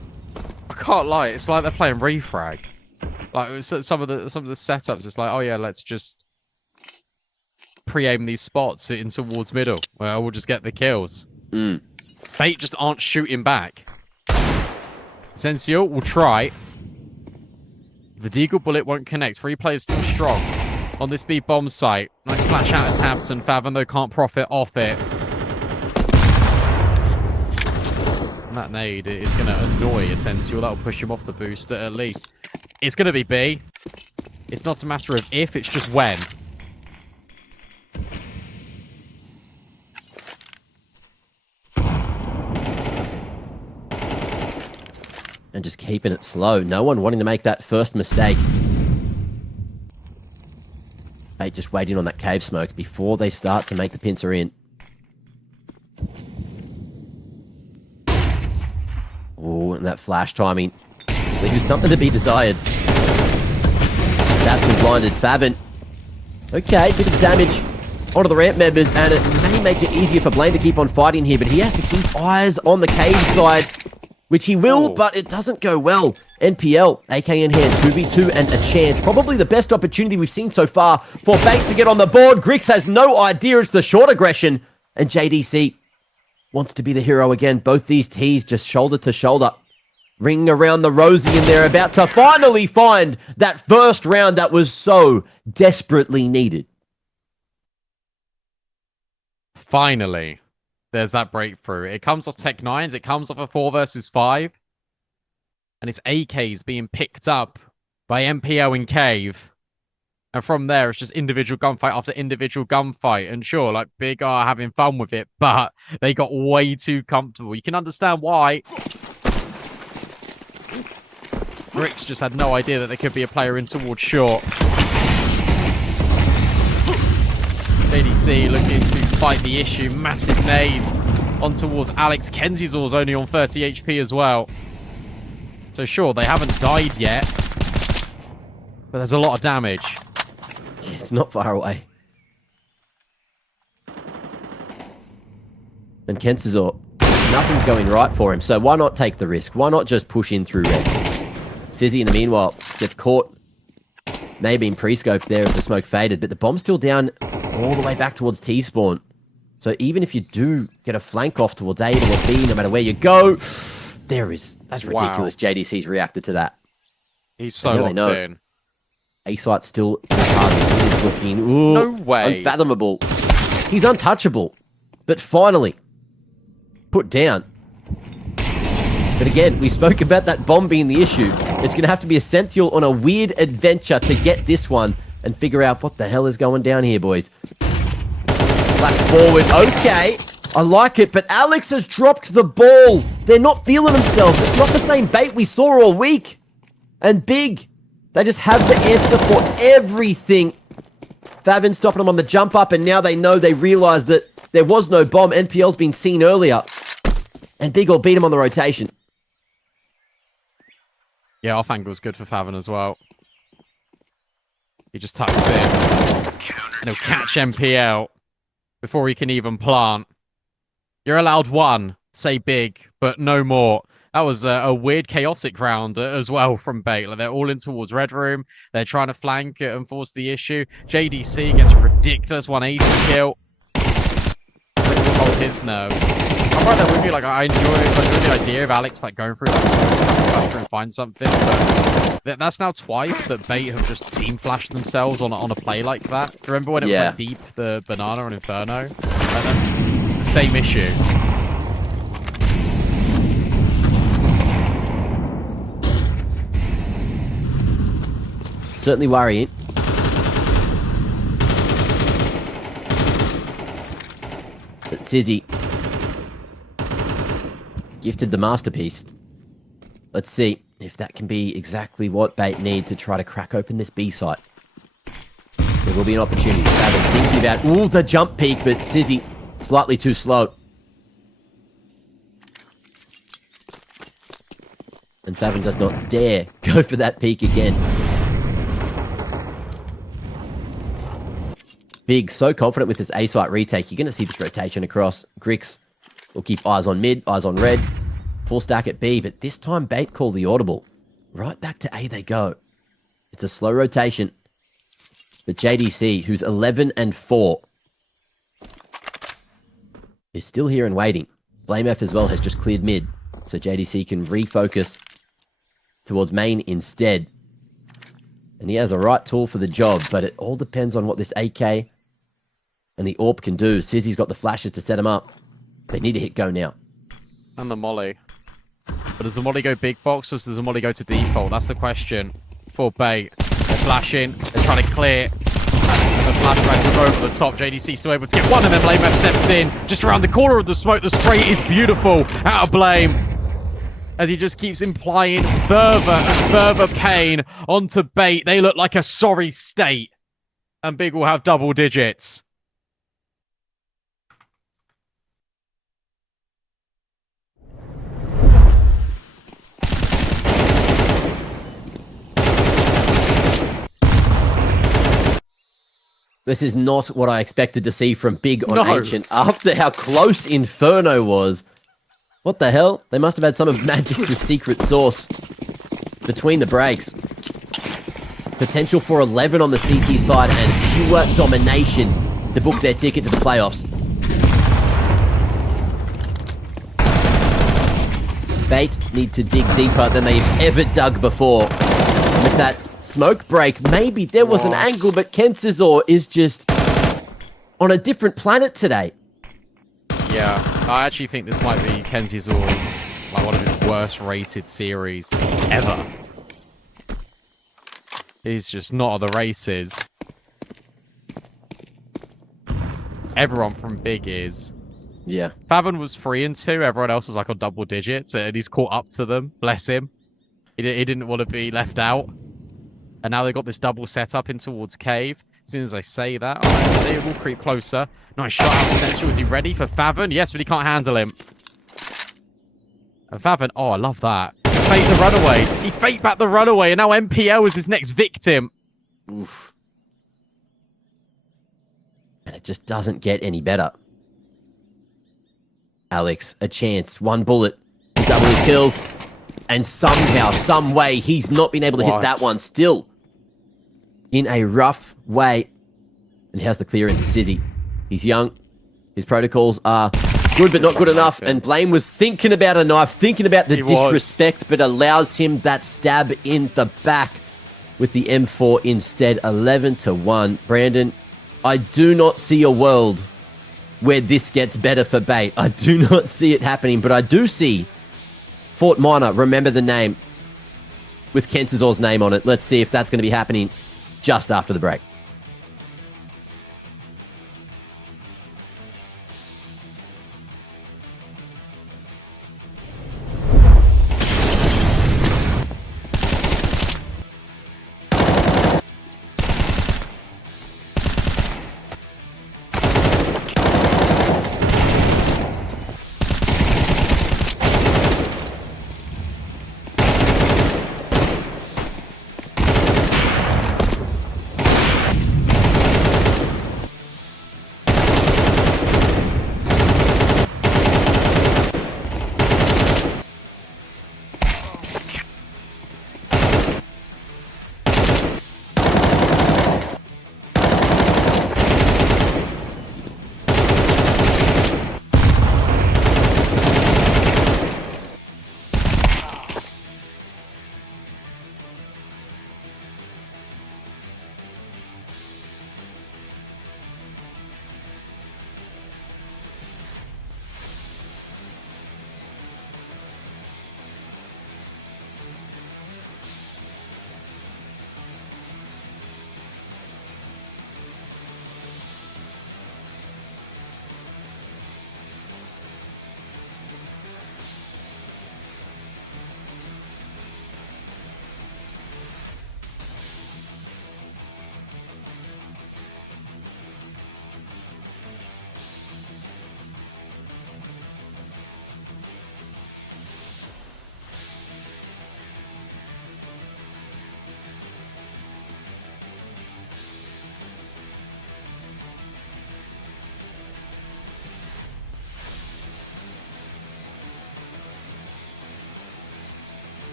I can't lie. It's like they're playing refrag. Like some of the setups, it's like, oh yeah, let's just pre-aim these spots in towards middle. Well, we'll just get the kills. Bait just aren't shooting back. Sensio will try. The Deagle bullet won't connect. 3 players still strong on this B bomb site. Nice flash out of Tabson. Fathom though can't profit off it. And that nade is going to annoy Essential. That'll push him off the booster at least. It's going to be B. It's not a matter of if, it's just when. And just keeping it slow. No one wanting to make that first mistake. Bait just waiting on that cave smoke before they start to make the pincer in. Oh, and that flash timing leaves something to be desired. That's blinded Favin. Okay, bit of damage onto the ramp members, and it may make it easier for Blaine to keep on fighting here, but he has to keep eyes on the cave side, which he will, but it doesn't go well. NPL, AK in hand, 2v2 and a chance. Probably the best opportunity we've seen so far for Bait to get on the board. Grix has no idea it's the short aggression, and JDC wants to be the hero again. Both these T's just shoulder to shoulder. Ring around the rosy, and they're about to finally find that first round that was so desperately needed. Finally, there's that breakthrough. It comes off Tech 9s. It comes off a 4 versus 5. And it's AKs being picked up by MPL in Cave. And from there, it's just individual gunfight after individual gunfight. And sure, like, Big are having fun with it, but they got way too comfortable. You can understand why. Bricks just had no idea that there could be a player in towards short. JDC looking to fight the issue. Massive nade on towards Alex. Kenzizor's only on 30 HP as well. So sure, they haven't died yet. But there's a lot of damage. It's not far away. And Kenzizor, nothing's going right for him. So why not take the risk? Why not just push in through red? Sizzy, in the meanwhile, gets caught. Maybe in pre-scope there if the smoke faded, but the bomb's still down all the way back towards T-spawn. So even if you do get a flank off towards A or B, no matter where you go, that's ridiculous. Wow. JDC's reacted to that. He's so locked in. A-site's still he's looking, ooh, no way. Unfathomable. He's untouchable, but finally put down. But again, we spoke about that bomb being the issue. It's going to have to be Essential on a weird adventure to get this one and figure out what the hell is going down here, boys. Flash forward. Okay, I like it, but Alex has dropped the ball. They're not feeling themselves. It's not the same Bait we saw all week. And Big, they just have the answer for everything. Favin stopping them on the jump up, and now they know, they realize that there was no bomb. NPL's been seen earlier. And Big will beat him on the rotation. Yeah, off angle's good for Favin as well. He just tucks in. And he'll catch MPL before he can even plant. You're allowed one, say Big, but no more. That was a weird, chaotic round as well from Bait. Like, they're all in towards Red Room. They're trying to flank it and force the issue. JDC gets a ridiculous 180 kill. Bricks will hold his nerve. I'm right there with you. Like, I enjoy the idea of Alex like going through that and find something. But that's now twice that Bait have just team flashed themselves on a play like that. Do you remember when it was like deep, the banana on Inferno? It's the same issue. Certainly worrying. But Sizzy gifted the masterpiece. Let's see if that can be exactly what Bait need to try to crack open this B site. There will be an opportunity. Favin thinking about, ooh, the jump peak, but Sizzy slightly too slow. And Favin does not dare go for that peak again. Big, so confident with this A site retake. You're going to see this rotation across. Grix will keep eyes on mid, eyes on red. Full stack at B, but this time Bait call the audible. Right back to A they go. It's a slow rotation. But JDC, who's 11 and 4, is still here and waiting. Blame F as well has just cleared mid, so JDC can refocus towards main instead. And he has the right tool for the job, but it all depends on what this AK and the AWP can do. Sizzy's got the flashes to set him up. They need to hit go now. And the molly. But does the molly go big box or does the molly go to default? That's the question for Bait. They're flashing. They're trying to clear. And the flashbangs are over the top. JDC still able to get one of them. Blame F steps in. Just around the corner of the smoke. The spray is beautiful. Out of Blame. As he just keeps implying further and further pain onto Bait. They look like a sorry state. And Big will have double digits. This is not what I expected to see from Big on No. Ancient. After how close Inferno was. What the hell? They must have had some of Magic's secret sauce between the breaks. Potential for 11 on the CT side and pure domination to book their ticket to the playoffs. Bait need to dig deeper than they've ever dug before. With that smoke break, maybe there was an angle, but Kensizor is just on a different planet today. Yeah, I actually think this might be Kenzizor's, like, one of his worst rated series ever. He's just not at the races. Everyone from Big is. Yeah. Favon was 3 and 2. Everyone else was like on double digits, and he's caught up to them. Bless him. He didn't want to be left out. And now they got this double setup in towards Cave. As soon as I say that, they will creep closer. Nice shot out potential. Is he ready for Favon? Yes, but he can't handle him. And Favon, oh, I love that. He faked the runaway. He faked back the runaway, and now MPL is his next victim. Oof. And it just doesn't get any better. Alex, a chance. One bullet. Double his kills. And somehow, some way, he's not been able to hit that one still. In a rough way. And how's the clearance? Sizzy. He's young. His protocols are good, but not good enough. And Blame was thinking about a knife, thinking about the disrespect, but allows him that stab in the back with the M4 instead. 11-1. Brandon, I do not see a world where this gets better for Bait. I do not see it happening, but I do see Fort Minor, remember the name, with Kensizor's name on it. Let's see if that's going to be happening just after the break.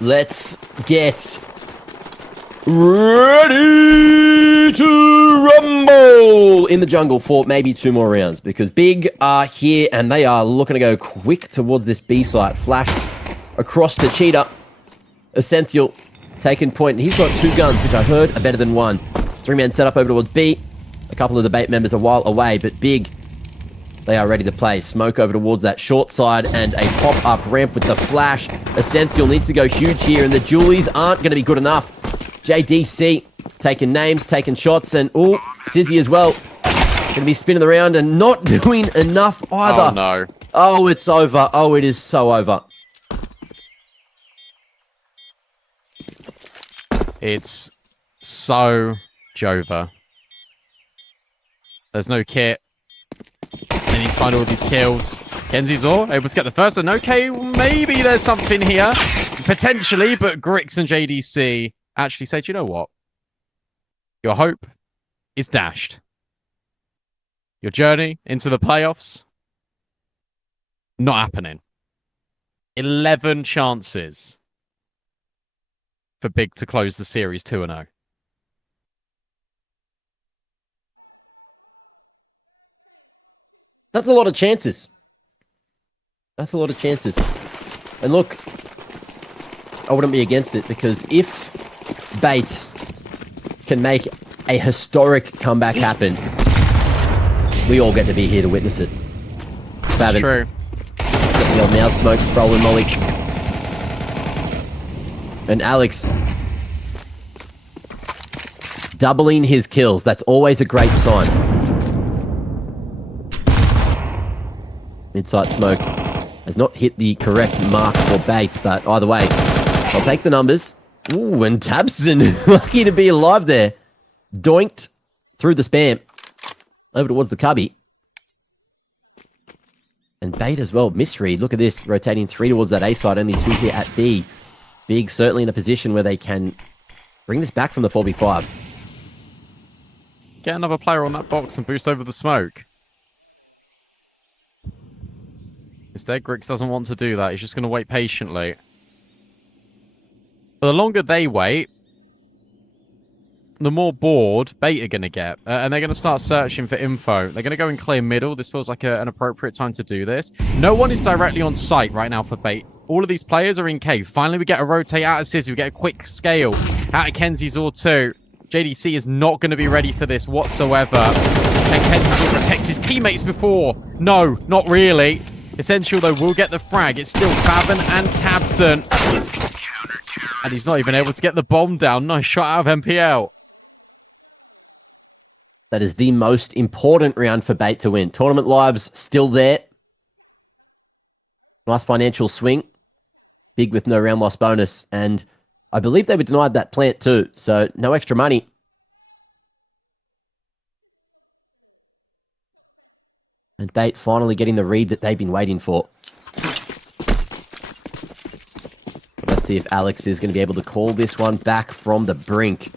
Let's get ready to rumble in the jungle for maybe 2 more rounds, because Big are here and they are looking to go quick towards this B site. Flash across to Cheetah. Essential taking point. He's got 2 guns, which I heard are better than 1. 3-man setup over towards B. A couple of the bait members a while away, but Big, they are ready to play. Smoke over towards that short side and a pop-up ramp with the flash. Essential needs to go huge here, and the Julies aren't going to be good enough. JDC taking names, taking shots, and oh, Sizzy as well. Going to be spinning around and not doing enough either. Oh, no. Oh, it's over. Oh, it is so over. It's so Jova. There's no kit. They need to find all these kills. Kenzizor able to get the first, and okay, maybe there's something here. Potentially, but Grix and JDC actually say, do you know what? Your hope is dashed. Your journey into the playoffs, not happening. 11 chances for Big to close the series 2-0. That's a lot of chances. That's a lot of chances. And look, I wouldn't be against it, because if Bait can make a historic comeback happen, we all get to be here to witness it. Fabin. True. Got the old mouse smoke, rolling molly. And Alex doubling his kills. That's always a great sign. Mid-sight smoke has not hit the correct mark for Bait, but either way, I'll take the numbers. Ooh, and Tabson, lucky to be alive there. Doinked through the spam. Over towards the cubby. And Bait as well. Misread, look at this. Rotating 3 towards that A side, only 2 here at B. Big certainly in a position where they can bring this back from the 4v5. Get another player on that box and boost over the smoke. Instead, Grix doesn't want to do that. He's just going to wait patiently. But the longer they wait, the more bored Bait are going to get. And they're going to start searching for info. They're going to go and clear middle. This feels like an appropriate time to do this. No one is directly on site right now for Bait. All of these players are in cave. Finally, we get a rotate out of Sizzy. We get a quick scale out of Kenzizor too. JDC is not going to be ready for this whatsoever. Can Kenzizor protect his teammates before? No, not really. Essential, though, will get the frag. It's still Fabin and Tabson. And he's not even able to get the bomb down. Nice shot out of MPL. That is the most important round for Bait to win. Tournament lives still there. Nice financial swing. Big with no round loss bonus. And I believe they were denied that plant too. So no extra money. And Bait finally getting the read that they've been waiting for. Let's see if Alex is going to be able to call this one back from the brink.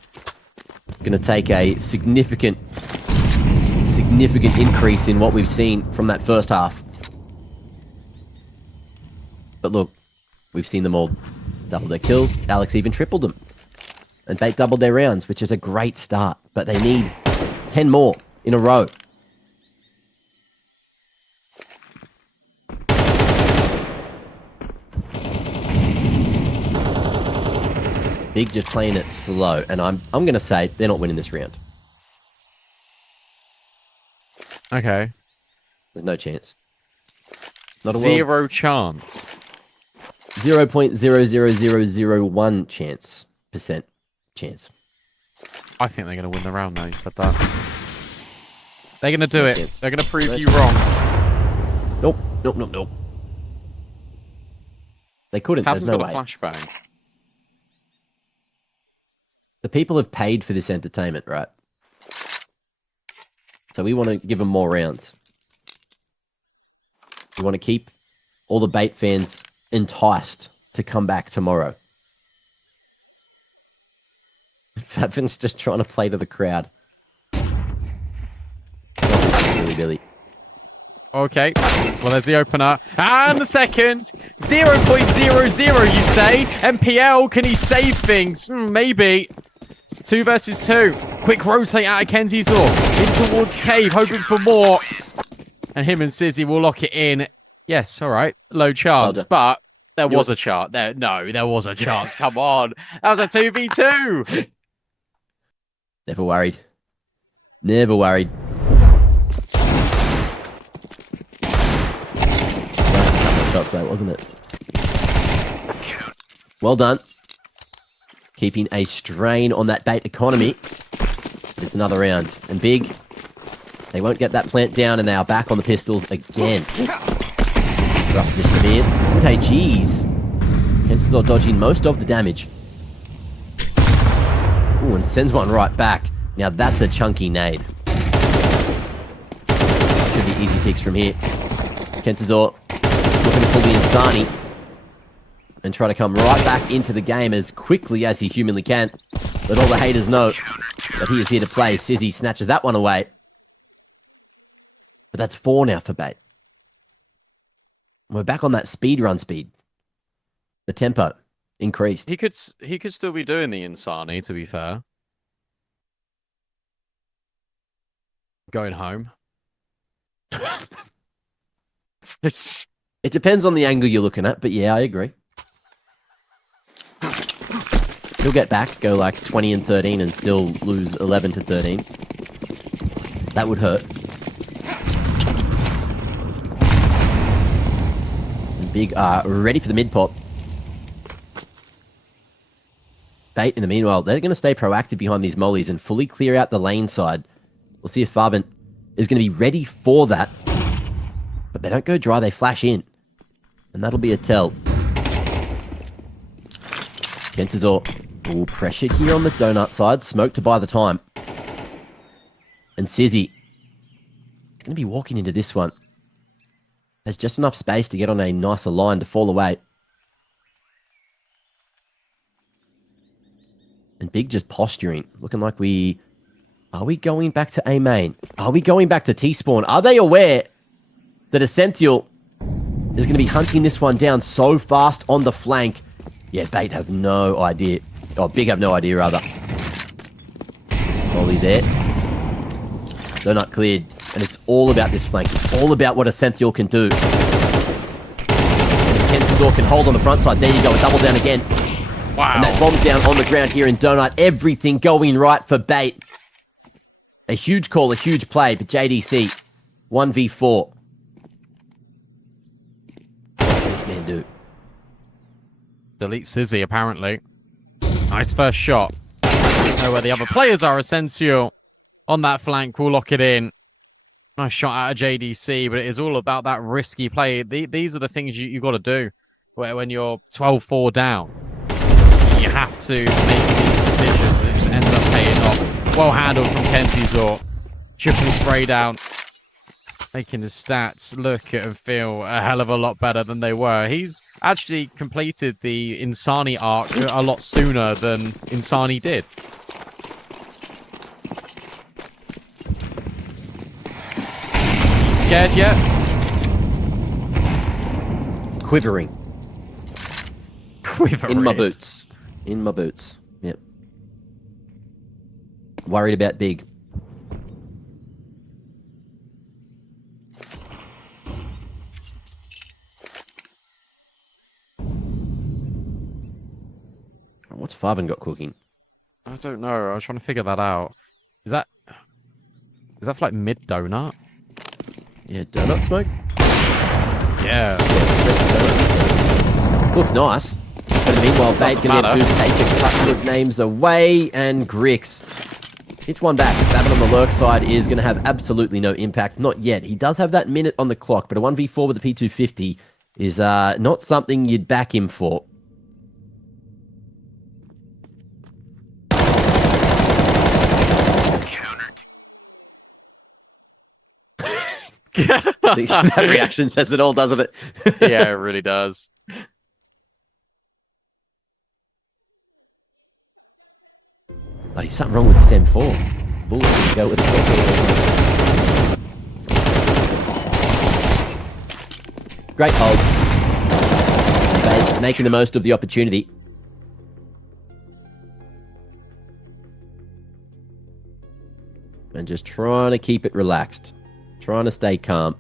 Going to take a significant increase in what we've seen from that first half. But look, we've seen them all double their kills. Alex even tripled them. And Bait doubled their rounds, which is a great start. But they need 10 more in a row. Big just playing it slow, and I'm going to say they're not winning this round. Okay. There's no chance. Not a Zero chance. 0.00001 chance. I think they're going to win the round now, you said that. They're going to do No it. chance. They're going to prove No you chance. wrong. Nope. They couldn't. Tabson's There's no got a way. flashbang. The people have paid for this entertainment, right? So we want to give them more rounds. We want to keep all the Bait fans enticed to come back tomorrow. Fabin's just trying to play to the crowd. Silly Billy. Okay. Well, there's the opener. And the second. 0.00, you say? MPL, can he save things? Maybe. 2 versus 2. Quick rotate out of Kenzizor. In towards Cave, hoping for more. And him and Sizzy will lock it in. Yes, all right. Low chance, but there was a chance. There was a chance. Come on. That was a 2v2. Never worried. Never worried. Shots though, wasn't it? Well done. Keeping a strain on that bait economy. It's another round. And Big, they won't get that plant down and they are back on the pistols again. Rough position to be in. Okay, geez. Kenzizor dodging most of the damage. Ooh, and sends one right back. Now that's a chunky nade. Should be easy picks from here. Kenzizor looking to pull the Insani and try to come right back into the game as quickly as he humanly can. Let all the haters know that he is here to play. Sizzy snatches that one away. But that's 4 now for Bait. We're back on that speed run speed. The tempo increased. He could still be doing the Insani, to be fair. Going home. It depends on the angle you're looking at, but yeah, I agree. He'll get back, go like 20 and 13 and still lose 11 to 13. That would hurt. And Big are ready for the mid pop. Bait, in the meanwhile, they're going to stay proactive behind these mollies and fully clear out the lane side. We'll see if Farvin is going to be ready for that. But they don't go dry, they flash in. And that'll be a tell. Kenzizor, ooh, pressured here on the donut side. Smoke to buy the time. And Sizzy is going to be walking into this one. There's just enough space to get on a nicer line to fall away. And Big just posturing. Looking like we... Are we going back to A main? Are we going back to T-spawn? Are they aware that Essential is going to be hunting this one down so fast on the flank? Yeah, Bait have no idea. Oh, Big have no idea, rather. Volley there. Donut cleared. And it's all about this flank. It's all about what Essential can do. And if Kenzizor can hold on the front side, there you go, a double down again. Wow. And that bomb's down on the ground here in Donut. Everything going right for Bait. A huge call, a huge play, but JDC, 1v4. What can this man do? Delete Sizzy, apparently. Nice first shot. I don't know where the other players are. Essential on that flank will lock it in. Nice shot out of JDC, but it is all about that risky play. These are the things you got to do when you're 12-4 down. You have to make these decisions. It just ends up paying off. Well handled from Kenzizor. Triple spray down. Making the stats look and feel a hell of a lot better than they were. He's actually completed the Insani arc a lot sooner than Insani did. You scared yet? Quivering. Quivering. In my boots. In my boots. Yep. Worried about Big. What's Farvin got cooking? I don't know. I was trying to figure that out. Is that for like mid donut? Yeah, donut smoke? Yeah. Looks nice. But in the meanwhile, Bait going to have to take a couple of names away, and Grix hits one back. Babin on the lurk side is going to have absolutely no impact. Not yet. He does have that minute on the clock, but a 1v4 with a P250 is not something you'd back him for. That reaction says it all, doesn't it? Yeah, it really does. Buddy, something wrong with this M4. Bullets go with the Great hold. FaZe making the most of the opportunity. And just trying to keep it relaxed. Trying to stay calm.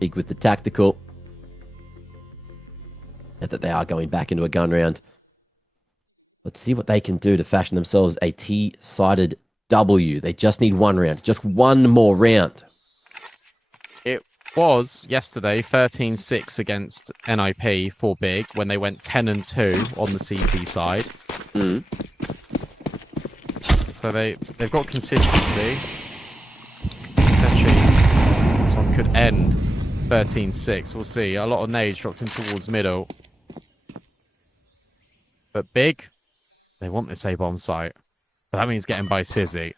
Big with the tactical. And that they are going back into a gun round. Let's see what they can do to fashion themselves a T-sided W. They just need one round. Just one more round. It was yesterday 13-6 against NIP for Big when they went 10-2 on the CT side. Mm. So they've got consistency. Potentially, this one could end 13-6. We'll see. A lot of nades dropped in towards middle. But Big, they want this A-bomb site. But that means getting by Sizzy.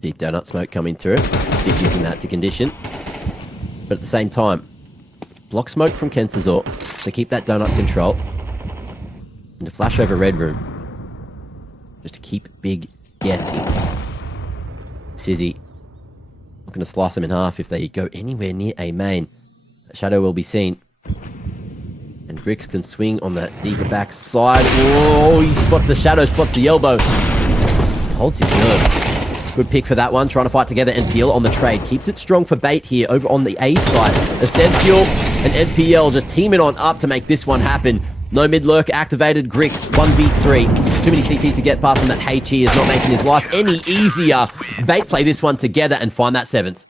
Deep donut smoke coming through. Big using that to condition. But at the same time, block smoke from Kensazor to keep that donut control. And to flash over Red Room. Just to keep Big guessing. Sizzy not going to slice them in half if they go anywhere near A main. That shadow will be seen. And Grix can swing on that deeper back side. Oh, he spots the shadow, spots the elbow. Holds his nerve. Good pick for that one. Trying to fight together. NPL on the trade. Keeps it strong for bait here over on the A side. Essential and NPL just teaming on up to make this one happen. No mid lurk activated. Grix 1v3. Too many CTs to get past him. That HE is not making his life any easier. Bait play this one together and find that 7th.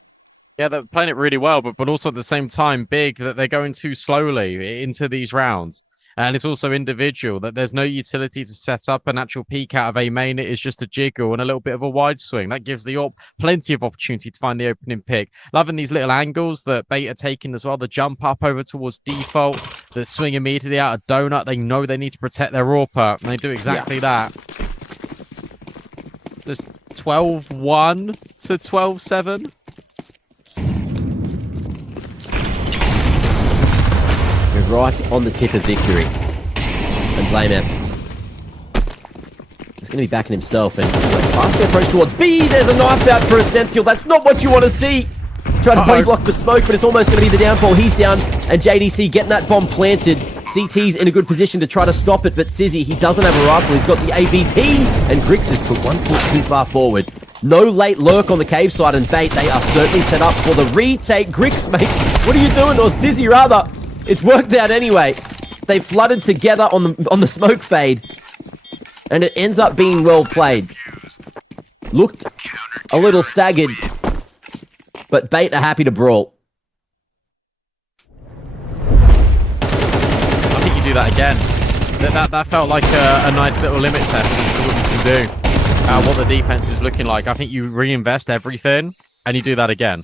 Yeah, they're playing it really well, but also at the same time, Big, that they're going too slowly into these rounds. And it's also individual, that there's no utility to set up an actual peek out of A main. It is just a jiggle and a little bit of a wide swing. That gives the AWP plenty of opportunity to find the opening pick. Loving these little angles that bait are taking as well. The jump up over towards default, the swing immediately out of donut. They know they need to protect their AWPer, and they do exactly that. Just 12-1 to 12-7. We're right on the tip of victory. And Blame F. He's going to be backing himself and past the approach towards B. There's a knife out for Essential. That's not what you want to see. Trying to body block the smoke, but it's almost going to be the downfall. He's down, and JDC getting that bomb planted. CT's in a good position to try to stop it, but Sizzy, he doesn't have a rifle. He's got the AVP, and Grix has put one foot too far forward. No late lurk on the cave side, and bait, they are certainly set up for the retake. Grix, mate, what are you doing? Or Sizzy, rather. It's worked out anyway. They flooded together on the smoke fade, and it ends up being well played. Looked a little staggered, but bait are happy to brawl. I think you do that again. That felt like a nice little limit test as to what you can do, what the defense is looking like. I think you reinvest everything, and you do that again.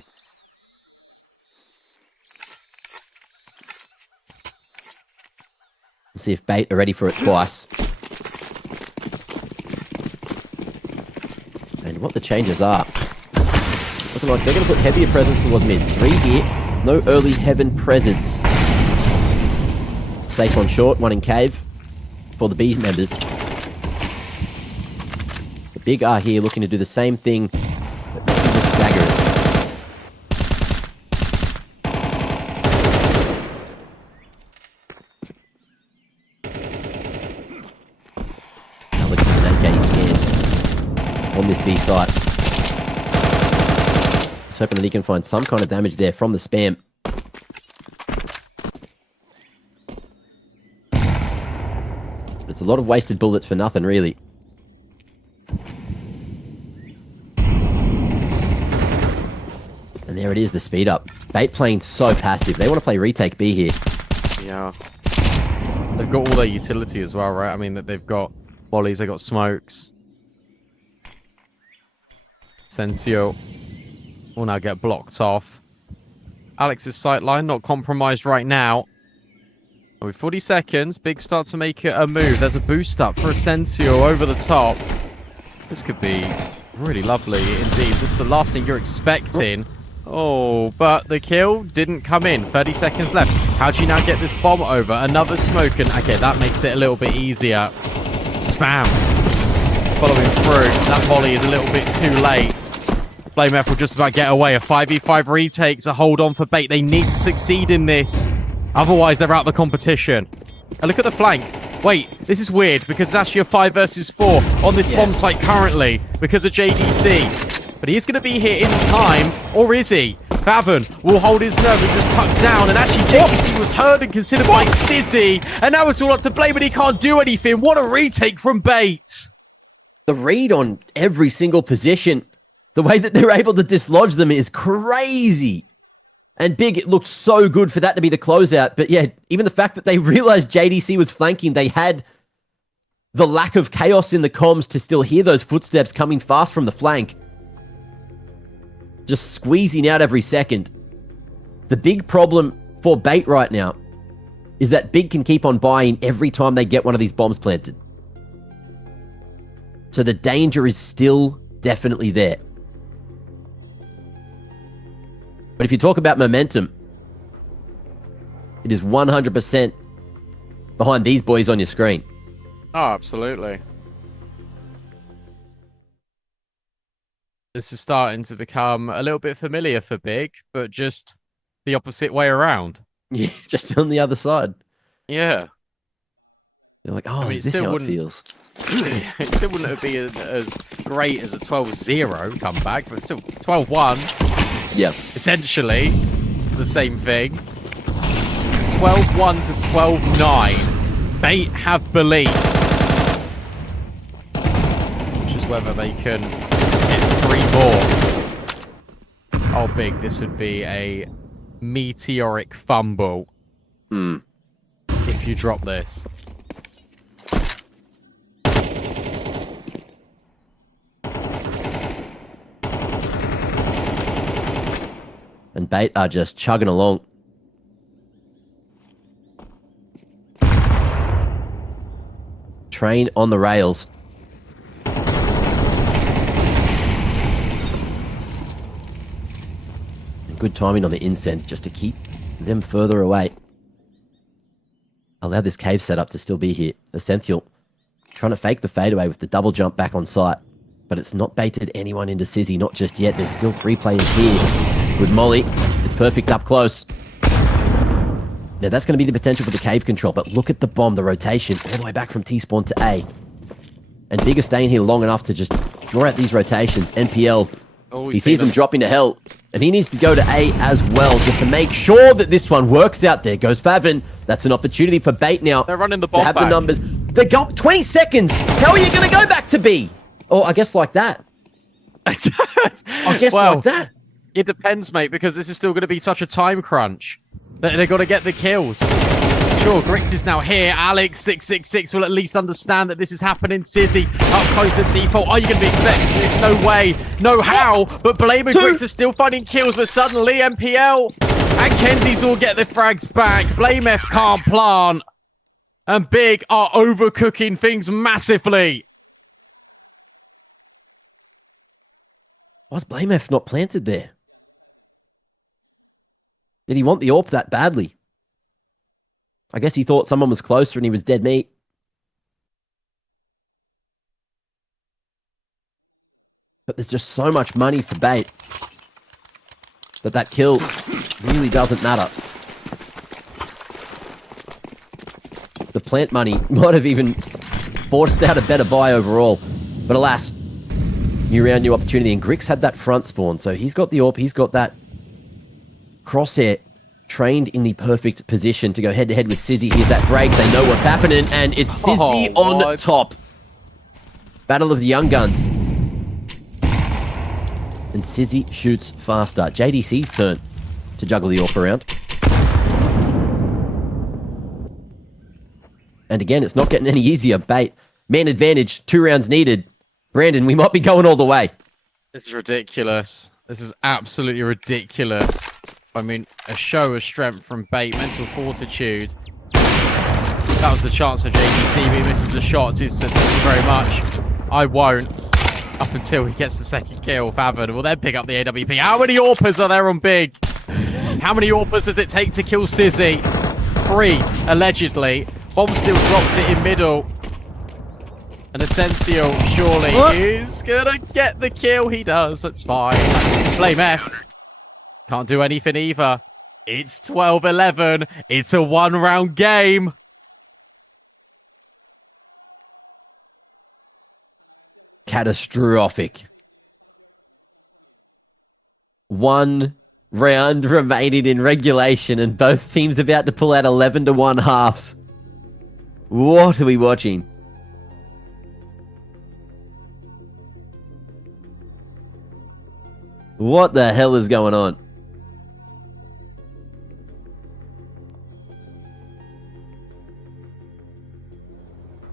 Let's see if bait are ready for it twice. And what the changes are. Looking like they're going to put heavier presence towards mid. 3 here. No early heaven presence. Safe on short. 1 in cave for the B members. The Big R here looking to do the same thing, but making the stagger. Alex with an AK in hand on this B site. He's hoping that he can find some kind of damage there from the spam. It's a lot of wasted bullets for nothing, really. And there it is, the speed up. Bait playing so passive. They want to play retake B here. Yeah. They've got all their utility as well, right? I mean, that they've got volleys, they've got smokes. Sensio will now get blocked off. Alex's sight line not compromised right now. And with 40 seconds, Big start to make a move. There's a boost up for Asensio over the top. This could be Really lovely indeed. This is the last thing you're expecting. Oh, but the kill didn't come in. 30 seconds left. How do you now get this bomb over? Another smoke, and okay, that makes it a little bit easier. Spam. Following through. That volley is a little bit too late. BlameF will just about get away. A 5v5 retake to hold on for bait. They need to succeed in this. Otherwise, they're out of the competition. And look at the flank. Wait, this is weird because it's actually a 5 versus 4 on this bomb site currently because of JDC. But he is going to be here in time, or is he? Favon will hold his nerve and just tuck down. And actually, JDC was heard and considered by Sizzy. And now it's all up to Blame, but he can't do anything. What a retake from Bait. The read on every single position, the way that they're able to dislodge them is crazy. And Big, it looked so good for that to be the closeout. But yeah, even the fact that they realized JDC was flanking, they had the lack of chaos in the comms to still hear those footsteps coming fast from the flank. Just squeezing out every second. The big problem for Bait right now is that Big can keep on buying every time they get one of these bombs planted. So the danger is still definitely there. But if you talk about momentum, it is 100% behind these boys on your screen. Oh, absolutely. This is starting to become a little bit familiar for Big, but just the opposite way around. Yeah, just on the other side. Yeah. You're like, oh, is this how it feels? It still wouldn't be as great as a 12-0 comeback, but still 12-1. Yeah. Essentially, the same thing. 12-1 to 12-9. Bait have belief. Just whether they can hit 3 more. Oh, Big, this would be a meteoric fumble. If you drop this. And Bait are just chugging along. Train on the rails. And good timing on the incense just to keep them further away. Allow this cave setup to still be here. Essential trying to fake the fadeaway with the double jump back on site. But it's not baited anyone into Sizzy, not just yet. There's still 3 players here. With Molly, it's perfect up close. Now that's going to be the potential for the cave control, but look at the bomb, the rotation, all the way back from T-spawn to A. And Big is staying here long enough to just draw out these rotations. NPL, he sees them dropping to hell, and he needs to go to A as well, just to make sure that this one works out. There goes Favon. That's an opportunity for Bait now. They're running the bomb to have back. The numbers. They're going 20 seconds. How are you going to go back to B? Oh, I guess like that. I guess like that. It depends, mate, because this is still going to be such a time crunch. They've got to get the kills. Sure, Grix is now here. Alex, 666, will at least understand that this is happening. Sizzy, up close to default. Are you going to be expecting this? No way. No how. But Blame and Grix are still finding kills, but suddenly MPL and Kenzie's will get the frags back. Blame F can't plant. And Big are overcooking things massively. Why's Blame F not planted there? Did he want the AWP that badly? I guess he thought someone was closer and he was dead meat. But there's just so much money for Bait that kill really doesn't matter. The plant money might have even forced out a better buy overall. But alas, new round, new opportunity. And Grix had that front spawn, so he's got the AWP, he's got that Crosshair trained in the perfect position to go head-to-head with Sizzy. Here's that break. They know what's happening, and it's Sizzy on top. Battle of the Young Guns. And Sizzy shoots faster. JDC's turn to juggle the AWP around. And again, it's not getting any easier. Bait, man advantage, 2 rounds needed. Brandon, we might be going all the way. This is ridiculous. This is absolutely ridiculous. I mean, a show of strength from Bait, mental fortitude. That was the chance for JDC, but he misses the shots. He says, thank you very much. I won't. Up until he gets the second kill, Favon will then pick up the AWP. How many AWPers are there on Big? How many AWPers does it take to kill Sizzy? 3, allegedly. Bomb still drops it in middle. And Essential surely is gonna get the kill. He does, that's fine. Flame F. Can't do anything either. It's 12-11. It's a 1-round game. Catastrophic. 1 round remaining in regulation, and both teams about to pull out 11-1 halves. What are we watching? What the hell is going on?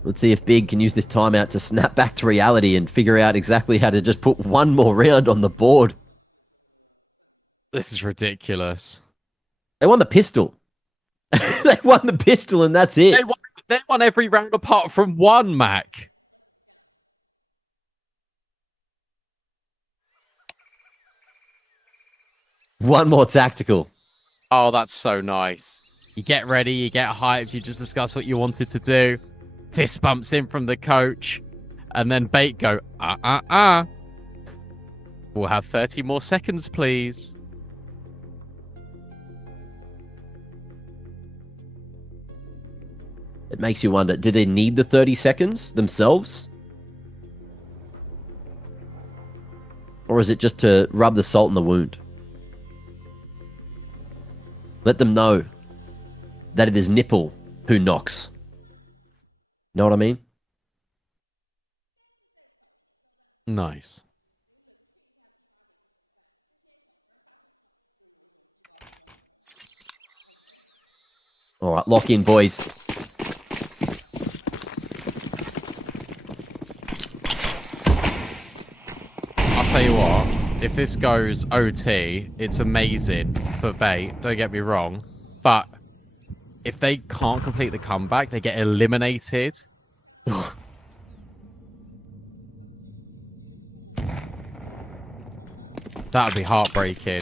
Let's see if Big can use this timeout to snap back to reality and figure out exactly how to just put one more round on the board. This is ridiculous. They won the pistol. They won the pistol and that's it. They won every round apart from one, Mac. One more tactical. Oh, that's so nice. You get ready, you get hyped, you just discuss what you wanted to do. Fist bumps in from the coach. And then Bait go, We'll have 30 more seconds, please. It makes you wonder, do they need the 30 seconds themselves? Or is it just to rub the salt in the wound? Let them know that it is Nipple who knocks. Know what I mean? Nice. All right, lock in, boys. I'll tell you what, if this goes OT, it's amazing for Bait, don't get me wrong. But if they can't complete the comeback, they get eliminated. That would be heartbreaking.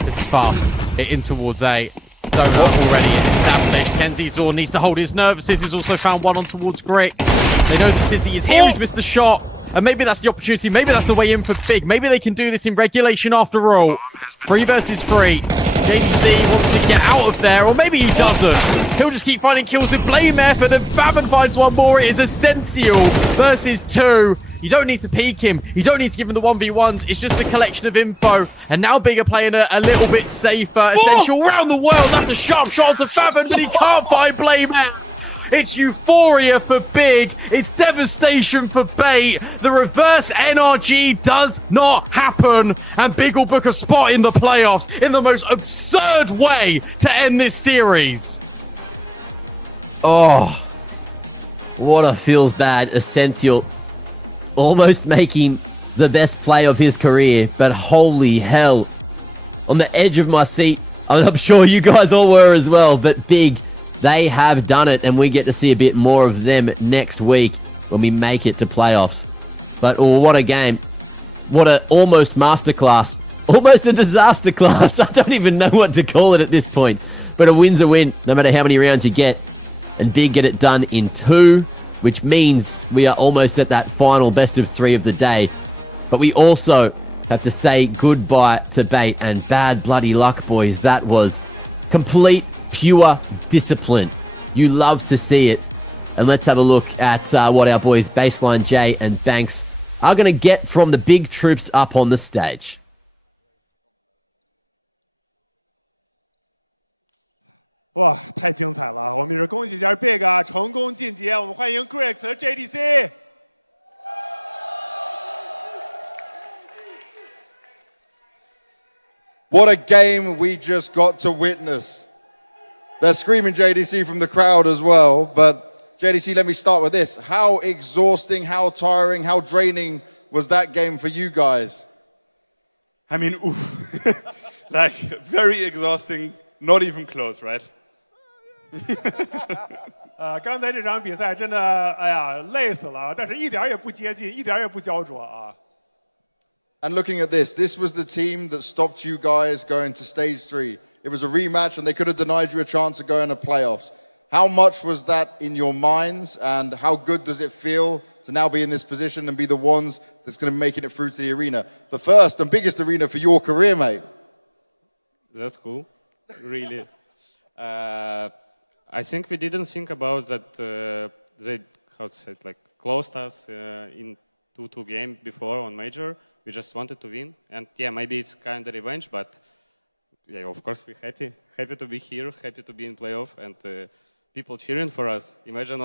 This is fast. Hit in towards A. Donut already established. Kenzie Zorn needs to hold his nerve. Sizzy's also found one on towards Grix. They know that Sizzy is here. He's missed the shot. And maybe that's the opportunity. Maybe that's the way in for Big. Maybe they can do this in regulation after all. 3 versus 3. JDC wants to get out of there, or maybe he doesn't. He'll just keep finding kills with Blame F, and then Favon finds one more. It is Essential versus 2. You don't need to peek him. You don't need to give him the 1v1s. It's just a collection of info. And now Big are playing a little bit safer. Essential around the world. That's a sharp shot to Favon, but he can't find Blame F. It's euphoria for Big. It's devastation for Bait. The reverse NRG does not happen. And Big will book a spot in the playoffs in the most absurd way to end this series. Oh, what a feels bad Essential. Almost making the best play of his career, but holy hell. On the edge of my seat. I'm sure you guys all were as well, but Big, they have done it, and we get to see a bit more of them next week when we make it to playoffs. But oh, what a game. What a almost masterclass. Almost a disaster class. I don't even know what to call it at this point. But a win's a win, no matter how many rounds you get. And Big get it done in 2, which means we are almost at that final best of 3 of the day. But we also have to say goodbye to Bait, and bad bloody luck, boys. That was complete pure discipline. You love to see it. And let's have a look at what our boys Baseline J and Banks are going to get from the big troops up on the stage. What a game we just got to witness. They're screaming JDC from the crowd as well, but JDC, let me start with this. How exhausting, how tiring, how draining was that game for you guys? I mean, it was very exhausting, not even close, right? 刚才这场比赛真的，哎呀，累死了，但是一点也不接近，一点也不焦灼啊。looking at this was the team that stopped you guys going to stage 3. It was a rematch and they could have denied you a chance of going to playoffs. How much was that in your minds and how good does it feel to now be in this position and be the ones that's going to make it through to the arena? The first and biggest arena for your career, mate. That's cool. Really. I think we didn't think about that they closed us in 2 games before on major. We just wanted to win. And yeah, maybe it's kind of revenge, but yeah, of course we're happy. Happy to be here, happy to be in playoff, and people cheering for us. Imagine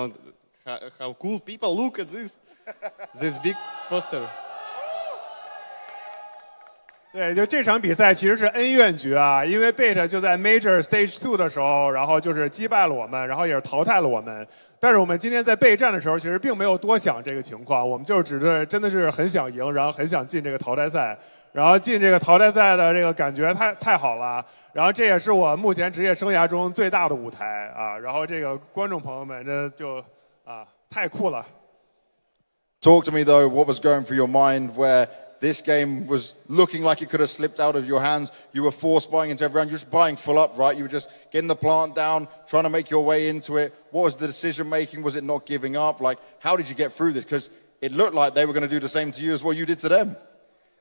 how cool people look at this big poster. 对，就这场比赛其实是恩怨局啊，因为贝着就在 Major Stage 2的时候，然后就是击败了我们，然后也是淘汰了我们。但是我们今天在备战的时候，其实并没有多想这个情况，我们就是只是真的是很想赢，然后很想进这个淘汰赛，然后进这个淘汰赛的这个感觉太好了，然后这也是我目前职业生涯中最大的舞台啊，然后这个观众朋友们呢就太酷了。Talk to me though, what was going through your mind where this game was looking like it could have slipped out of your hands. You were force buying into everyone, just buying full up, right? You were just getting the plant down, trying to make your way into it. What was the decision making? Was it not giving up? Like, how did you get through this? Because it looked like they were going to do the same to you as what you did to them.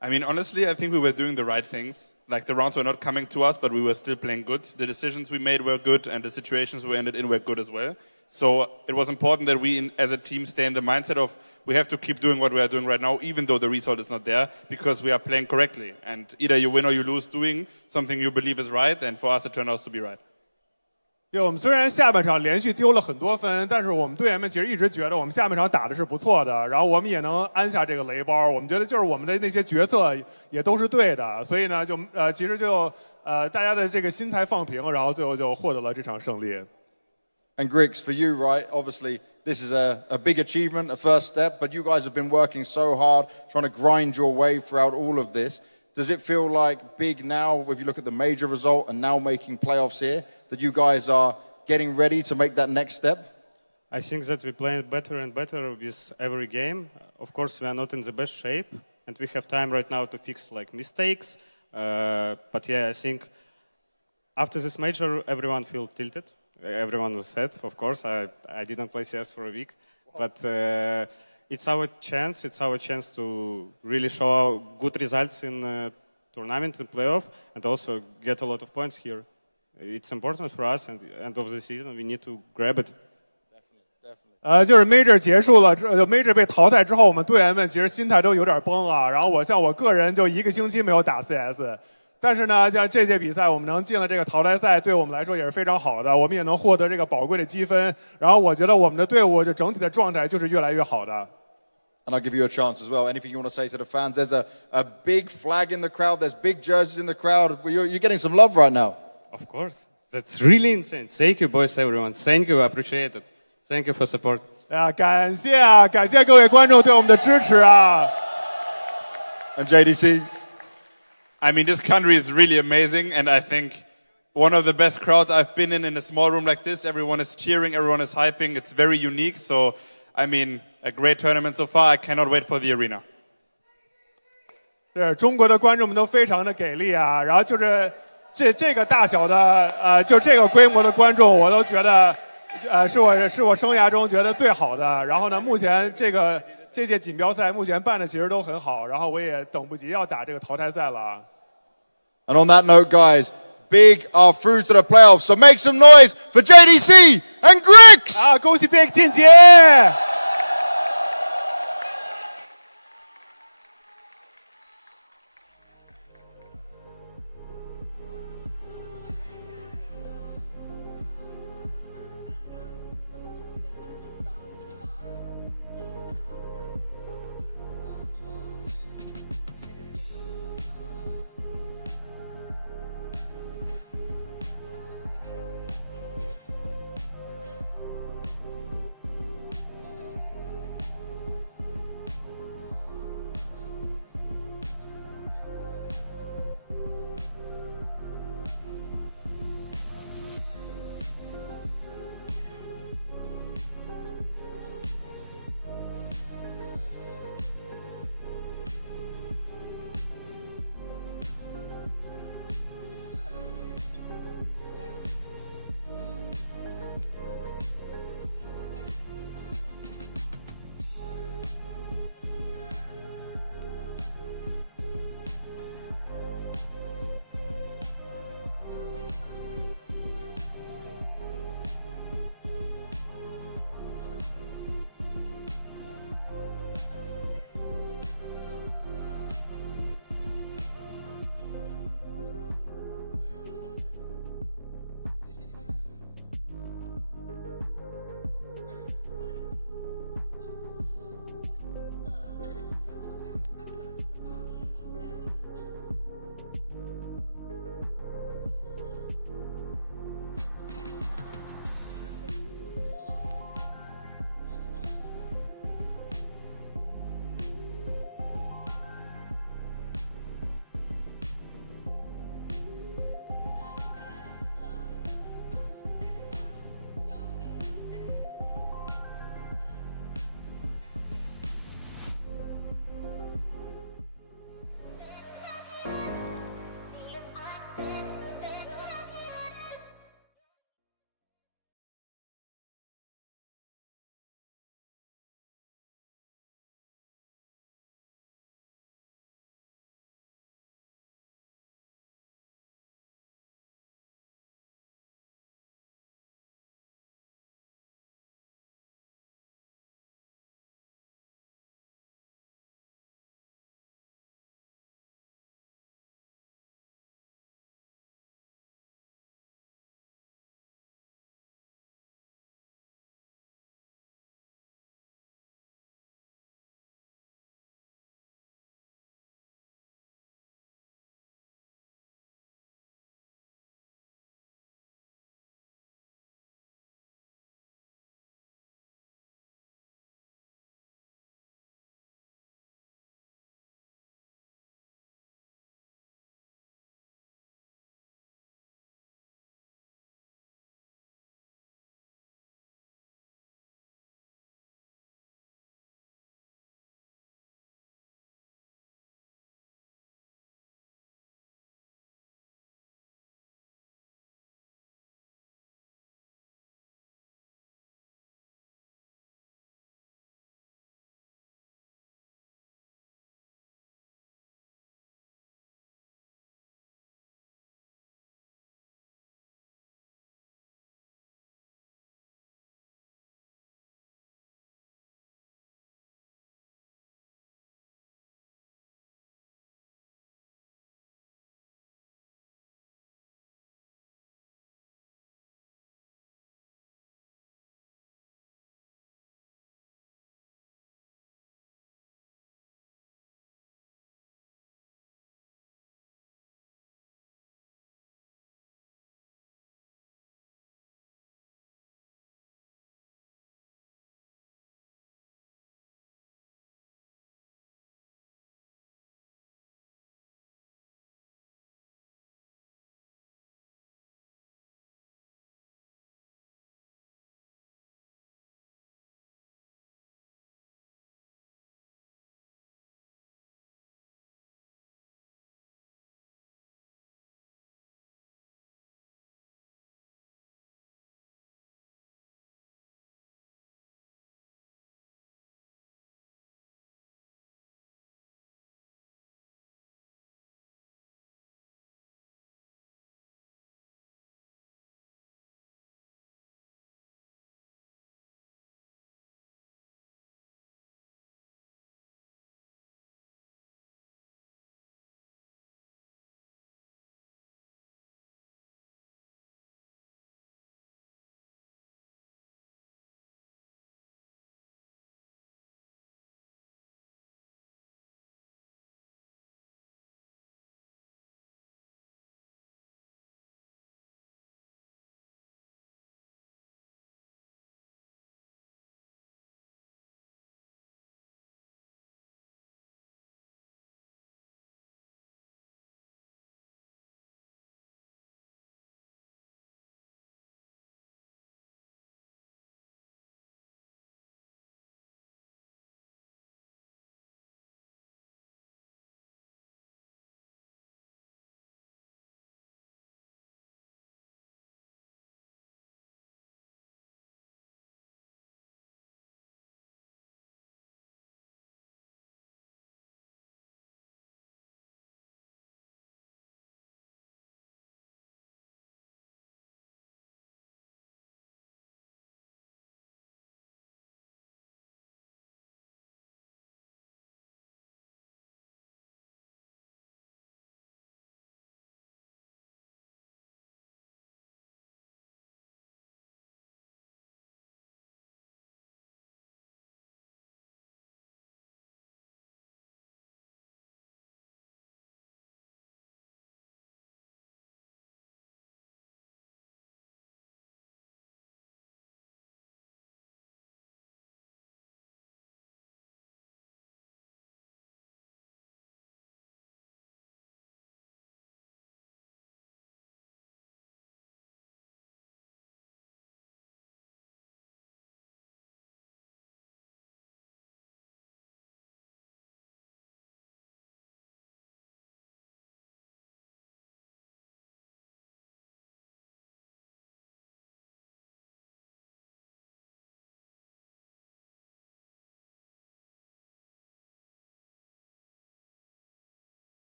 I mean, honestly, I think we were doing the right things. Like, the rounds were not coming to us, but we were still playing good. The decisions we made were good, and the situations we ended in were good as well. So it was important that we, as a team, stay in the mindset of we have to keep doing what we're doing right now, even though the result is not there, because we are playing correctly. And either you win or you lose doing something you believe is right, and for us it turned out to be right. 对，我们虽然下半场连续丢了很多分，但是我们队员们其实一直觉得我们下半场打的是不错的，然后我们也能安下这个雷包。我们觉得就是我们的那些角色也都是对的，所以呢，就其实就大家的这个心态放平，然后最后就获得了这场胜利。And Griggs, for you, right, obviously, this is a big achievement, the first step, but you guys have been working so hard, trying to grind your way throughout all of this. Does it feel like big now, when you look at the major result and now making playoffs here, that you guys are getting ready to make that next step? I think that we play better and better with every game. Of course, we are not in the best shape, but we have time right now to fix mistakes. But yeah, I think after this major, everyone feels tilted. Everyone says, of course, I didn't play CS for a week, but it's our chance to really show good results in tournament and playoff, but also get a lot of points here. It's important for us, and at the end of the season, we need to grab it. 就是 Major 结束了，Major 被淘汰之后，我们队员们其实心态都有点崩啊。然后我个人就1个星期没有打 CS， 但是呢，像这些比赛我们能进了这个淘汰赛，对我们来说也是非常好的，我们也能获得这个宝贵的积分。然后我觉得我们的队伍的整体的状态就是越来越好的。I'll give you a chance as well. Anything you want to say to the fans? There's a big flag in the crowd. There's big jerseys in the crowd. You're getting some love right now. Of course. That's really insane. Thank you, boys, everyone. Thank you. I appreciate it. Thank you for support. 感谢各位观众对我们的支持啊。JDC. I mean, this country is really amazing, and I think one of the best crowds I've been in a small room like this. Everyone is cheering, everyone is hyping. It's very unique. So, I mean, a great tournament so far. I cannot wait for the arena. 中国的观众们都非常的给力啊，然后就是这个大小的就这个规模的观众，我都觉得是我生涯中觉得最好的。然后呢，目前这些锦标赛目前办的其实都很好，然后我也等不及要打这个淘汰赛了。And on that note, guys, Big are through to the playoffs, so make some noise for JDC and Griggs! 恭喜 Big 晋级！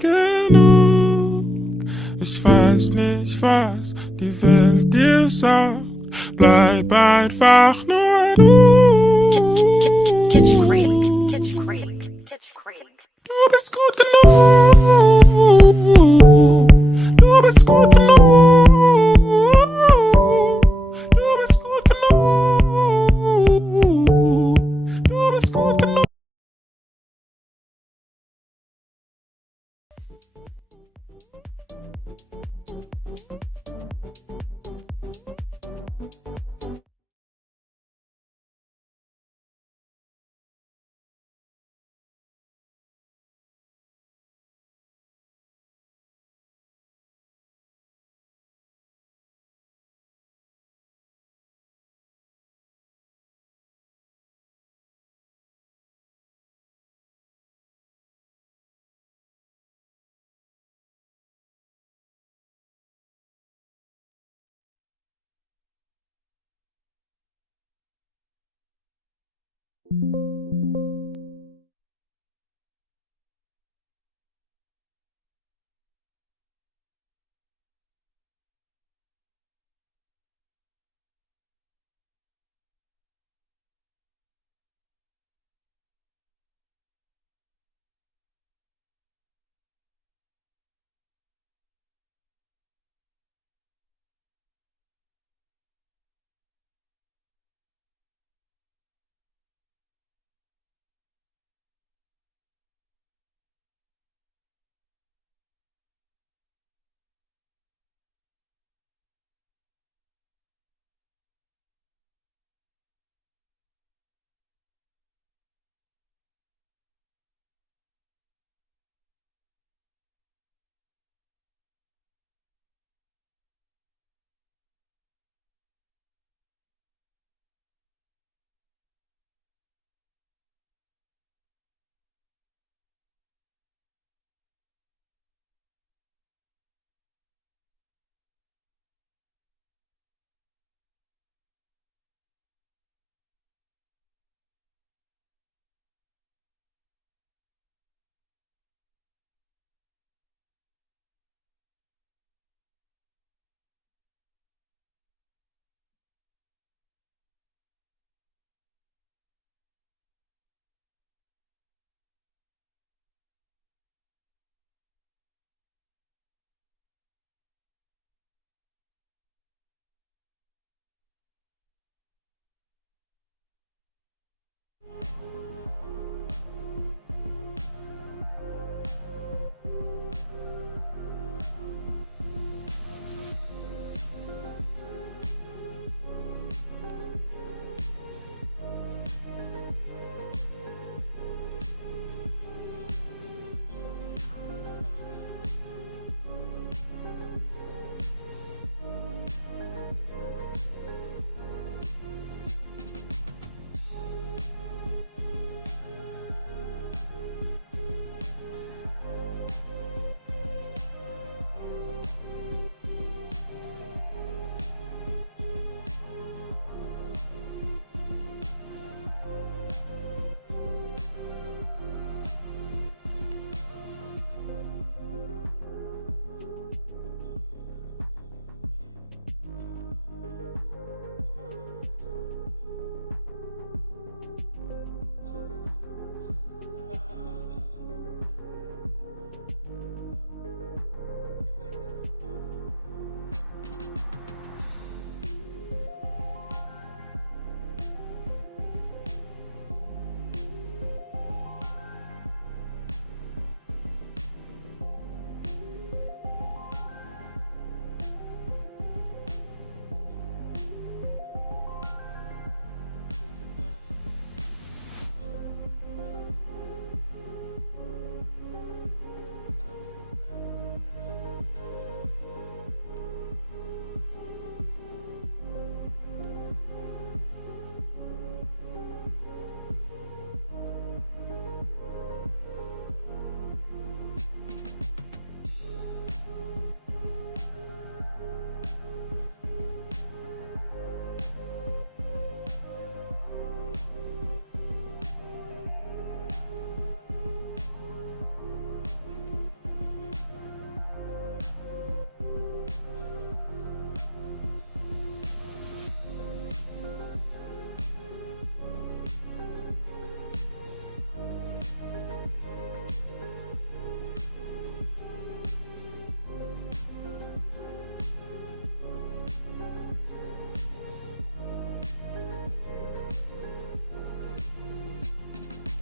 genug. Ich weiß nicht, was die Welt dir sagt. Bleib einfach nur du. Catch Craig, catch Craig, catch Craig. Du bist gut genug. Du bist gut genug. Du bist gut genug. Du bist gut genug.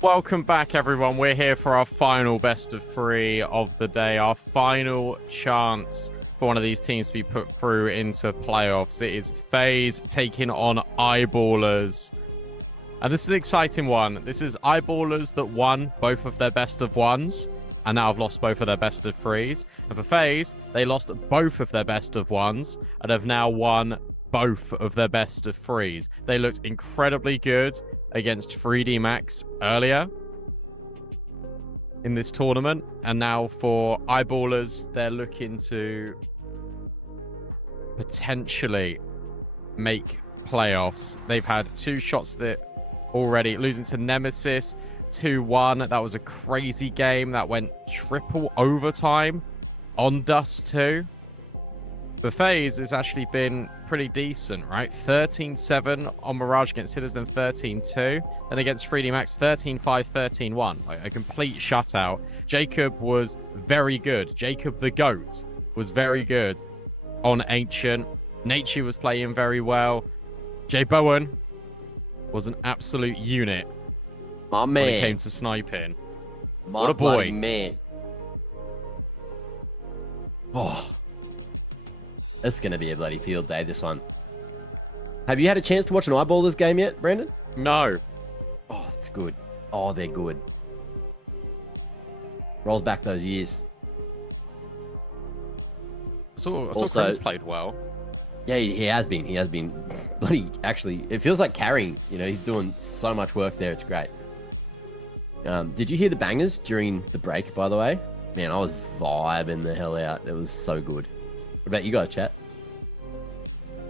Welcome back, everyone. We're here for our final best of 3 of the day. Our final chance for one of these teams to be put through into playoffs. It is FaZe taking on Eyeballers. And this is an exciting one. This is Eyeballers that won both of their best of 1s and now have lost both of their best of 3s. And for FaZe, they lost both of their best of 1s and have now won both of their best of 3s. They looked incredibly good against 3D Max earlier in this tournament. And now for Eyeballers, they're looking to potentially make playoffs. They've had 2 shots that already, losing to Nemesis 2-1. That was a crazy game that went triple overtime on Dust 2. For FaZe, has actually been pretty decent, right? 13-7 on Mirage against Citizen, 13-2. Then against 3D Max, 13-5, 13-1. Like a complete shutout. Jacob was very good. Jacob the GOAT was very good on Ancient. Nature was playing very well. Jay Bowen was an absolute unit My man. when it came to sniping. My What a boy. bloody man. Oh. It's going to be a bloody field day, this one. Have you had a chance to watch an Eyeballers game yet, Brandon? No. Oh, it's good. Oh, they're good. Rolls back those years. I saw Also- Chris played well. Yeah, he has been. He has been. Bloody, actually, it feels like carrying. You know, he's doing so much work there. It's great. Did you hear the bangers during the break, by the way? Man, I was vibing the hell out. It was so good. What about you guys, chat?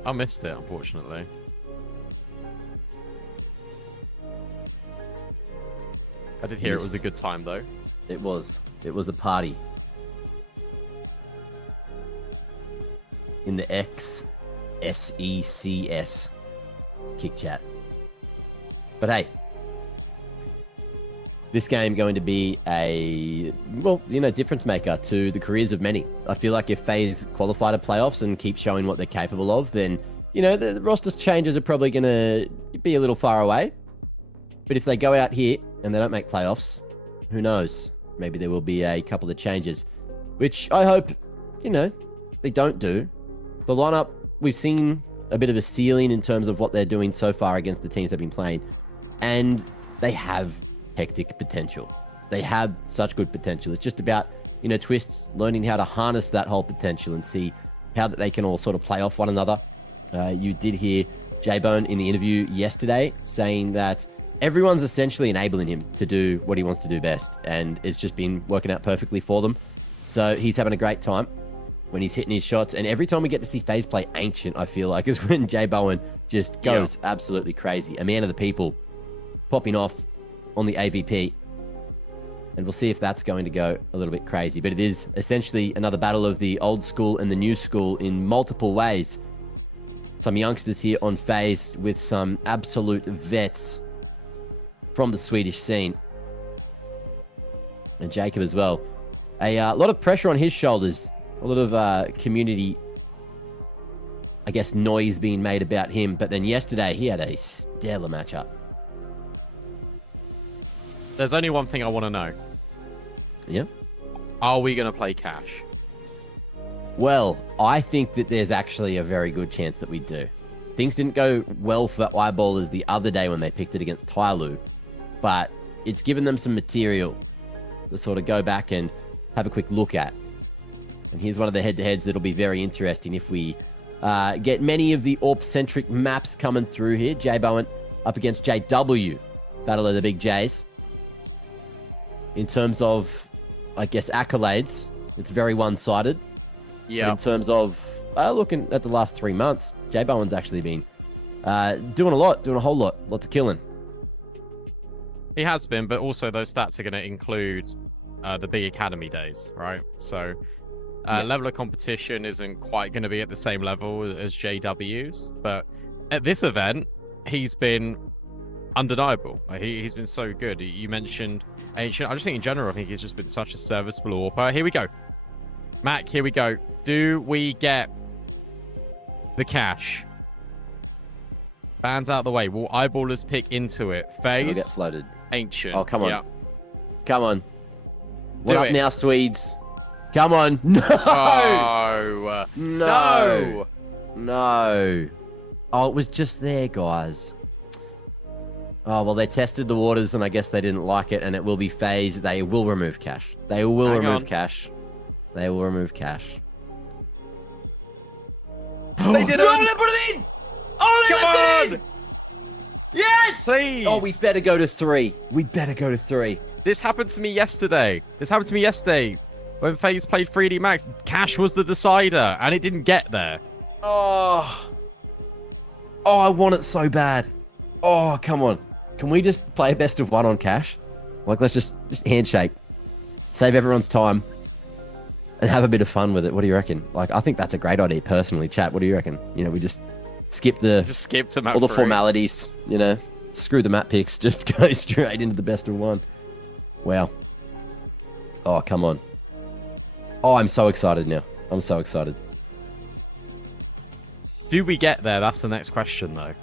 I missed it, unfortunately. I did hear it was a good time, though. It was. It was a party. In the XSECS kick chat. But hey, this game going to be a, well, you know, difference maker to the careers of many. I feel like if FaZe qualify to playoffs and keep showing what they're capable of, then, you know, the roster changes are probably going to be a little far away. But if they go out here and they don't make playoffs, who knows? Maybe there will be a couple of changes, which I hope, you know, they don't do. The lineup, we've seen a bit of a ceiling in terms of what they're doing so far against the teams they've been playing. And they have hectic potential. They have such good potential. It's just about, you know, Twists learning how to harness that whole potential and see how that they can all sort of play off one another. You did hear J-Bone in the interview yesterday saying that everyone's essentially enabling him to do what he wants to do best. And it's just been working out perfectly for them. So he's having a great time when he's hitting his shots. And every time we get to see FaZe play Ancient, I feel like, is when Jay Bowen just goes absolutely crazy. A man of the people popping off on the AVP. And we'll see if that's going to go a little bit crazy. But it is essentially another battle of the old school and the new school in multiple ways. Some youngsters here on FaZe with some absolute vets from the Swedish scene. And Jacob as well. A lot of pressure on his shoulders. A lot of community, I guess, noise being made about him. But then yesterday, he had a stellar matchup. There's only one thing I want to know. Yeah? Are we going to play Cash? Well, I think that there's actually a very good chance that we do. Things didn't go well for Eyeballers the other day when they picked it against Tyloo. But it's given them some material to sort of go back and have a quick look at. And here's one of the head-to-heads that'll be very interesting if we get many of the AWP-centric maps coming through here. J Bowen up against JW. Battle of the Big J's. In terms of, I guess, accolades, it's very one-sided. Yeah. But in terms of looking at the last 3 months, J Bowen's actually been doing a whole lot. Lots of killing. He has been, but also those stats are going to include the big academy days, right? So level of competition isn't quite going to be at the same level as JW's, but at this event, he's been undeniable. He's been so good. You mentioned Ancient. I just think in general, I think he's just been such a serviceable AWPer. Here we go. Mac, here we go. Do we get the cash? Bands out the way. Will Eyeballers pick into it? It'll FaZe. get floated. Ancient. Oh, come on. Yeah. Come on. What Do up it. now, Swedes? Come on. No! Oh. No. No. Oh, it was just there, guys. Oh, well, they tested the waters, and I guess they didn't like it, and it will be FaZe. They will remove cash. They will Hang remove on. cash. They will remove cash. They did No, it! they put it in! Oh, they Come left it in! Yes! Please! Oh, we better go to 3. We better go to 3. This happened to me yesterday. When FaZe played 3D Max. Cash was the decider, and it didn't get there. Oh. Oh, I want it so bad. Oh, come on. Can we just play a best of 1 on cash? Like, let's just handshake. Save everyone's time. And have a bit of fun with it. What do you reckon? Like, I think that's a great idea, personally. Chat, what do you reckon? You know, we just skip Just skip to map all the 3. formalities, you know. Screw the map picks. Just go straight into the best of 1. Wow. Oh, come on. Oh, I'm so excited now. I'm so excited. Do we get there? That's the next question, though.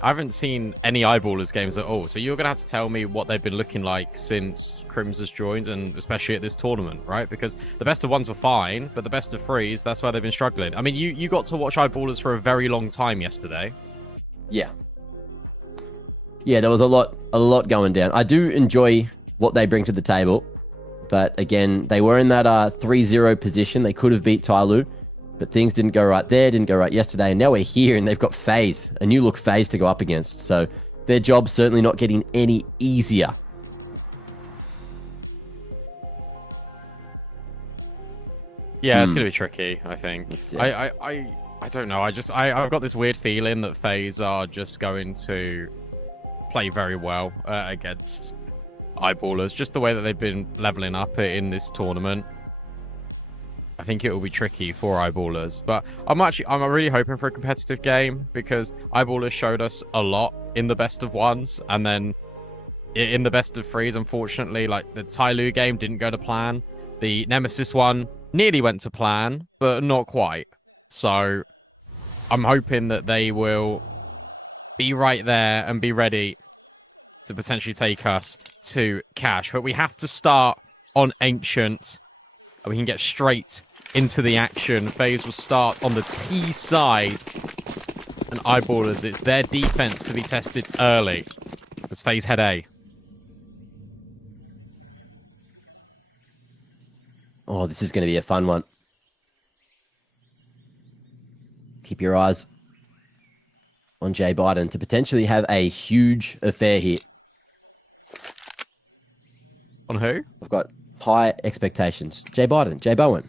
I haven't seen any Eyeballers games at all, so you're going to have to tell me what they've been looking like since Crims has joined, and especially at this tournament, right? Because the best of 1s were fine, but the best of 3s, that's where they've been struggling. I mean, you got to watch Eyeballers for a very long time yesterday. Yeah. Yeah, there was a lot going down. I do enjoy what they bring to the table, but again, they were in that 3-0 position. They could have beat Tyloo, but things didn't go right there, didn't go right yesterday, and now we're here, and they've got FaZe, a new look FaZe to go up against, so their job's certainly not getting any easier. Yeah, it's going to be tricky, I think. Yeah. I don't know. I've got this weird feeling that FaZe are just going to play very well against Eyeballers, just the way that they've been leveling up in this tournament. I think it will be tricky for Eyeballers, but I'm really hoping for a competitive game, because Eyeballers showed us a lot in the best of 1s, and then in the best of 3s, unfortunately, like the Tyloo game didn't go to plan. The Nemesis one nearly went to plan, but not quite. So I'm hoping that they will be right there and be ready to potentially take us to cash. But we have to start on Ancient, and we can get straight into the action. FaZe will start on the T side, and Eyeballers, it's their defense to be tested early as FaZe head A. Oh, this is going to be a fun one. Keep your eyes on Jay Biden to potentially have a huge affair here. On who? I've got high expectations. Jay Biden, Jay Bowen.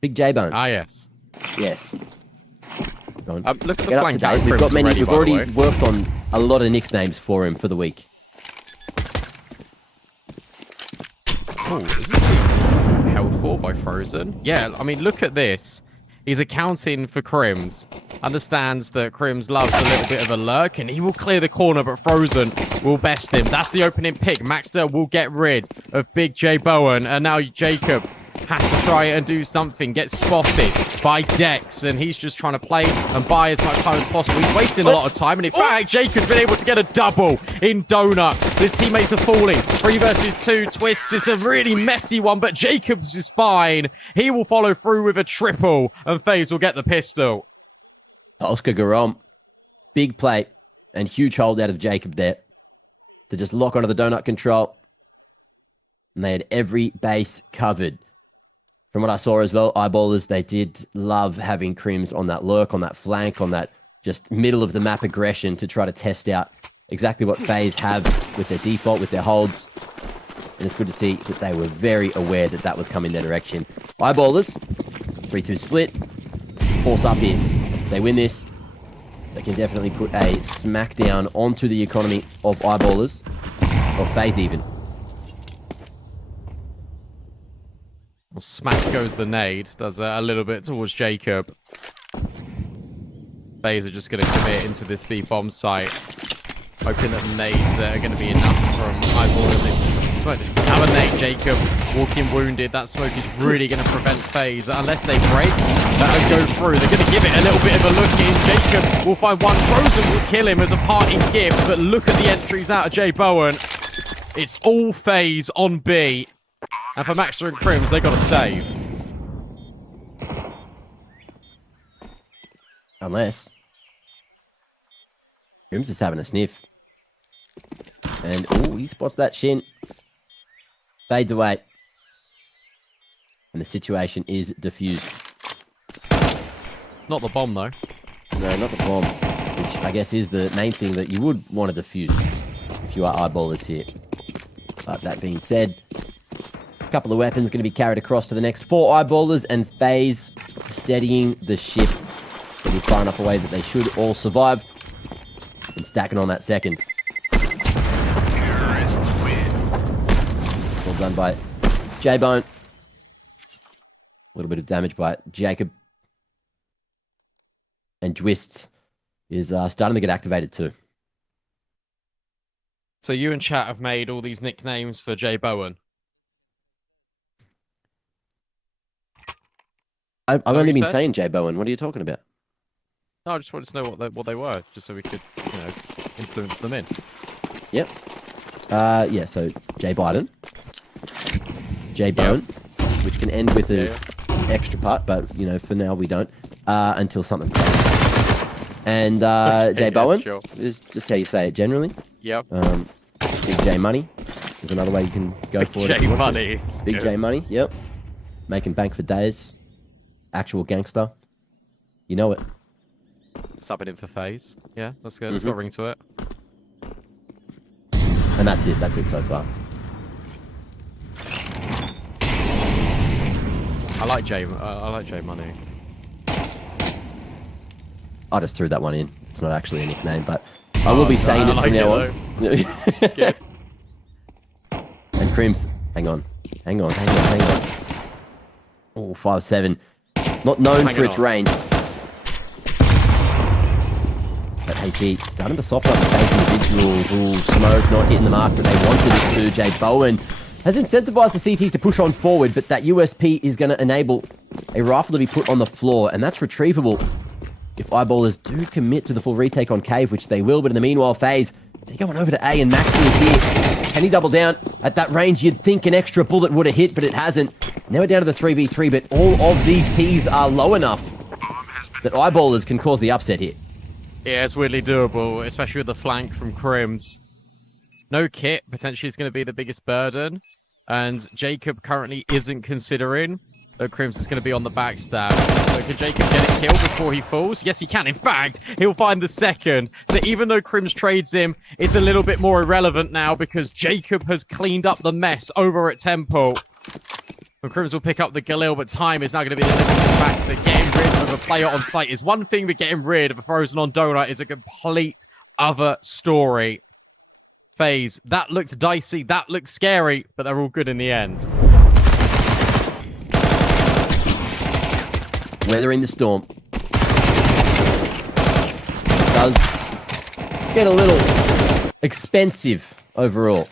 Big J Bone. Ah, yes. Yes. Go on. Look at the Get up flank to date. out We've got many. We've by the already way. worked on a lot of nicknames for him for the week. Oh, is this being held for by Frozen? Yeah, I mean, look at this. He's accounting for Crims. Understands that Crims loves a little bit of a lurk, and he will clear the corner, but Frozen will best him. That's the opening pick. Maxter will get rid of Big J Bowen, and now Jacob has to try and do something. Get spotted by Dex, and he's just trying to play and buy as much time as possible. He's wasting a lot of time, and in fact, Jacob's been able to get a double in Donut. His teammates are falling. 3 versus 2 twists. It's a really messy one, but Jacobs is fine. He will follow through with a triple, and FaZe will get the pistol. Oscar Garom. Big play and huge hold out of Jacob there to just lock onto the donut control. And they had every base covered. From what I saw as well, Eyeballers, they did love having Crims on that lurk, on that flank, on that just middle of the map aggression to try to test out exactly what FaZe have with their default, with their holds. And it's good to see that they were very aware that that was coming their direction. Eyeballers, 3-2 split. Force up here. If they win this, they can definitely put a smackdown onto the economy of Eyeballers, or FaZe even. Well, smack goes the nade. Does a little bit towards Jacob. FaZe are just going to commit into this B-bomb site. Hoping that the nades are going to be enough from Eyeballers. They've smoke. Talenate Jacob walking wounded. That smoke is really going to prevent FaZe. Unless they break, that'll go through. They're going to give it a little bit of a look in. Jacob will find one. Frozen will kill him as a party gift. But look at the entries out of J Bowen. It's all FaZe on B. And for Maxter and Crims, they got to save. Unless Crims is having a sniff. And, oh, he spots that shin. Fades away. And the situation is diffused. Not the bomb, though. No, not the bomb. Which I guess is the main thing that you would want to defuse if you are eyeballers here. But that being said, a couple of weapons going to be carried across to the next 4 eyeballers, and FaZe steadying the ship. Getting far enough away that they should all survive. And stacking on that second. Terrorists win. Well done by J-Bone. A little bit of damage by Jacob. And Dwists is starting to get activated too. So you and chat have made all these nicknames for J Bowen. I've only been said? saying J-Bowen. What are you talking about? No, I just wanted to know what they were, just so we could, influence them in. Yep. Yeah, so J Biden. J Bone, which can end with an extra part, but, for now we don't. Until something. And J Bowen sure. is just how you say it generally. Yep. Big J Money is another way you can go for it. J Money. Big J Money, yep. Making bank for days. Actual gangster. You know it. Subbing in for FaZe. Yeah, that's good. It's got a ring to it. And that's it. That's it so far. I like J Money. I just threw that one in. It's not actually a nickname, but I will be saying it from now on. Good. And Crims, hang on. Oh, 5'7". Not known for its range. But HG starting to soften up the face individuals. Ooh, Smoke not hitting the mark that they wanted it to. J Bowen has incentivized the CTs to push on forward, but that USP is going to enable a rifle to be put on the floor, and that's retrievable if eyeballers do commit to the full retake on Cave, which they will. But in the meanwhile, FaZe, they're going over to A, and Maxi is here. Can he double down? At that range, you'd think an extra bullet would have hit, but it hasn't. Now we're down to the 3v3, but all of these Ts are low enough that eyeballers can cause the upset here. Yeah, it's weirdly doable, especially with the flank from Crims. No kit potentially is going to be the biggest burden, and Jacob currently isn't considering that Crims is going to be on the backstab. So can Jacob get it killed before he falls? Yes, he can. In fact, he'll find the second. So even though Crims trades him, it's a little bit more irrelevant now because Jacob has cleaned up the mess over at Temple. And Crims will pick up the Galil, but time is now going to be the limiting factor. Getting rid of a player on site is one thing, but getting rid of a Frozen on Donut is a complete other story. FaZe, that looked dicey, that looked scary, but they're all good in the end. Weathering the storm. Does get a little expensive overall.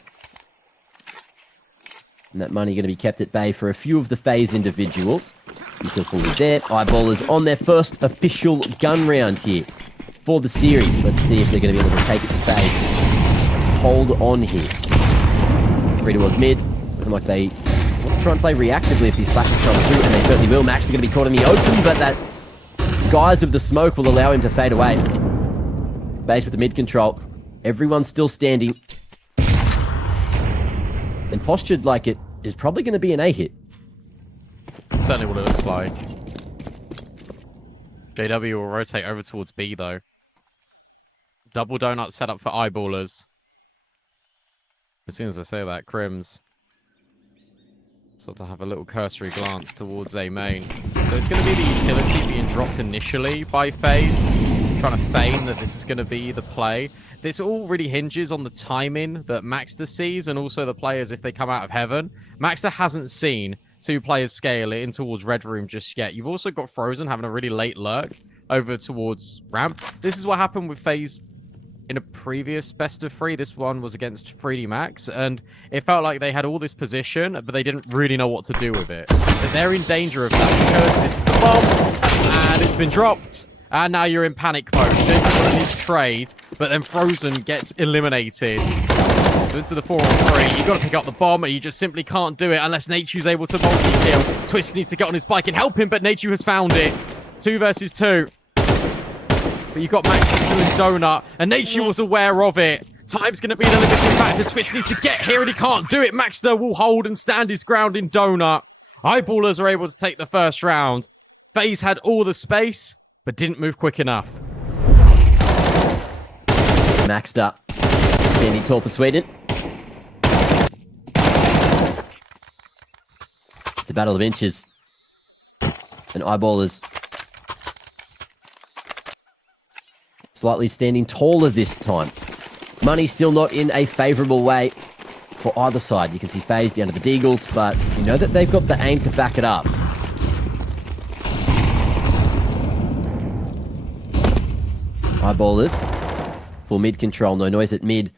And that money going to be kept at bay for a few of the FaZe individuals. Until fully there. Eyeballers on their first official gun round here for the series. Let's see if they're going to be able to take it to FaZe. Hold on here. 3 towards mid. Looking like they want to try and play reactively if these flashes come through, and they certainly will. Max is going to be caught in the open, but that guise of the smoke will allow him to fade away. FaZe with the mid control. Everyone's still standing. And postured like it is probably going to be an A hit. Certainly what it looks like. JW will rotate over towards B, though. Double donut set up for eyeballers. As soon as I say that, Crims sort of have a little cursory glance towards A main. So it's going to be the utility being dropped initially by FaZe, trying to feign that this is going to be the play. This all really hinges on the timing that Maxter sees, and also the players if they come out of heaven. Maxter hasn't seen 2 players scale in towards Red Room just yet. You've also got Frozen having a really late lurk over towards Ramp. This is what happened with FaZe in a previous best of 3. This one was against 3D Max, and it felt like they had all this position, but they didn't really know what to do with it. So they're in danger of that because this is the bomb, and it's been dropped. And now you're in panic mode. Jacob's on his trade, but then Frozen gets eliminated. So into the 4-on-3, you've got to pick up the bomb, and you just simply can't do it unless Nature's able to multi-kill. Twist needs to get on his bike and help him, but Nature has found it. 2 versus 2. But you've got Max still in Donut, and Nature was aware of it. Time's going to be the limiting factor. Twist needs to get here, and he can't do it. Maxter will hold and stand his ground in Donut. Eyeballers are able to take the first round. FaZe had all the space, but didn't move quick enough. Maxed up. Standing tall for Sweden. It's a battle of inches. And Eyeballers slightly standing taller this time. Money still not in a favourable way for either side. You can see FaZe down to the Deagles, but you know that they've got the aim to back it up. Eyeballers, full mid control, no noise at mid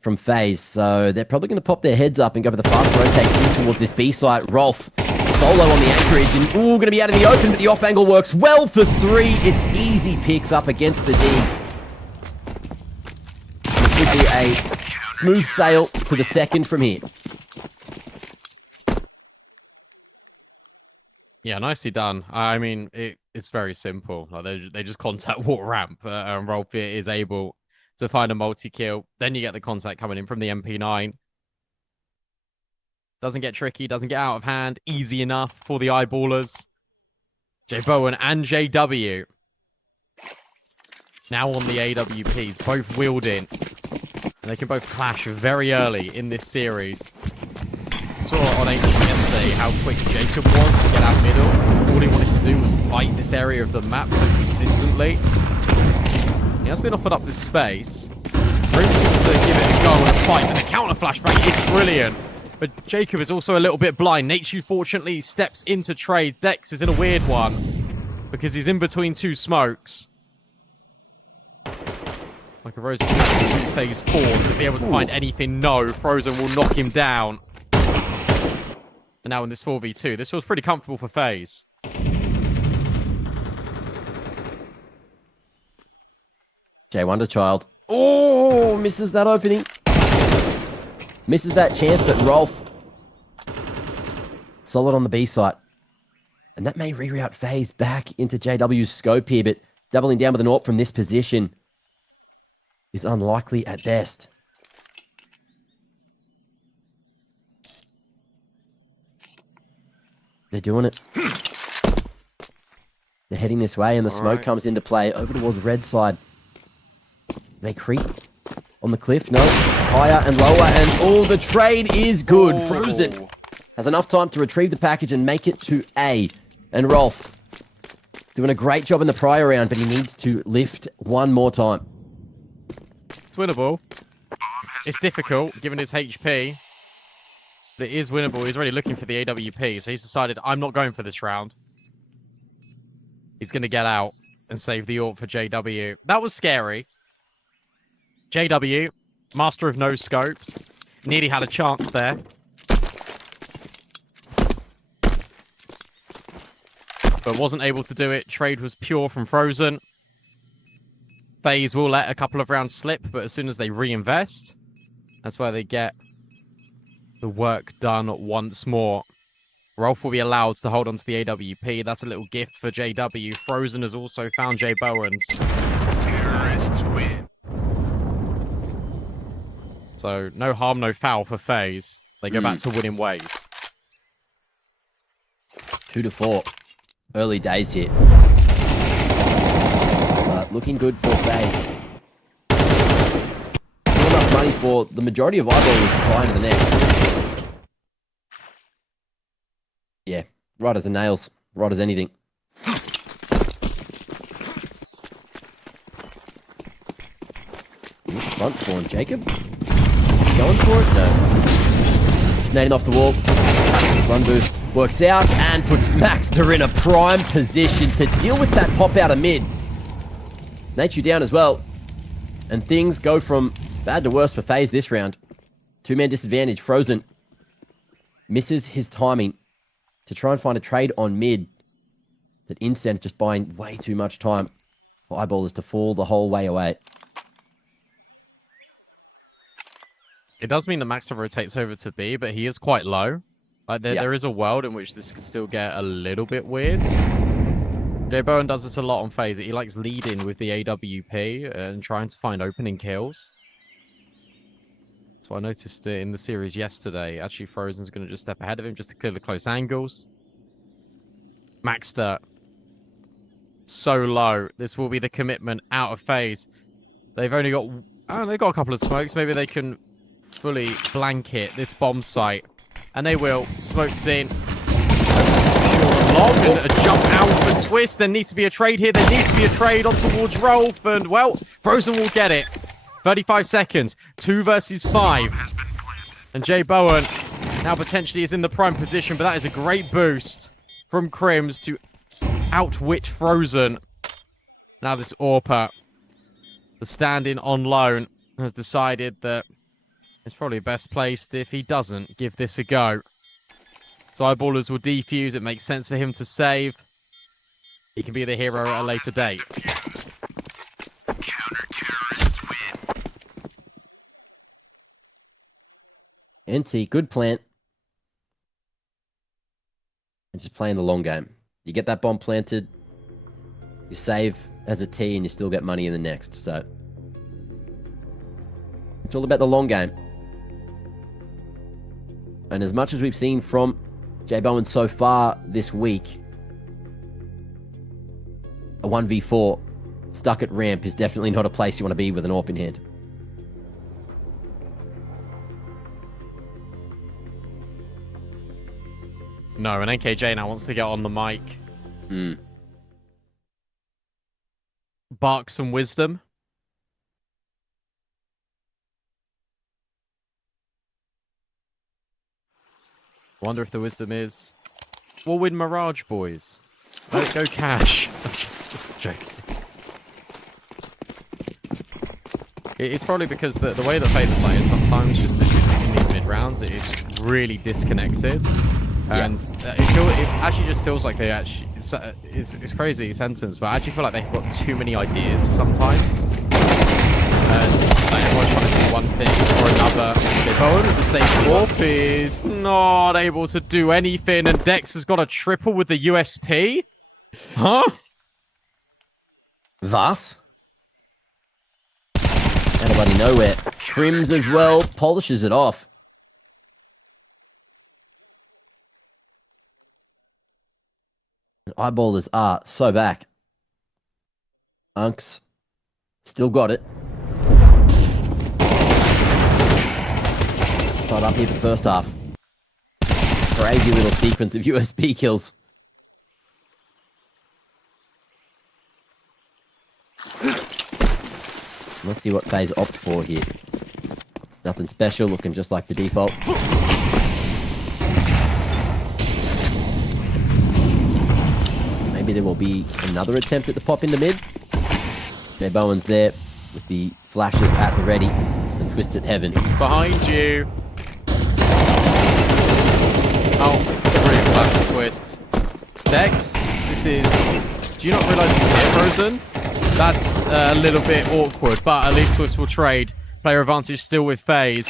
from FaZe, so they're probably going to pop their heads up and go for the fast rotate in towards this B site. Rolf, solo on the anchorage, and ooh, going to be out in the open, but the off angle works well for 3. It's easy picks up against the Deags. It should be a smooth sail to the second from here. Yeah, nicely done. I mean, it's very simple. Like they just contact water ramp, and Rolf is able to find a multi-kill. Then you get the contact coming in from the MP9. Doesn't get tricky, doesn't get out of hand. Easy enough for the Eyeballers. J Bowen and JW. Now on the AWPs, both wielding. And they can both clash very early in this series. Saw on Ancient yesterday how quick Jacob was to get out middle. All he wanted to do was fight this area of the map so consistently. He has been offered up this space. Room wants to give it a go and a fight, but the counter flashback is brilliant. But Jacob is also a little bit blind. Nature, fortunately, steps into trade. Dex is in a weird one because he's in between 2 smokes. Like a Rose phase 4. Is he able to find anything? No. Frozen will knock him down. And now in this 4v2, this feels pretty comfortable for FaZe. Jay Wonderchild. Oh, misses that opening. Misses that chance, but Rolf solid on the B site. And that may reroute FaZe back into JW's scope here, but doubling down with an AWP from this position is unlikely at best. They're doing it. They're heading this way, and the smoke comes into play over towards red side. They creep on the cliff. No, higher and lower, and oh, the trade is good. Oh. Frozen has enough time to retrieve the package and make it to A. And Rolf doing a great job in the prior round, but he needs to lift one more time. It's winnable. It's difficult, given his HP. It is winnable. He's already looking for the AWP, so he's decided, I'm not going for this round. He's going to get out and save the AWP for JW. That was scary. JW, master of no scopes, nearly had a chance there. But wasn't able to do it. Trade was pure from Frozen. FaZe will let a couple of rounds slip, but as soon as they reinvest, that's where they get the work done once more. Rolf will be allowed to hold on to the AWP. That's a little gift for JW. Frozen has also found J Bowens. Terrorists win. So no harm, no foul for FaZe. They go back to winning ways. 2-4. Early days here. But looking good for FaZe. Not enough money for the majority of Eyeballers to buy into the next. Yeah, right as the nails. Right as anything. Front spawn, Jacob. Going for it? No. Nading off the wall. Run boost works out and puts Maxter in a prime position to deal with that pop out of mid. Nature down as well. And things go from bad to worse for FaZe this round. Two-man disadvantage. Frozen misses his timing to try and find a trade on mid. That Incent just buying way too much time for Eyeballers to fall the whole way away. It does mean that Maxter rotates over to B, but he is quite low. Like there is a world in which this could still get a little bit weird. Jay Bowen does this a lot on FaZe. He likes leading with the AWP and trying to find opening kills. So I noticed it in the series yesterday. Actually, Frozen's going to just step ahead of him just to clear the close angles. Maxter, so low. This will be the commitment out of FaZe. They've only got... Oh, they've got a couple of smokes. Maybe they can fully blanket this bomb site. And they will. Smokes in. Long and a jump out of a twist. There needs to be a trade here. There needs to be a trade on towards Rolf. And, well, Frozen will get it. 35 seconds. 2 versus 5. And Jay Bowen now potentially is in the prime position. But that is a great boost from Crims to outwit Frozen. Now this Orpa, the stand-in on loan, has decided that it's probably best placed if he doesn't give this a go. So Eyeballers will defuse. It makes sense for him to save. He can be the hero at a later date. NT, good plant. And just playing the long game. You get that bomb planted, you save as a T, and you still get money in the next. So it's all about the long game. And as much as we've seen from Jay Bowen so far this week, a 1v4 stuck at ramp is definitely not a place you want to be with an AWP in hand. No, and NKJ now wants to get on the mic. Bark some wisdom. Wonder if the wisdom is, we'll win Mirage, boys. Let's go cash. Joking. It's probably because the way that FaZe are playing sometimes, just in these mid rounds, it is really disconnected. And it actually just feels like they actually... It's crazy sentence, but I actually feel like they've got too many ideas sometimes. And like, everyone's trying to do one thing or another. Bowen with the same warp is not able to do anything, and Dex has got a triple with the USP. Huh? Was? Anybody nowhere. Crims as well, polishes it off. Eyeballers are so back. Unks still got it. Tied up here for the first half. Crazy little sequence of USB kills. Let's see what FaZe opt for here. Nothing special, looking just like the default. Maybe there will be another attempt at the pop in the mid. Jay Bowen's there with the flashes at the ready and Twisted Heaven. He's behind you. Oh, really flash twists. Dex, this is... Do you not realise he's here, Frozen? That's a little bit awkward, but at least Twist will trade. Player advantage still with FaZe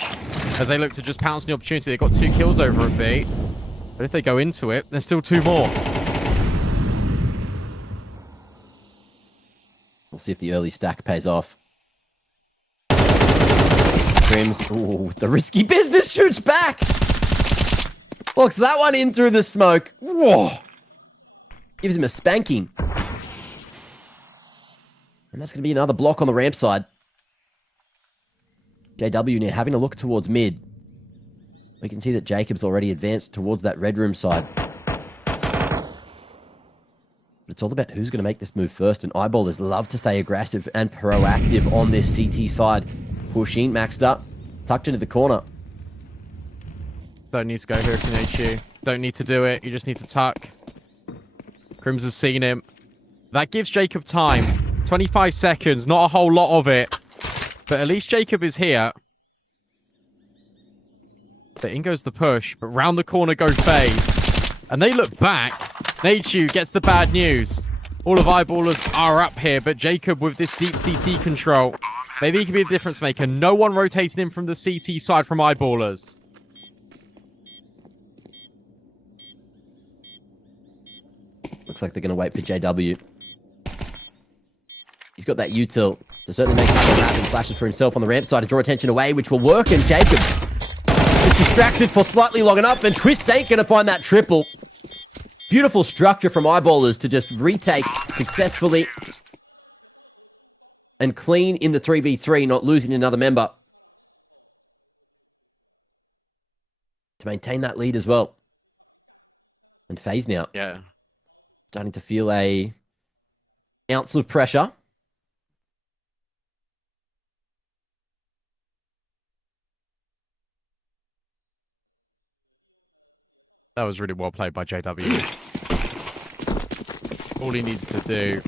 as they look to just pounce on the opportunity. They've got 2 kills over a beat. But if they go into it, there's still 2 more. We'll see if the early stack pays off. Crims, ooh, the risky business shoots back. Looks that one in through the smoke. Whoa. Gives him a spanking. And that's going to be another block on the ramp side. JW now having a look towards mid. We can see that Jacob's already advanced towards that red room side. But it's all about who's going to make this move first. And Eyeballers love to stay aggressive and proactive on this CT side. Pushing, maxed up, tucked into the corner. Don't need to go here if you need you. Don't need to do it. You just need to tuck. Crims has seen him. That gives Jacob time. 25 seconds, not a whole lot of it. But at least Jacob is here. But in goes the push, but round the corner go FaZe. And they look back. Nachu gets the bad news. All of Eyeballers are up here, but Jacob with this deep CT control. Maybe he can be a difference maker. No one rotating in from the CT side from Eyeballers. Looks like they're going to wait for JW. He's got that util to certainly make something happen. Flashes for himself on the ramp side to draw attention away, which will work. And Jacob is distracted for slightly long enough, and Twist ain't going to find that triple. Beautiful structure from Eyeballers to just retake successfully and clean in the 3v3, not losing another member. To maintain that lead as well. And FaZe now. Yeah. Starting to feel a ounce of pressure. That was really well played by JW. All he needs to do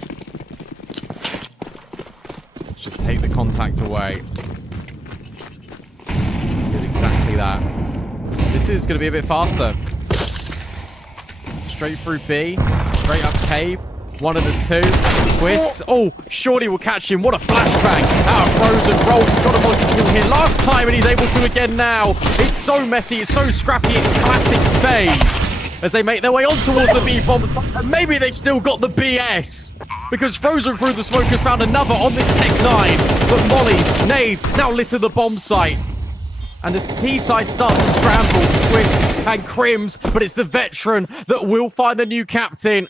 is just take the contact away. Did exactly that. This is going to be a bit faster. Straight through B, straight up cave. One of the two. Twist. Oh, Shorty will catch him. What a flashbang. Out of Frozen. Roll. He's got a multi-kill here last time, and he's able to again now. It's so messy. It's so scrappy. It's classic FaZe. As they make their way on towards the B-bomb. And maybe they've still got the BS. Because Frozen through the smoke has found another on this Tech 9. But mollies, nades, now litter the bomb site. And the T side starts to scramble. Twist and Crims. But it's the veteran that will find the new captain.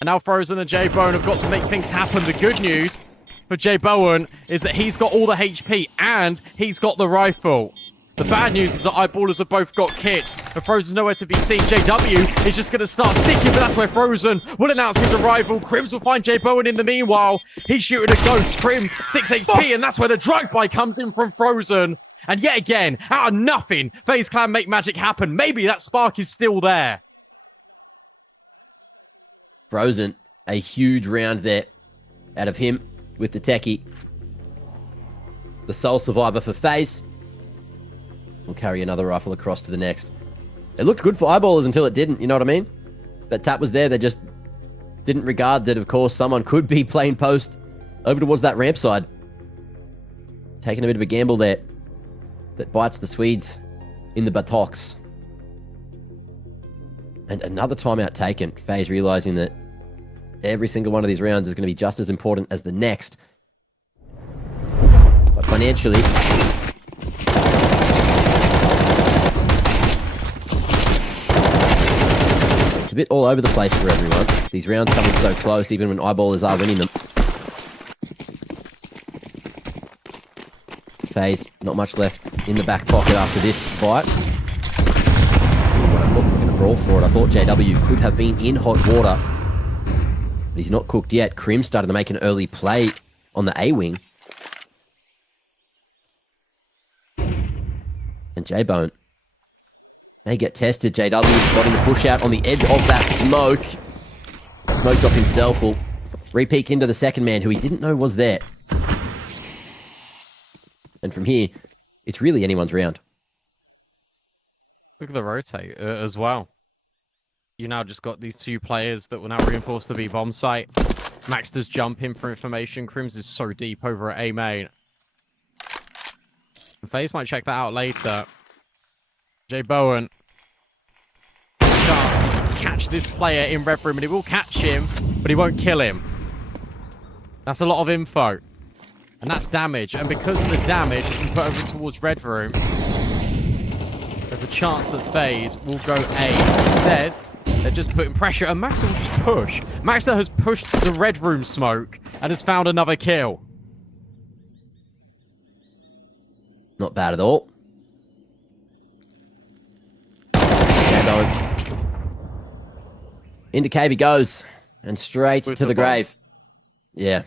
And now Frozen and J-Bone have got to make things happen. The good news for J-Bone is that he's got all the HP and he's got the rifle. The bad news is that Eyeballers have both got kits, but Frozen's nowhere to be seen. JW is just going to start sticking, but that's where Frozen will announce his arrival. Crims will find J-Bone in the meanwhile. He's shooting a ghost. Crims, 6 HP, and that's where the drive-by comes in from Frozen. And yet again, out of nothing, FaZe Clan make magic happen. Maybe that spark is still there. Frozen, a huge round there out of him with the techie. The sole survivor for FaZe. Will carry another rifle across to the next. It looked good for Eyeballers until it didn't, you know what I mean? That tap was there, they just didn't regard that, of course, someone could be playing post over towards that ramp side. Taking a bit of a gamble there that bites the Swedes in the buttocks. And another timeout taken. FaZe realizing that every single one of these rounds is going to be just as important as the next. But financially, it's a bit all over the place for everyone. These rounds coming so close, even when Eyeballers are winning them. FaZe, not much left in the back pocket after this fight. I thought we were going to brawl for it. I thought JW could have been in hot water. But he's not cooked yet. Crim started to make an early play on the A-wing. And J-Bone may get tested. JW spotting the push out on the edge of that smoke. Smoked off himself. Will re-peek into the second man who he didn't know was there. And from here, it's really anyone's round. Look at the rotate as well. You now just got these two players that will now reinforce the B-bomb site. Max does jump in for information. Crims is so deep over at A main. And FaZe might check that out later. J-Bowen. Chance to catch this player in Red Room, and he will catch him, but he won't kill him. That's a lot of info. And that's damage. And because of the damage has been put over towards Red Room, there's a chance that FaZe will go A instead. They're just putting pressure, and Maxter will just push. Maxter has pushed the Red Room smoke and has found another kill. Not bad at all. Into cave he goes. And straight to the grave. Yeah.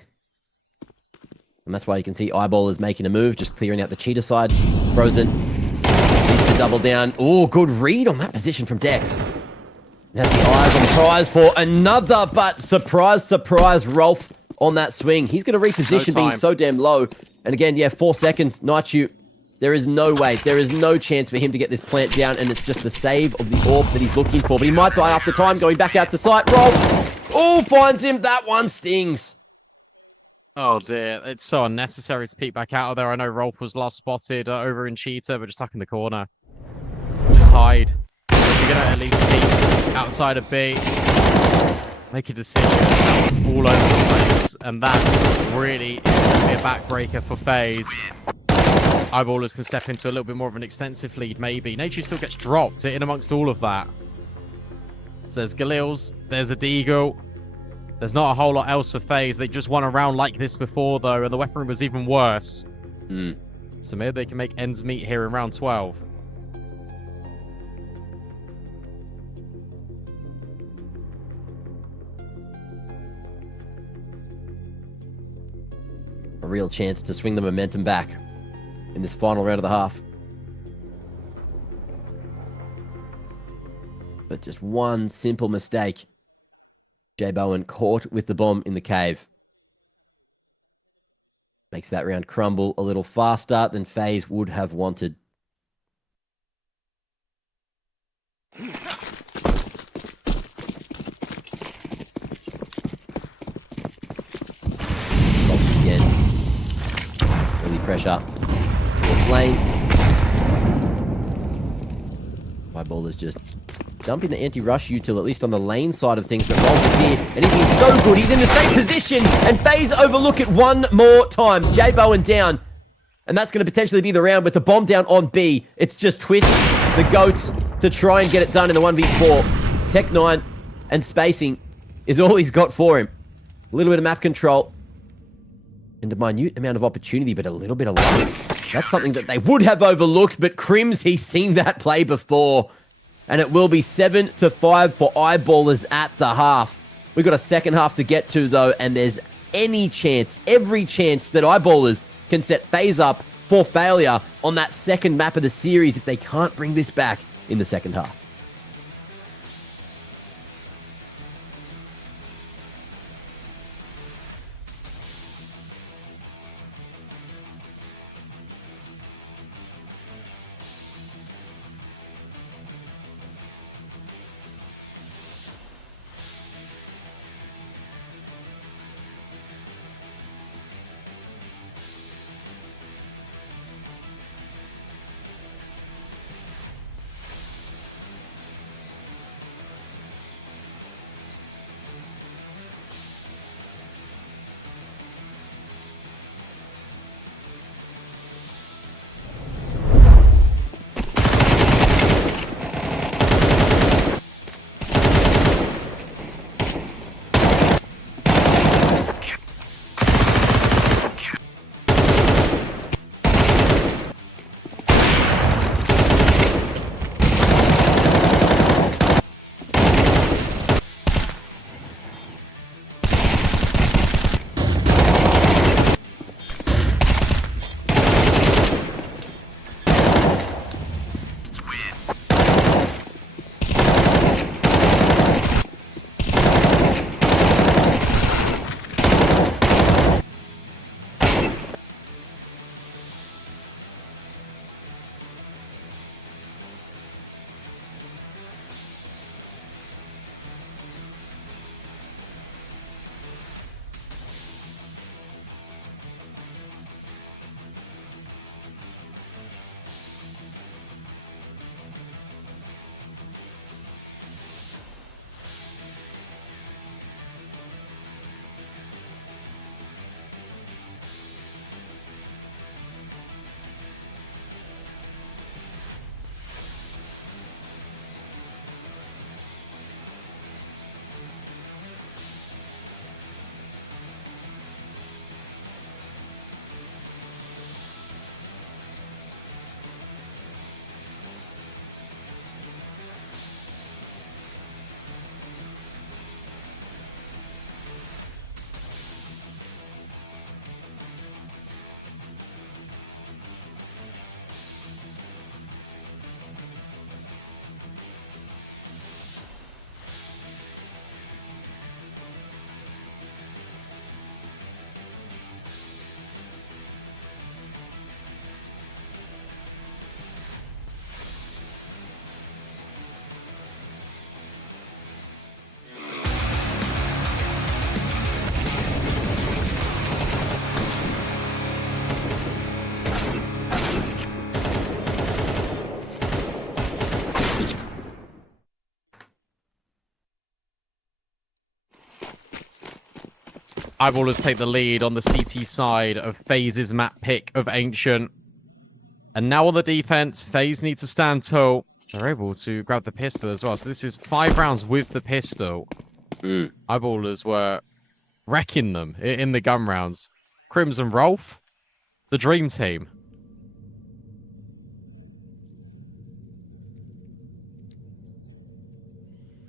And that's why you can see Eyeballers making a move, just clearing out the cheetah side. Frozen needs to double down. Oh, good read on that position from Dex. And has the eyes on the prize for another, but surprise, surprise, Rolf on that swing. He's going to reposition, being so damn low. And again, yeah, 4 seconds. Naichu, there is no way, there is no chance for him to get this plant down, and it's just the save of the orb that he's looking for. But he might die after time, going back out to sight. Roll. Oh, finds him. That one stings. Oh dear, it's so unnecessary to peek back out of there. I know Rolf was last spotted over in Cheetah, but just stuck in the corner. Just hide. You're gonna at least peek outside of B. Make a decision. That was all over the place, and that really is going to be a backbreaker for FaZe. Eyeballers can step into a little bit more of an extensive lead, maybe. Nature still gets dropped in amongst all of that. So there's Galil's, there's a Deagle. There's not a whole lot else for FaZe. They just won a round like this before, though, and the weaponry was even worse. So maybe they can make ends meet here in round 12. A real chance to swing the momentum back in this final round of the half. But just one simple mistake. J Bowen caught with the bomb in the cave. Makes that round crumble a little faster than FaZe would have wanted. Again. Early pressure towards lane. Eyeballers just dumping the anti-rush util, at least on the lane side of things, but Rolf is here, and he's been so good. He's in the same position, and FaZe overlook it one more time. J Bowen down, and that's going to potentially be the round with the bomb down on B. It's just Twist, the GOAT, to try and get it done in the 1v4. Tech9 and spacing is all he's got for him. A little bit of map control, and a minute amount of opportunity, but a little bit of luck. That's something that they would have overlooked, but Crims, he's seen that play before. And it will be 7-5 for Eyeballers at the half. We've got a second half to get to, though, and there's any chance, every chance that Eyeballers can set FaZe up for failure on that second map of the series if they can't bring this back in the second half. Eyeballers take the lead on the CT side of FaZe's map pick of Ancient. And now on the defense, FaZe needs to stand tall. They're able to grab the pistol as well. So this is 5 rounds with the pistol. Eyeballers were wrecking them in the gun rounds. Crimson Rolf, the dream team.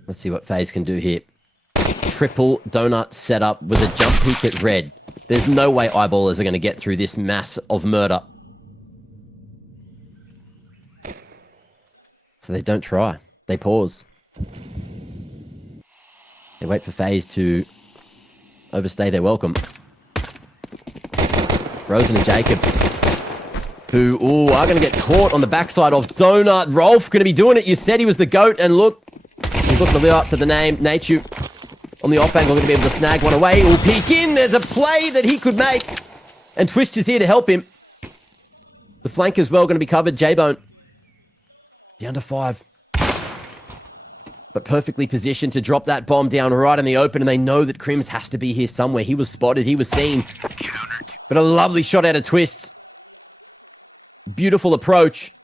Let's see what FaZe can do here. Triple donut setup with a jump peek at red. There's no way Eyeballers are going to get through this mass of murder. So they don't try. They pause. They wait for FaZe to overstay their welcome. Frozen and Jacob, who are going to get caught on the backside of Donut. Rolf going to be doing it. You said he was the GOAT, and look, he's looking to live up to the name. Nachu on the off angle, going to be able to snag one away. Will peek in. There's a play that he could make, and Twist is here to help him. The flank as well going to be covered. J-Bone down to 5. But perfectly positioned to drop that bomb down right in the open, and they know that Crims has to be here somewhere. He was spotted, he was seen. But a lovely shot out of Twists. Beautiful approach.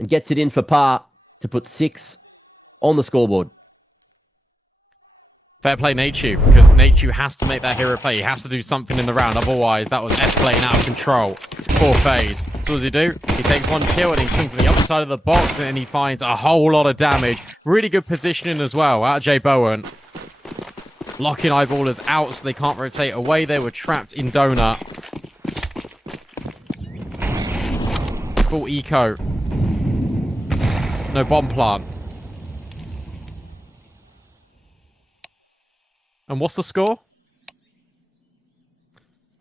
And gets it in for par to put 6 on the scoreboard. Fair play, Nachu, because Nachu has to make that hero play. He has to do something in the round. Otherwise, that was escalating out of control for FaZe. So what does he do? He takes 1 kill and he swings to the other side of the box and he finds a whole lot of damage. Really good positioning as well out of Jay Bowen. Locking Eyeballers out so they can't rotate away. They were trapped in Donut. Full eco. No bomb plant. And what's the score?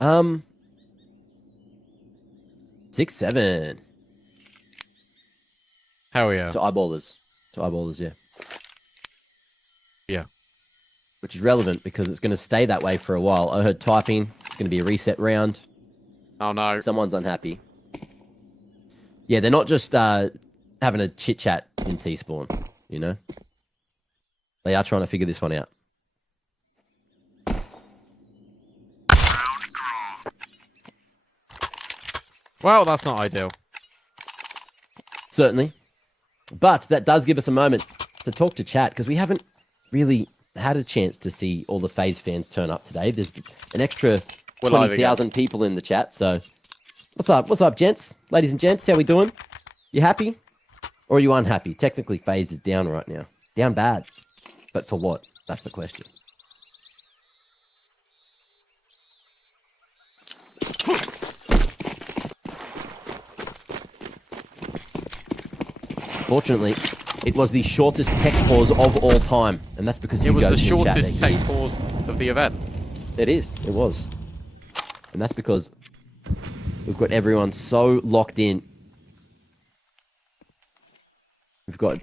6-7. Hell yeah. To Eyeballers. To Eyeballers, yeah. Yeah. Which is relevant because it's going to stay that way for a while. I heard typing. It's going to be a reset round. Oh no. Someone's unhappy. Yeah, they're not just having a chit-chat in T-Spawn, you know? They are trying to figure this one out. Well, that's not ideal. Certainly. But that does give us a moment to talk to chat because we haven't really had a chance to see all the FaZe fans turn up today. There's an extra 20,000 people in the chat. So what's up? What's up, gents? Ladies and gents, how we doing? You happy? Or are you unhappy? Technically, FaZe is down right now. Down bad. But for what? That's the question. Fortunately, it was the shortest tech pause of all time, and that's because it was the shortest tech pause of the event. It is. It was. And that's because we've got everyone so locked in. We've got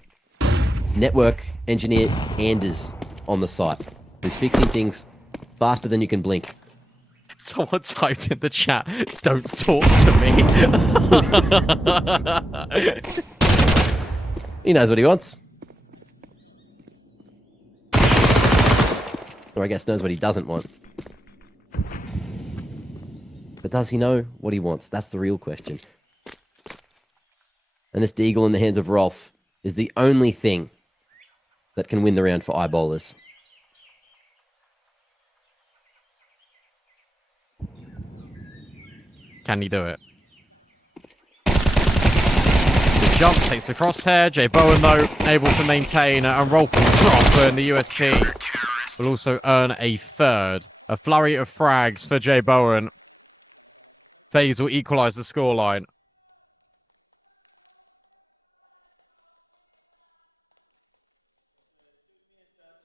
network engineer Anders on the site, who's fixing things faster than you can blink. Someone typed in the chat, "Don't talk to me." He knows what he wants. Or I guess knows what he doesn't want. But does he know what he wants? That's the real question. And this Deagle in the hands of Rolf is the only thing that can win the round for Eyeballers. Can he do it? Jump takes the crosshair. Jay Bowen, though, able to maintain and roll from drop, and the USP will also earn a third. A flurry of frags for Jay Bowen. FaZe will equalize the scoreline.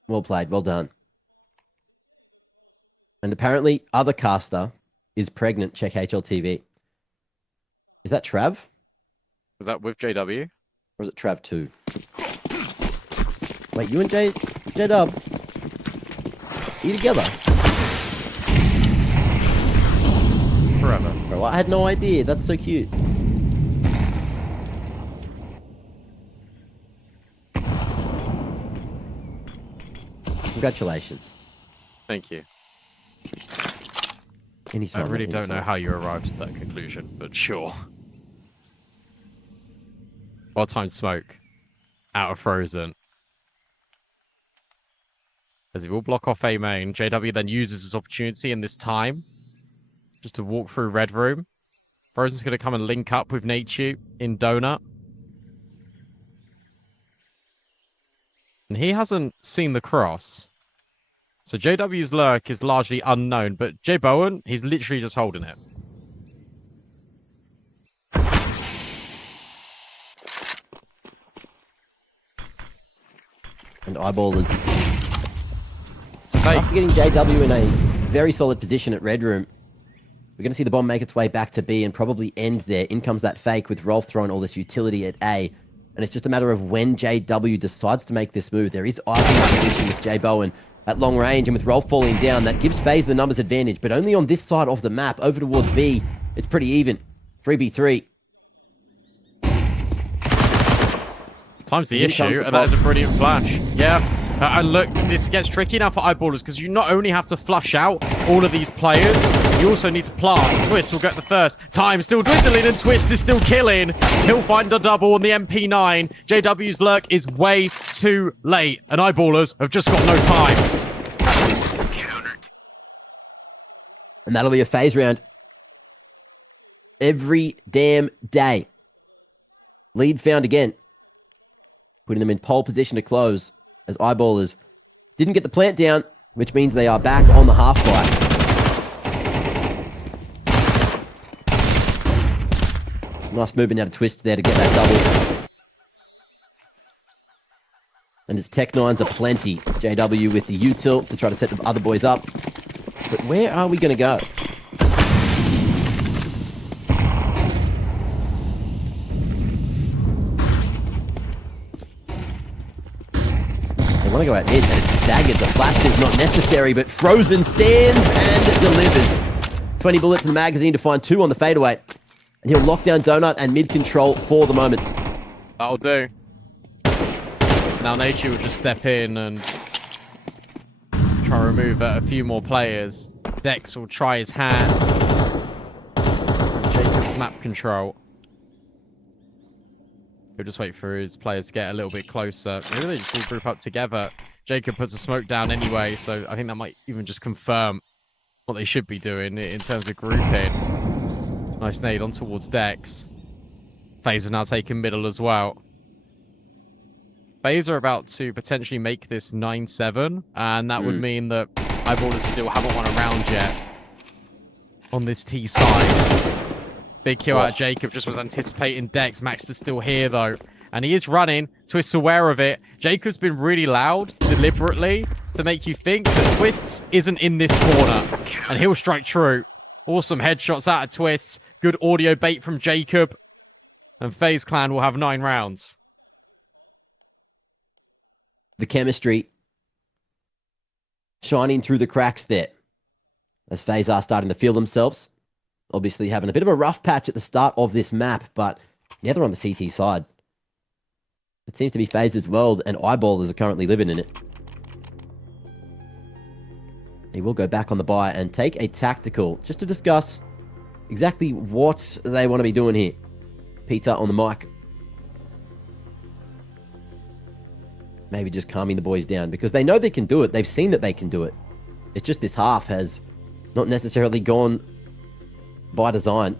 Well played. Well done. And apparently, other caster is pregnant. Check HLTV. Is that Trav? Is that with JW? Or is it Trav 2? Wait, you and J-Dub? Are you together? Forever. Bro, I had no idea. That's so cute. Congratulations. Thank you. Any I really don't know how you arrived at that conclusion, but sure. Well-timed smoke. Out of Frozen. As he will block off A main, JW then uses his opportunity in this time just to walk through Red Room. Frozen's going to come and link up with Nachu in Donut. And he hasn't seen the cross. So JW's lurk is largely unknown, but J Bowen, he's literally just holding it. And Eyeballers. It's fake. After getting JW in a very solid position at Red Room, we're going to see the bomb make its way back to B and probably end there. In comes that fake with Rolf throwing all this utility at A. And it's just a matter of when JW decides to make this move. There is Ivy in position with J Bowen at long range, and with Rolf falling down, that gives FaZe the numbers advantage. But only on this side of the map, over towards B, it's pretty even. 3v3. Time's the issue, and that is a brilliant flash. Yeah, and look, this gets tricky now for Eyeballers, because you not only have to flush out all of these players, you also need to plant. Twist will get the first. Time still dwindling, and Twist is still killing. He'll find a double on the MP9. JW's lurk is way too late, and Eyeballers have just got no time. And that'll be a FaZe round. Every damn day. Lead found again. Putting them in pole position to close as Eyeballers didn't get the plant down, which means they are back on the half fight. Nice movement out of Twist there to get that double. And it's Tech-9s aplenty. JW with the util to try to set the other boys up. But where are we going to go? They want to go out mid, and it's staggered. The flash is not necessary, but Frozen stands and delivers. 20 bullets in the magazine to find 2 on the fadeaway. And he'll lock down Donut and mid control for the moment. That'll do. Now Nature will just step in and try to remove a few more players. Dex will try his hand. Jacob's map control. He'll just wait for his players to get a little bit closer. Maybe they just all group up together. Jacob puts a smoke down anyway, so I think that might even just confirm what they should be doing in terms of grouping. Nice nade on towards Dex. FaZe have now taken middle as well. FaZe are about to potentially make this 9-7, and that would mean that Eyeballers still haven't won a round yet on this T side. Big kill out of Jacob, just was anticipating Dex. Max is still here, though. And he is running. Twist's aware of it. Jacob's been really loud, deliberately, to make you think that Twists isn't in this corner. And he'll strike true. Awesome headshots out of Twists. Good audio bait from Jacob. And FaZe Clan will have 9 rounds. The chemistry shining through the cracks there. As FaZe are starting to feel themselves. Obviously having a bit of a rough patch at the start of this map, but neither on the CT side. It seems to be FaZe's world, and Eyeballers are currently living in it. He will go back on the buy and take a tactical just to discuss exactly what they want to be doing here. Peter on the mic. Maybe just calming the boys down because they know they can do it. They've seen that they can do it. It's just this half has not necessarily gone by design.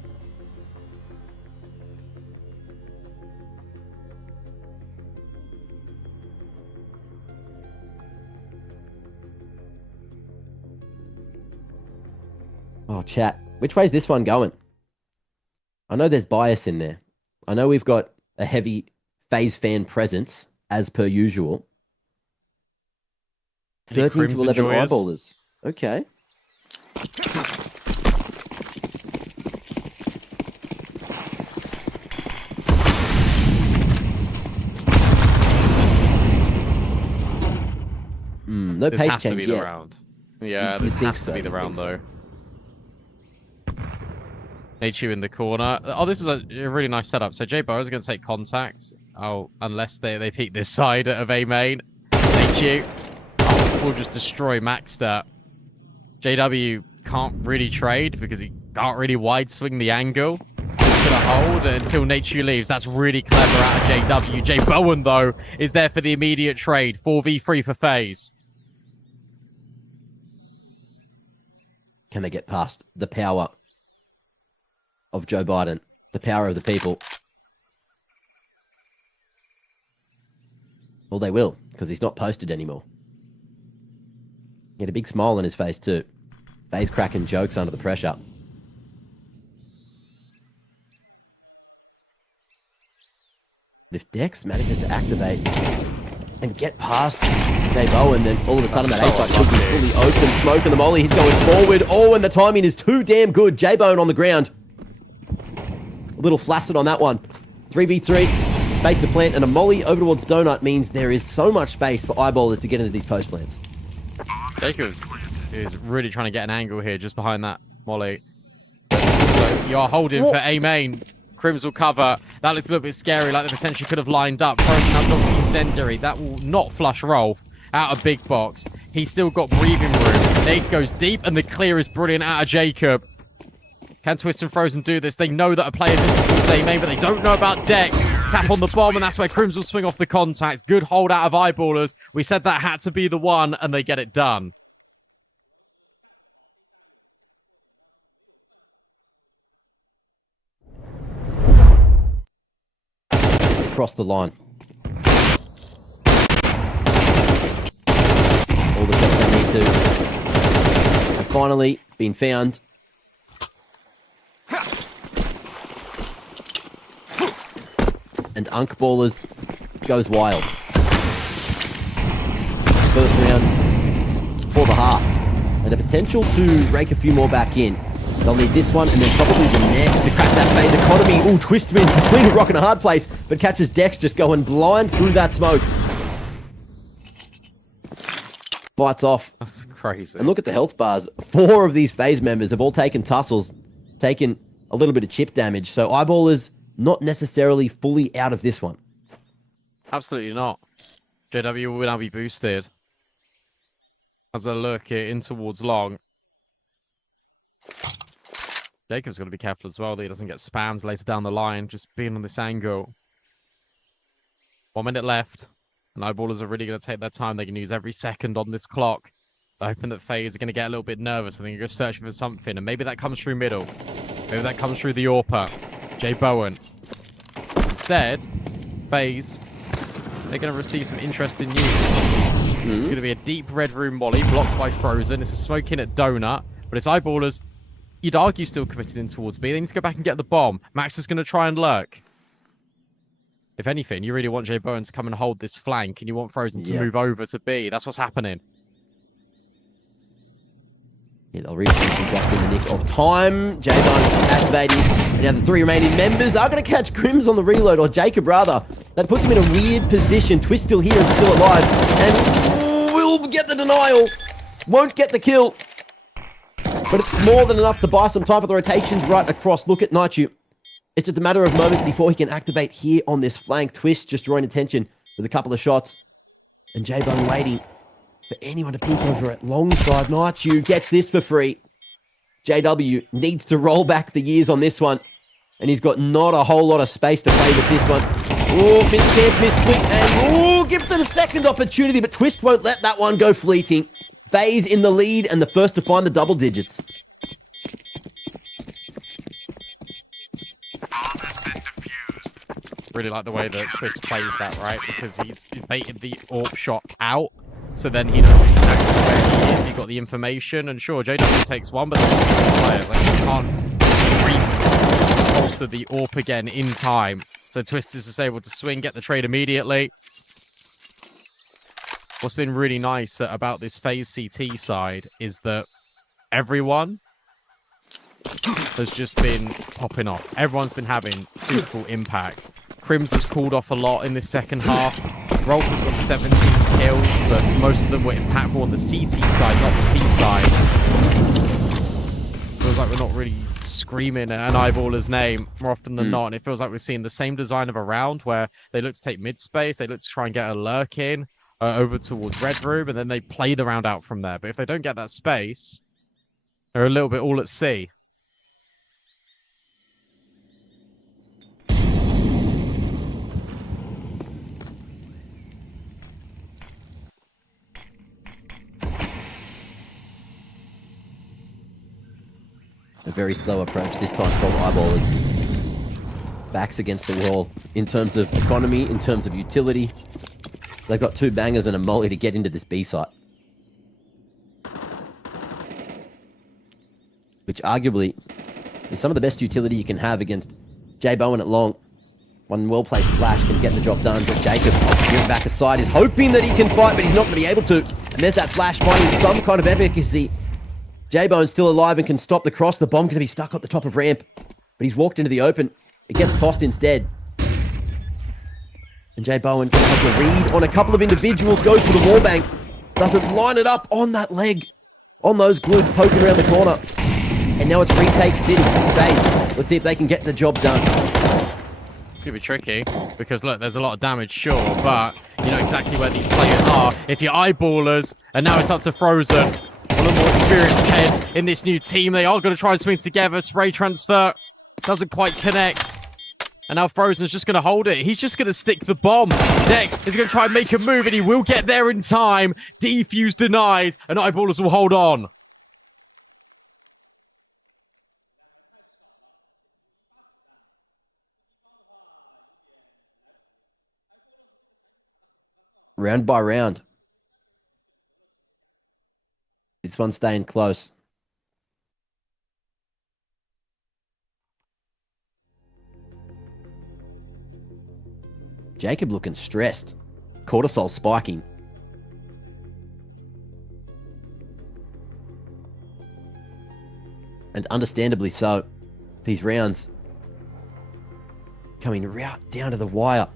Oh, chat. Which way is this one going? I know there's bias in there. I know we've got a heavy FaZe fan presence, as per usual. 13 to 11 Eyeballers. Okay. No this pace has change to be yet. the round. Yeah, You this think has so, to be the you round, think though. HU in the corner. Oh, this is a really nice setup. So J Bowen's going to take contact. Oh, unless they peek this side of A main. HU will just destroy Maxter. JW can't really trade because he can't really wide swing the angle. He's gonna hold until Nature leaves. That's really clever out of JW. J Bowen, though, is there for the immediate trade. 4v3 for FaZe. Can they get past the power of Joe Biden, the power of the people? Well, they will, because he's not posted anymore. He had a big smile on his face, too. FaZe cracking jokes under the pressure. If Dex manages to activate and get past J Bowen, then all of a sudden that A-site should be fully open. Smoke and the molly, he's going forward. Oh, and the timing is too damn good. J Bowen on the ground. A little flaccid on that one. 3v3, space to plant, and a molly over towards Donut means there is so much space for eyeballers to get into these post plants. Jacob is really trying to get an angle here just behind that molly. So you're holding for A main. Crims will cover. That looks a little bit scary, like they potentially could have lined up. Frozen up drops the incendiary. That will not flush Rolf out of big box. He's still got breathing room. Nate goes deep, and the clear is brilliant out of Jacob. Can Twist and Frozen do this? They know that a player's in towards A main, but they don't know about Dex. Tap on the bomb, and that's where Crims will swing off the contact. Good hold out of Eyeballers. We said that had to be the one, and they get it done. Across the line. All the shots they need to. And finally, been found. And Unk Ballers goes wild. First round for the half. And the potential to rake a few more back in. They'll need this one and then probably the next to crack that FaZe economy. Ooh, twist win between a rock and a hard place, but catches Dex just going blind through that smoke. Bites off. That's crazy. And look at the health bars. 4 of these FaZe members have all taken tussles, taken a little bit of chip damage. So Eyeballers not necessarily fully out of this one. Absolutely not. JW will now be boosted. As a look in towards long. Jacob's got to be careful as well that he doesn't get spams later down the line, just being on this angle. 1 minute left, and Eyeballers are really going to take their time. They can use every second on this clock. They're hoping that FaZe are going to get a little bit nervous. I think they're searching for something, and maybe that comes through middle. Maybe that comes through the AWPer. J Bowen. Instead, FaZe, they're going to receive some interesting news. It's going to be a deep red room molly blocked by Frozen. It's a smoke in at Donut, but it's Eyeballers. You'd argue still committed in towards B. They need to go back and get the bomb. Max is going to try and lurk. If anything, you really want J Bowen to come and hold this flank, and you want Frozen to move over to B. That's what's happening. Yeah, they'll reach just in the nick of time. J Bowen activating. And now the 3 remaining members are going to catch Crims on the reload, or Jacob rather. That puts him in a weird position. Twist still here and still alive. And will get the denial. Won't get the kill. But it's more than enough to buy some time for the rotations right across. Look at Naichu. It's just a matter of moments before he can activate here on this flank. Twist just drawing attention with a couple of shots. And J-Bone waiting for anyone to peek over it. Longside, Naichu gets this for free. JW needs to roll back the years on this one. And he's got not a whole lot of space to play with this one. Oh, missed chance, missed flick. And give it a second opportunity, but Twist won't let that one go fleeting. FaZe in the lead and the first to find the double digits. Really like the way that Twist plays that, right? Because he's baited the AWP shot out, so then he knows exactly where he is. He got the information, and sure, JW takes one, but the players like he can't bolster the AWP again in time. So Twist is just able to swing, get the trade immediately. What's been really nice about this FaZe CT side is that everyone has just been popping off. Everyone's been having suitable impact. Crims has called off a lot in this second half. Rolf has got 17 kills, but most of them were impactful on the CT side, not the T side. Feels like we're not really screaming an Eyeballer's name more often than not. And it feels like we're seeing the same design of a round where they look to take mid space, they look to try and get a lurk in over towards Red Room, and then they play the round out from there. But if they don't get that space, They're a little bit all at sea. A very slow approach this time from Eyeballers. Backs against the wall in terms of economy, in terms of utility. They've got 2 bangers and a molly to get into this B site. Which arguably is some of the best utility you can have against J Bowen at long. One well-placed flash can get the job done, but Jacob, moving back aside, is hoping that he can fight, but he's not going to be able to. And there's that flash finding some kind of efficacy. J Bowen's still alive and can stop the cross. The bomb can be stuck at the top of ramp, but he's walked into the open. It gets tossed instead. And J Bowen has a read on a couple of individuals, goes for the wallbang. Doesn't line it up on that leg, on those glutes poking around the corner. And now it's retake City. FaZe, let's see if they can get the job done. Could be tricky, because look, there's a lot of damage, sure, but you know exactly where these players are. If you're Eyeballers, and now it's up to Frozen, one of the more experienced heads in this new team, they are going to try and swing together. Spray transfer doesn't quite connect. And now Frozen's just going to hold it. He's just going to stick the bomb. Dex is going to try and make a move, and he will get there in time. Defuse denied, and Eyeballers will hold on. Round by round. This one's staying close. Jacob looking stressed. Cortisol spiking. And understandably so. These rounds coming right down to the wire.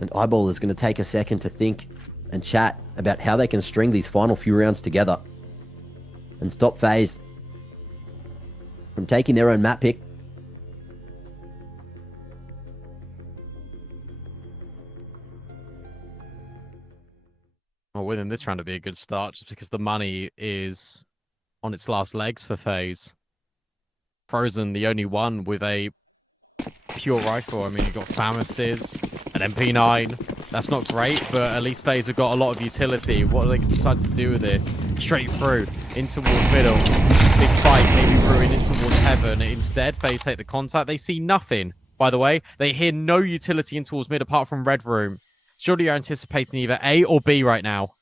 And Eyeball is going to take a second to think and chat about how they can string these final few rounds together and stop FaZe from taking their own map pick. Well, winning this round would be a good start, just because the money is on its last legs for FaZe. Frozen, the only one with a pure rifle. I mean, you've got Famises, an MP9. That's not great, but at least FaZe have got a lot of utility. What are they decided to do with this? Straight through, in towards middle. Big fight, maybe through and in towards heaven. Instead, FaZe take the contact. They see nothing, by the way. They hear no utility in towards mid apart from Red Room. Surely you're anticipating either A or B right now.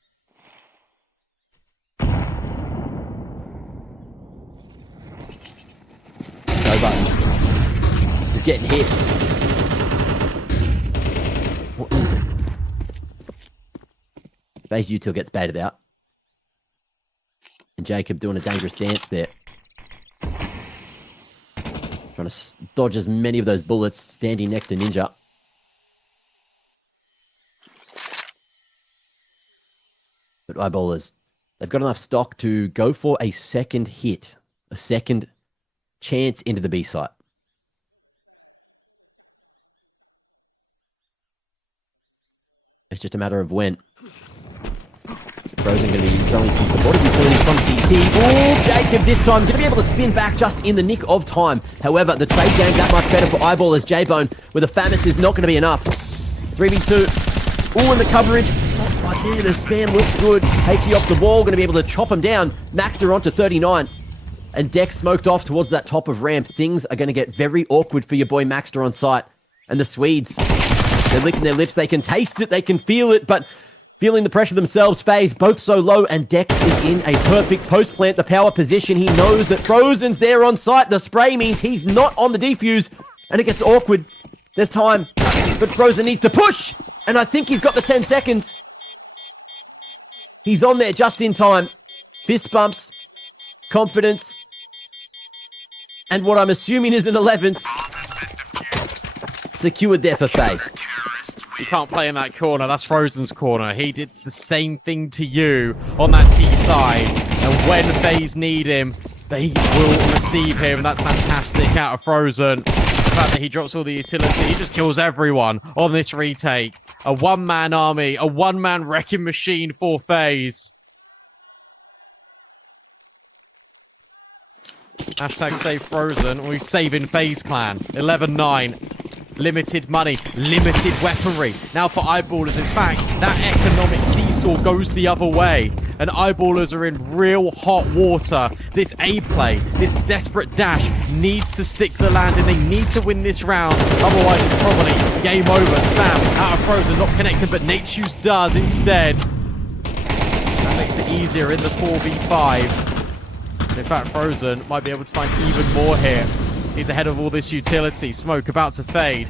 No button. He's getting hit. What is it? FaZe Util gets baited out. And Jacob doing a dangerous dance there. Trying to dodge as many of those bullets, standing next to Ninja. But Eyeballers, they've got enough stock to go for a second hit. A second chance into the B site. It's just a matter of when. Frozen going to be throwing some supportive utility from CT. Oh, Jacob this time going to be able to spin back just in the nick of time. However, the trade game that much better for Eyeball as J-Bone with a Famis is not going to be enough. 3v2. Oh, and the coverage. Right there, the spam looks good. HE off the wall, going to be able to chop him down. Maxter onto 39. And Dex smoked off towards that top of ramp. Things are going to get very awkward for your boy Maxter on site. And the Swedes, they're licking their lips. They can taste it, they can feel it, but feeling the pressure themselves. FaZe both so low, and Dex is in a perfect post plant. The power position, he knows that Frozen's there on site. The spray means he's not on the defuse, and it gets awkward. There's time, but Frozen needs to push, and I think he's got the 10 seconds. He's on there just in time. Fist bumps, confidence, and what I'm assuming is an 11th. Secured there for FaZe. You can't play in that corner. That's Frozen's corner. He did the same thing to you on that T side. And when FaZe need him, they will receive him. That's fantastic out of Frozen. fact that he drops all the utility. He just kills everyone on this retake. A one-man army, a one-man wrecking machine for FaZe. Hashtag save Frozen. We're saving FaZe Clan. 11-9. Limited money, limited weaponry. Now for Eyeballers, in fact, that economic seesaw goes the other way. And Eyeballers are in real hot water. This A play, this desperate dash needs to stick the landing. They need to win this round. Otherwise, it's probably game over. Spam out of Frozen, not connected, but Nature's does instead. That makes it easier in the 4v5. In fact, Frozen might be able to find even more here. He's ahead of all this utility. Smoke about to fade.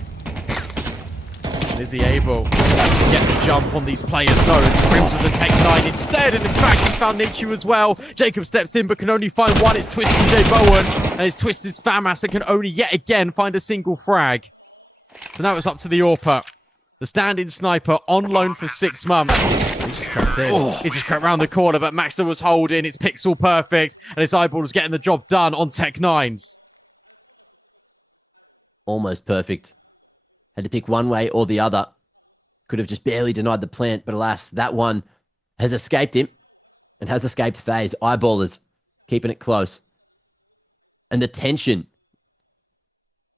Is he able to get the jump on these players? No, Crims with the Tech 9 instead. And in fact, he found Nichu as well. Jacob steps in, but can only find one. It's Twisted J Bowen. And it's Twisted FAMAS that can only yet again find a single frag. So now it's up to the AWPer. The stand-in sniper on loan for 6 months. He just crept in. He just crept round the corner, but Maxter was holding. It's pixel perfect. And his eyeball is getting the job done on Tech 9s. Almost perfect. Had to pick one way or the other. Could have just barely denied the plant, but alas, that one has escaped him and has escaped FaZe. Eyeballers keeping it close. And the tension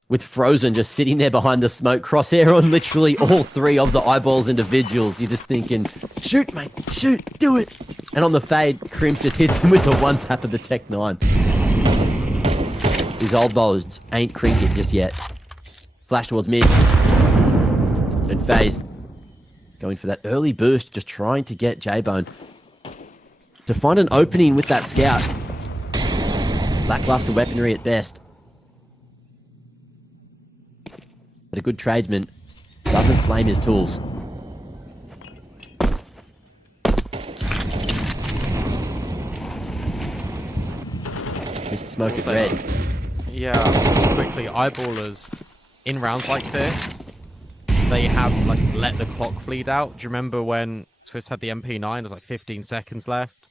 with Frozen just sitting there behind the smoke, crosshair on literally all 3 of the Eyeballs individuals. You're just thinking, shoot, mate, shoot, do it. And on the fade, Crims just hits him with a one tap of the Tech 9. These old bowlers ain't crinking just yet. Flash towards mid. And FaZe going for that early boost, just trying to get J-Bone to find an opening with that scout. Lackluster weaponry at best. But a good tradesman doesn't blame his tools. Just smoke it red. Yeah, quickly, Eyeballers in rounds like this, they have like let the clock bleed out. Do you remember when Twist had the MP9? There's like 15 seconds left.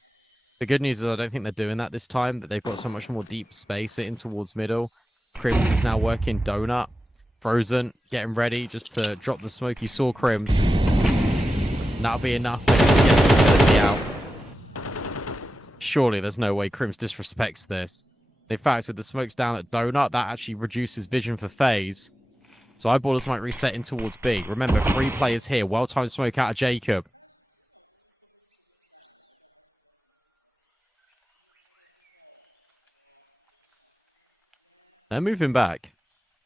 The good news is I don't think they're doing that this time, that they've got so much more deep space in towards middle. Crims is now working donut. Frozen, getting ready just to drop the smoke. He saw Crims. And that'll be enough to get the utility out. Surely there's no way Crims disrespects this. In fact, with the smokes down at donut, that actually reduces vision for FaZe. So Eyeballers might reset in towards B. Remember, 3 players here. Well-timed smoke out of Jacob. They're moving back.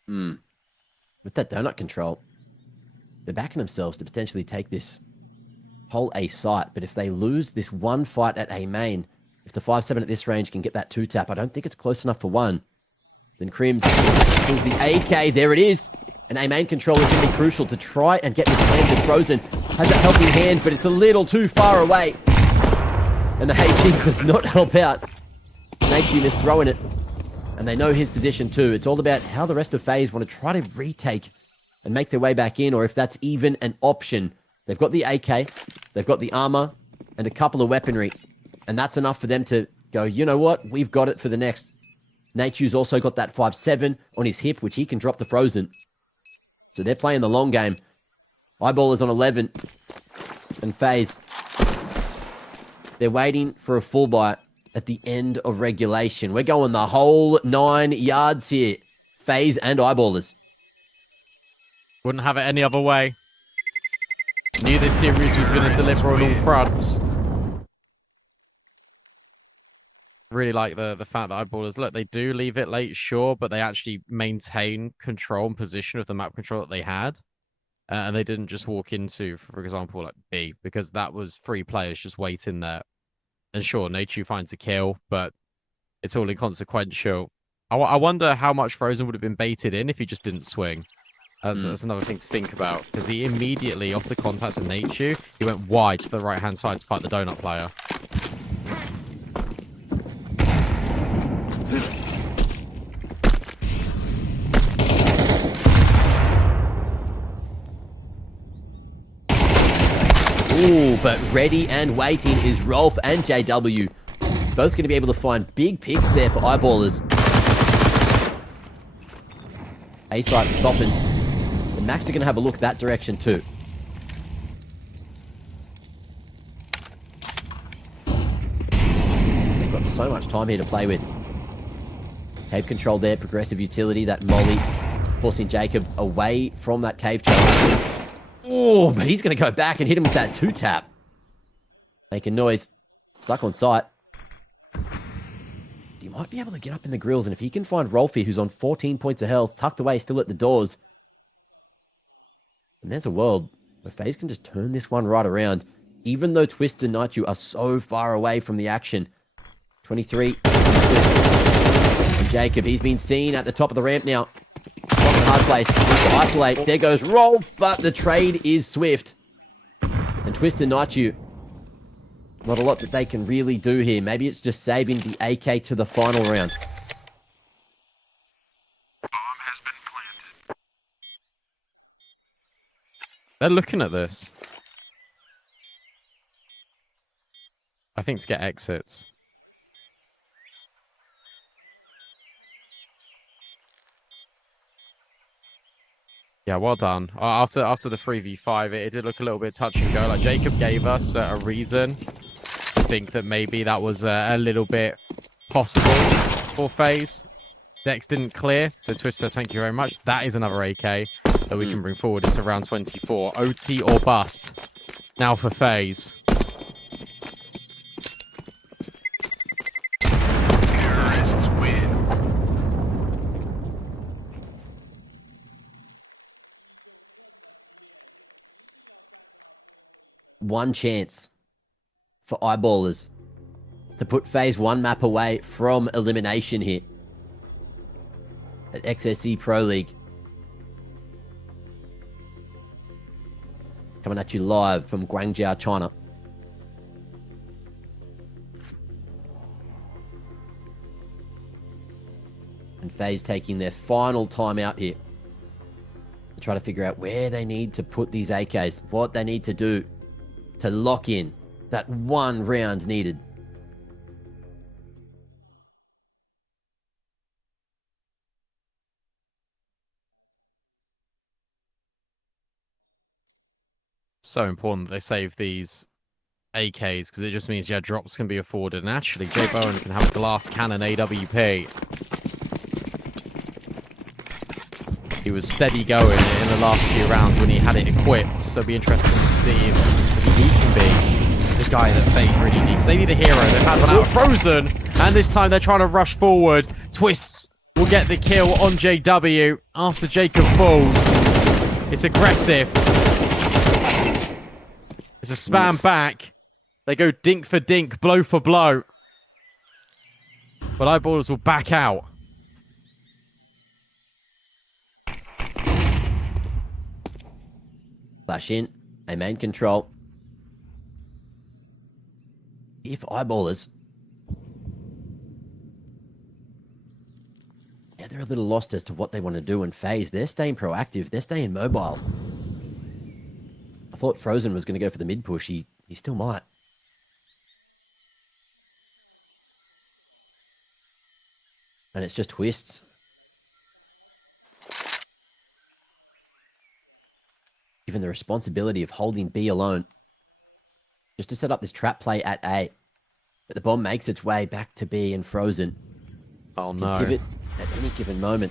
With that donut control, they're backing themselves to potentially take this whole A site. But if they lose this one fight at A main, if the 5-7 at this range can get that 2-tap, I don't think it's close enough for one. Then Crims pulls the AK. There it is. An A main control is going to be crucial to try and get this planted. Frozen has a helping hand, but it's a little too far away. And the HE does not help out. Nature is throwing it. And they know his position too. It's all about how the rest of FaZe want to try to retake and make their way back in, or if that's even an option. They've got the AK, they've got the armor, and a couple of weaponry. And that's enough for them to go, you know what? We've got it for the next. Nature's also got that 5-7 on his hip, which he can drop the Frozen. So they're playing the long game. Eyeballers on 11. And FaZe, they're waiting for a full buy at the end of regulation. We're going the whole 9 yards here. FaZe and Eyeballers. Wouldn't have it any other way. Knew this series was going to deliver on all fronts. Really like the fact that Eyeballers, look, they do leave it late, sure, but they actually maintain control and position of the map control that they had. And they didn't just walk into, for example, like B, because that was 3 players just waiting there. And sure, Nachu finds a kill, but it's all inconsequential. I wonder how much Frozen would have been baited in if he just didn't swing. That's another thing to think about, because he immediately, off the contact of Nachu, he went wide to the right-hand side to fight the donut player. Ooh, but ready and waiting is Rolf and JW. Both going to be able to find big picks there for Eyeballers. A site softened. And Max are going to have a look that direction too. They've got so much time here to play with. Cave control there, progressive utility, that molly forcing Jacob away from that cave challenge. Oh, but he's going to go back and hit him with that 2-tap. Making noise. Stuck on site. He might be able to get up in the grills, and if he can find Rolfie, who's on 14 points of health, tucked away, still at the doors, and there's a world where FaZe can just turn this one right around, even though Twist and Naichu are so far away from the action. 23. And Jacob, he's been seen at the top of the ramp now. Top of the hard place. Needs to isolate. There goes Rolf, but the trade is swift. And Twist and Naichu, not a lot that they can really do here. Maybe it's just saving the AK to the final round. Bomb has been planted. They're looking at this. I think to get exits. Yeah, well done. After the 3v5, it did look a little bit touch and go. Like, Jacob gave us a reason to think that maybe that was a little bit possible for FaZe. Dex didn't clear, so Twist says thank you very much. That is another AK that we can bring forward into round 24. OT or bust. Now for FaZe. Terrorists win. One chance for eyeballers to put FaZe one map away from elimination here at XSE Pro League. Coming at you live from Guangzhou, China. And FaZe taking their final time out here to try to figure out where they need to put these AKs, what they need to do to lock in that one round needed. So important that they save these AKs, because it just means, yeah, drops can be afforded. And actually, Jay Bowen can have a glass cannon AWP. He was steady going in the last few rounds when he had it equipped, so it'll be interesting to see if he can be the guy that FaZe really needs. They need a hero. They've had one out of Frozen, and this time they're trying to rush forward. Twists will get the kill on JW after Jacob falls. It's aggressive. It's a spam back. They go dink for dink, blow for blow. But eyeballers will back out. Flash in, a main control. If eyeballers, yeah, they're a little lost as to what they want to do in FaZe. They're staying proactive. They're staying mobile. I thought Frozen was going to go for the mid push. He still might. And it's just Twists. Given the responsibility of holding B alone, just to set up this trap play at A. But the bomb makes its way back to B and Frozen. Oh no. Give it at any given moment.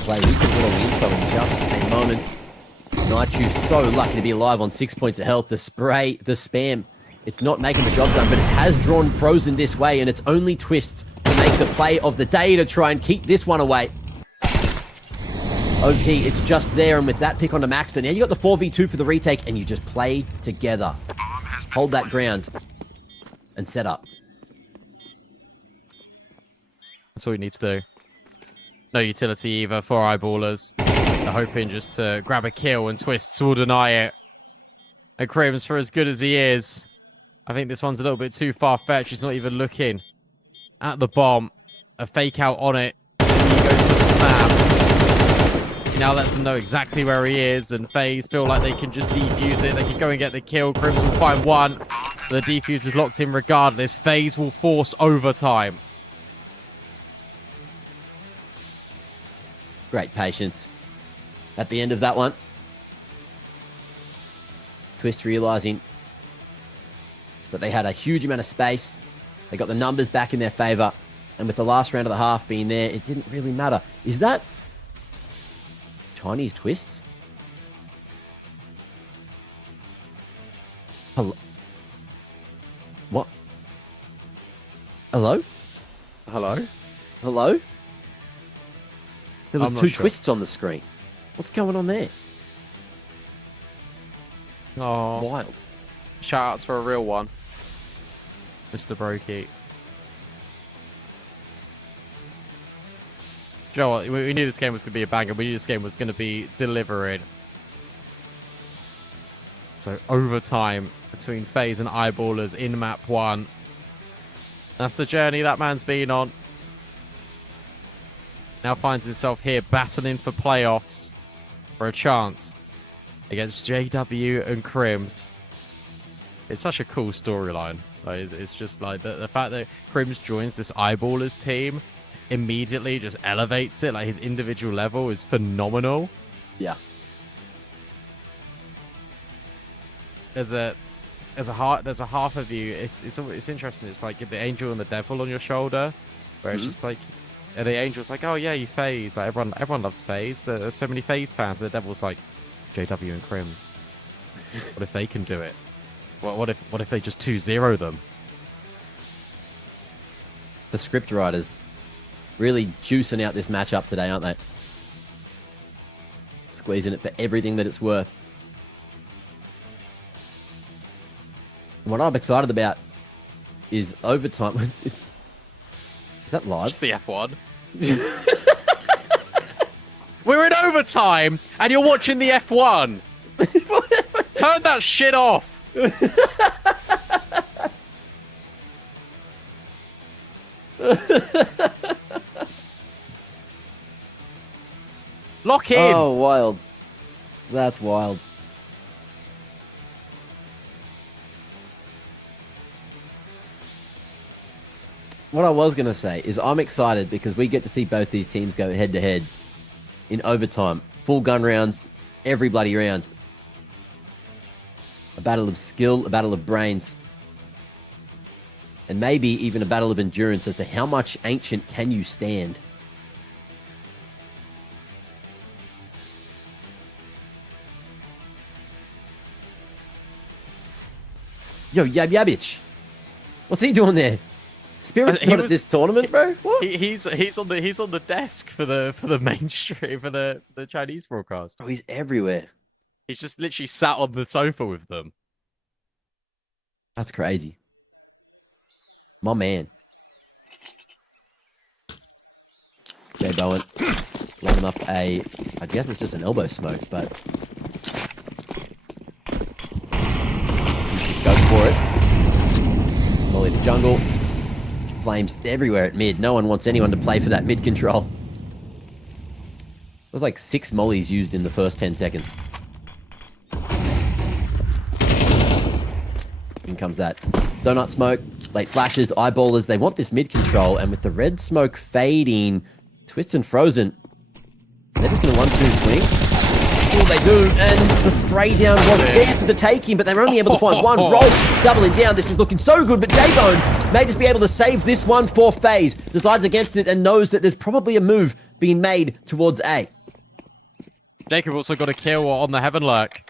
Play with a little info in just a moment. Naichu so lucky to be alive on 6 points of health. The spray, the spam, it's not making the job done, but it has drawn Frozen this way, and it's only Twist to make the play of the day to try and keep this one away. OT, it's just there, and with that pick onto Maxton, now you got the 4v2 for the retake, and you just play together. Hold that ground and set up. That's all you need to do. No utility either for eyeballers. They're hoping just to grab a kill, and Twists will deny it. And Crim's, for as good as he is, I think this one's a little bit too far-fetched. He's not even looking at the bomb. A fake out on it. He goes for the spam. He now lets them know exactly where he is, and FaZe feel like they can just defuse it. They can go and get the kill. Crims will find one. The defuse is locked in regardless. FaZe will force overtime. Great patience at the end of that one. Twist realizing that they had a huge amount of space. They got the numbers back in their favor. And with the last round of the half being there, it didn't really matter. Is that Chinese twists? Hello? What? Hello? Hello? Hello? There was I'm not two sure. twists on the screen. What's going on there? Oh, Wild. Shout out to a real one. Mr. Brokey. Do you know what? We knew this game was going to be a banger. We knew this game was going to be delivering. So, overtime between FaZe and Eyeballers in map 1. That's the journey that man's been on. Now finds himself here battling for playoffs for a chance against JW and Crims. It's such a cool storyline. Like, it's just like the fact that Crims joins this Eyeballers team immediately just elevates it. Like, his individual level is phenomenal. Yeah. There's a half of you. It's interesting. It's like the angel and the devil on your shoulder, where it's just like, and the angel's like, oh yeah, you FaZe. Like, everyone loves FaZe. There's so many FaZe fans. And the devil's like, JW and Crims. What if they can do it? What if they just 2-0 them? The script writers really juicing out this matchup today, aren't they? Squeezing it for everything that it's worth. And what I'm excited about is overtime. Is that live? Just the F1. We're in overtime, and you're watching the F1. Turn that shit off. Lock in. Oh, wild. That's wild. What I was going to say is I'm excited because we get to see both these teams go head to head in overtime. Full gun rounds, every bloody round. A battle of skill, a battle of brains. And maybe even a battle of endurance as to how much Ancient can you stand. Yo, Yab, what's he doing there? Spirit's not at this tournament, bro. What? He's on the desk for the mainstream for the Chinese broadcast. Oh, he's everywhere. He's just literally sat on the sofa with them. That's crazy. My man. Jay Bowen lining up I guess it's just an elbow smoke, but use the scope for it. Molly to jungle. Flames everywhere at mid. No one wants anyone to play for that mid control. There's like 6 mollies used in the first 10 seconds. In comes that donut smoke, late flashes, eyeballers. They want this mid control, and with the red smoke fading, Twist and Frozen, they're just going to 1-2 swing. Oh, they do, and the spray down was there for the taking, but they were only able to find one roll. Doubling down, this is looking so good, but J-Bone may just be able to save this one for FaZe. Decides against it and knows that there's probably a move being made towards A. Jacob also got a kill on the Heaven Lurk.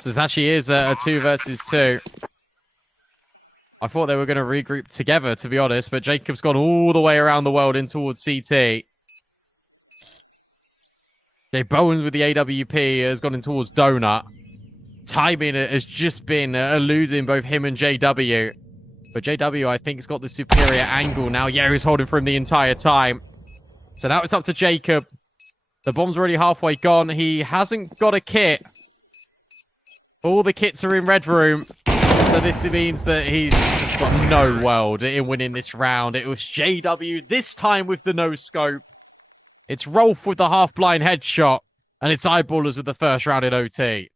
So this actually is a 2 versus 2. I thought they were going to regroup together, to be honest, but Jacob's gone all the way around the world in towards CT. Jay Bowens with the AWP has gone in towards Donut. Timing has just been eluding both him and JW. But JW, I think, has got the superior angle now. Yeah, he's holding for him the entire time. So now it's up to Jacob. The bomb's already halfway gone. He hasn't got a kit. All the kits are in red room. So this means that he's just got no world in winning this round. It was JW, this time with the no-scope. It's Rolf with the half-blind headshot. And it's Eyeballers with the first round in OT.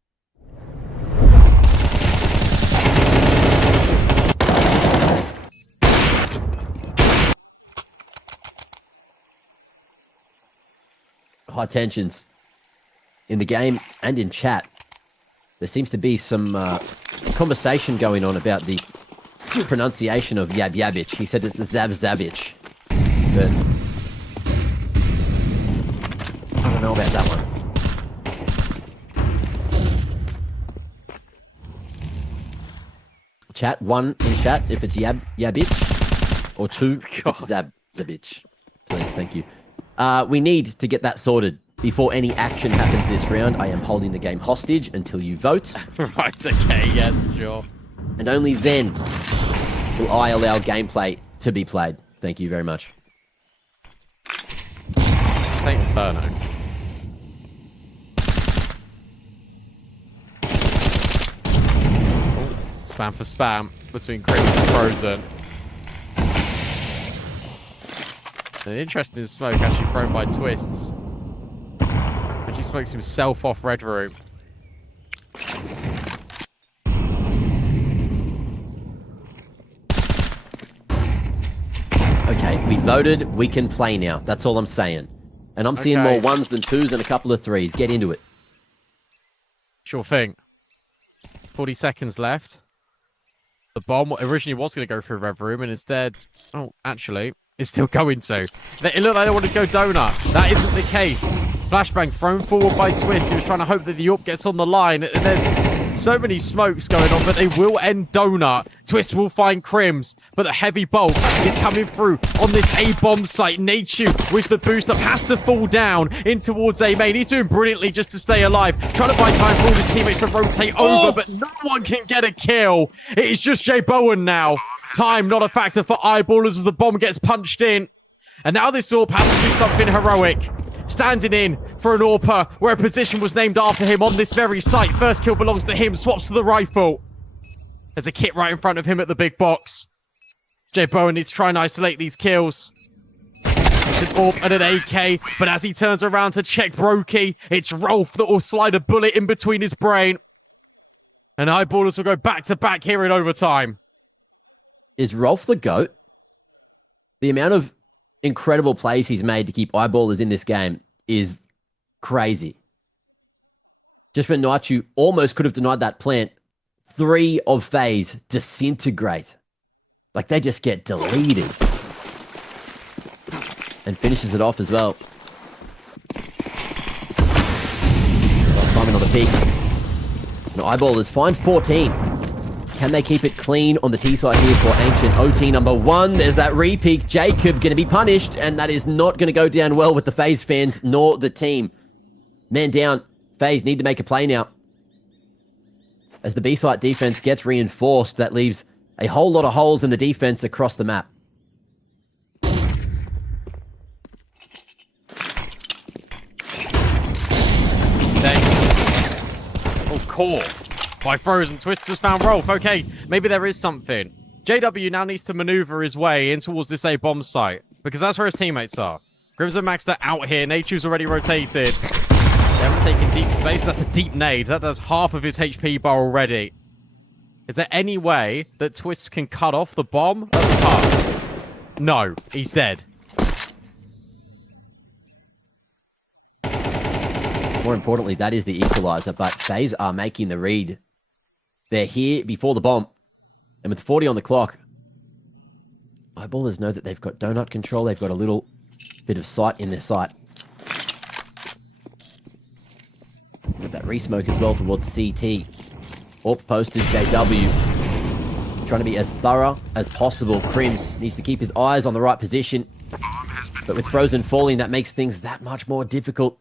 high tensions in the game and in chat. There seems to be some conversation going on about the pronunciation of Yab Yabich. He said it's a Zav Zavich. But I don't know about that one. Chat, 1 in chat if it's Yabich, or 2 if it's Zabich. Please, thank you. We need to get that sorted before any action happens this round. I am holding the game hostage until you vote. Right, okay, yes, sure. And only then will I allow gameplay to be played. Thank you very much. Saint Inferno. Spam for spam between Crazy and Frozen. An interesting smoke actually thrown by Twists. Actually smokes himself off Red Room. Okay, we voted. We can play now. That's all I'm saying. And I'm seeing more 1s than 2s and a couple of 3s. Get into it. Sure thing. 40 seconds left. The bomb originally was going to go through Red Room, and instead... Oh, actually, it's still going to. It looked like they wanted to go donut. That isn't the case. Flashbang thrown forward by Twist. He was trying to hope that the AWP gets on the line. And there's so many smokes going on, but they will end donut. Twist will find Crims, but the heavy bulk is coming through on this A-bomb site. Nachu with the boost up has to fall down in towards A main. He's doing brilliantly just to stay alive. Trying to buy time for all his teammates to rotate over, but no one can get a kill. It is just Jay Bowen now. Time not a factor for Eyeballers as the bomb gets punched in. And now this AWP has to do something heroic. Standing in for an AWPer where a position was named after him on this very site. First kill belongs to him, swaps to the rifle. There's a kit right in front of him at the big box. Jay Bowen needs to try and isolate these kills. It's an AWP and an AK, but as he turns around to check Brokey, it's Rolf that will slide a bullet in between his brain. And Eyeballers will go back to back here in overtime. Is Rolf the GOAT? The amount of incredible plays he's made to keep Eyeballers in this game is crazy. Just when Naichu almost could have denied that plant, 3 of FaZe disintegrate. Like, they just get deleted. And finishes it off as well. Last time in on the peak. And Eyeballers find 14. Can they keep it clean on the T side here for Ancient? OT number 1. There's that re-peak. Jacob going to be punished, and that is not going to go down well with the FaZe fans nor the team. Man down. FaZe need to make a play now. As the B-site defense gets reinforced, that leaves a whole lot of holes in the defense across the map. Thanks. Oh, core. By Frozen, Twist has found Rolf. Okay, maybe there is something. JW now needs to maneuver his way in towards this A-bomb site, because that's where his teammates are. Grims and Max are out here. Nachu's already rotated. They haven't taken deep space. That's a deep nade. That does half of his HP bar already. Is there any way that Twist can cut off the bomb at the pass? No, he's dead. More importantly, that is the equalizer, but FaZe are making the read. They're here before the bomb. And with 40 on the clock, Eyeballers know that they've got donut control. They've got a little bit of sight in their sight. Got that re-smoke as well towards CT. AWP posted JW. Trying to be as thorough as possible. Crims needs to keep his eyes on the right position. But with Frozen falling, that makes things that much more difficult.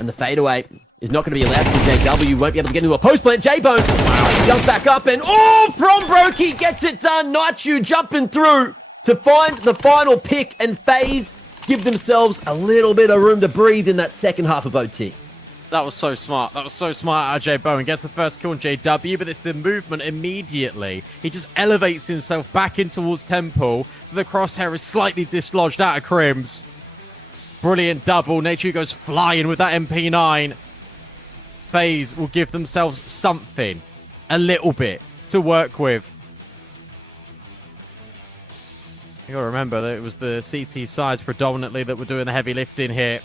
And the fadeaway is not going to be allowed because JW won't be able to get into a post plant. J-Bone jumps back up and from Brokey gets it done. Naichu jumping through to find the final pick, and FaZe give themselves a little bit of room to breathe in that second half of OT. That was so smart. That was so smart out of Jay Bowen. Gets the first kill on JW, but it's the movement immediately. He just elevates himself back in towards Temple, so the crosshair is slightly dislodged out of Crims. Brilliant double. Nature goes flying with that MP9. FaZe will give themselves something, a little bit, to work with. You gotta remember that it was the CT sides predominantly that were doing the heavy lifting here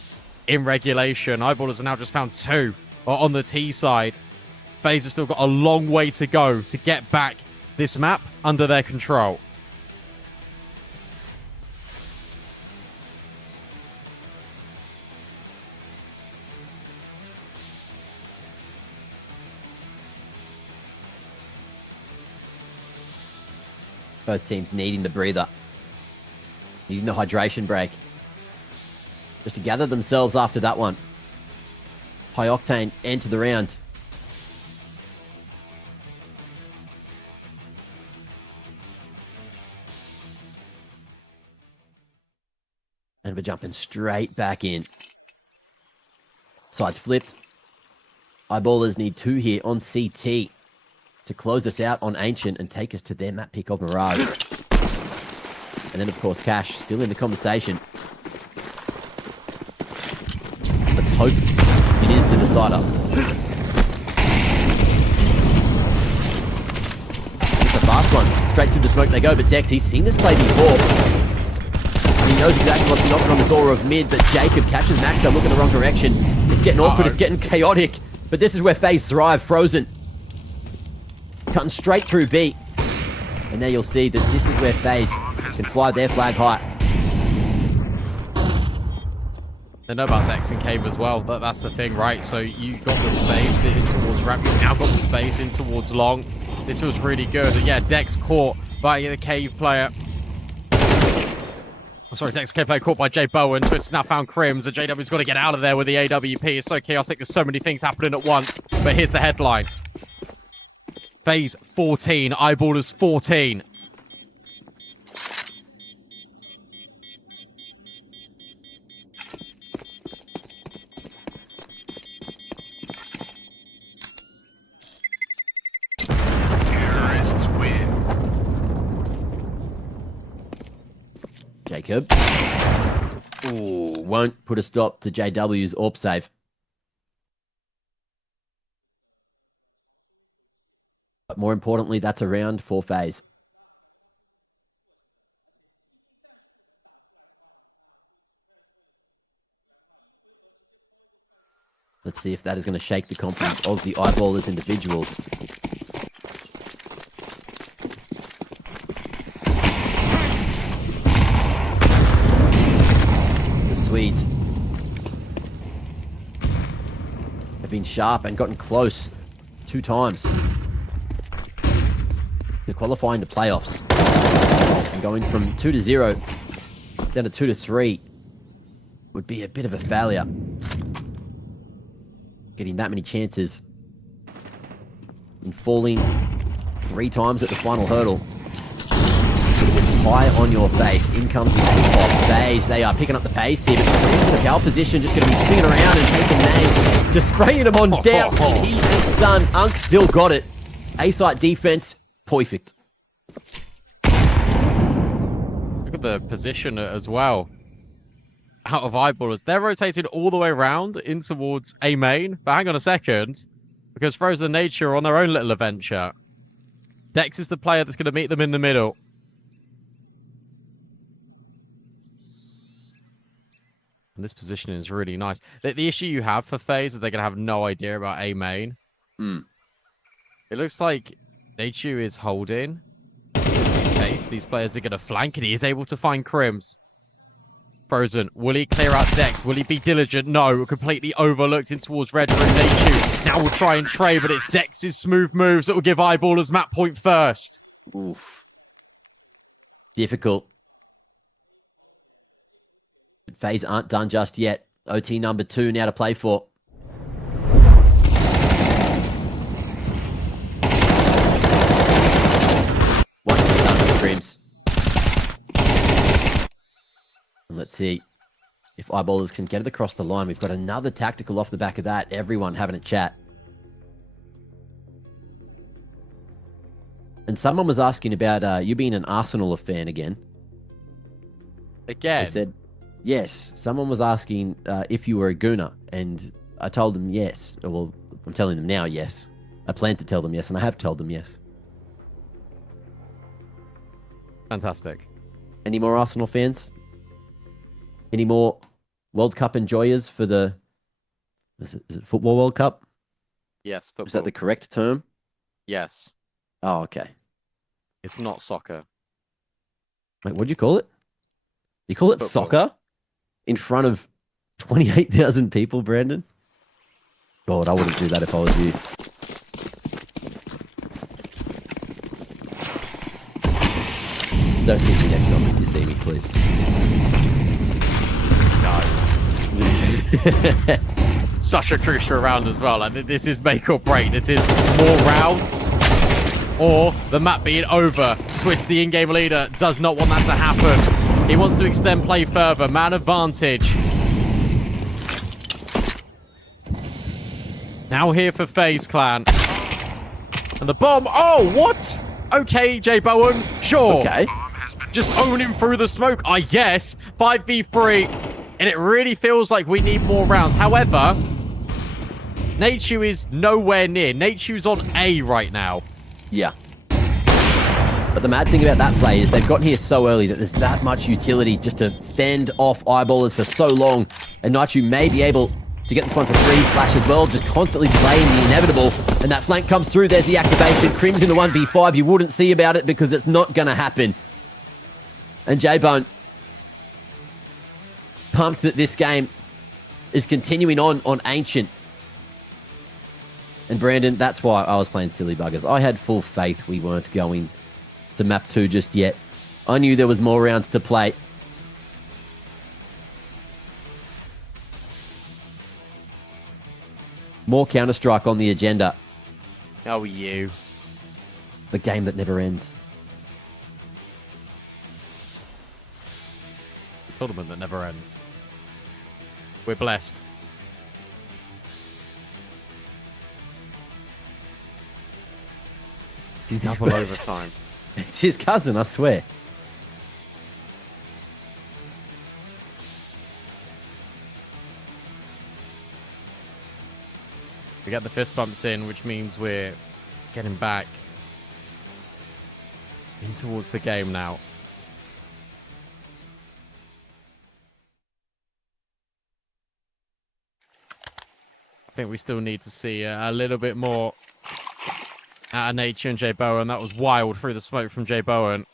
in regulation. Eyeballers have now just found 2 on the T side. FaZe has still got a long way to go to get back this map under their control. Both teams needing the breather. Needing the hydration break. Just to gather themselves after that one. High Octane enter the round. And we're jumping straight back in. Sides flipped. Eyeballers need 2 here on CT to close us out on Ancient and take us to their map pick of Mirage. And then, of course, Cash still in the conversation. Let's hope it is the decider. It's a fast one. Straight through the smoke they go, but Dex, he's seen this play before. He knows exactly what's knocking on the door of mid, but Jacob catches Max. They'll look in the wrong direction. It's getting awkward, it's getting chaotic. But this is where FaZe thrive. Frozen. Cutting straight through B. And now you'll see that this is where FaZe can fly their flag high. They know about Dex and Cave as well. That's the thing, right? So you got the space in towards ramp. You've now got the space in towards long. This was really good. And yeah, Dex caught by the Cave player. I'm sorry, Dex Cave player caught by Jay Bowen. Twist now found Crims. And JW's got to get out of there with the AWP. It's so chaotic. There's so many things happening at once. But here's the headline. FaZe 14, Eyeballers 14. Terrorists win. Jacob. Ooh, won't put a stop to JW's AWP save. But more importantly, that's a round for FaZe. Let's see if that is going to shake the confidence of the Eyeballers individuals. The Swedes have been sharp and gotten close 2 times. To qualifying the playoffs. And going from 2-0 down to 2-3 would be a bit of a failure. Getting that many chances and falling 3 times at the final hurdle. High on your face. In comes the top. FaZe, they are picking up the pace here, but into the power position, just going to be spinning around and taking names. Just spraying them on down, and he is done. Unk still got it. A-site defense. Perfect. Look at the position as well. Out of Eyeballers. They're rotated all the way around in towards A main. But hang on a second. Because Frozen Nature are on their own little adventure. Dex is the player that's going to meet them in the middle. And this position is really nice. The issue you have for FaZe is they're going to have no idea about A main. It looks like Nature is holding. Just in case these players are going to flank, and he is able to find Crims. Frozen, will he clear out Dex? Will he be diligent? No, completely overlooked in towards Red Room. Nature now will try and trade, but it's Dex's smooth moves that will give Eyeballers map point first. Oof. Difficult. But FaZe aren't done just yet. OT number 2 now to play for. Crims. And let's see if Eyeballers can get it across the line. We've got another tactical off the back of that. Everyone having a chat. And someone was asking about you being an Arsenal fan again. Again? I said, yes. Someone was asking if you were a Gooner. And I told them yes. Well, I'm telling them now yes. I plan to tell them yes, and I have told them yes. Fantastic. Any more Arsenal fans? Any more World Cup enjoyers for the... Is it Football World Cup? Yes, football. Is that the correct term? Yes. Oh, okay. It's not soccer. Wait, what do you call it? You call it Football. soccer? In front of 28,000 people, Brandon? God, I wouldn't do that if I was you. Don't hit me next time if you see me, please. No. Such a crucial round as well. Like, this is make or break. This is more rounds or the map being over. Twist, the in-game leader, does not want that to happen. He wants to extend play further. Man advantage. Now here for FaZe Clan. And the bomb. Oh, what? Okay, J Bowen. Sure. Okay. Just own him through the smoke, I guess. 5v3. And it really feels like we need more rounds. However, Nature is nowhere near. Nature's on A right now. Yeah. But the mad thing about that play is they've gotten here so early that there's that much utility just to fend off eyeballers for so long. And Naichu may be able to get this one for free. Flash as well, just constantly playing the inevitable. And that flank comes through. There's the activation. Crim's in the 1v5. You wouldn't see about it because it's not going to happen. And J-Bone pumped that this game is continuing on Ancient. And Brandon, that's why I was playing silly buggers. I had full faith we weren't going to map 2 just yet. I knew there was more rounds to play. More Counter-Strike on the agenda. Oh, you. The game that never ends. The tournament that never ends. We're blessed. Double overtime. It's his cousin, I swear. We get the fist bumps in, which means we're getting back in towards the game now. I think we still need to see a little bit more out of Nature and J Bowen. That was wild through the smoke from J Bowen,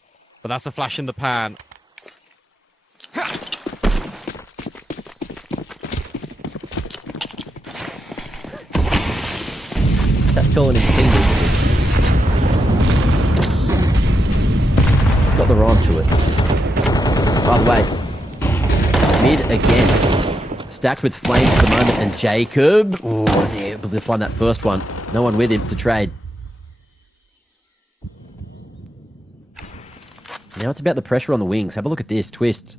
but that's a flash in the pan. That's calling him King. It's got the rhyme to it. By the way, mid again. Stacked with flames at the moment, and Jacob, able to find that first one. No one with him to trade. Now it's about the pressure on the wings. Have a look at this. Twist.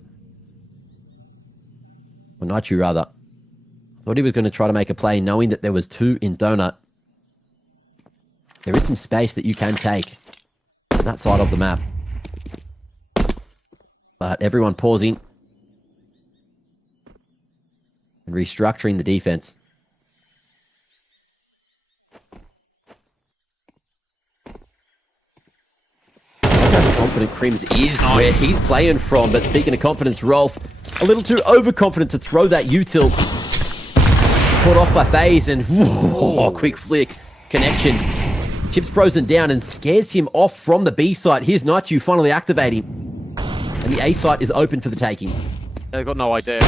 Or Naichu, rather. Thought he was going to try to make a play, knowing that there was 2 in Donut. There is some space that you can take on that side of the map. But everyone pausing and restructuring the defense. How confident Crims is where he's playing from. But speaking of confidence, Rolf, a little too overconfident to throw that util. Caught off by FaZe and quick flick. Connection. Chip's frozen down and scares him off from the B site. Here's Naichu finally activating. And the A site is open for the taking. They've got no idea.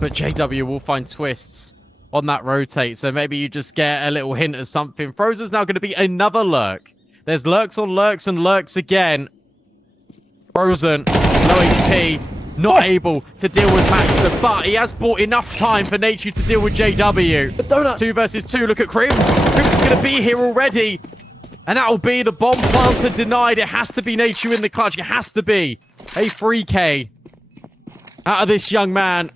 But JW will find twists on that rotate. So maybe you just get a little hint of something. Frozen's now going to be another lurk. There's lurks on lurks and lurks again. Frozen, no HP, not able to deal with Maxter, but he has bought enough time for Nature to deal with JW. But Donut. 2 versus 2. Look at Crims. Crims is going to be here already. And that'll be the bomb planter denied. It has to be Nature in the clutch. It has to be a 3K out of this young man.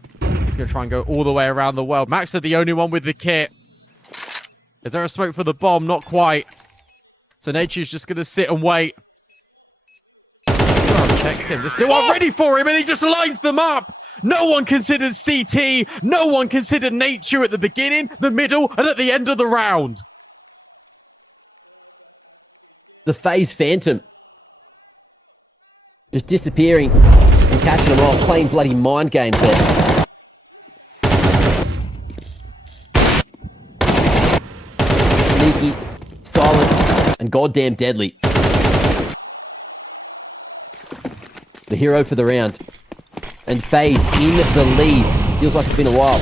He's going to try and go all the way around the world. Maxter, the only one with the kit. Is there a smoke for the bomb? Not quite. So Nature's just going to sit and wait. Checked him. They're still not ready for him, and he just lines them up. No one considered CT. No one considered Nature at the beginning, the middle, and at the end of the round. The FaZe Phantom just disappearing and catching them off, playing bloody mind games there. Sneaky, silent, and goddamn deadly. The hero for the round. And FaZe in the lead. Feels like it's been a while.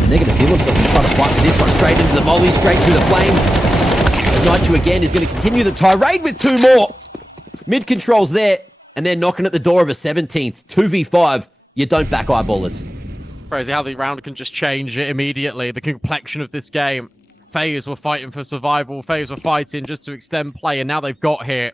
And they're going to feel themselves trying to fight for this one. Straight into the molly, straight through the flames. And Nitro again is going to continue the tirade with 2 more. Mid controls there. And they're knocking at the door of a 17th. 2v5. You don't back eyeballers. Crazy how the round can just change it immediately. The complexion of this game. FaZe were fighting for survival. FaZe were fighting just to extend play. And now they've got here.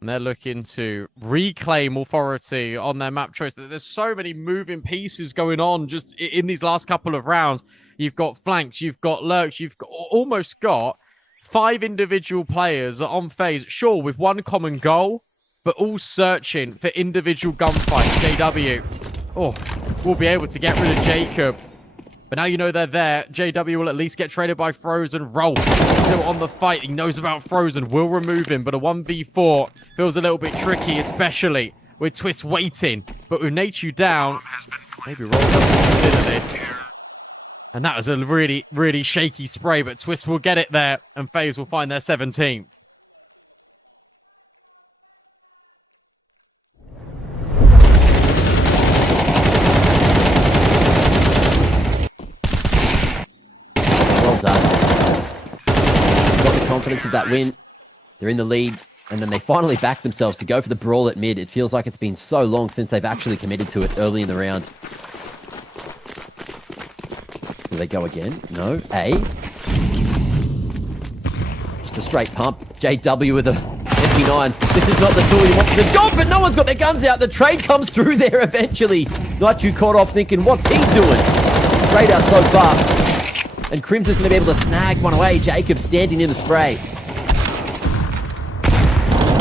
And they're looking to reclaim authority on their map choice. There's so many moving pieces going on just in these last couple of rounds. You've got flanks, you've got lurks, you've almost got 5 individual players on FaZe, sure, with one common goal, but all searching for individual gunfights. JW, will be able to get rid of Jacob. But now you know they're there. JW will at least get traded by Frozen. Roll still on the fight. He knows about Frozen. Will remove him. But a 1v4 feels a little bit tricky, especially with Twist waiting. But with Nature down, maybe Roll doesn't consider this. And that was a really, really shaky spray. But Twist will get it there. And FaZe will find their 17th. Got the confidence of that win. They're in the lead, and then they finally back themselves to go for the brawl at mid. It feels like it's been so long since they've actually committed to it early in the round. Will they go again? No. A. Just a straight pump. JW with a MP9. This is not the tool you want for the job, but no one's got their guns out. The trade comes through there eventually. Nitro caught off thinking, what's he doing? Trade out so far. And Crims is going to be able to snag one away. Jacob standing in the spray.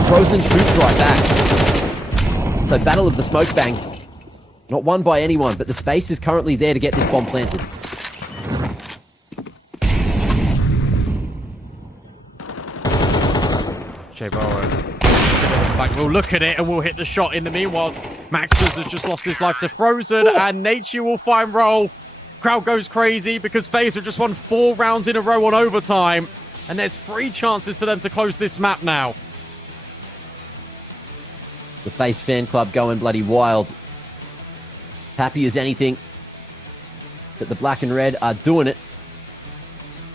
Frozen shoots right back. So battle of the smoke banks. Not won by anyone, but the space is currently there to get this bomb planted. Like, we'll look at it and we'll hit the shot. In the meanwhile, Maxus has just lost his life to Frozen, and Nature will find Rolf. Crowd goes crazy because FaZe have just won 4 rounds in a row on overtime. And there's 3 chances for them to close this map now. The FaZe fan club going bloody wild. Happy as anything that the black and red are doing it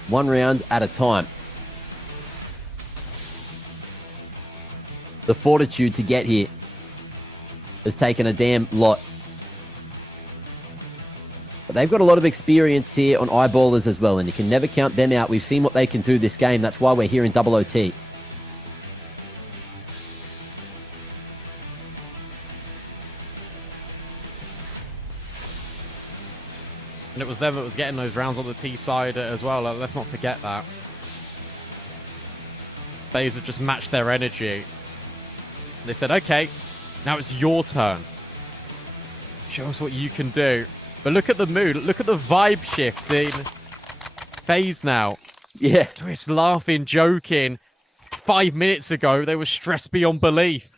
1 round at a time. The fortitude to get here has taken a damn lot. But they've got a lot of experience here on eyeballers as well, and you can never count them out. We've seen what they can do this game. That's why we're here in Double OT. And it was them that was getting those rounds on the T side as well. Let's not forget that. FaZe have just matched their energy. They said, okay, now it's your turn. Show us what you can do. But look at the mood. Look at the vibe shift in FaZe now. Yeah. Twist laughing, joking. 5 minutes ago, they were stressed beyond belief.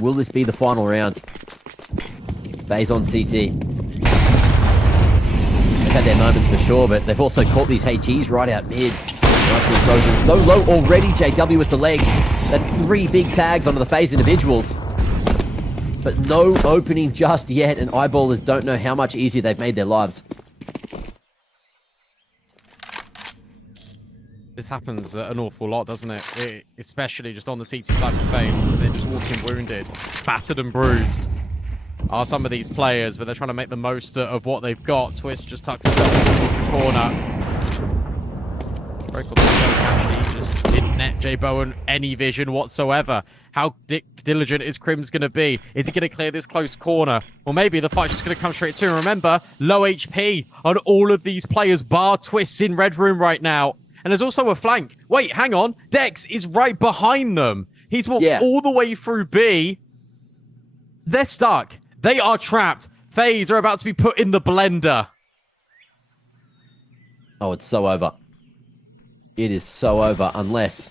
Will this be the final round? FaZe on CT. They've had their moments for sure, but they've also caught these HEs right out mid. Nicely Frozen so low already. JW with the leg. That's 3 big tags onto the FaZe individuals. But no opening just yet, and eyeballers don't know how much easier they've made their lives. This happens an awful lot, doesn't it? Especially just on the CT side of the FaZe. They're just walking wounded, battered and bruised. Are some of these players, but they're trying to make the most of what they've got. Twist just tucks himself into the corner. Very cool. Actually, just didn't net J Bowen any vision whatsoever. How diligent is Crims going to be? Is he going to clear this close corner? Or maybe the fight's just going to come straight to him. Remember, low HP on all of these players, bar Twists in Red Room right now. And there's also a flank. Wait, hang on. Dex is right behind them. He's walked all the way through B. They're stuck. They are trapped. FaZe are about to be put in the blender. Oh, it's so over. It is so over unless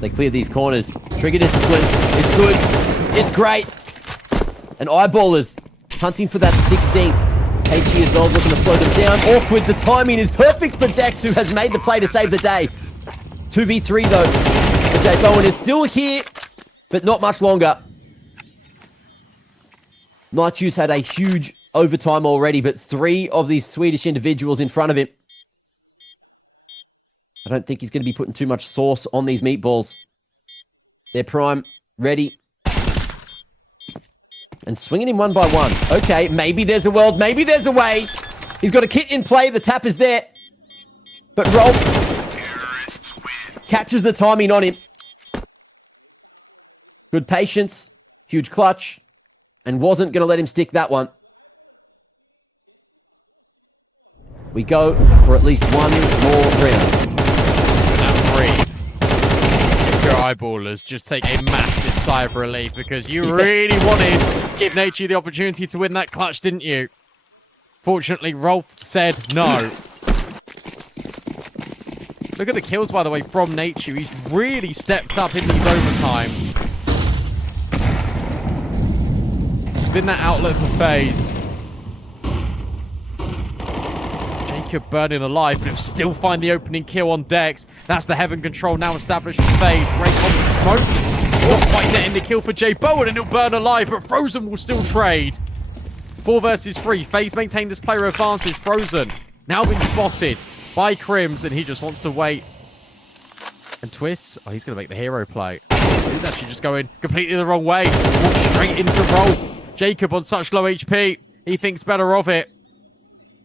they clear these corners. Trigger discipline. It's good. It's great. And Eyeballers hunting for that 16th. HE as well looking to slow them down. Awkward. The timing is perfect for Dex, who has made the play to save the day. 2v3 though. And Jay Bowen is still here, but not much longer. Nightjuice had a huge overtime already, but 3 of these Swedish individuals in front of him. I don't think he's going to be putting too much sauce on these meatballs. They're prime, ready. And swinging him one by one. Okay, maybe there's a world, maybe there's a way. He's got a kit in play, the tap is there. But Rolf catches the timing on him. Good patience, huge clutch, and wasn't going to let him stick that one. We go for at least one more round. Your Eyeballers just take a massive sigh of relief because you really wanted to give Nature the opportunity to win that clutch, didn't you? Fortunately, Rolf said no. Look at the kills, by the way, from Nature. He's really stepped up in these overtimes. He's been that outlet for FaZe. Jacob burning alive, but he'll still find the opening kill on Dex. That's the Heaven control now established for FaZe. Break on the smoke. Not quite getting the kill for Jay Bowen, and he'll burn alive, but Frozen will still trade. 4 versus 3. FaZe maintain this player advantage. Frozen now been spotted by Crims, and he just wants to wait. And Twist, oh, he's going to make the hero play. He's actually just going completely the wrong way. Walks straight into Rolf. Jacob on such low HP. He thinks better of it.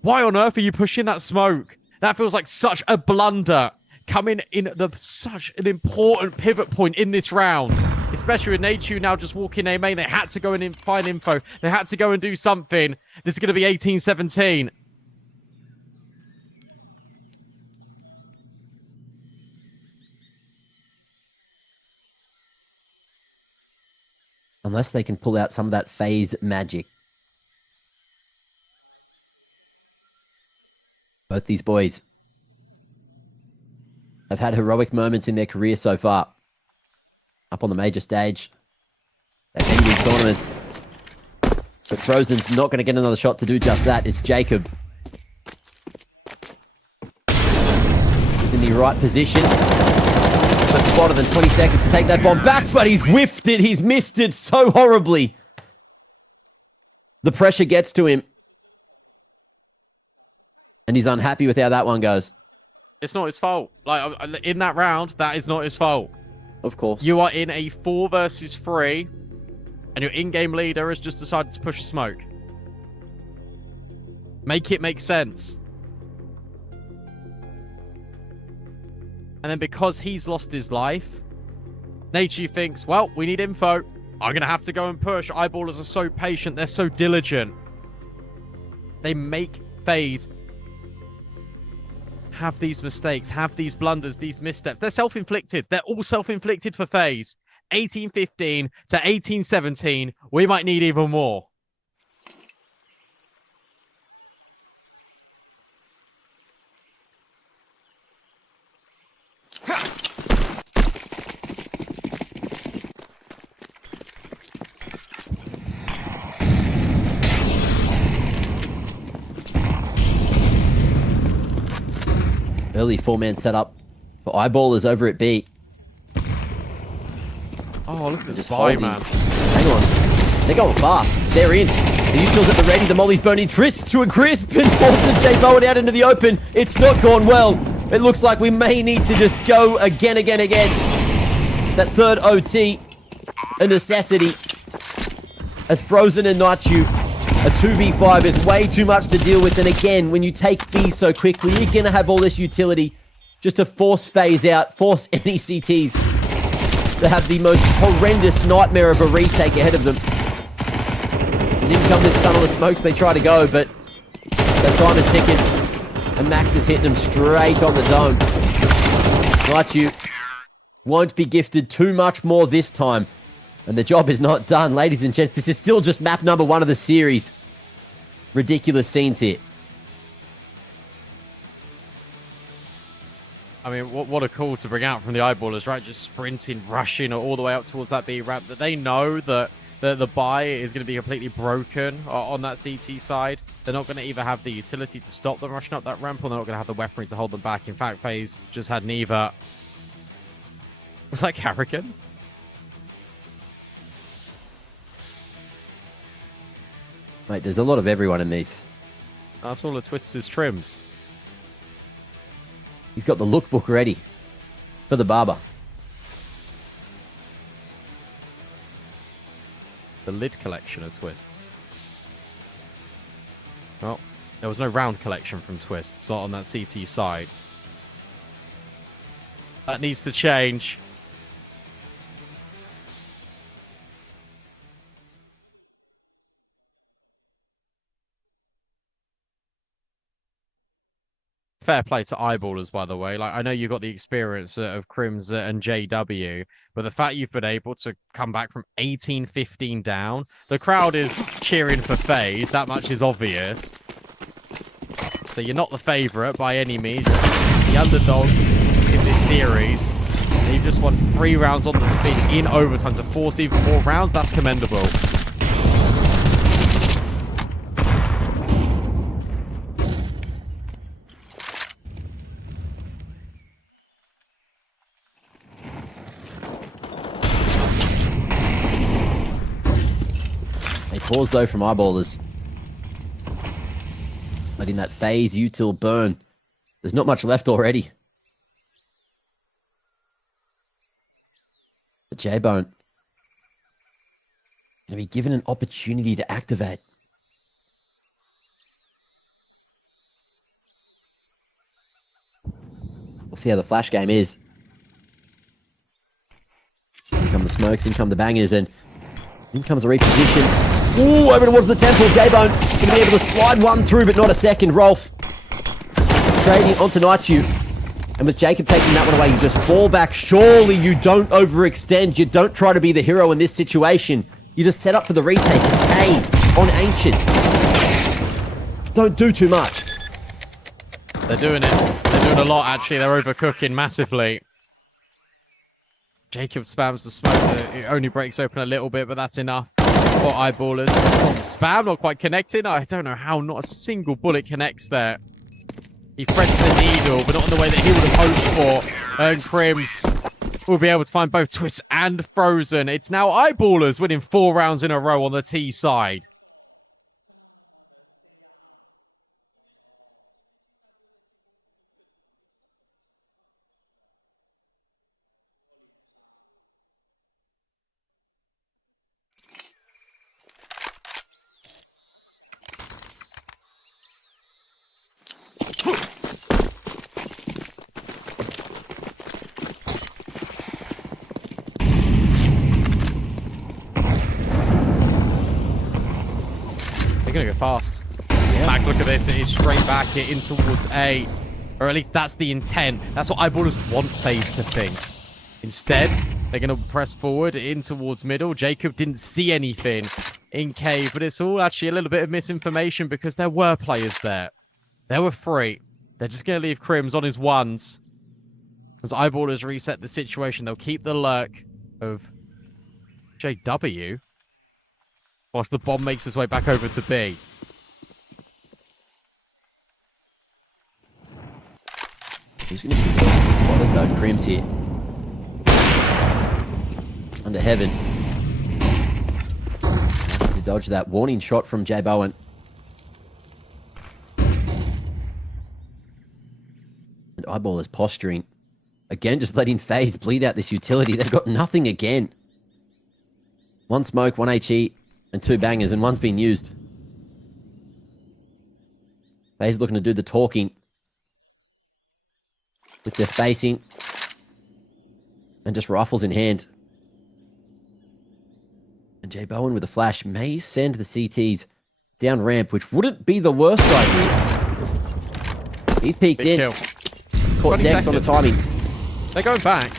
Why on earth are you pushing that smoke? That feels like such a blunder. Coming in at such an important pivot point in this round. Especially with Nature now just walking a main. They had to go and find info. They had to go and do something. This is going to be 18-17. Unless they can pull out some of that FaZe magic. Both these boys have had heroic moments in their career so far. Up on the major stage. They've been in tournaments. But Frozen's not going to get another shot to do just that. It's Jacob. He's in the right position. But spotted in 20 seconds to take that bomb back, but he's whiffed it. He's missed it so horribly. The pressure gets to him. And he's unhappy with how that one goes. It's not his fault. Like, in that round, that is not his fault. Of course. You are in a 4 versus 3, and your in-game leader has just decided to push a smoke. Make it make sense. And then because he's lost his life, Nature thinks, well, we need info. I'm going to have to go and push. Eyeballers are so patient. They're so diligent. They make FaZe have these mistakes, have these blunders, these missteps. They're self-inflicted. They're all self-inflicted for FaZe. 18-15 to 18-17. We might need even more. Early 4-man setup for Eyeballers over at B. Oh, look at this Just buy, holding. man. Hang on. They're going fast. They're in. The neutrals at the ready. The Molly's burning Trist to a crisp and forces Jay Bowen out into the open. It's not gone well. It looks like we may need to just go again. That third OT, a necessity. As Frozen and Nightju, a 2v5 is way too much to deal with. And again, when you take B so quickly, you're going to have all this utility just to force FaZe out, force any CTs to have the most horrendous nightmare of a retake ahead of them. And in come this tunnel of smokes, they try to go, but the time is ticking. And Max is hitting them straight on the dome. Nightju won't be gifted too much more this time. And the job is not done, ladies and gents. This is still just map number 1 of the series. Ridiculous scenes here. I mean, what a call to bring out from the eyeballers, right? Just sprinting, rushing all the way up towards that B ramp. That they know that the buy is going to be completely broken on that CT side. They're not going to either have the utility to stop them rushing up that ramp, or they're not going to have the weaponry to hold them back. In fact, FaZe just had neither. Was that Carrigan? Mate, there's a lot of everyone in these. That's all of Twist's trims. He's got the lookbook ready for the barber. The lid collection of Twists. Well, there was no round collection from Twists on that CT side. That needs to change. Fair play to eyeballers, by the way. Like, I know you've got the experience of Crims and JW, but the fact you've been able to come back from 18-15 down, the crowd is cheering for FaZe. That much is obvious. So you're not the favourite by any means. You're the underdog in this series. And you've just won 3 rounds on the spin in overtime to force even more rounds. That's commendable. Pause though from eyeballers. Letting that FaZe util burn. There's not much left already. But J-Bone gonna be given an opportunity to activate. We'll see how the flash game is. In come the smokes, in come the bangers, and in comes a reposition. Ooh, over towards the temple. J-Bone going to be able to slide one through, but not a second. Rolf trading onto Naichu. And with Jacob taking that one away, you just fall back. Surely you don't overextend. You don't try to be the hero in this situation. You just set up for the retake. It's A on Ancient. Don't do too much. They're doing it. They're doing a lot, actually. They're overcooking massively. Jacob spams the smoke. It only breaks open a little bit, but that's enough for eyeballers. It's on spam, not quite connected. I don't know how not a single bullet connects there. He threads the needle, but not in the way that he would have hoped for. And Crims will be able to find both Twist and Frozen. It's now eyeballers winning 4 rounds in a row on the T side. They're going to go fast. Yeah. Back, look at this. It is straight back in towards A. Or at least that's the intent. That's what eyeballers want FaZe to think. Instead, they're going to press forward in towards middle. Jacob didn't see anything in cave, but it's all actually a little bit of misinformation because there were players there. There were 3. They're just going to leave Crims on his ones. As eyeballers reset the situation, they'll keep the lurk of JW. Whilst the bomb makes its way back over to B. Who's going to be the first to be spotted though? Crims here. Under heaven. To dodge that warning shot from J Bowen. And eyeball is posturing. Again, just letting FaZe bleed out this utility. They've got nothing again. 1 smoke, 1 HE, and 2 bangers, and 1's been used. FaZe looking to do the talking. With their spacing. And just rifles in hand. And J Bowen with a flash may send the CTs down ramp, which wouldn't be the worst idea. He's peeked Big in. kill. Caught Dex on the timing. They're going back.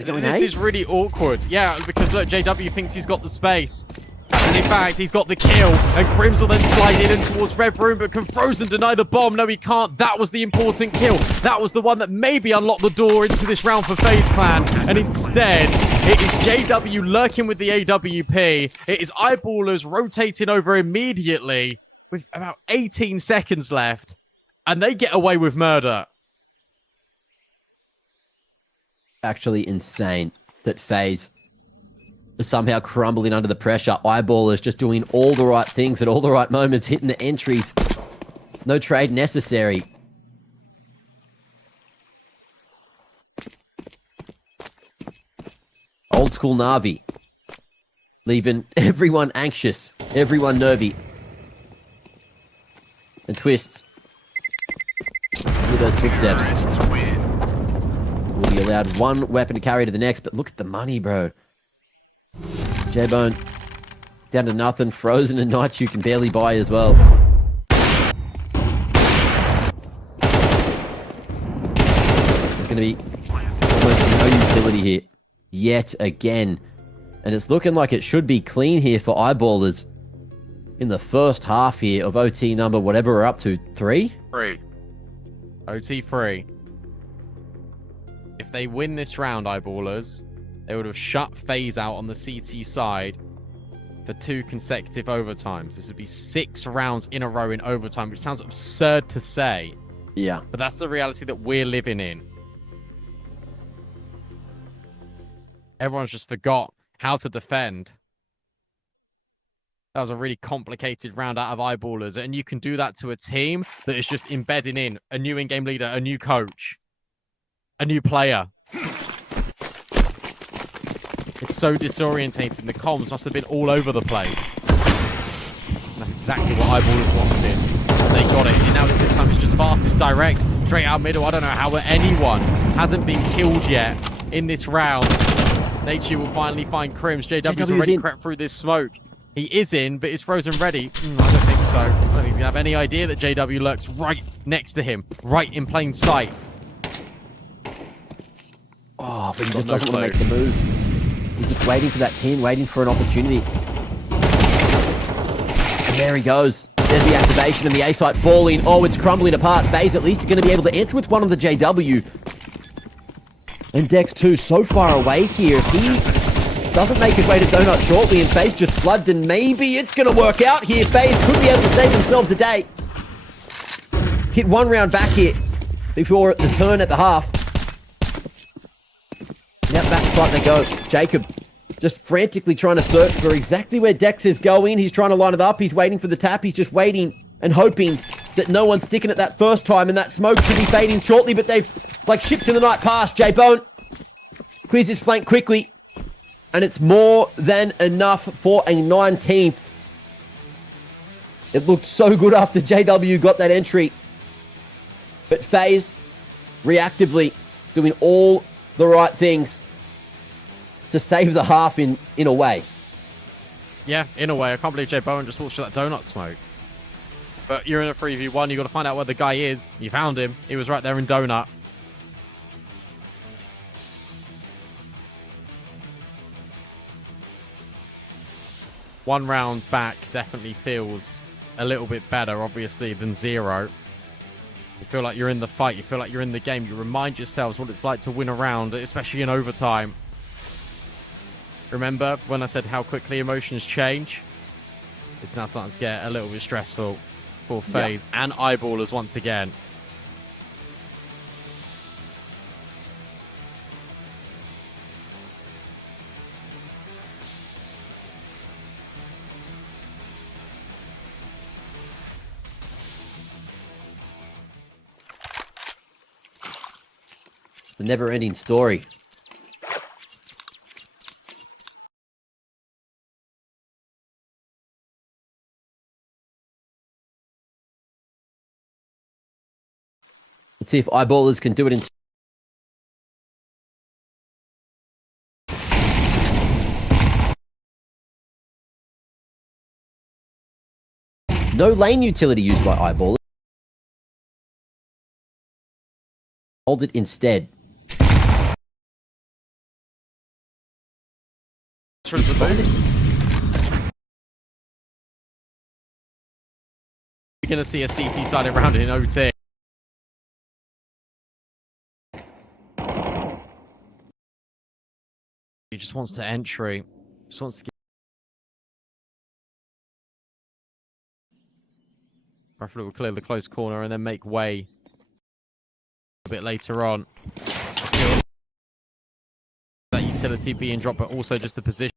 They're going This A? is really awkward. Yeah, because look, JW thinks he's got the space. And in fact, he's got the kill. And Crims will then slide in towards Red Room, but can Frozen deny the bomb? No, he can't. That was the important kill. That was the one that maybe unlocked the door into this round for FaZe Clan. And instead, it is JW lurking with the AWP. It is Eyeballers rotating over immediately with about 18 seconds left. And they get away with murder. Actually insane that FaZe is somehow crumbling under the pressure. Eyeballers just doing all the right things at all the right moments, hitting the entries. No trade necessary. Old school Na'Vi. Leaving everyone anxious, everyone nervy. And Twists. With those footsteps. Will be allowed one weapon to carry to the next, but look at the money, bro. J-Bone down to nothing. Frozen and Night you can barely buy as well. There's going to be almost no utility here yet again. And it's looking like it should be clean here for Eyeballers in the first half here of OT number whatever we're up to. 3? 3. OT 3. If they win this round, Eyeballers, they would have shut FaZe out on the CT side for 2 consecutive overtimes. This would be 6 rounds in a row in overtime, which sounds absurd to say. Yeah. But that's the reality that we're living in. Everyone's just forgot how to defend. That was a really complicated round out of Eyeballers, and you can do that to a team that is just embedding in a new in-game leader, a new coach, a new player. It's so disorientating. The comms must have been all over the place. And that's exactly what Eyeballers wanted. They got it. And now this time it's just fastest direct. Straight out middle. I don't know how anyone hasn't been killed yet in this round. Nature will finally find Crims. JW's already crept through this smoke. He is in, but is Frozen ready? I don't think so. I don't think he's going to have any idea that JW lurks right next to him. Right in plain sight. Oh, but he just doesn't want to make the move. He's just waiting for that pin, waiting for an opportunity. And there he goes. There's the activation and the A site falling. Oh, it's crumbling apart. FaZe at least are going to be able to answer with one on the JW. And Dex 2 so far away here. If he doesn't make his way to Donut shortly and FaZe just flood, then maybe it's going to work out here. FaZe could be able to save themselves a day. Hit 1 round back here before the turn at the half. Now back side they go. Jacob just frantically trying to search for exactly where Dex is going. He's trying to line it up. He's waiting for the tap. He's just waiting and hoping that no one's sticking it that first time, and that smoke should be fading shortly, but they've, like ships in the night past. J-Bone clears his flank quickly, and it's more than enough for a 19th. It looked so good after JW got that entry, but FaZe reactively doing all the right things to save the half in a way. Yeah, in a way. I can't believe Jay Bowen just walked through that donut smoke. But you're in a 3v1. You've got to find out where the guy is. You found him. He was right there in donut. One round back definitely feels a little bit better, obviously, than 0. You feel like you're in the fight. You feel like you're in the game. You remind yourselves what it's like to win a round, especially in overtime. Remember when I said how quickly emotions change? It's now starting to get a little bit stressful for FaZe and Eyeballers once again. The never-ending story. Let's see if Eyeballers can do it in no lane utility used by Eyeballers. Hold it instead. Veterans the boost. You're going to see a CT sided round in OT. He just wants to entry. Just wants to get... Preferably will clear the close corner and then make way a bit later on. That utility being dropped, but also just the position.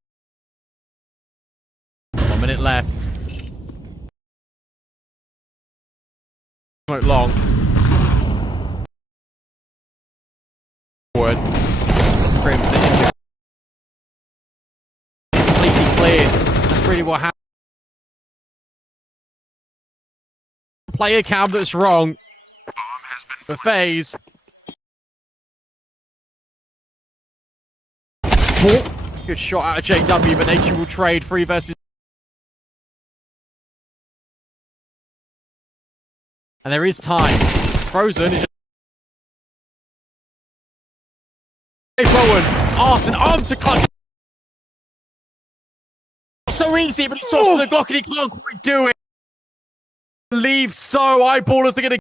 1 minute left. Smoke long. Forward. Crim to injure. Completely cleared. That's really what happened. Player cam that's wrong. For FaZe. Good shot out of JW, but Nature will trade 3 versus. And there is time. Frozen is. Bowen. Arson arms to clutch. So easy, but he sorts the Glock and he can't quite do it. Leave so eyeballers are going to.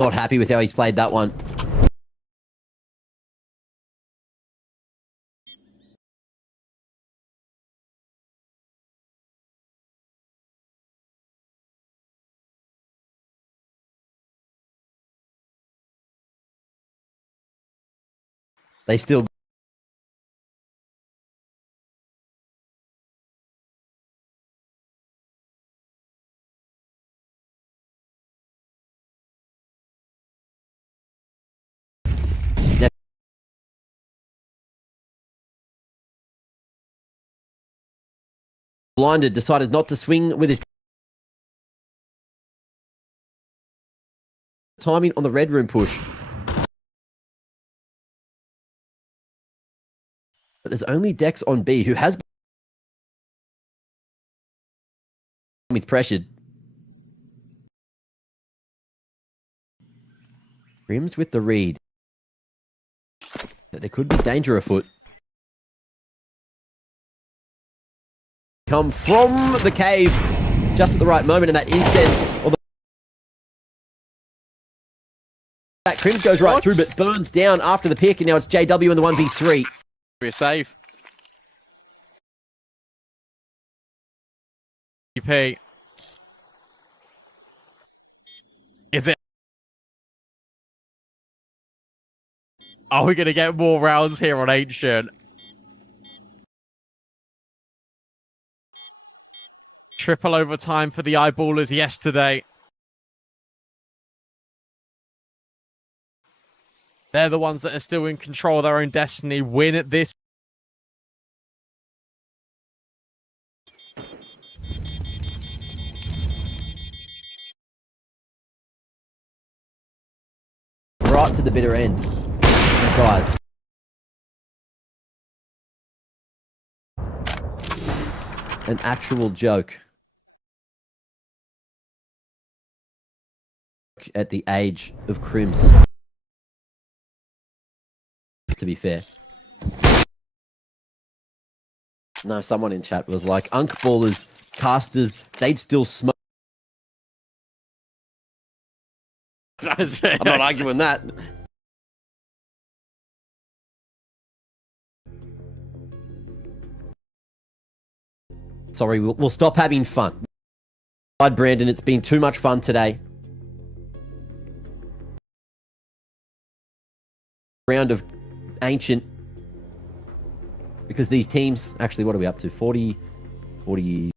Not happy with how he's played that one. They still... Blinded, decided not to swing with his timing on the red room push. But there's only Dex on B, who has... He's pressured. Rims with the read. There could be danger afoot. Come from the cave just at the right moment, and that incense, or that Crims goes right through, but burns down after the pick, and now it's JW in the 1v3. We're safe. UP. Is it? Are we going to get more rounds here on Ancient? Triple overtime for the eyeballers yesterday. They're the ones that are still in control of their own destiny. Win at this. Right to the bitter end. And guys. An actual joke. At the age of Crims. To be fair. No, someone in chat was like, Unk ballers, casters, they'd still smoke. I'm not arguing that. Sorry, we'll stop having fun. Brandon, it's been too much fun today. Round of Ancient, because these teams, actually, what are we up to? 40 the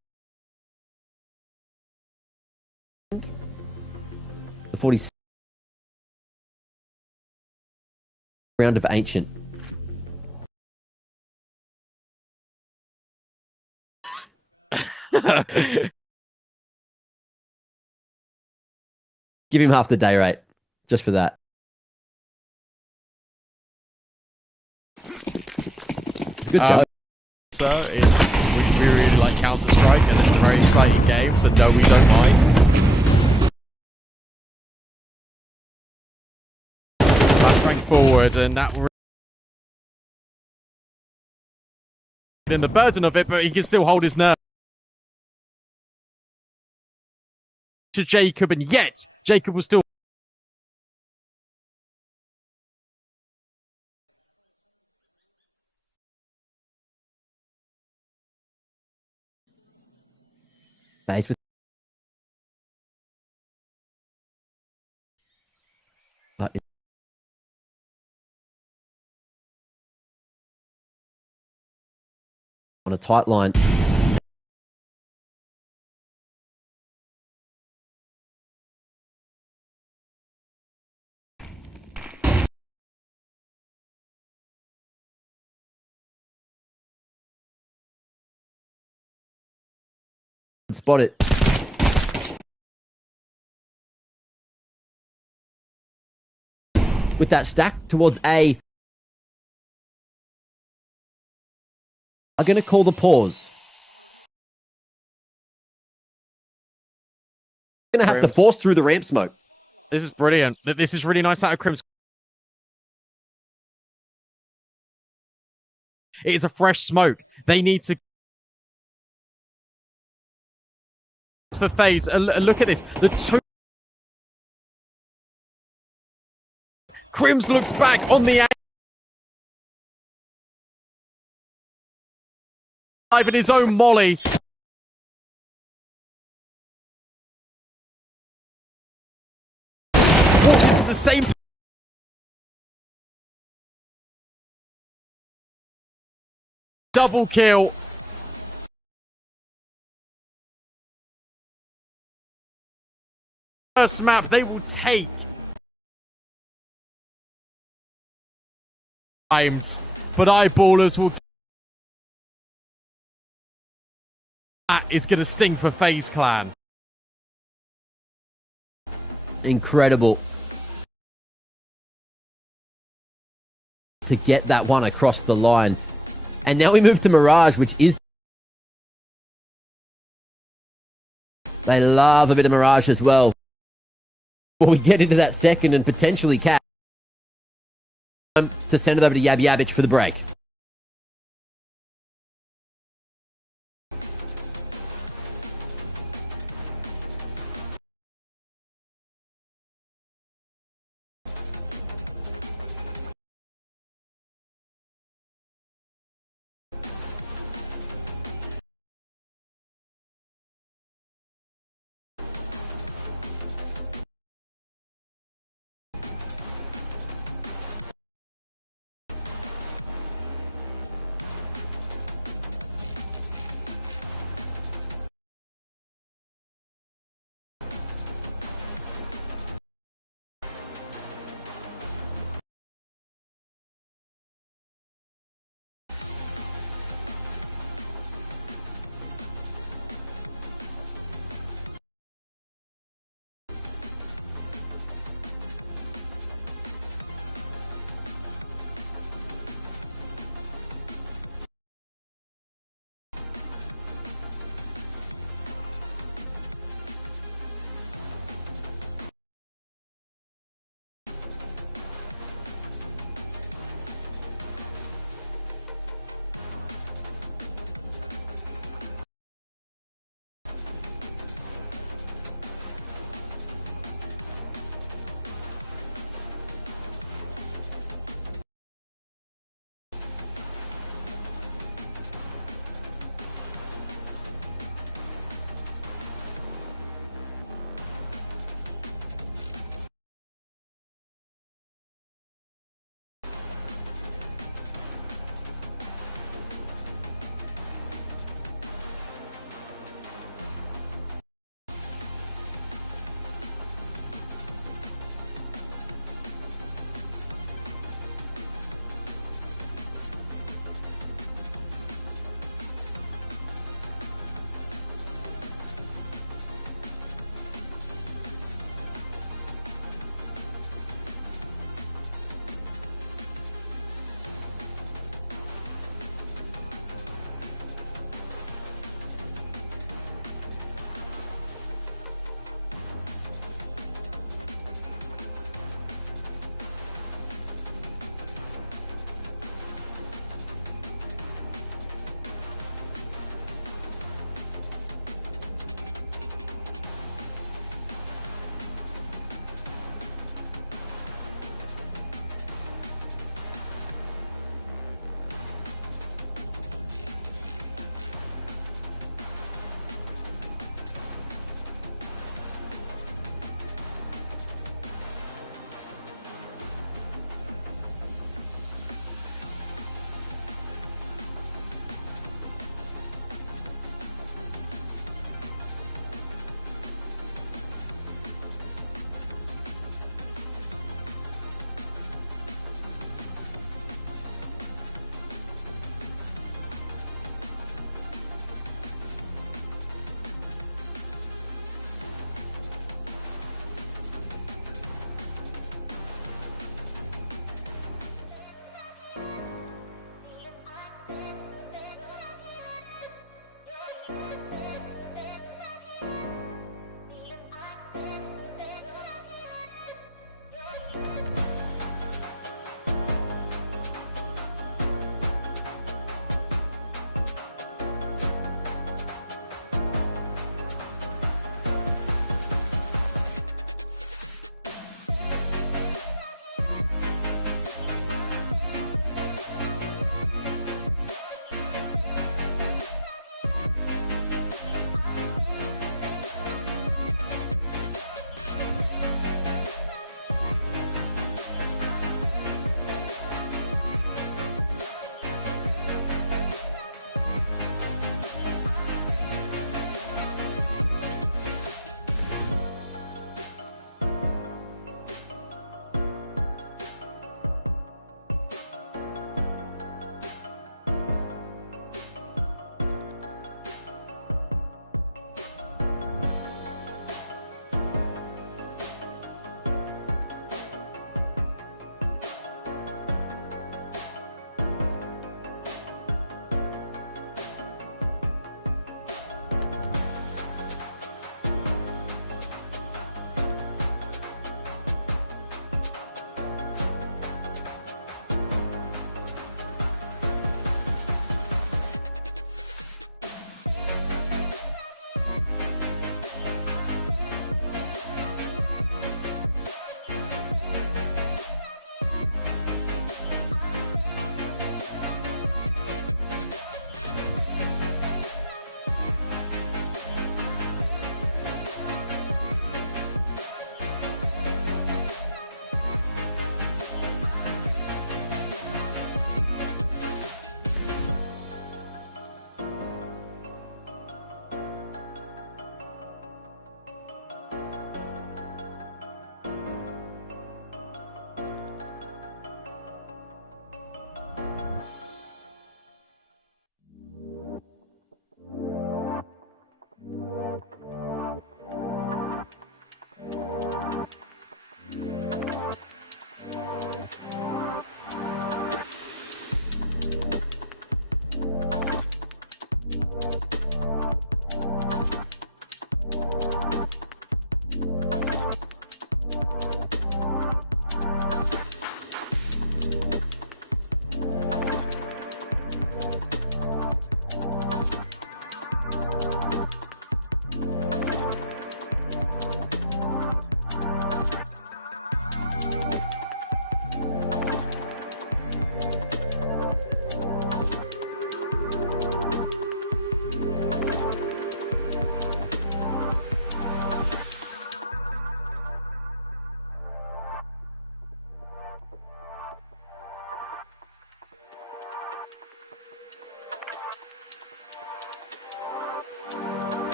40 round of Ancient. Give him half the day rate just for that. Good job. So we really like Counter-Strike, and this is a very exciting game, so no, we don't mind. Flashbang forward, and that in the burden of it, but he can still hold his nerve. To Jacob, and yet Jacob was still. FaZe with. But on a tight line. Spot it. With that stack towards A. I'm going to call the pause. Going to have to force through the ramp smoke. This is brilliant. This is really nice out of Crim's. It is a fresh smoke. They need to. For FaZe, look at this. The two. Crims looks back on the. In his own molly. Walks into the same. Double kill. First map, they will take. Times, but Eyeballers will. That is going to sting for FaZe Clan. Incredible. To get that one across the line. And now we move to Mirage, which is. They love a bit of Mirage as well. Before we get into that second and potentially cap. To send it over to Yab Yabich for the break.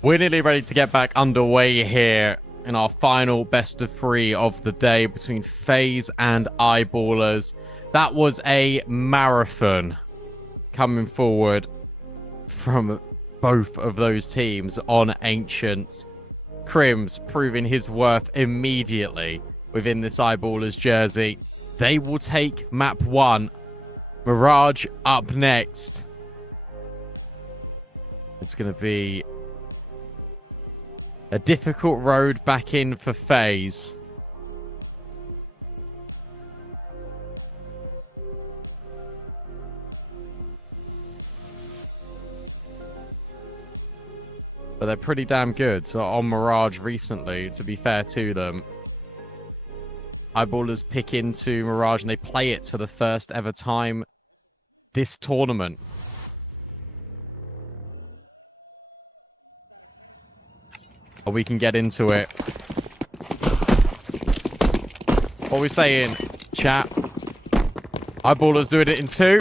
We're nearly ready to get back underway here in our final best of 3 of the day between FaZe and Eyeballers. That was a marathon coming forward from both of those teams on Ancient. Crims proving his worth immediately within this Eyeballers jersey. They will take map 1. Mirage up next. It's going to be a difficult road back in for FaZe. But they're pretty damn good on Mirage recently, to be fair to them. Eyeballers pick into Mirage and they play it for the first ever time this tournament. Or we can get into it. What are we saying, chat? Eyeballers doing it in 2?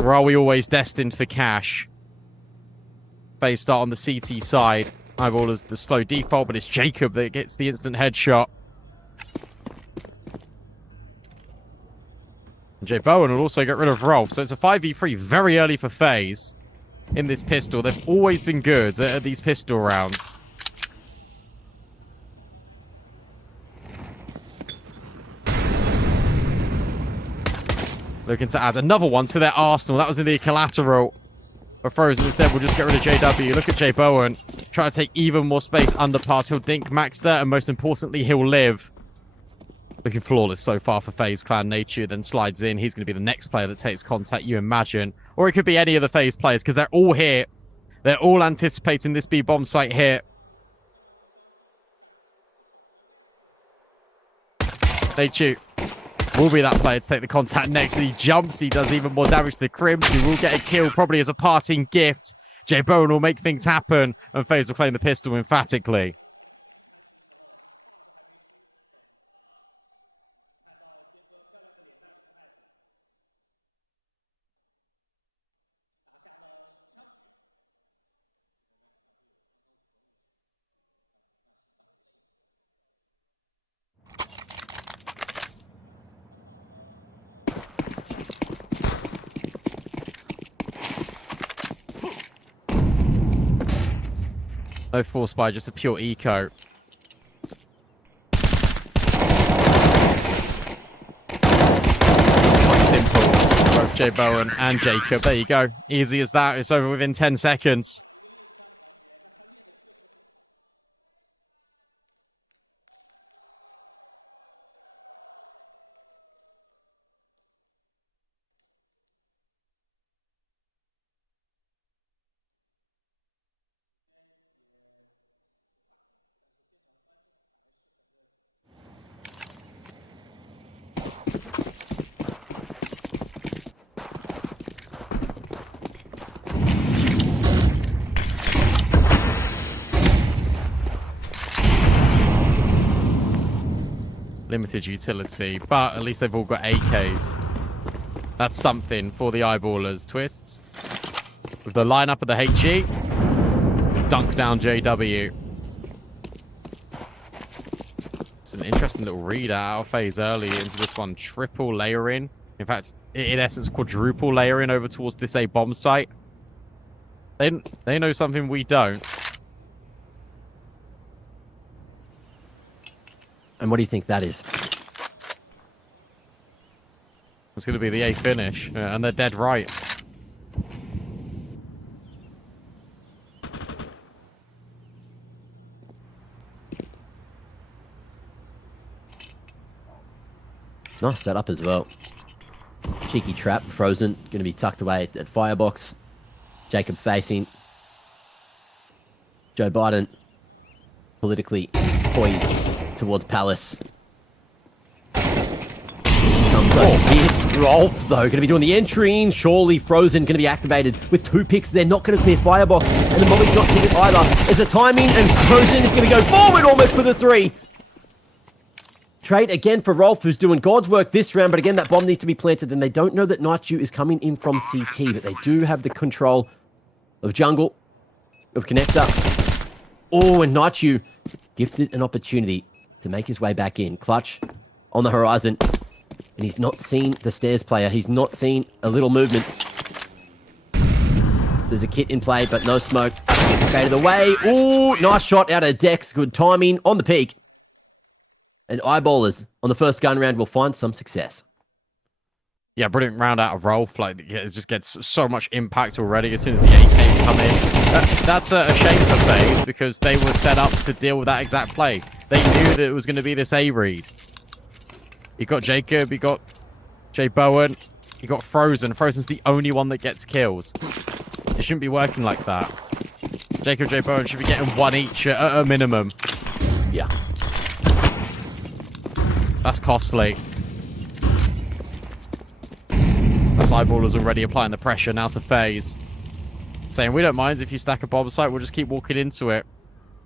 Or are we always destined for cash? FaZe start on the CT side. Eyeballers the slow default, but it's Jacob that gets the instant headshot. And Jay Bowen will also get rid of Rolf. So it's a 5v3 very early for FaZe in this pistol. They've always been good at these pistol rounds. Looking to add another one to their arsenal. That was in the collateral. But Frozen instead will just get rid of JW. Look at Jay Bowen. Trying to take even more space underpass. He'll dink Maxter, and most importantly, he'll live. Looking flawless so far for FaZe Clan Nature. Then slides in. He's going to be the next player that takes contact, you imagine. Or it could be any of the FaZe players, because they're all here. They're all anticipating this B-bomb site here. Nature will be that player to take the contact next. And he jumps. He does even more damage to Crims, who will get a kill probably as a parting gift. Jay Bowen will make things happen. And FaZe will claim the pistol emphatically. No force buy, just a pure eco. Quite simple. Both Jay Bowen and Jacob. There you go. Easy as that. It's over within 10 seconds. Limited utility, but at least they've all got AKs. That's something for the Eyeballers. Twists with the lineup of the HE. Dunk down JW. It's an interesting little read out of FaZe early into this one. Triple layering. In fact, in essence, quadruple layering over towards this A bomb site. They know something we don't. And what do you think that is? It's going to be the A finish, and they're dead right. Nice setup as well. Cheeky trap, Frozen, going to be tucked away at Firebox. Jacob facing. Joe Biden, politically poised towards Palace. It's Rolf, though, going to be doing the entry. Surely Frozen going to be activated with 2 picks. They're not going to clear Firebox, and the Molly's not cleared either. It's a timing, and Frozen is going to go forward almost for the 3. Trade again for Rolf, who's doing God's work this round, but again, that bomb needs to be planted, and they don't know that Nightshoe is coming in from CT, but they do have the control of jungle, of connector. Oh, and Naichu gifted an opportunity to make his way back in. Clutch on the horizon. And he's not seen the stairs player. He's not seen a little movement. There's a kit in play, but no smoke. Get faded away. Ooh, nice shot out of Dex. Good timing on the peak. And Eyeballers on the first gun round will find some success. Yeah, brilliant round out of Rolf. Like, it just gets so much impact already as soon as the AKs come in. That's a shame for FaZe because they were set up to deal with that exact play. They knew that it was going to be this A read. You got Jacob, you got Jay Bowen, you got Frozen. Frozen's the only one that gets kills. It shouldn't be working like that. Jacob, Jay Bowen should be getting one each at a minimum. Yeah. That's costly. That's Eyeballers already applying the pressure now to FaZe. Saying, we don't mind if you stack a bomb site, we'll just keep walking into it.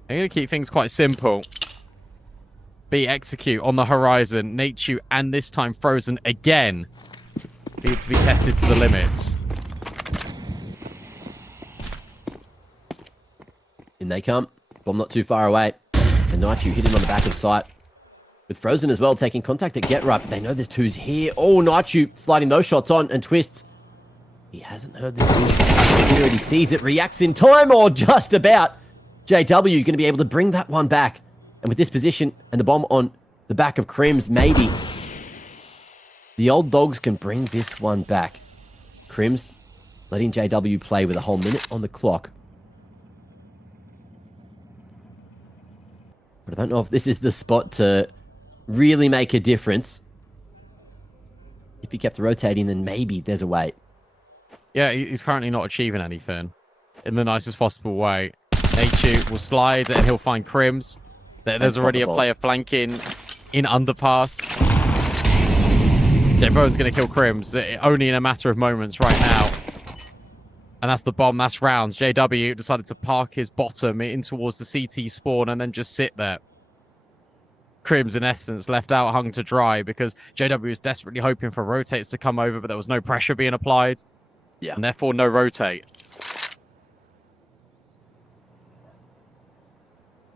They're going to keep things quite simple. B execute on the horizon. Nachu and this time Frozen again. Need to be tested to the limits. In they come. Bomb not too far away. And Naichu hitting on the back of sight. With Frozen as well, taking contact at Get Right. But they know there's twos here. Oh, Naichu sliding those shots on and twists. He hasn't heard this news. He already sees it. Reacts in time or just about. JW going to be able to bring that one back. And with this position and the bomb on the back of Crims, maybe the old dogs can bring this one back. Crims letting JW play with a whole minute on the clock. But I don't know if this is the spot to really make a difference. If he kept rotating, then maybe there's a way. Yeah, he's currently not achieving anything in the nicest possible way. Nachu will slide and he'll find Crims. There's already a player flanking in underpass. Jay Bowen's going to kill Crims only in a matter of moments right now. And that's the bomb, that's rounds. JW decided to park his bottom in towards the CT spawn and then just sit there. Crims, in essence, left out hung to dry because JW was desperately hoping for rotates to come over, but there was no pressure being applied. Yeah. And therefore, no rotate.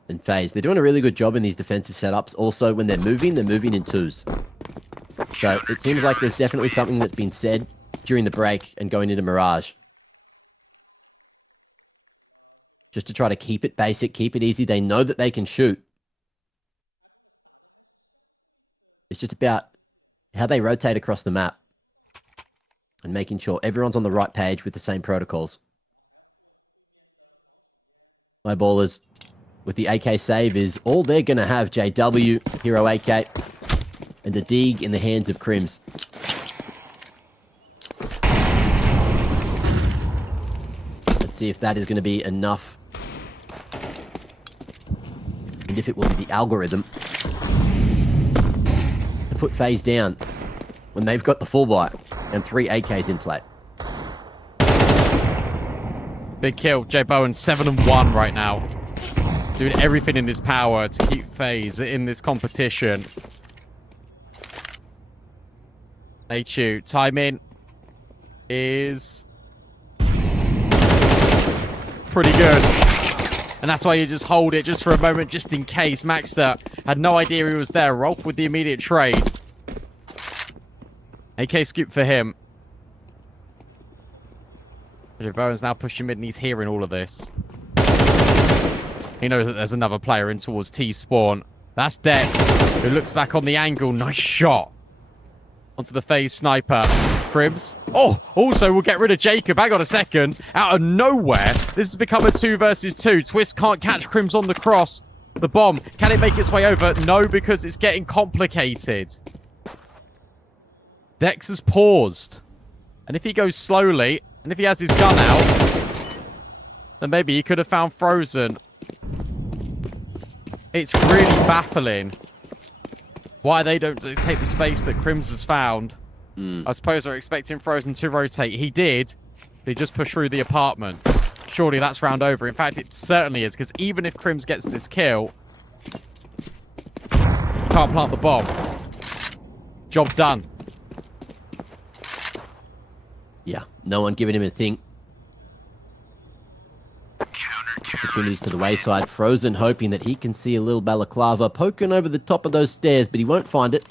And FaZe, they're doing a really good job in these defensive setups. Also, when they're moving in twos. So it seems like there's definitely something that's been said during the break and going into Mirage. Just to try to keep it basic, keep it easy. They know that they can shoot. It's just about how they rotate across the map and making sure everyone's on the right page with the same protocols. My ballers with the AK save is all they're going to have. JW, Hero AK, and a dig in the hands of Crims. Let's see if that is going to be enough. And if it will be the algorithm to put FaZe down when they've got the full buy and 3 AKs in play. Big kill. Jay Bowen 7-1 right now. Doing everything in his power to keep FaZe in this competition. Nachu, timing is pretty good. And that's why you just hold it just for a moment, just in case. Maxter had no idea he was there. Rolf with the immediate trade. AK scoop for him. Bowen's now pushing mid and he's hearing all of this. He knows that there's another player in towards T-spawn. That's Dex, who looks back on the angle. Nice shot. Onto the FaZe sniper. Cribs. Oh, also we'll get rid of Jacob. Hang on a second. Out of nowhere, this has become a 2 versus 2. Twist can't catch Crims on the cross. The bomb. Can it make its way over? No, because it's getting complicated. Dex has paused. And if he goes slowly, and if he has his gun out, then maybe he could have found Frozen. It's really baffling why they don't take the space that Crims has found. I suppose they're expecting Frozen to rotate. He did. He just pushed through the apartments. Surely that's round over. In fact, it certainly is, because even if Crims gets this kill, you can't plant the bomb. Job done. Yeah, no one giving him a thing. Opportunities to the wayside. Frozen hoping that he can see a little balaclava poking over the top of those stairs, but he won't find it.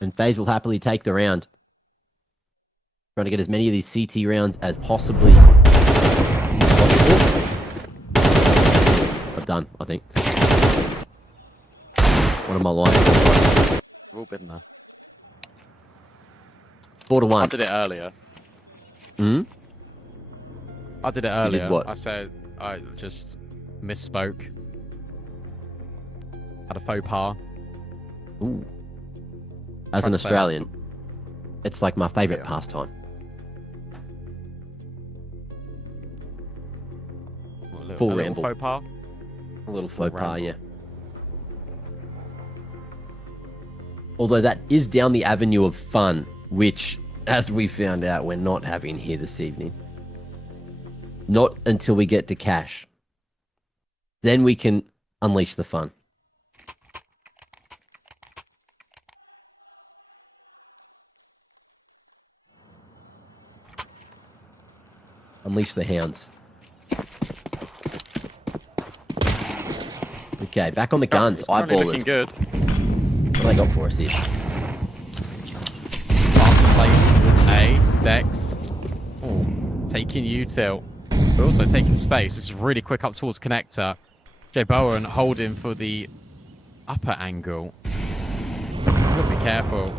And FaZe will happily take the round. Trying to get as many of these CT rounds as possibly possible. I've done, I think. What am I lying? We've all been there. 4-1. I did it earlier. Hmm? I did it earlier. what? I said I just misspoke. Had a faux pas. Ooh. As Tried an to say that. Australian, it's like my favourite Yeah. pastime. Full a little ramble. faux pas. A little faux pas, ramble. yeah. Although that is down the avenue of fun, which, as we found out, we're not having here this evening. Not until we get to cash. Then we can unleash the fun. Unleash the hounds. Okay, back on the guns. It's currently looking Eyeballers. good. What do they got for us here? Faster place towards A. Dex. Ooh, taking util. But also taking space. This is really quick up towards connector. Jay Bowen holding for the upper angle. He's got to be careful.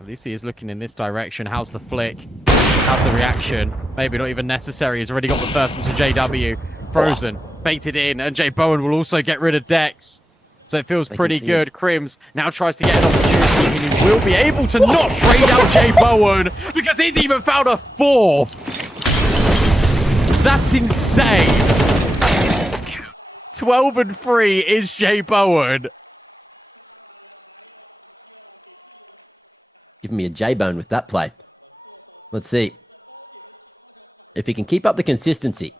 At least he is looking in this direction. How's the flick? How's the reaction? Maybe not even necessary. He's already got the first into JW. Frozen. Baited in. And Jay Bowen will also get rid of Dex. So it feels They can pretty see good. Crims now tries to get an opportunity, and he will be able to not trade out Jay Bowen because he's even found a fourth. That's insane. 12-3 is Jay Bowen. Giving me a J-bone with that play. Let's see if he can keep up the consistency.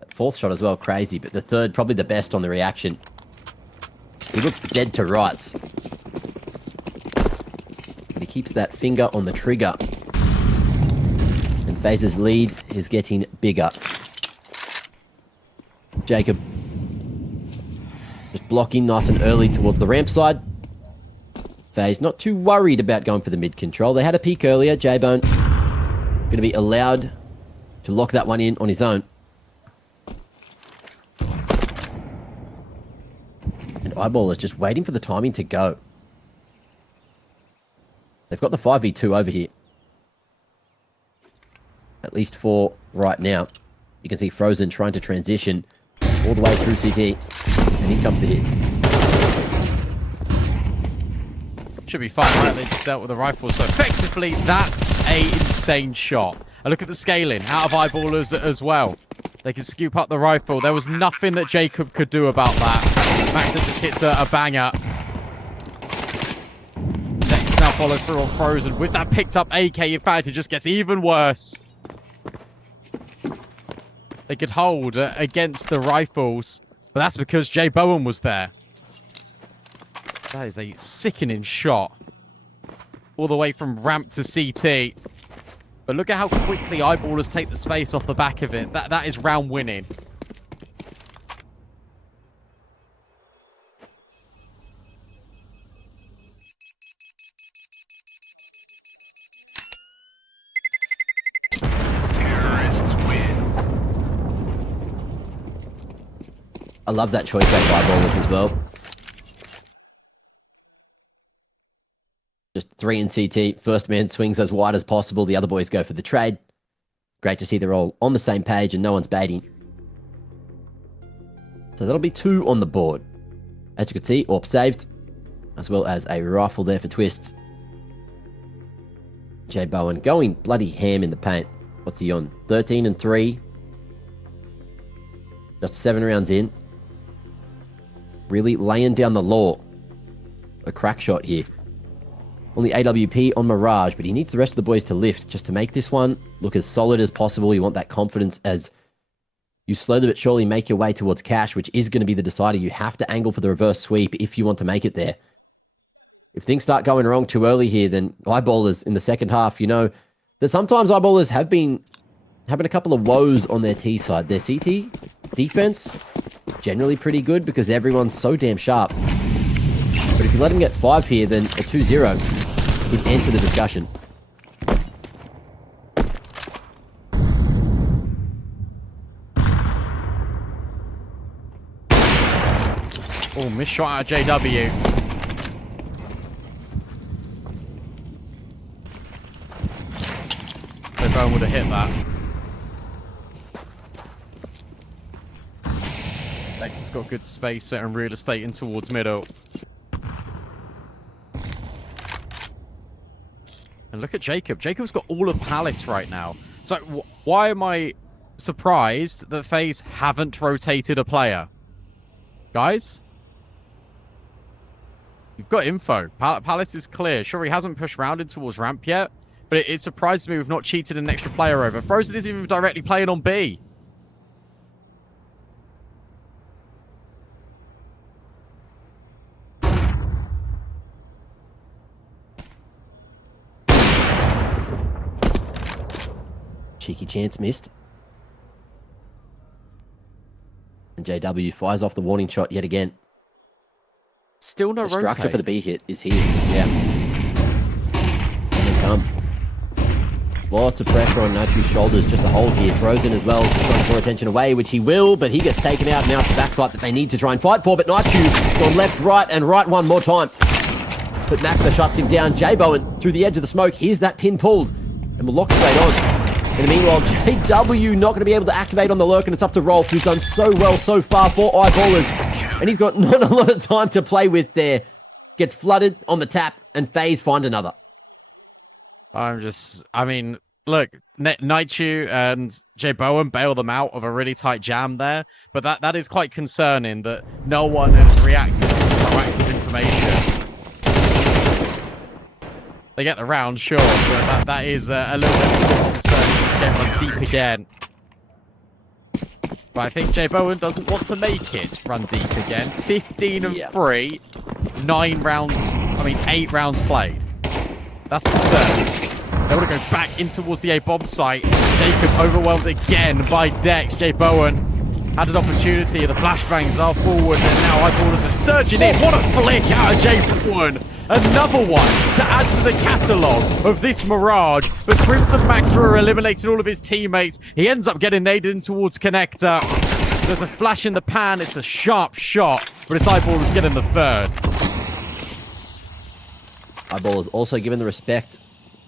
That fourth shot as well, crazy, but the third probably the best on the reaction. He looked dead to rights. But he keeps that finger on the trigger. And FaZe's lead is getting bigger. Jacob just blocking nice and early towards the ramp side. FaZe not too worried about going for the mid control. They had a peek earlier. J-Bone going to be allowed to lock that one in on his own. And Eyeball is just waiting for the timing to go. They've got the 5v2 over here. At least 4 right now. You can see Frozen trying to transition all the way through CT. And here comes the hit. Should be fine, right? They just dealt with the rifle. So effectively, that's a insane shot. And look at the scaling out of Eyeballers as well. They can scoop up the rifle. There was nothing that Jacob could do about that. Maxon just hits a banger. Next now follow through on Frozen. With that picked up AK, in fact, it just gets even worse. They could hold against the rifles, but that's because Jay Bowen was there. That is a sickening shot. All the way from ramp to CT. But look at how quickly Eyeballers take the space off the back of it. That is round winning. I love that choice out of Eyeballers as well. Just 3 in CT. First man swings as wide as possible. The other boys go for the trade. Great to see they're all on the same page and no one's baiting. So that'll be 2 on the board. As you can see, AWP saved. As well as a rifle there for Twists. Jay Bowen going bloody ham in the paint. What's he on? 13 and 3. Just 7 rounds in. Really laying down the law. A crack shot here. Only AWP on Mirage, but he needs the rest of the boys to lift just to make this one look as solid as possible. You want that confidence as you slowly but surely make your way towards cash, which is going to be the decider. You have to angle for the reverse sweep if you want to make it there. If things start going wrong too early here, then eyeballers in the second half, you know, that sometimes eyeballers have been having a couple of woes on their T side. Their CT defense, generally pretty good because everyone's so damn sharp. But if you let them get 5 here, then a 2-0 would enter the discussion. Oh, missed shot out of JW. So Bowen would have hit that. Lex has got good space and real estate in towards middle. And look at Jacob. Jacob's got all of Palace right now. So why am I surprised that FaZe haven't rotated a player? Guys? You've got info. Palace is clear. Sure, he hasn't pushed round in towards ramp yet, but it surprised me we've not cheated an extra player over. Frozen isn't even directly playing on B. Cheeky chance missed. And JW fires off the warning shot yet again. Still no The structure rotate. for the B hit is here. Yeah. Here they come. Lots of pressure on Nachu's shoulders just to hold here. Throws in as well to try and draw attention away, which he will, but he gets taken out. Now it's the backside that they need to try and fight for, but Nachu gone left, right, and right one more time. But Maxa shuts him down. J Bowen through the edge of the smoke. Here's that pin pulled, and we'll lock straight on. In the meanwhile, JW not going to be able to activate on the lurk, and it's up to Rolf, who's done so well so far for eyeballers. And he's got not a lot of time to play with there. Gets flooded on the tap, and FaZe find another. I mean, look, Naichu and J Bowen bail them out of a really tight jam there, but that is quite concerning that no one has reacted to proactive information. They get the round, sure, but that is a little bit more concerning. Get runs deep again. But I think J Bowen doesn't want to make it run deep again. 15 and 3, 8 rounds played. That's absurd. They want to go back in towards the A-bomb site. Jacob overwhelmed again by Dex. J Bowen had an opportunity. The flashbangs are forward, and now eyeballers are surging in. What a flick out of J Bowen. Another one to add to the catalogue of this Mirage. But Crimson Maxtra eliminated all of his teammates. He ends up getting naded in towards Connector. There's a flash in the pan. It's a sharp shot, but it's eyeballers getting the third. Eyeballers also given the respect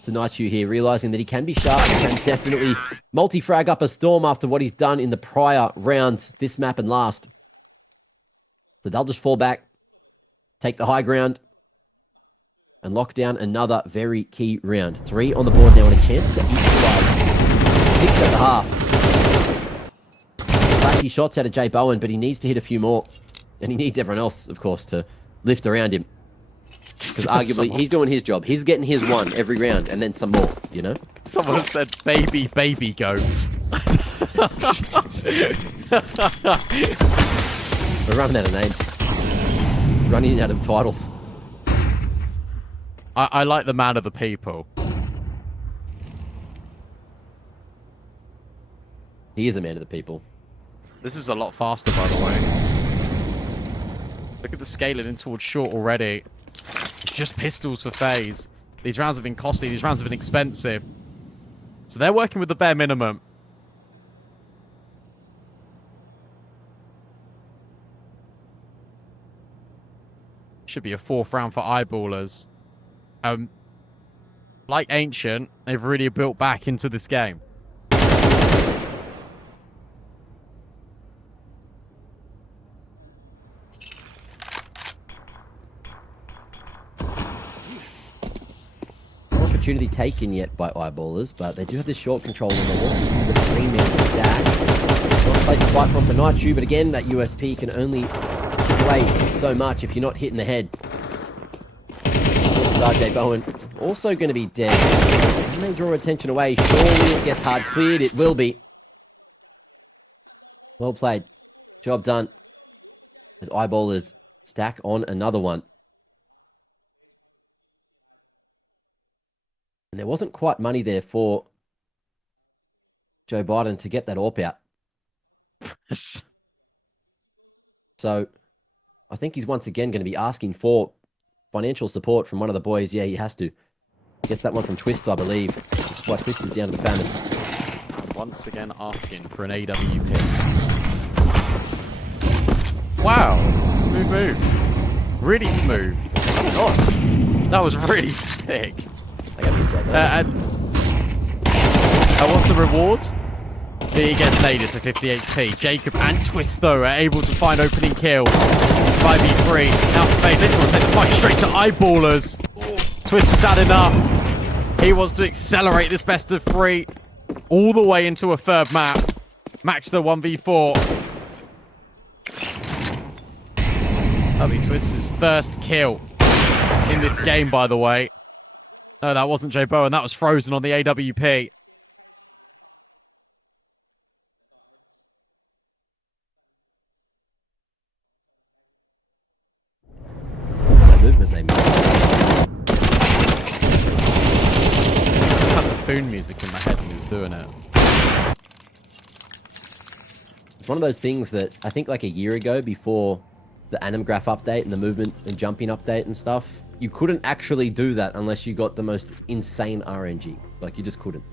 to Naichu here, realizing that he can be sharp and can definitely multi-frag up a storm after what he's done in the prior rounds, this map and last. So they'll just fall back, take the high ground, and lock down another very key round. 3 on the board now and a chance to equalize. 6 at the half. Flashy shots out of J Bowen, but he needs to hit a few more. And he needs everyone else, of course, to lift around him. Because arguably, he's doing his job. He's getting his one every round, and then some more, you know? Someone said baby goat. We're running out of names. Running out of titles. I like the man of the people. He is a man of the people. This is a lot faster, by the way. Look at the scaling in towards short already. It's just pistols for FaZe. These rounds have been costly. These rounds have been expensive. So they're working with the bare minimum. Should be a 4th round for eyeballers. Like Ancient, they've really built back into this game. Opportunity taken yet by eyeballers, but they do have this short control on the wall with a 3-man stack. Not a place to fight from for Naichu, but again, that USP can only chip away so much if you're not hitting the head. RJ Bowen also going to be dead. Can they draw attention away? Surely it gets hard cleared. It will be. Well played. Job done. As eyeballers stack on another one. And there wasn't quite money there for Joe Biden to get that AWP out. So I think he's once again going to be asking for financial support from one of the boys. Yeah, he has to. Gets that one from Twist, I believe. Which is why Twist is down to the famous. Once again asking. For an AWP. Wow. Smooth moves. Really smooth. Nice. That was really sick. I got Joe Biden. And what's the reward? He gets naded for 50 HP. Jacob and Twist, though, are able to find opening kills. 5v3. Now FaZe, they just want to take the fight straight to eyeballers. Twist has had enough. He wants to accelerate this best of 3 all the way into a third map. Match the 1v4. That'll be Twist's first kill in this game, by the way. No, that wasn't Jay Bowen. That was Frozen on the AWP. Movement they made. I had the Foon music in my head when he was doing it. It's one of those things that I think like a year ago, before the Anim Graph update and the movement and jumping update and stuff, you couldn't actually do that unless you got the most insane RNG. Like, you just couldn't.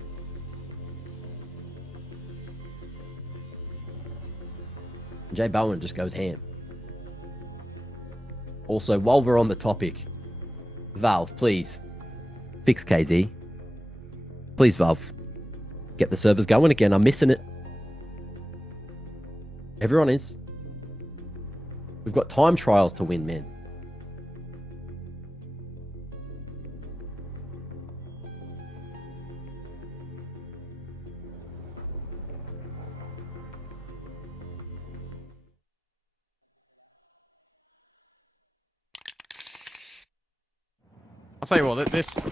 Jay Bowen just goes ham. Also, while we're on the topic, Valve, please fix KZ. Please, Valve, get the servers going again. I'm missing it. Everyone is. We've got time trials to win, man. I'll tell you what, this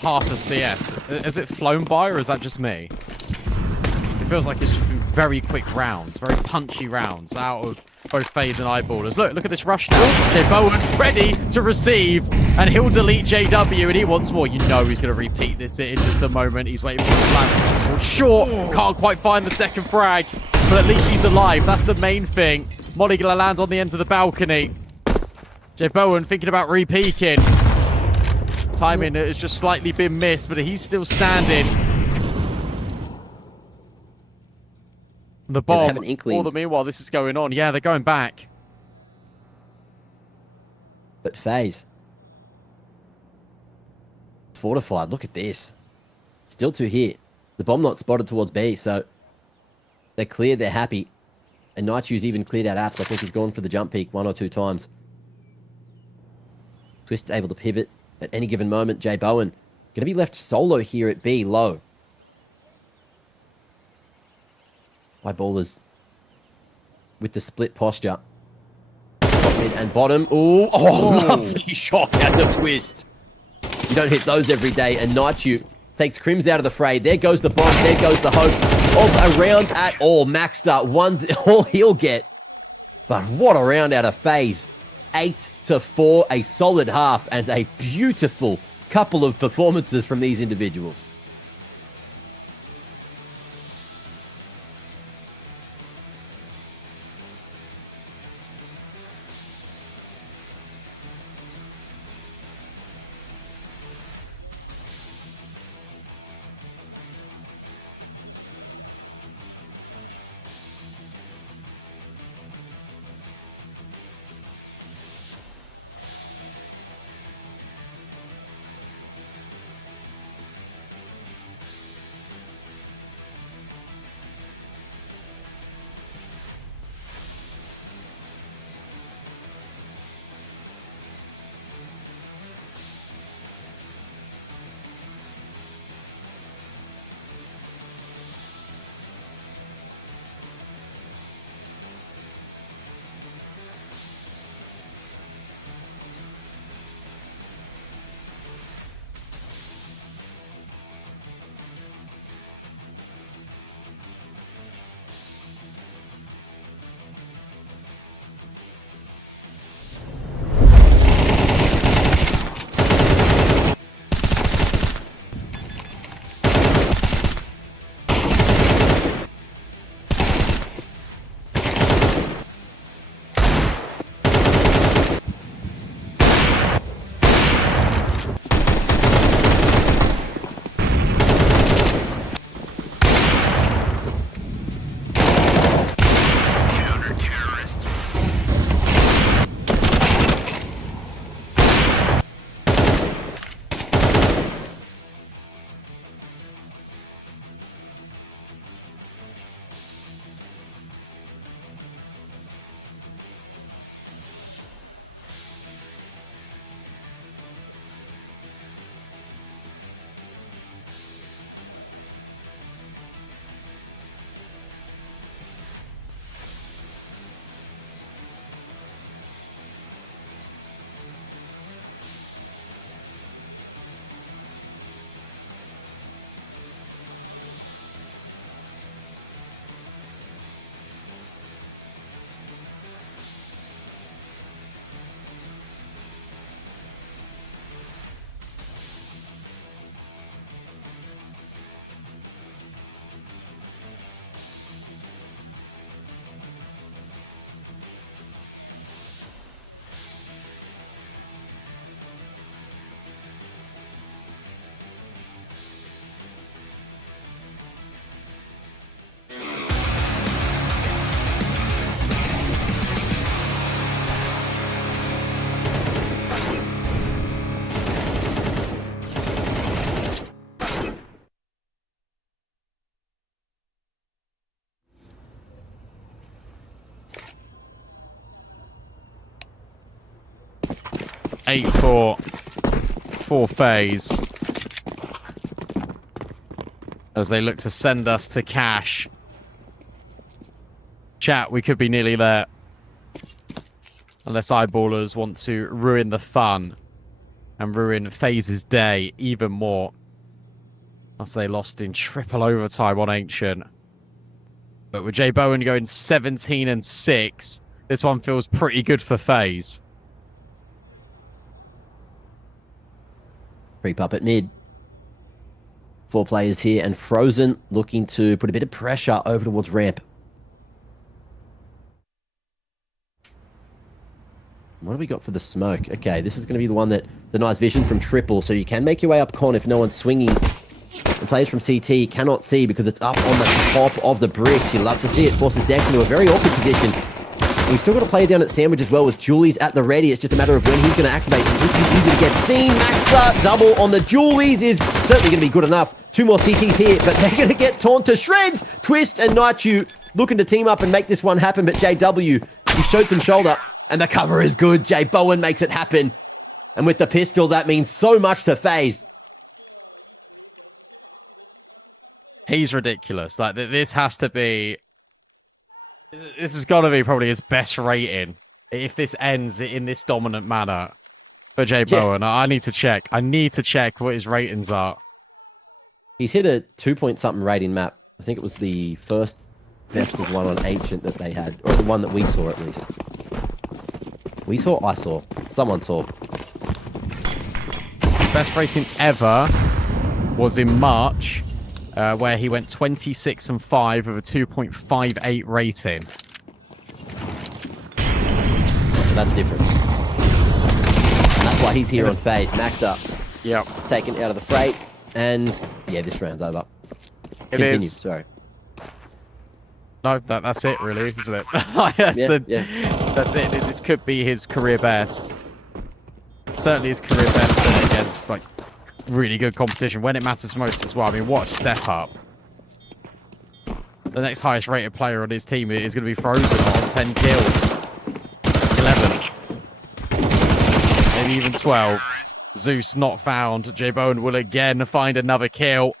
half a CS, has it flown by or is that just me? It feels like it's been very quick rounds, very punchy rounds out of both FaZe and eyeballers. Look at this rush now. Jay Bowen ready to receive, and he'll delete JW, and he wants more. You know he's going to repeat this in just a moment. He's waiting for the flag. Well, short, can't quite find the second frag, but at least he's alive. That's the main thing. Molly going to land on the end of the balcony. Jay Bowen thinking about re-peeking. Timing has just slightly been missed, but he's still standing. The bomb. Have an inkling. All the meanwhile, this is going on. Yeah, they're going back. But FaZe, fortified. Look at this. Still 2 here. The bomb not spotted towards B, so they're cleared. They're happy. And Nightshew's even cleared out apps. I think he's gone for the jump peak 1 or 2 times. Twist's able to pivot at any given moment. Jay Bowen going to be left solo here at B, low. Eyeballers with the split posture. Top mid and bottom. Ooh, lovely shot at the Twist. You don't hit those every day. And Nightshew takes Crims out of the fray. There goes the bomb. There goes the hope of a round at all. Maxed up. One's all he'll get. But what a round out of FaZe. 8-4, a solid half, and a beautiful couple of performances from these individuals. 8-4 for FaZe. As they look to send us to cash. Chat, we could be nearly there. Unless eyeballers want to ruin the fun and ruin FaZe's day even more. After they lost in triple overtime on Ancient. But with Jay Bowen going 17-6, this one feels pretty good for FaZe. Creep up at mid. 4 players here, and Frozen looking to put a bit of pressure over towards ramp. What have we got for the smoke? Okay, this is going to be the one that the nice vision from triple, so you can make your way up con if no one's swinging. The players from CT cannot see because it's up on the top of the bricks. You love to see it. Forces Dex into a very awkward position. We've still got a player down at Sandwich as well with Julies at the ready. It's just a matter of when he's going to activate. And if he's eager to get seen, Maxter double on the Julies is certainly going to be good enough. 2 more CTs here, but they're going to get torn to shreds. Twist and Nightchu looking to team up and make this one happen, but JW, he showed some shoulder, and the cover is good. Jay Bowen makes it happen. And with the pistol, that means so much to FaZe. He's ridiculous. Like, this has to be... This has got to be probably his best rating. If this ends in this dominant manner for Jay Bowen, I need to check. I need to check what his ratings are. He's hit a 2-point-something rating map. I think it was the first best of one on Ancient that they had, or the one that we saw at least. We saw, I saw, someone saw. Best rating ever was in March, where he went 26-5 with a 2.58 rating. That's different. And that's why he's here on FaZe, maxed up. Yep. Taken out of the freight, and yeah, this round's over. Continue, sorry. No, that's it, really, isn't it? That's it. This could be his career best. Certainly his career best against like really good competition when it matters most as well. I mean, what a step up. The next highest rated player on his team is going to be Frozen on 10 kills. 11. Maybe even 12. Zeus not found. Jay Bowen will again find another kill.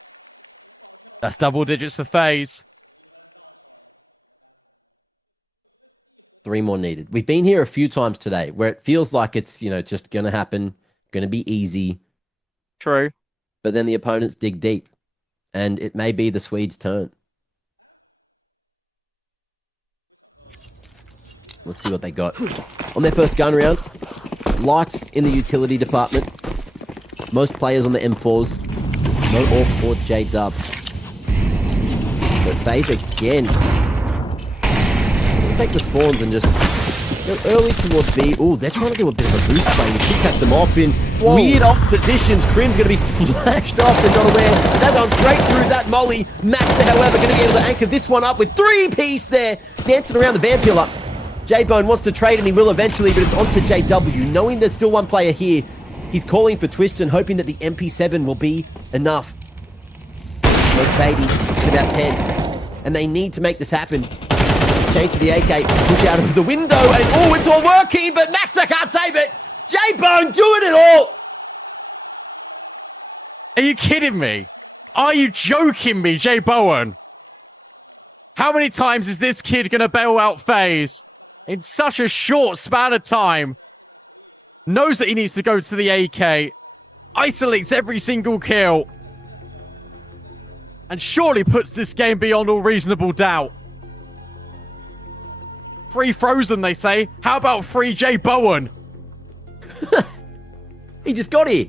That's double digits for FaZe. 3 more needed. We've been here a few times today where it feels like it's, you know, just going to happen, going to be easy. True. But then the opponents dig deep, and it may be the Swedes' turn. Let's see what they got. On their first gun round, lights in the utility department. Most players on the M4s. No AWP for J-Dub. But FaZe again. Take the spawns and just go early towards B. Oh, they're trying to do a bit of a boost play. You should catch them off in weird off positions. Crim's going to be flashed off and not aware. They're going straight through that molly. Maxter, however, going to be able to anchor this one up with 3-piece there. Dancing around the van pillar. J-Bone wants to trade, and he will eventually, but it's on to JW. Knowing there's still one player here, he's calling for Twist and hoping that the MP7 will be enough. Most babies, it's about 10. And they need to make this happen. Change to the AK, push out of the window, and oh, it's all working, but Maxter can't save it. J-Bone doing it all. Are you kidding me? Are you joking me, Jay Bowen? How many times is this kid going to bail out FaZe in such a short span of time? Knows that he needs to go to the AK, isolates every single kill, and surely puts this game beyond all reasonable doubt. Free Frozen, they say. How about free Jay Bowen? He just got here.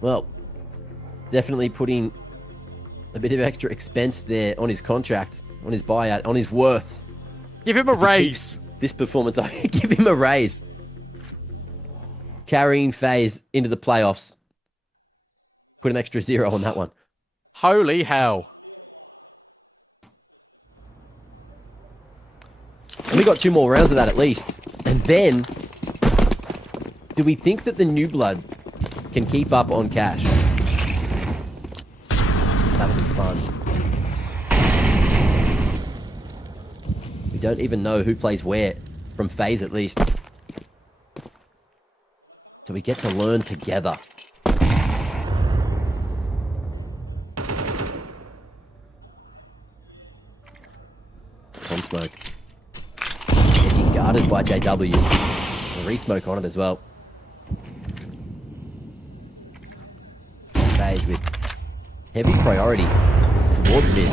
Well, definitely putting a bit of extra expense there on his contract, on his buyout, on his worth. Give him a raise. This performance, I give him a raise. Carrying FaZe into the playoffs. Put an extra 0 on that one. Holy hell. And we got 2 more rounds of that at least. And then, do we think that the new blood can keep up on cash? That'll be fun. You don't even know who plays where, from FaZe at least. So we get to learn together. On smoke. Getting guarded by JW. A re-smoke on it as well. FaZe with heavy priority towards mid.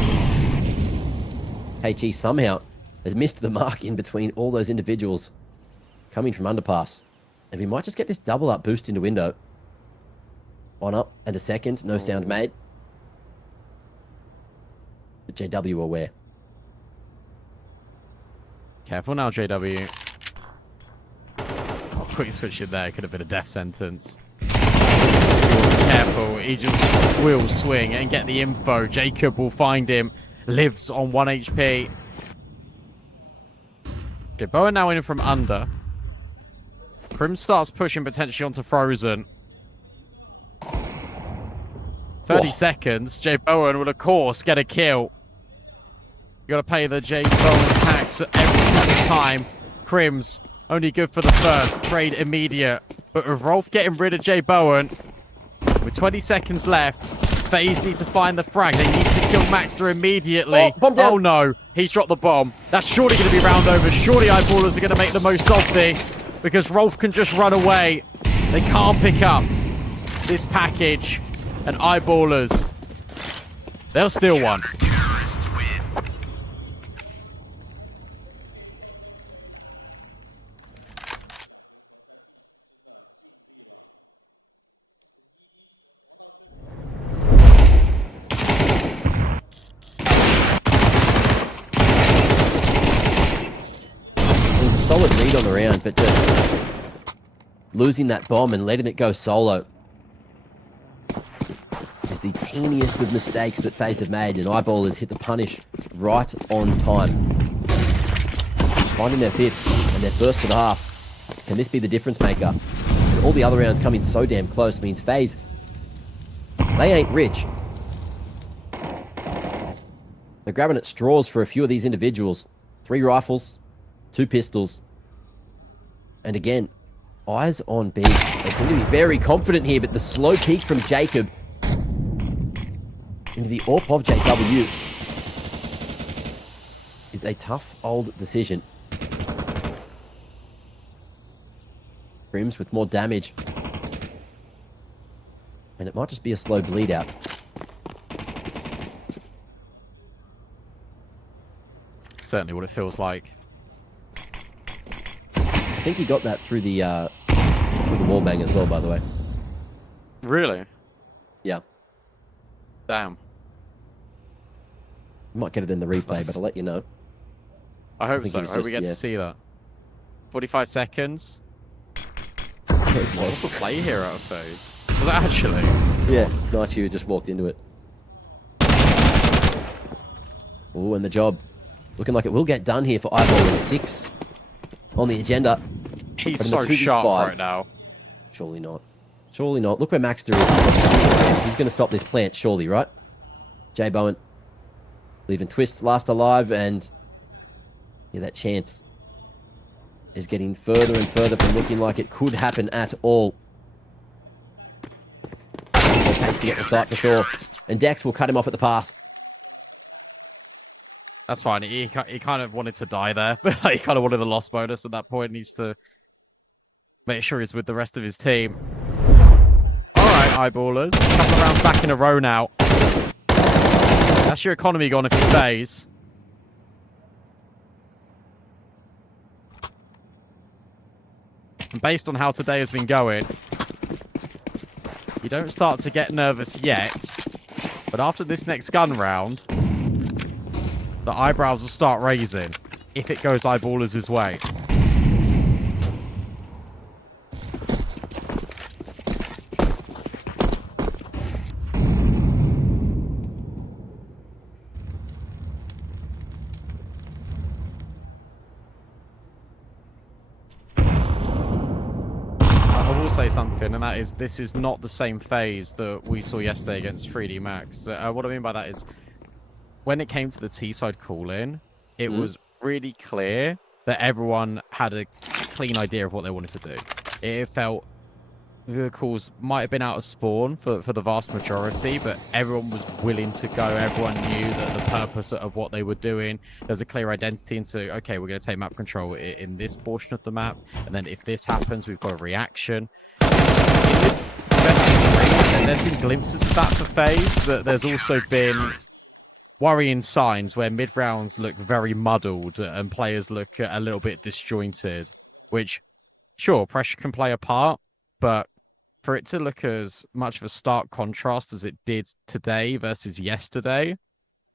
HE somehow has missed the mark in between all those individuals coming from underpass. And we might just get this double up boost into window. On up and a second, no sound made. But JW aware. Careful now, JW. Oh, quick switch in there. Could have been a death sentence. Careful. He just will swing and get the info. Jacob will find him. Lives on 1 HP. Okay, Bowen now in from under. Prim starts pushing potentially onto Frozen. 30 seconds. J Bowen will, of course, get a kill. You got to pay the J Bowen tax every single time. Crims only good for the first. Trade immediate. But with Rolf getting rid of J Bowen, with 20 seconds left, FaZe need to find the frag. They need to kill Maxter immediately. Oh no, he's dropped the bomb. That's surely going to be round over. Surely Eyeballers are going to make the most of this, because Rolf can just run away. They can't pick up this package. And Eyeballers, they'll steal one. Solid read on the round, but just losing that bomb and letting it go solo is the teeniest of mistakes that FaZe have made, and Eyeballers hit the punish right on time. Finding their fifth and their first for the half. Can this be the difference maker? And all the other rounds coming so damn close means FaZe, they ain't rich. They're grabbing at straws for a few of these individuals. 3 rifles, 2 pistols. And again, eyes on B. They seem to be very confident here, but the slow peek from Jacob into the AWP of JW is a tough old decision. Brims with more damage. And it might just be a slow bleed out. Certainly what it feels like. I think he got that through the wall bang as well, by the way. Really? Yeah. Damn. You might get it in the replay, but I'll let you know. I hope think so. it was I hope we just- get yeah. to see that. 45 seconds. Very What's close. the play here out of FaZe? Was it actually? Yeah, Naichu just walked into it. Ooh, and the job looking like it will get done here for Eyeballers. 6 on the agenda. He's But in so the 2v5 sharp right now. Surely not. Surely not. Look where Maxter is. He's going to stop this plant, surely, right? J Bowen leaving Twists last alive, and yeah, that chance is getting further and further from looking like it could happen at all. More pace to get the site for sure. And Dex will cut him off at the pass. That's fine. He kind of wanted to die there, but he kind of wanted the loss bonus at that point. Needs to make sure he's with the rest of his team. All right, Eyeballers. A couple of rounds back in a row now. That's your economy gone if it stays. And based on how today has been going, you don't start to get nervous yet. But after this next gun round, the eyebrows will start raising if it goes Eyeballers' way. I will say something, and that is this is not the same FaZe that we saw yesterday against 3D Max. What I mean by that is, when it came to the T-side call-in, it was really clear that everyone had a clean idea of what they wanted to do. It felt the calls might have been out of spawn for the vast majority, but everyone was willing to go. Everyone knew that the purpose of what they were doing. There's a clear identity into, okay, we're going to take map control in this portion of the map, and then if this happens, we've got a reaction. In this best of 3, and there's been glimpses of that for FaZe, but there's also been worrying signs where mid-rounds look very muddled and players look a little bit disjointed, which, sure, pressure can play a part, but for it to look as much of a stark contrast as it did today versus yesterday,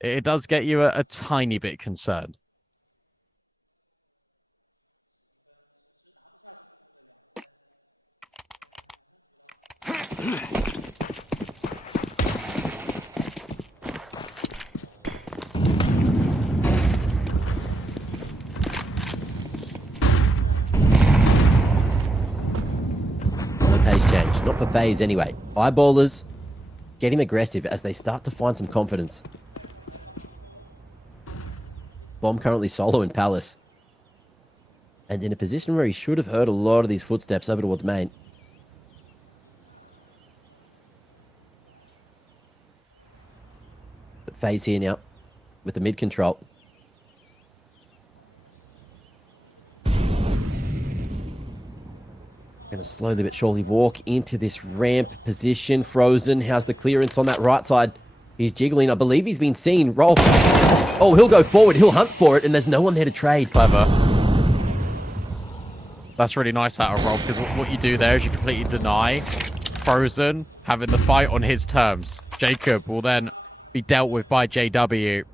it does get you a tiny bit concerned. Pace change. Not for FaZe anyway. Eyeballers getting aggressive as they start to find some confidence. Bomb currently solo in Palace. And in a position where he should have heard a lot of these footsteps over towards main. But FaZe here now with the mid control. Going to slowly but surely walk into this ramp position. Frozen. How's the clearance on that right side? He's jiggling. I believe he's been seen. Roll. Oh, he'll go forward. He'll hunt for it, and there's no one there to trade. Clever. That's really nice out of Rolf, because what you do there is you completely deny Frozen having the fight on his terms. Jacob will then be dealt with by JW.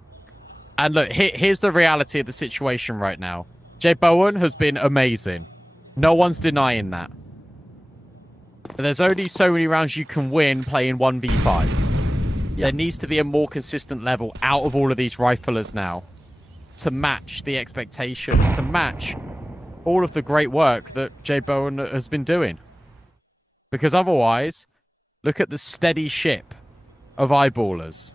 And look, here's the reality of the situation right now. J Bowen has been amazing. No one's denying that. But there's only so many rounds you can win playing 1v5. Yep. There needs to be a more consistent level out of all of these riflers now to match the expectations, to match all of the great work that J Bowen has been doing. Because otherwise, look at the steady ship of eyeballers.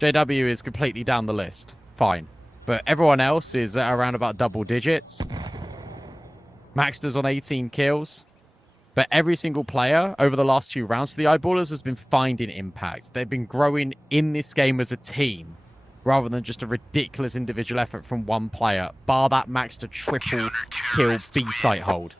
JW is completely down the list. Fine. But everyone else is at around about double digits. Maxter's on 18 kills. But every single player over the last 2 rounds for the eyeballers has been finding impact. They've been growing in this game as a team, rather than just a ridiculous individual effort from one player, bar that Maxter triple kill B-site hold.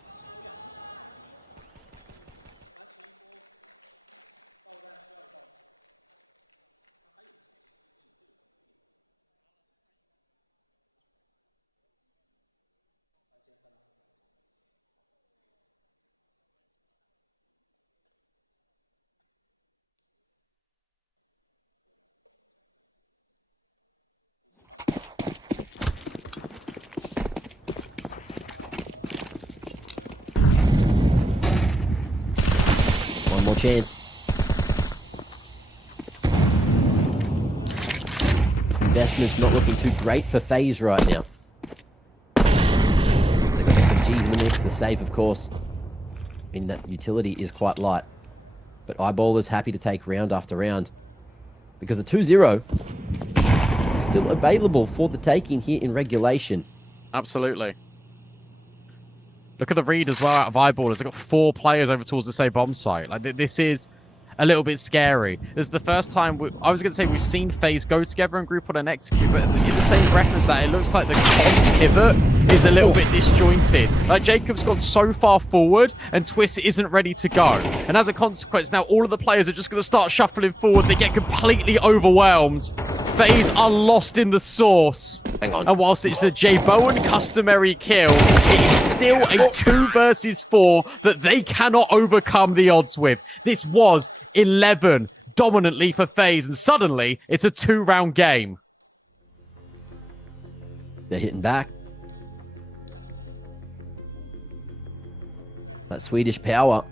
More chance. Investment's not looking too great for FaZe right now. They've got SMGs in the mix. The save, of course, in that utility is quite light. But Eyeballers happy to take round after round, because a 2-0 is still available for the taking here in regulation. Absolutely. Look at the read as well out of Eyeballers. They've got 4 players over towards the same bomb site. Like, this is a little bit scary. This is the first time I was going to say we've seen FaZe go together and group on an execute, but in the same reference that it looks like the pivot is a little bit disjointed. Like, Jacob's gone so far forward and Twist isn't ready to go. And as a consequence, now all of the players are just going to start shuffling forward. They get completely overwhelmed. FaZe are lost in the sauce. Hang on. And whilst it's a J Bowen customary kill, it is still a 2 versus 4 that they cannot overcome the odds with. This was 11 dominantly for FaZe, and suddenly it's a 2-round game. They're hitting back. That Swedish power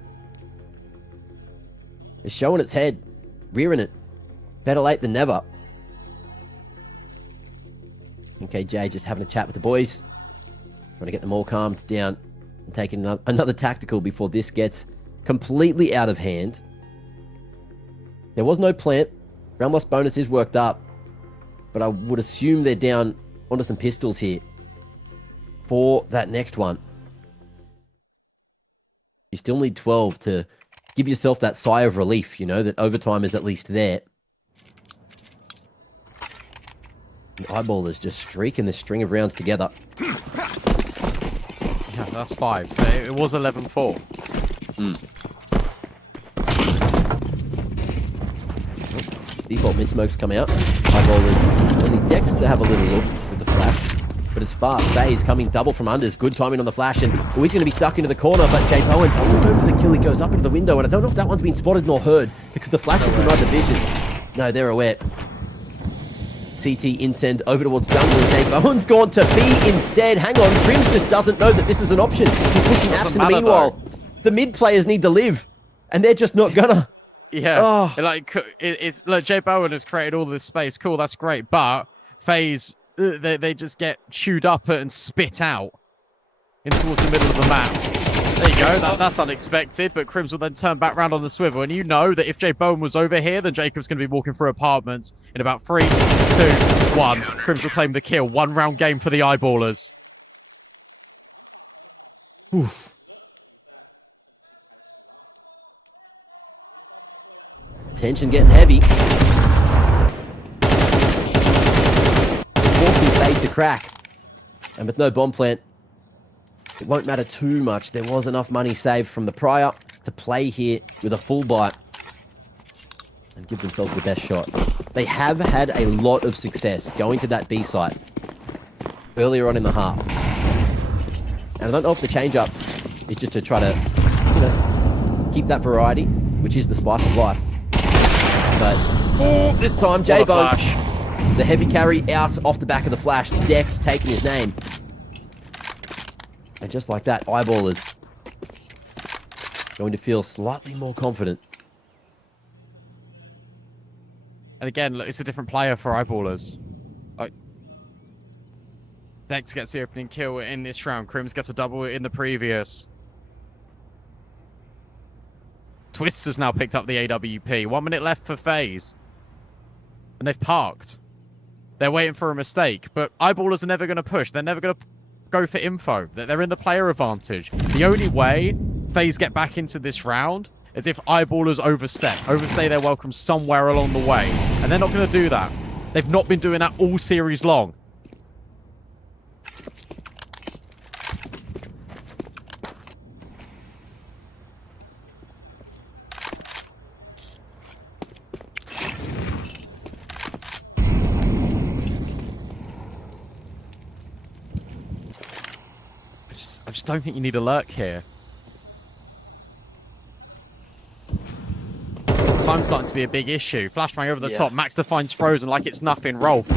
is showing its head, rearing it. Better late than never. KJ just having a chat with the boys, trying to get them all calmed down and taking another tactical before this gets completely out of hand. There was no plant. Round loss bonus is worked up, but I would assume they're down onto some pistols here for that next one. You still need 12 to give yourself that sigh of relief, you know, that overtime is at least there. The Eyeballers just streaking this string of rounds together. Yeah, that's 5. So it was 11-4. Default mid-smokes come out. Eyeballers only Dex to have a little look with the flash. But it's fast. FaZe coming double from unders. Good timing on the flash. And he's going to be stuck into the corner. But Jay Bowen doesn't go for the kill. He goes up into the window. And I don't know if that one's been spotted nor heard. Because the flash is in our division. No, they're aware. CT insend over towards jungle. And Jay Bowen's gone to B instead. Hang on. Crims just doesn't know that this is an option. He's pushing apps in the meanwhile. The mid players need to live. And they're just not gonna. Yeah, Oh. like it's like Jay Bowen has created all this space. Cool, that's great. But FaZe, they just get chewed up and spit out in towards the middle of the map. There you go. That's unexpected. But Crims will then turn back round on the swivel, and you know that if Jay Bowen was over here, then Jacob's going to be walking through apartments in about 3, 2, 1. Crims will claim the kill. 1 round game for the Eyeballers. Oof. Tension getting heavy. Forcing FaZe to crack. And with no bomb plant, it won't matter too much. There was enough money saved from the prior to play here with a full bite and give themselves the best shot. They have had a lot of success going to that B site earlier on in the half. And I don't know if the change-up is just to try to, you know, keep that variety, which is the spice of life. But this time, J-Bone, the heavy carry out off the back of the flash. Dex taking his name. And just like that, Eyeballers going to feel slightly more confident. And again, look, it's a different player for Eyeballers. Like, Dex gets the opening kill in this round. Crims gets a double in the previous. Twists has now picked up the AWP. 1 minute left for FaZe. And they've parked. They're waiting for a mistake. But Eyeballers are never going to push. They're never going to go for info. They're in the player advantage. The only way FaZe get back into this round is if Eyeballers overstay their welcome somewhere along the way. And they're not going to do that. They've not been doing that all series long. I just don't think you need a lurk here. Time's starting to be a big issue. Flashbang over the top. Max defines Frozen like it's nothing. Rolf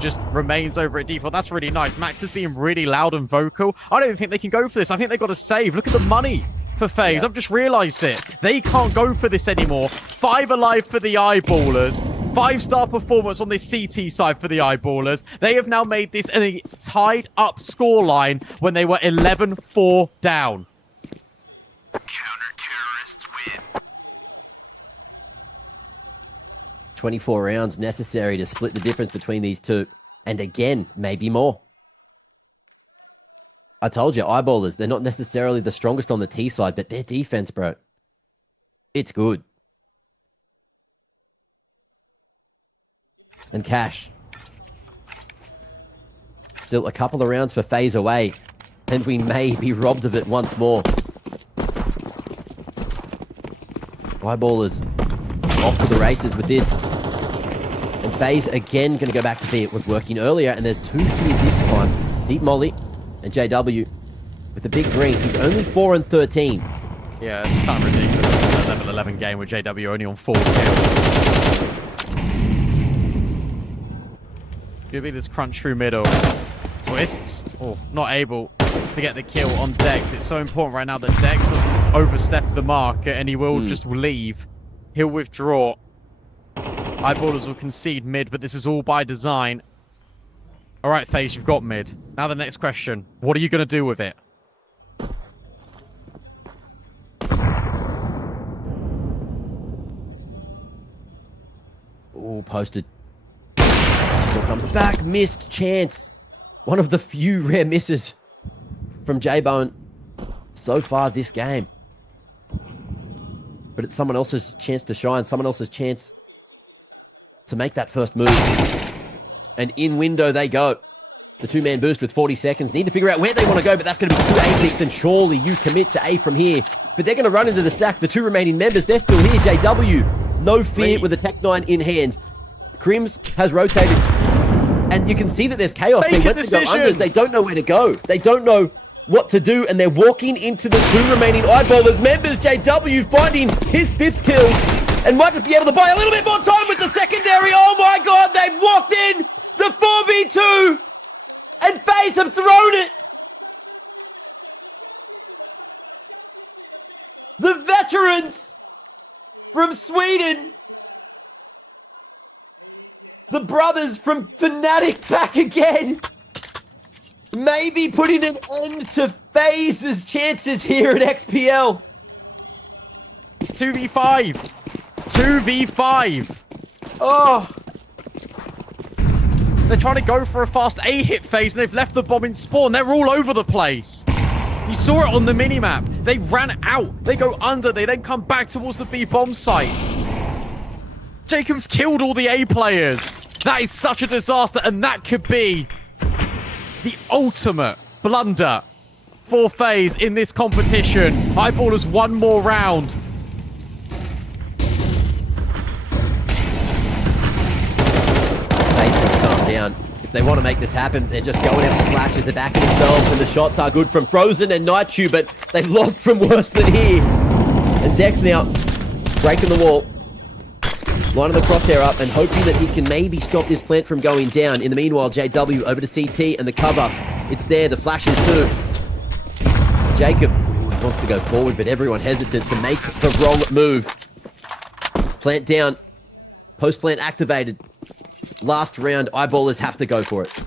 just remains over at default. That's really nice. Max is being really loud and vocal. I don't even think they can go for this. I think they've got to save. Look at the money for FaZe. I've just realised it. They can't go for this anymore. 5 alive for the Eyeballers. 5-star performance on this CT side for the Eyeballers. They have now made this a tied up scoreline when they were 11-4 down. Counter-terrorists win. 24 rounds necessary to split the difference between these two. And again, maybe more. I told you, Eyeballers, they're not necessarily the strongest on the T side, but their defense, bro, it's good. And Cash. Still a couple of rounds for FaZe away, and we may be robbed of it once more. Eyeballers off to the races with this. And FaZe again going to go back to B. It was working earlier, and there's 2 here this time. Deep Molly and JW with the big green. He's only 4 and 13. Yeah, it's kind of ridiculous. A level 11 game with JW only on 4 kills. It's going to be this crunch through middle. Twists. Oh, not able to get the kill on Dex. It's so important right now that Dex doesn't overstep the mark and he will just leave. He'll withdraw. Eyeballers will concede mid, but this is all by design. All right, FaZe, you've got mid. Now the next question. What are you going to do with it? Oh, posted. Still comes back. Missed chance. One of the few rare misses from J-Bone so far this game. But it's someone else's chance to shine, someone else's chance to make that first move. And in window they go. The two-man boost with 40 seconds. Need to figure out where they want to go, but that's going to be 2 A picks, and surely you commit to A from here. But they're going to run into the stack. The 2 remaining members, they're still here. JW, no fear with the Tech 9 in hand. Crims has rotated, and you can see that there's chaos. They went to go under. They don't know where to go. They don't know what to do, and they're walking into the 2 remaining eyeballers members. JW finding his 5th kill, and might just be able to buy a little bit more time with the secondary. Oh my god, they've walked in the 4v2, and FaZe have thrown it. The veterans from Sweden, the brothers from Fnatic back again, maybe putting an end to FaZe's chances here at XPL. 2v5. 2v5. Oh, They're trying to go for a fast A hit phase, and they've left the bomb in spawn. They're all over the place. You saw it on the minimap. They ran out. They go under. They then come back towards the B bomb site. Jacob's killed all the A players. That is such a disaster, and that could be the ultimate blunder for FaZe in this competition. Eyeballers one more round. down. If they want to make this happen, they're just going out the flashes, they're backing themselves, and the shots are good from Frozen and Nightchew, but they've lost from worse than here. And Dex now breaking the wall, lining the crosshair up and hoping that he can maybe stop this plant from going down. In the meanwhile, JW over to CT and the cover. It's there, the flashes too. Jacob wants to go forward, but everyone hesitant to make the wrong move. Plant down, post plant activated. Last round, eyeballers have to go for it.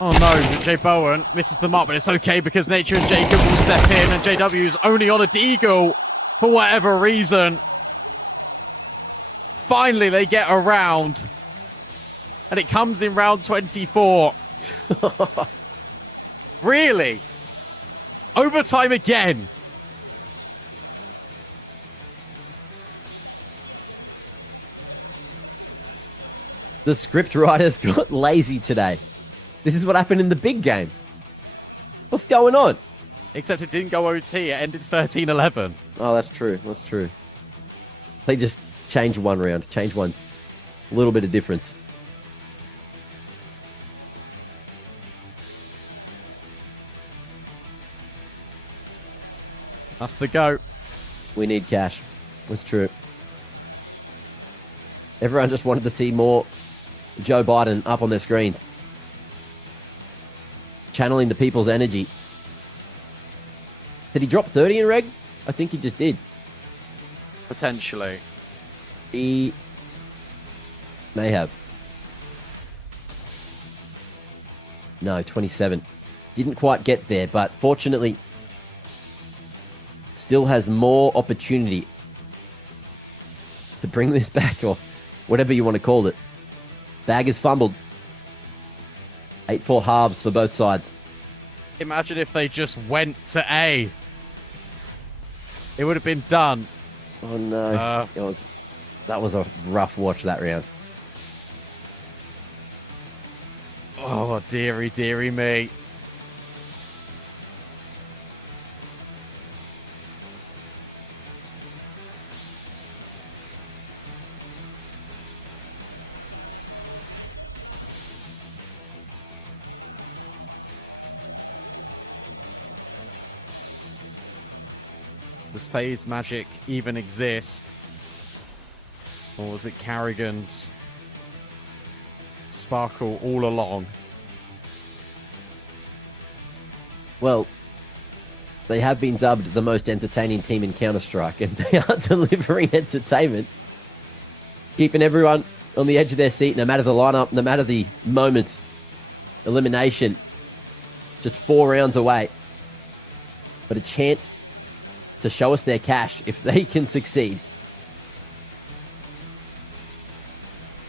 Oh no, J Bowen misses the mark, but it's okay because Nature and Jacob will step in, and JW is only on a deagle for whatever reason. Finally, they get around, and it comes in round 24. Really? Overtime again. The script writers got lazy today. This is what happened in the big game. What's going on? Except it didn't go OT, it ended 13-11. Oh, that's true. That's true. They just changed one round. Changed one. A little bit of difference. That's the go. We need cash. That's true. Everyone just wanted to see more Joe Biden up on their screens. Channeling the people's energy. Did he drop 30 in reg? I think he just did. Potentially. He may have. No, 27. Didn't quite get there, but fortunately still has more opportunity to bring this back, or whatever you want to call it. Bag is fumbled. 8-4 halves for both sides. Imagine if they just went to A. It would have been done. Oh no. That was a rough watch that round. Oh, dearie, dearie me. Does FaZe magic even exist? Or was it Carrigan's sparkle all along? Well, they have been dubbed the most entertaining team in Counter-Strike, and they are delivering entertainment. Keeping everyone on the edge of their seat, no matter the lineup, no matter the moments. Elimination. Just 4 rounds away. But a chance to show us their cash if they can succeed.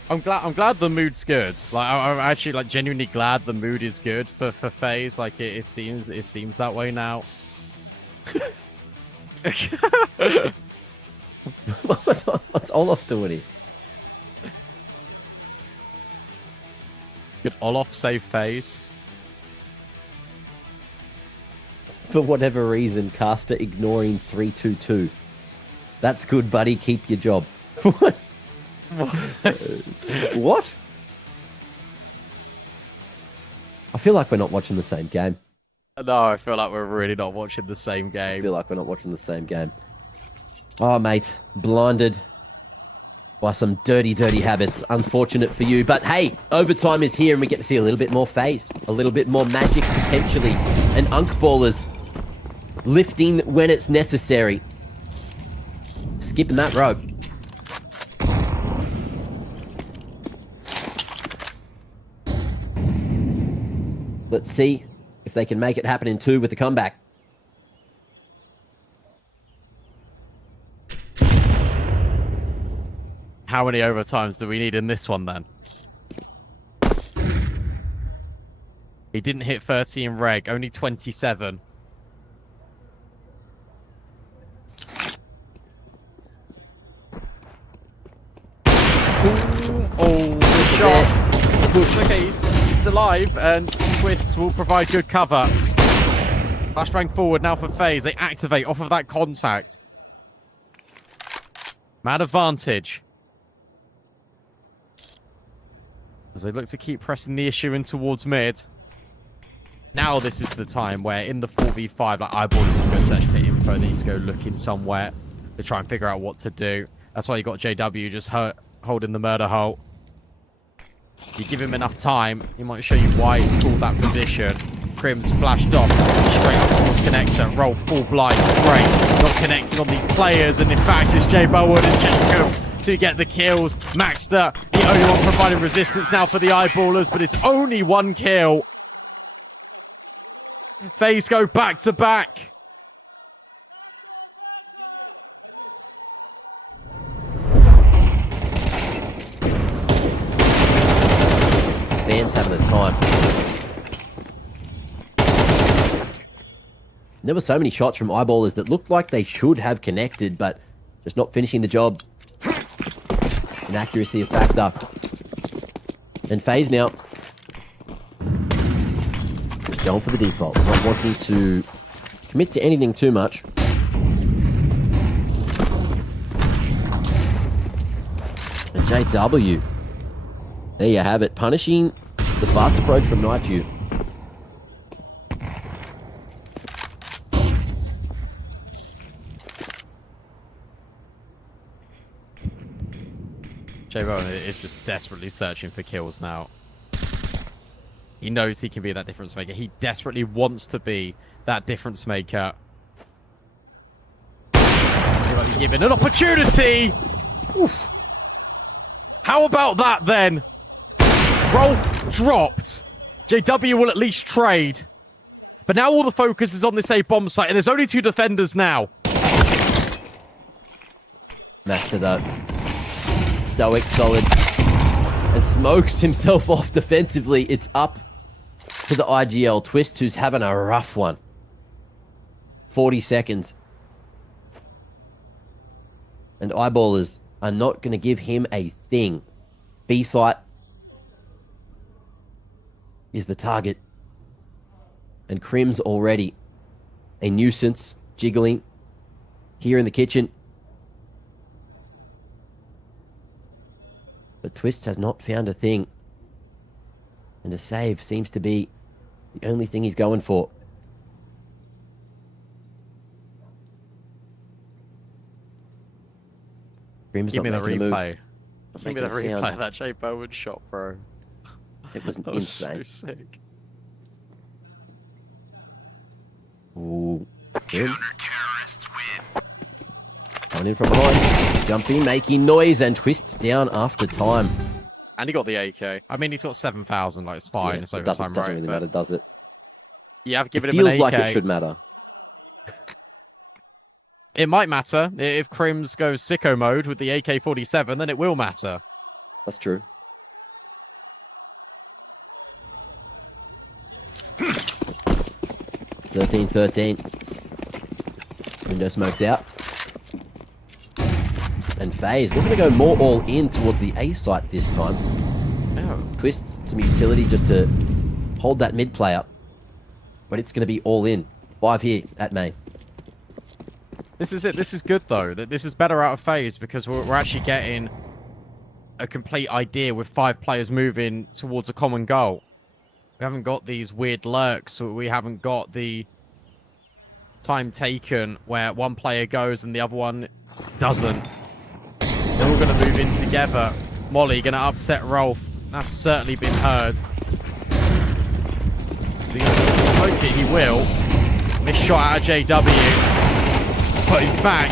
I'm glad the mood's good. Like I'm actually like genuinely glad the mood is good for FaZe. Like it seems that way now. What's Olaf doing here? Could Olaf save FaZe? For whatever reason, Caster ignoring 322. That's good, buddy. Keep your job. What? What? I feel like we're not watching the same game. No, I feel like we're really not watching the same I game. feel like we're not watching the same game. Oh, mate. Blinded by some dirty, dirty habits. Unfortunate for you. But hey, overtime is here and we get to see a little bit more FaZe. A little bit more magic, potentially. And Unk Ballers lifting when it's necessary. Skipping that rope. Let's see if they can make it happen in 2 with the comeback. How many overtimes do we need in this one then? He didn't hit 30 in reg, only 27. Oh, the shot. Push. Okay, he's alive, and Twists will provide good cover. Flashbang forward now for FaZe. They activate off of that contact. Mad advantage. As they look to keep pressing the issue in towards mid. Now this is the time where in the 4v5, like Eyeballs is going to search for info. They need to go looking somewhere to try and figure out what to do. That's why you got JW just holding the murder hole. You give him enough time, he might show you why he's called that position. Crim's flashed off, straight up towards connector, roll full blind, great. Not connecting on these players, and in fact it's J Bowen and Jacob to get the kills. Maxter, the only one providing resistance now for the Eyeballers, but it's only 1 kill. FaZe go back to back. Fans having a time. There were so many shots from Eyeballers that looked like they should have connected, but just not finishing the job. Inaccuracy a factor. And FaZe now. Just going for the default. Not wanting to commit to anything too much. And JW. There you have it. Punishing the fast approach from Nightdew. J-Bone is just desperately searching for kills now. He knows he can be that difference maker. He desperately wants to be that difference maker. He might be given an opportunity! Oof. How about that then? Rolf dropped. JW will at least trade. But now all the focus is on this A bomb site, and there's only 2 defenders now. Master though. Stoic, solid. And smokes himself off defensively. It's up to the IGL. Twist, who's having a rough one. 40 seconds. And Eyeballers are not going to give him a thing. B-site is the target. And Crim's already a nuisance, jiggling here in the kitchen. But Twists has not found a thing. And a save seems to be the only thing he's going for. Crim's Give not me the making a move. replay. Not Give me making the a replay sound. of that J Bowen shot, bro. It was That was insane. so sick. Ooh. Crims. Coming in from behind. Jumping, making noise, and Twists down after time. And he got the AK. I mean, he's got 7,000. Like, it's fine. Yeah, It's it overtime, doesn't right? really But matter, does it? yeah, I've given It him an feels AK. like it should matter. It might matter. If Crims goes sicko mode with the AK-47, then it will matter. That's true. 13-13. Window smokes out. And FaZe looking to go more all in towards the A site this time. Oh. Twist some utility just to hold that mid play up. But it's going to be all in. 5 here at main. This is it. This is good, though. This is better out of FaZe because we're actually getting a complete idea with 5 players moving towards a common goal. We haven't got these weird lurks, so we haven't got the time taken where one player goes and the other one doesn't. They're all going to move in together. Molly going to upset Rolf. That's certainly been heard. Is he going to smoke it? He will. Missed shot out of JW. But in fact,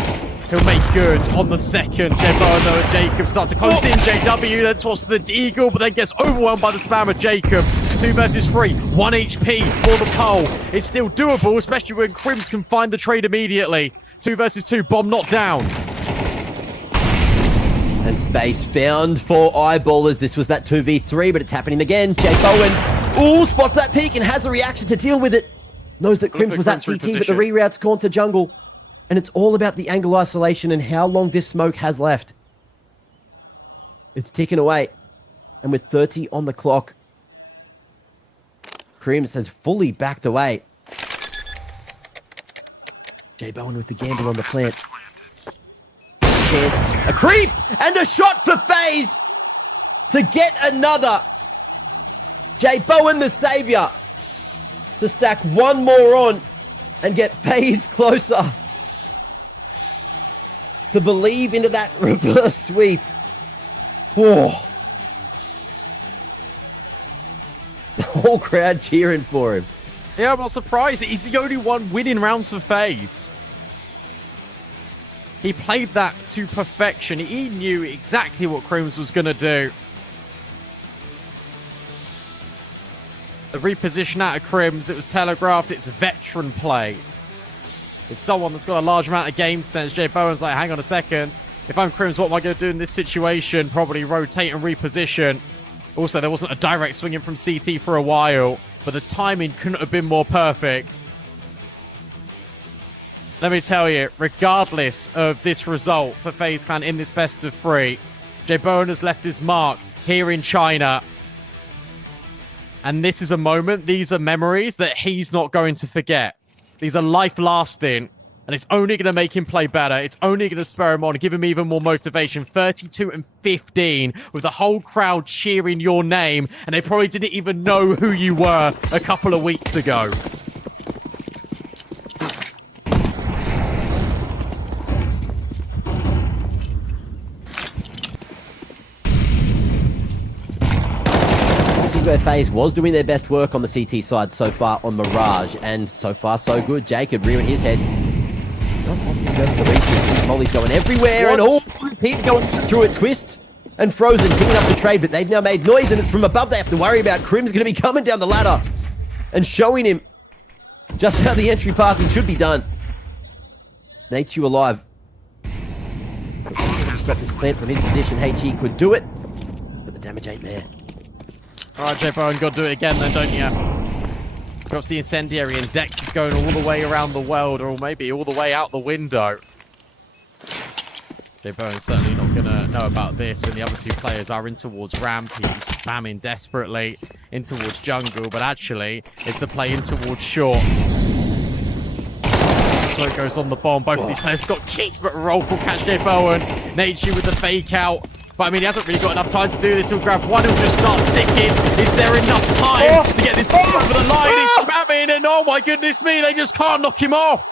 he'll make good on the second. Jebono and Jacob start to close in. JW then swaps to the Eagle, but then gets overwhelmed by the spam of Jacob. 2 versus 3. 1 HP for the pole. It's still doable, especially when Crims can find the trade immediately. 2 versus 2. Bomb not down. And space found for Eyeballers. This was that 2v3, but it's happening again. Jay Bowen, ooh, spots that peak and has the reaction to deal with it. Knows that Crims was at CT, but the reroute's gone to jungle. And it's all about the angle isolation and how long this smoke has left. It's ticking away. And with 30 on the clock, Crims has fully backed away. Jay Bowen with the gamble on the plant. Chance, a creep, and a shot for FaZe to get another. Jay Bowen, the savior, to stack one more on and get FaZe closer to believe into that reverse sweep. Whoa. The whole crowd cheering for him. Yeah, I'm not surprised. He's the only one winning rounds for FaZe. He played that to perfection. He knew exactly what Crims was going to do. The reposition out of Crims, it was telegraphed. It's a veteran play. It's someone that's got a large amount of game sense. Jay Bowen's like, hang on a second. If I'm Crims, what am I going to do in this situation? Probably rotate and reposition. Also, there wasn't a direct swing in from CT for a while, but the timing couldn't have been more perfect. Let me tell you, regardless of this result for FaZe Clan in this best of 3, Jay Bowen has left his mark here in China. And this is a moment, these are memories that he's not going to forget. These are life-lasting, and it's only going to make him play better. It's only going to spur him on and give him even more motivation. 32 and 15 with the whole crowd cheering your name, and they probably didn't even know who you were a couple of weeks ago. Where FaZe was doing their best work on the CT side so far on Mirage, and so far so good. Jacob rearing his head. Not wanting to go for the reach. Molly's going everywhere, and all Pete's going through a twist. And Frozen picking up the trade, but they've now made noise, and it's from above they have to worry about. Crim's going to be coming down the ladder and showing him just how the entry passing should be done. Nate, you alive. Stop this plant from his position. HE could do it, but the damage ain't there. Alright, Jay Bowen, got to do it again then, don't you? Drops the incendiary, and Dex is going all the way around the world, or maybe all the way out the window. Jay Bowen's certainly not going to know about this, and the other 2 players are in towards ramp. He's spamming desperately in towards jungle, but actually, it's the play in towards short. So it goes on the bomb. Both of these players got kicks, but Rolf will catch Jay Bowen. Nature with the fake out. But I mean, he hasn't really got enough time to do this. He'll grab one, he'll just start sticking. Is there enough time to get this over the line? He's spamming, and oh my goodness me, they just can't knock him off.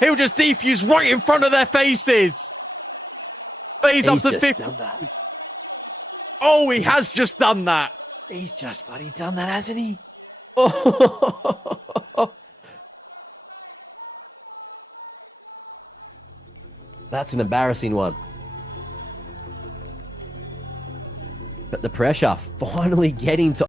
He'll just defuse right in front of their faces. FaZe up to 50. Oh, he has just done that. He's just bloody done that, hasn't he? Oh. That's an embarrassing one. But the pressure finally getting to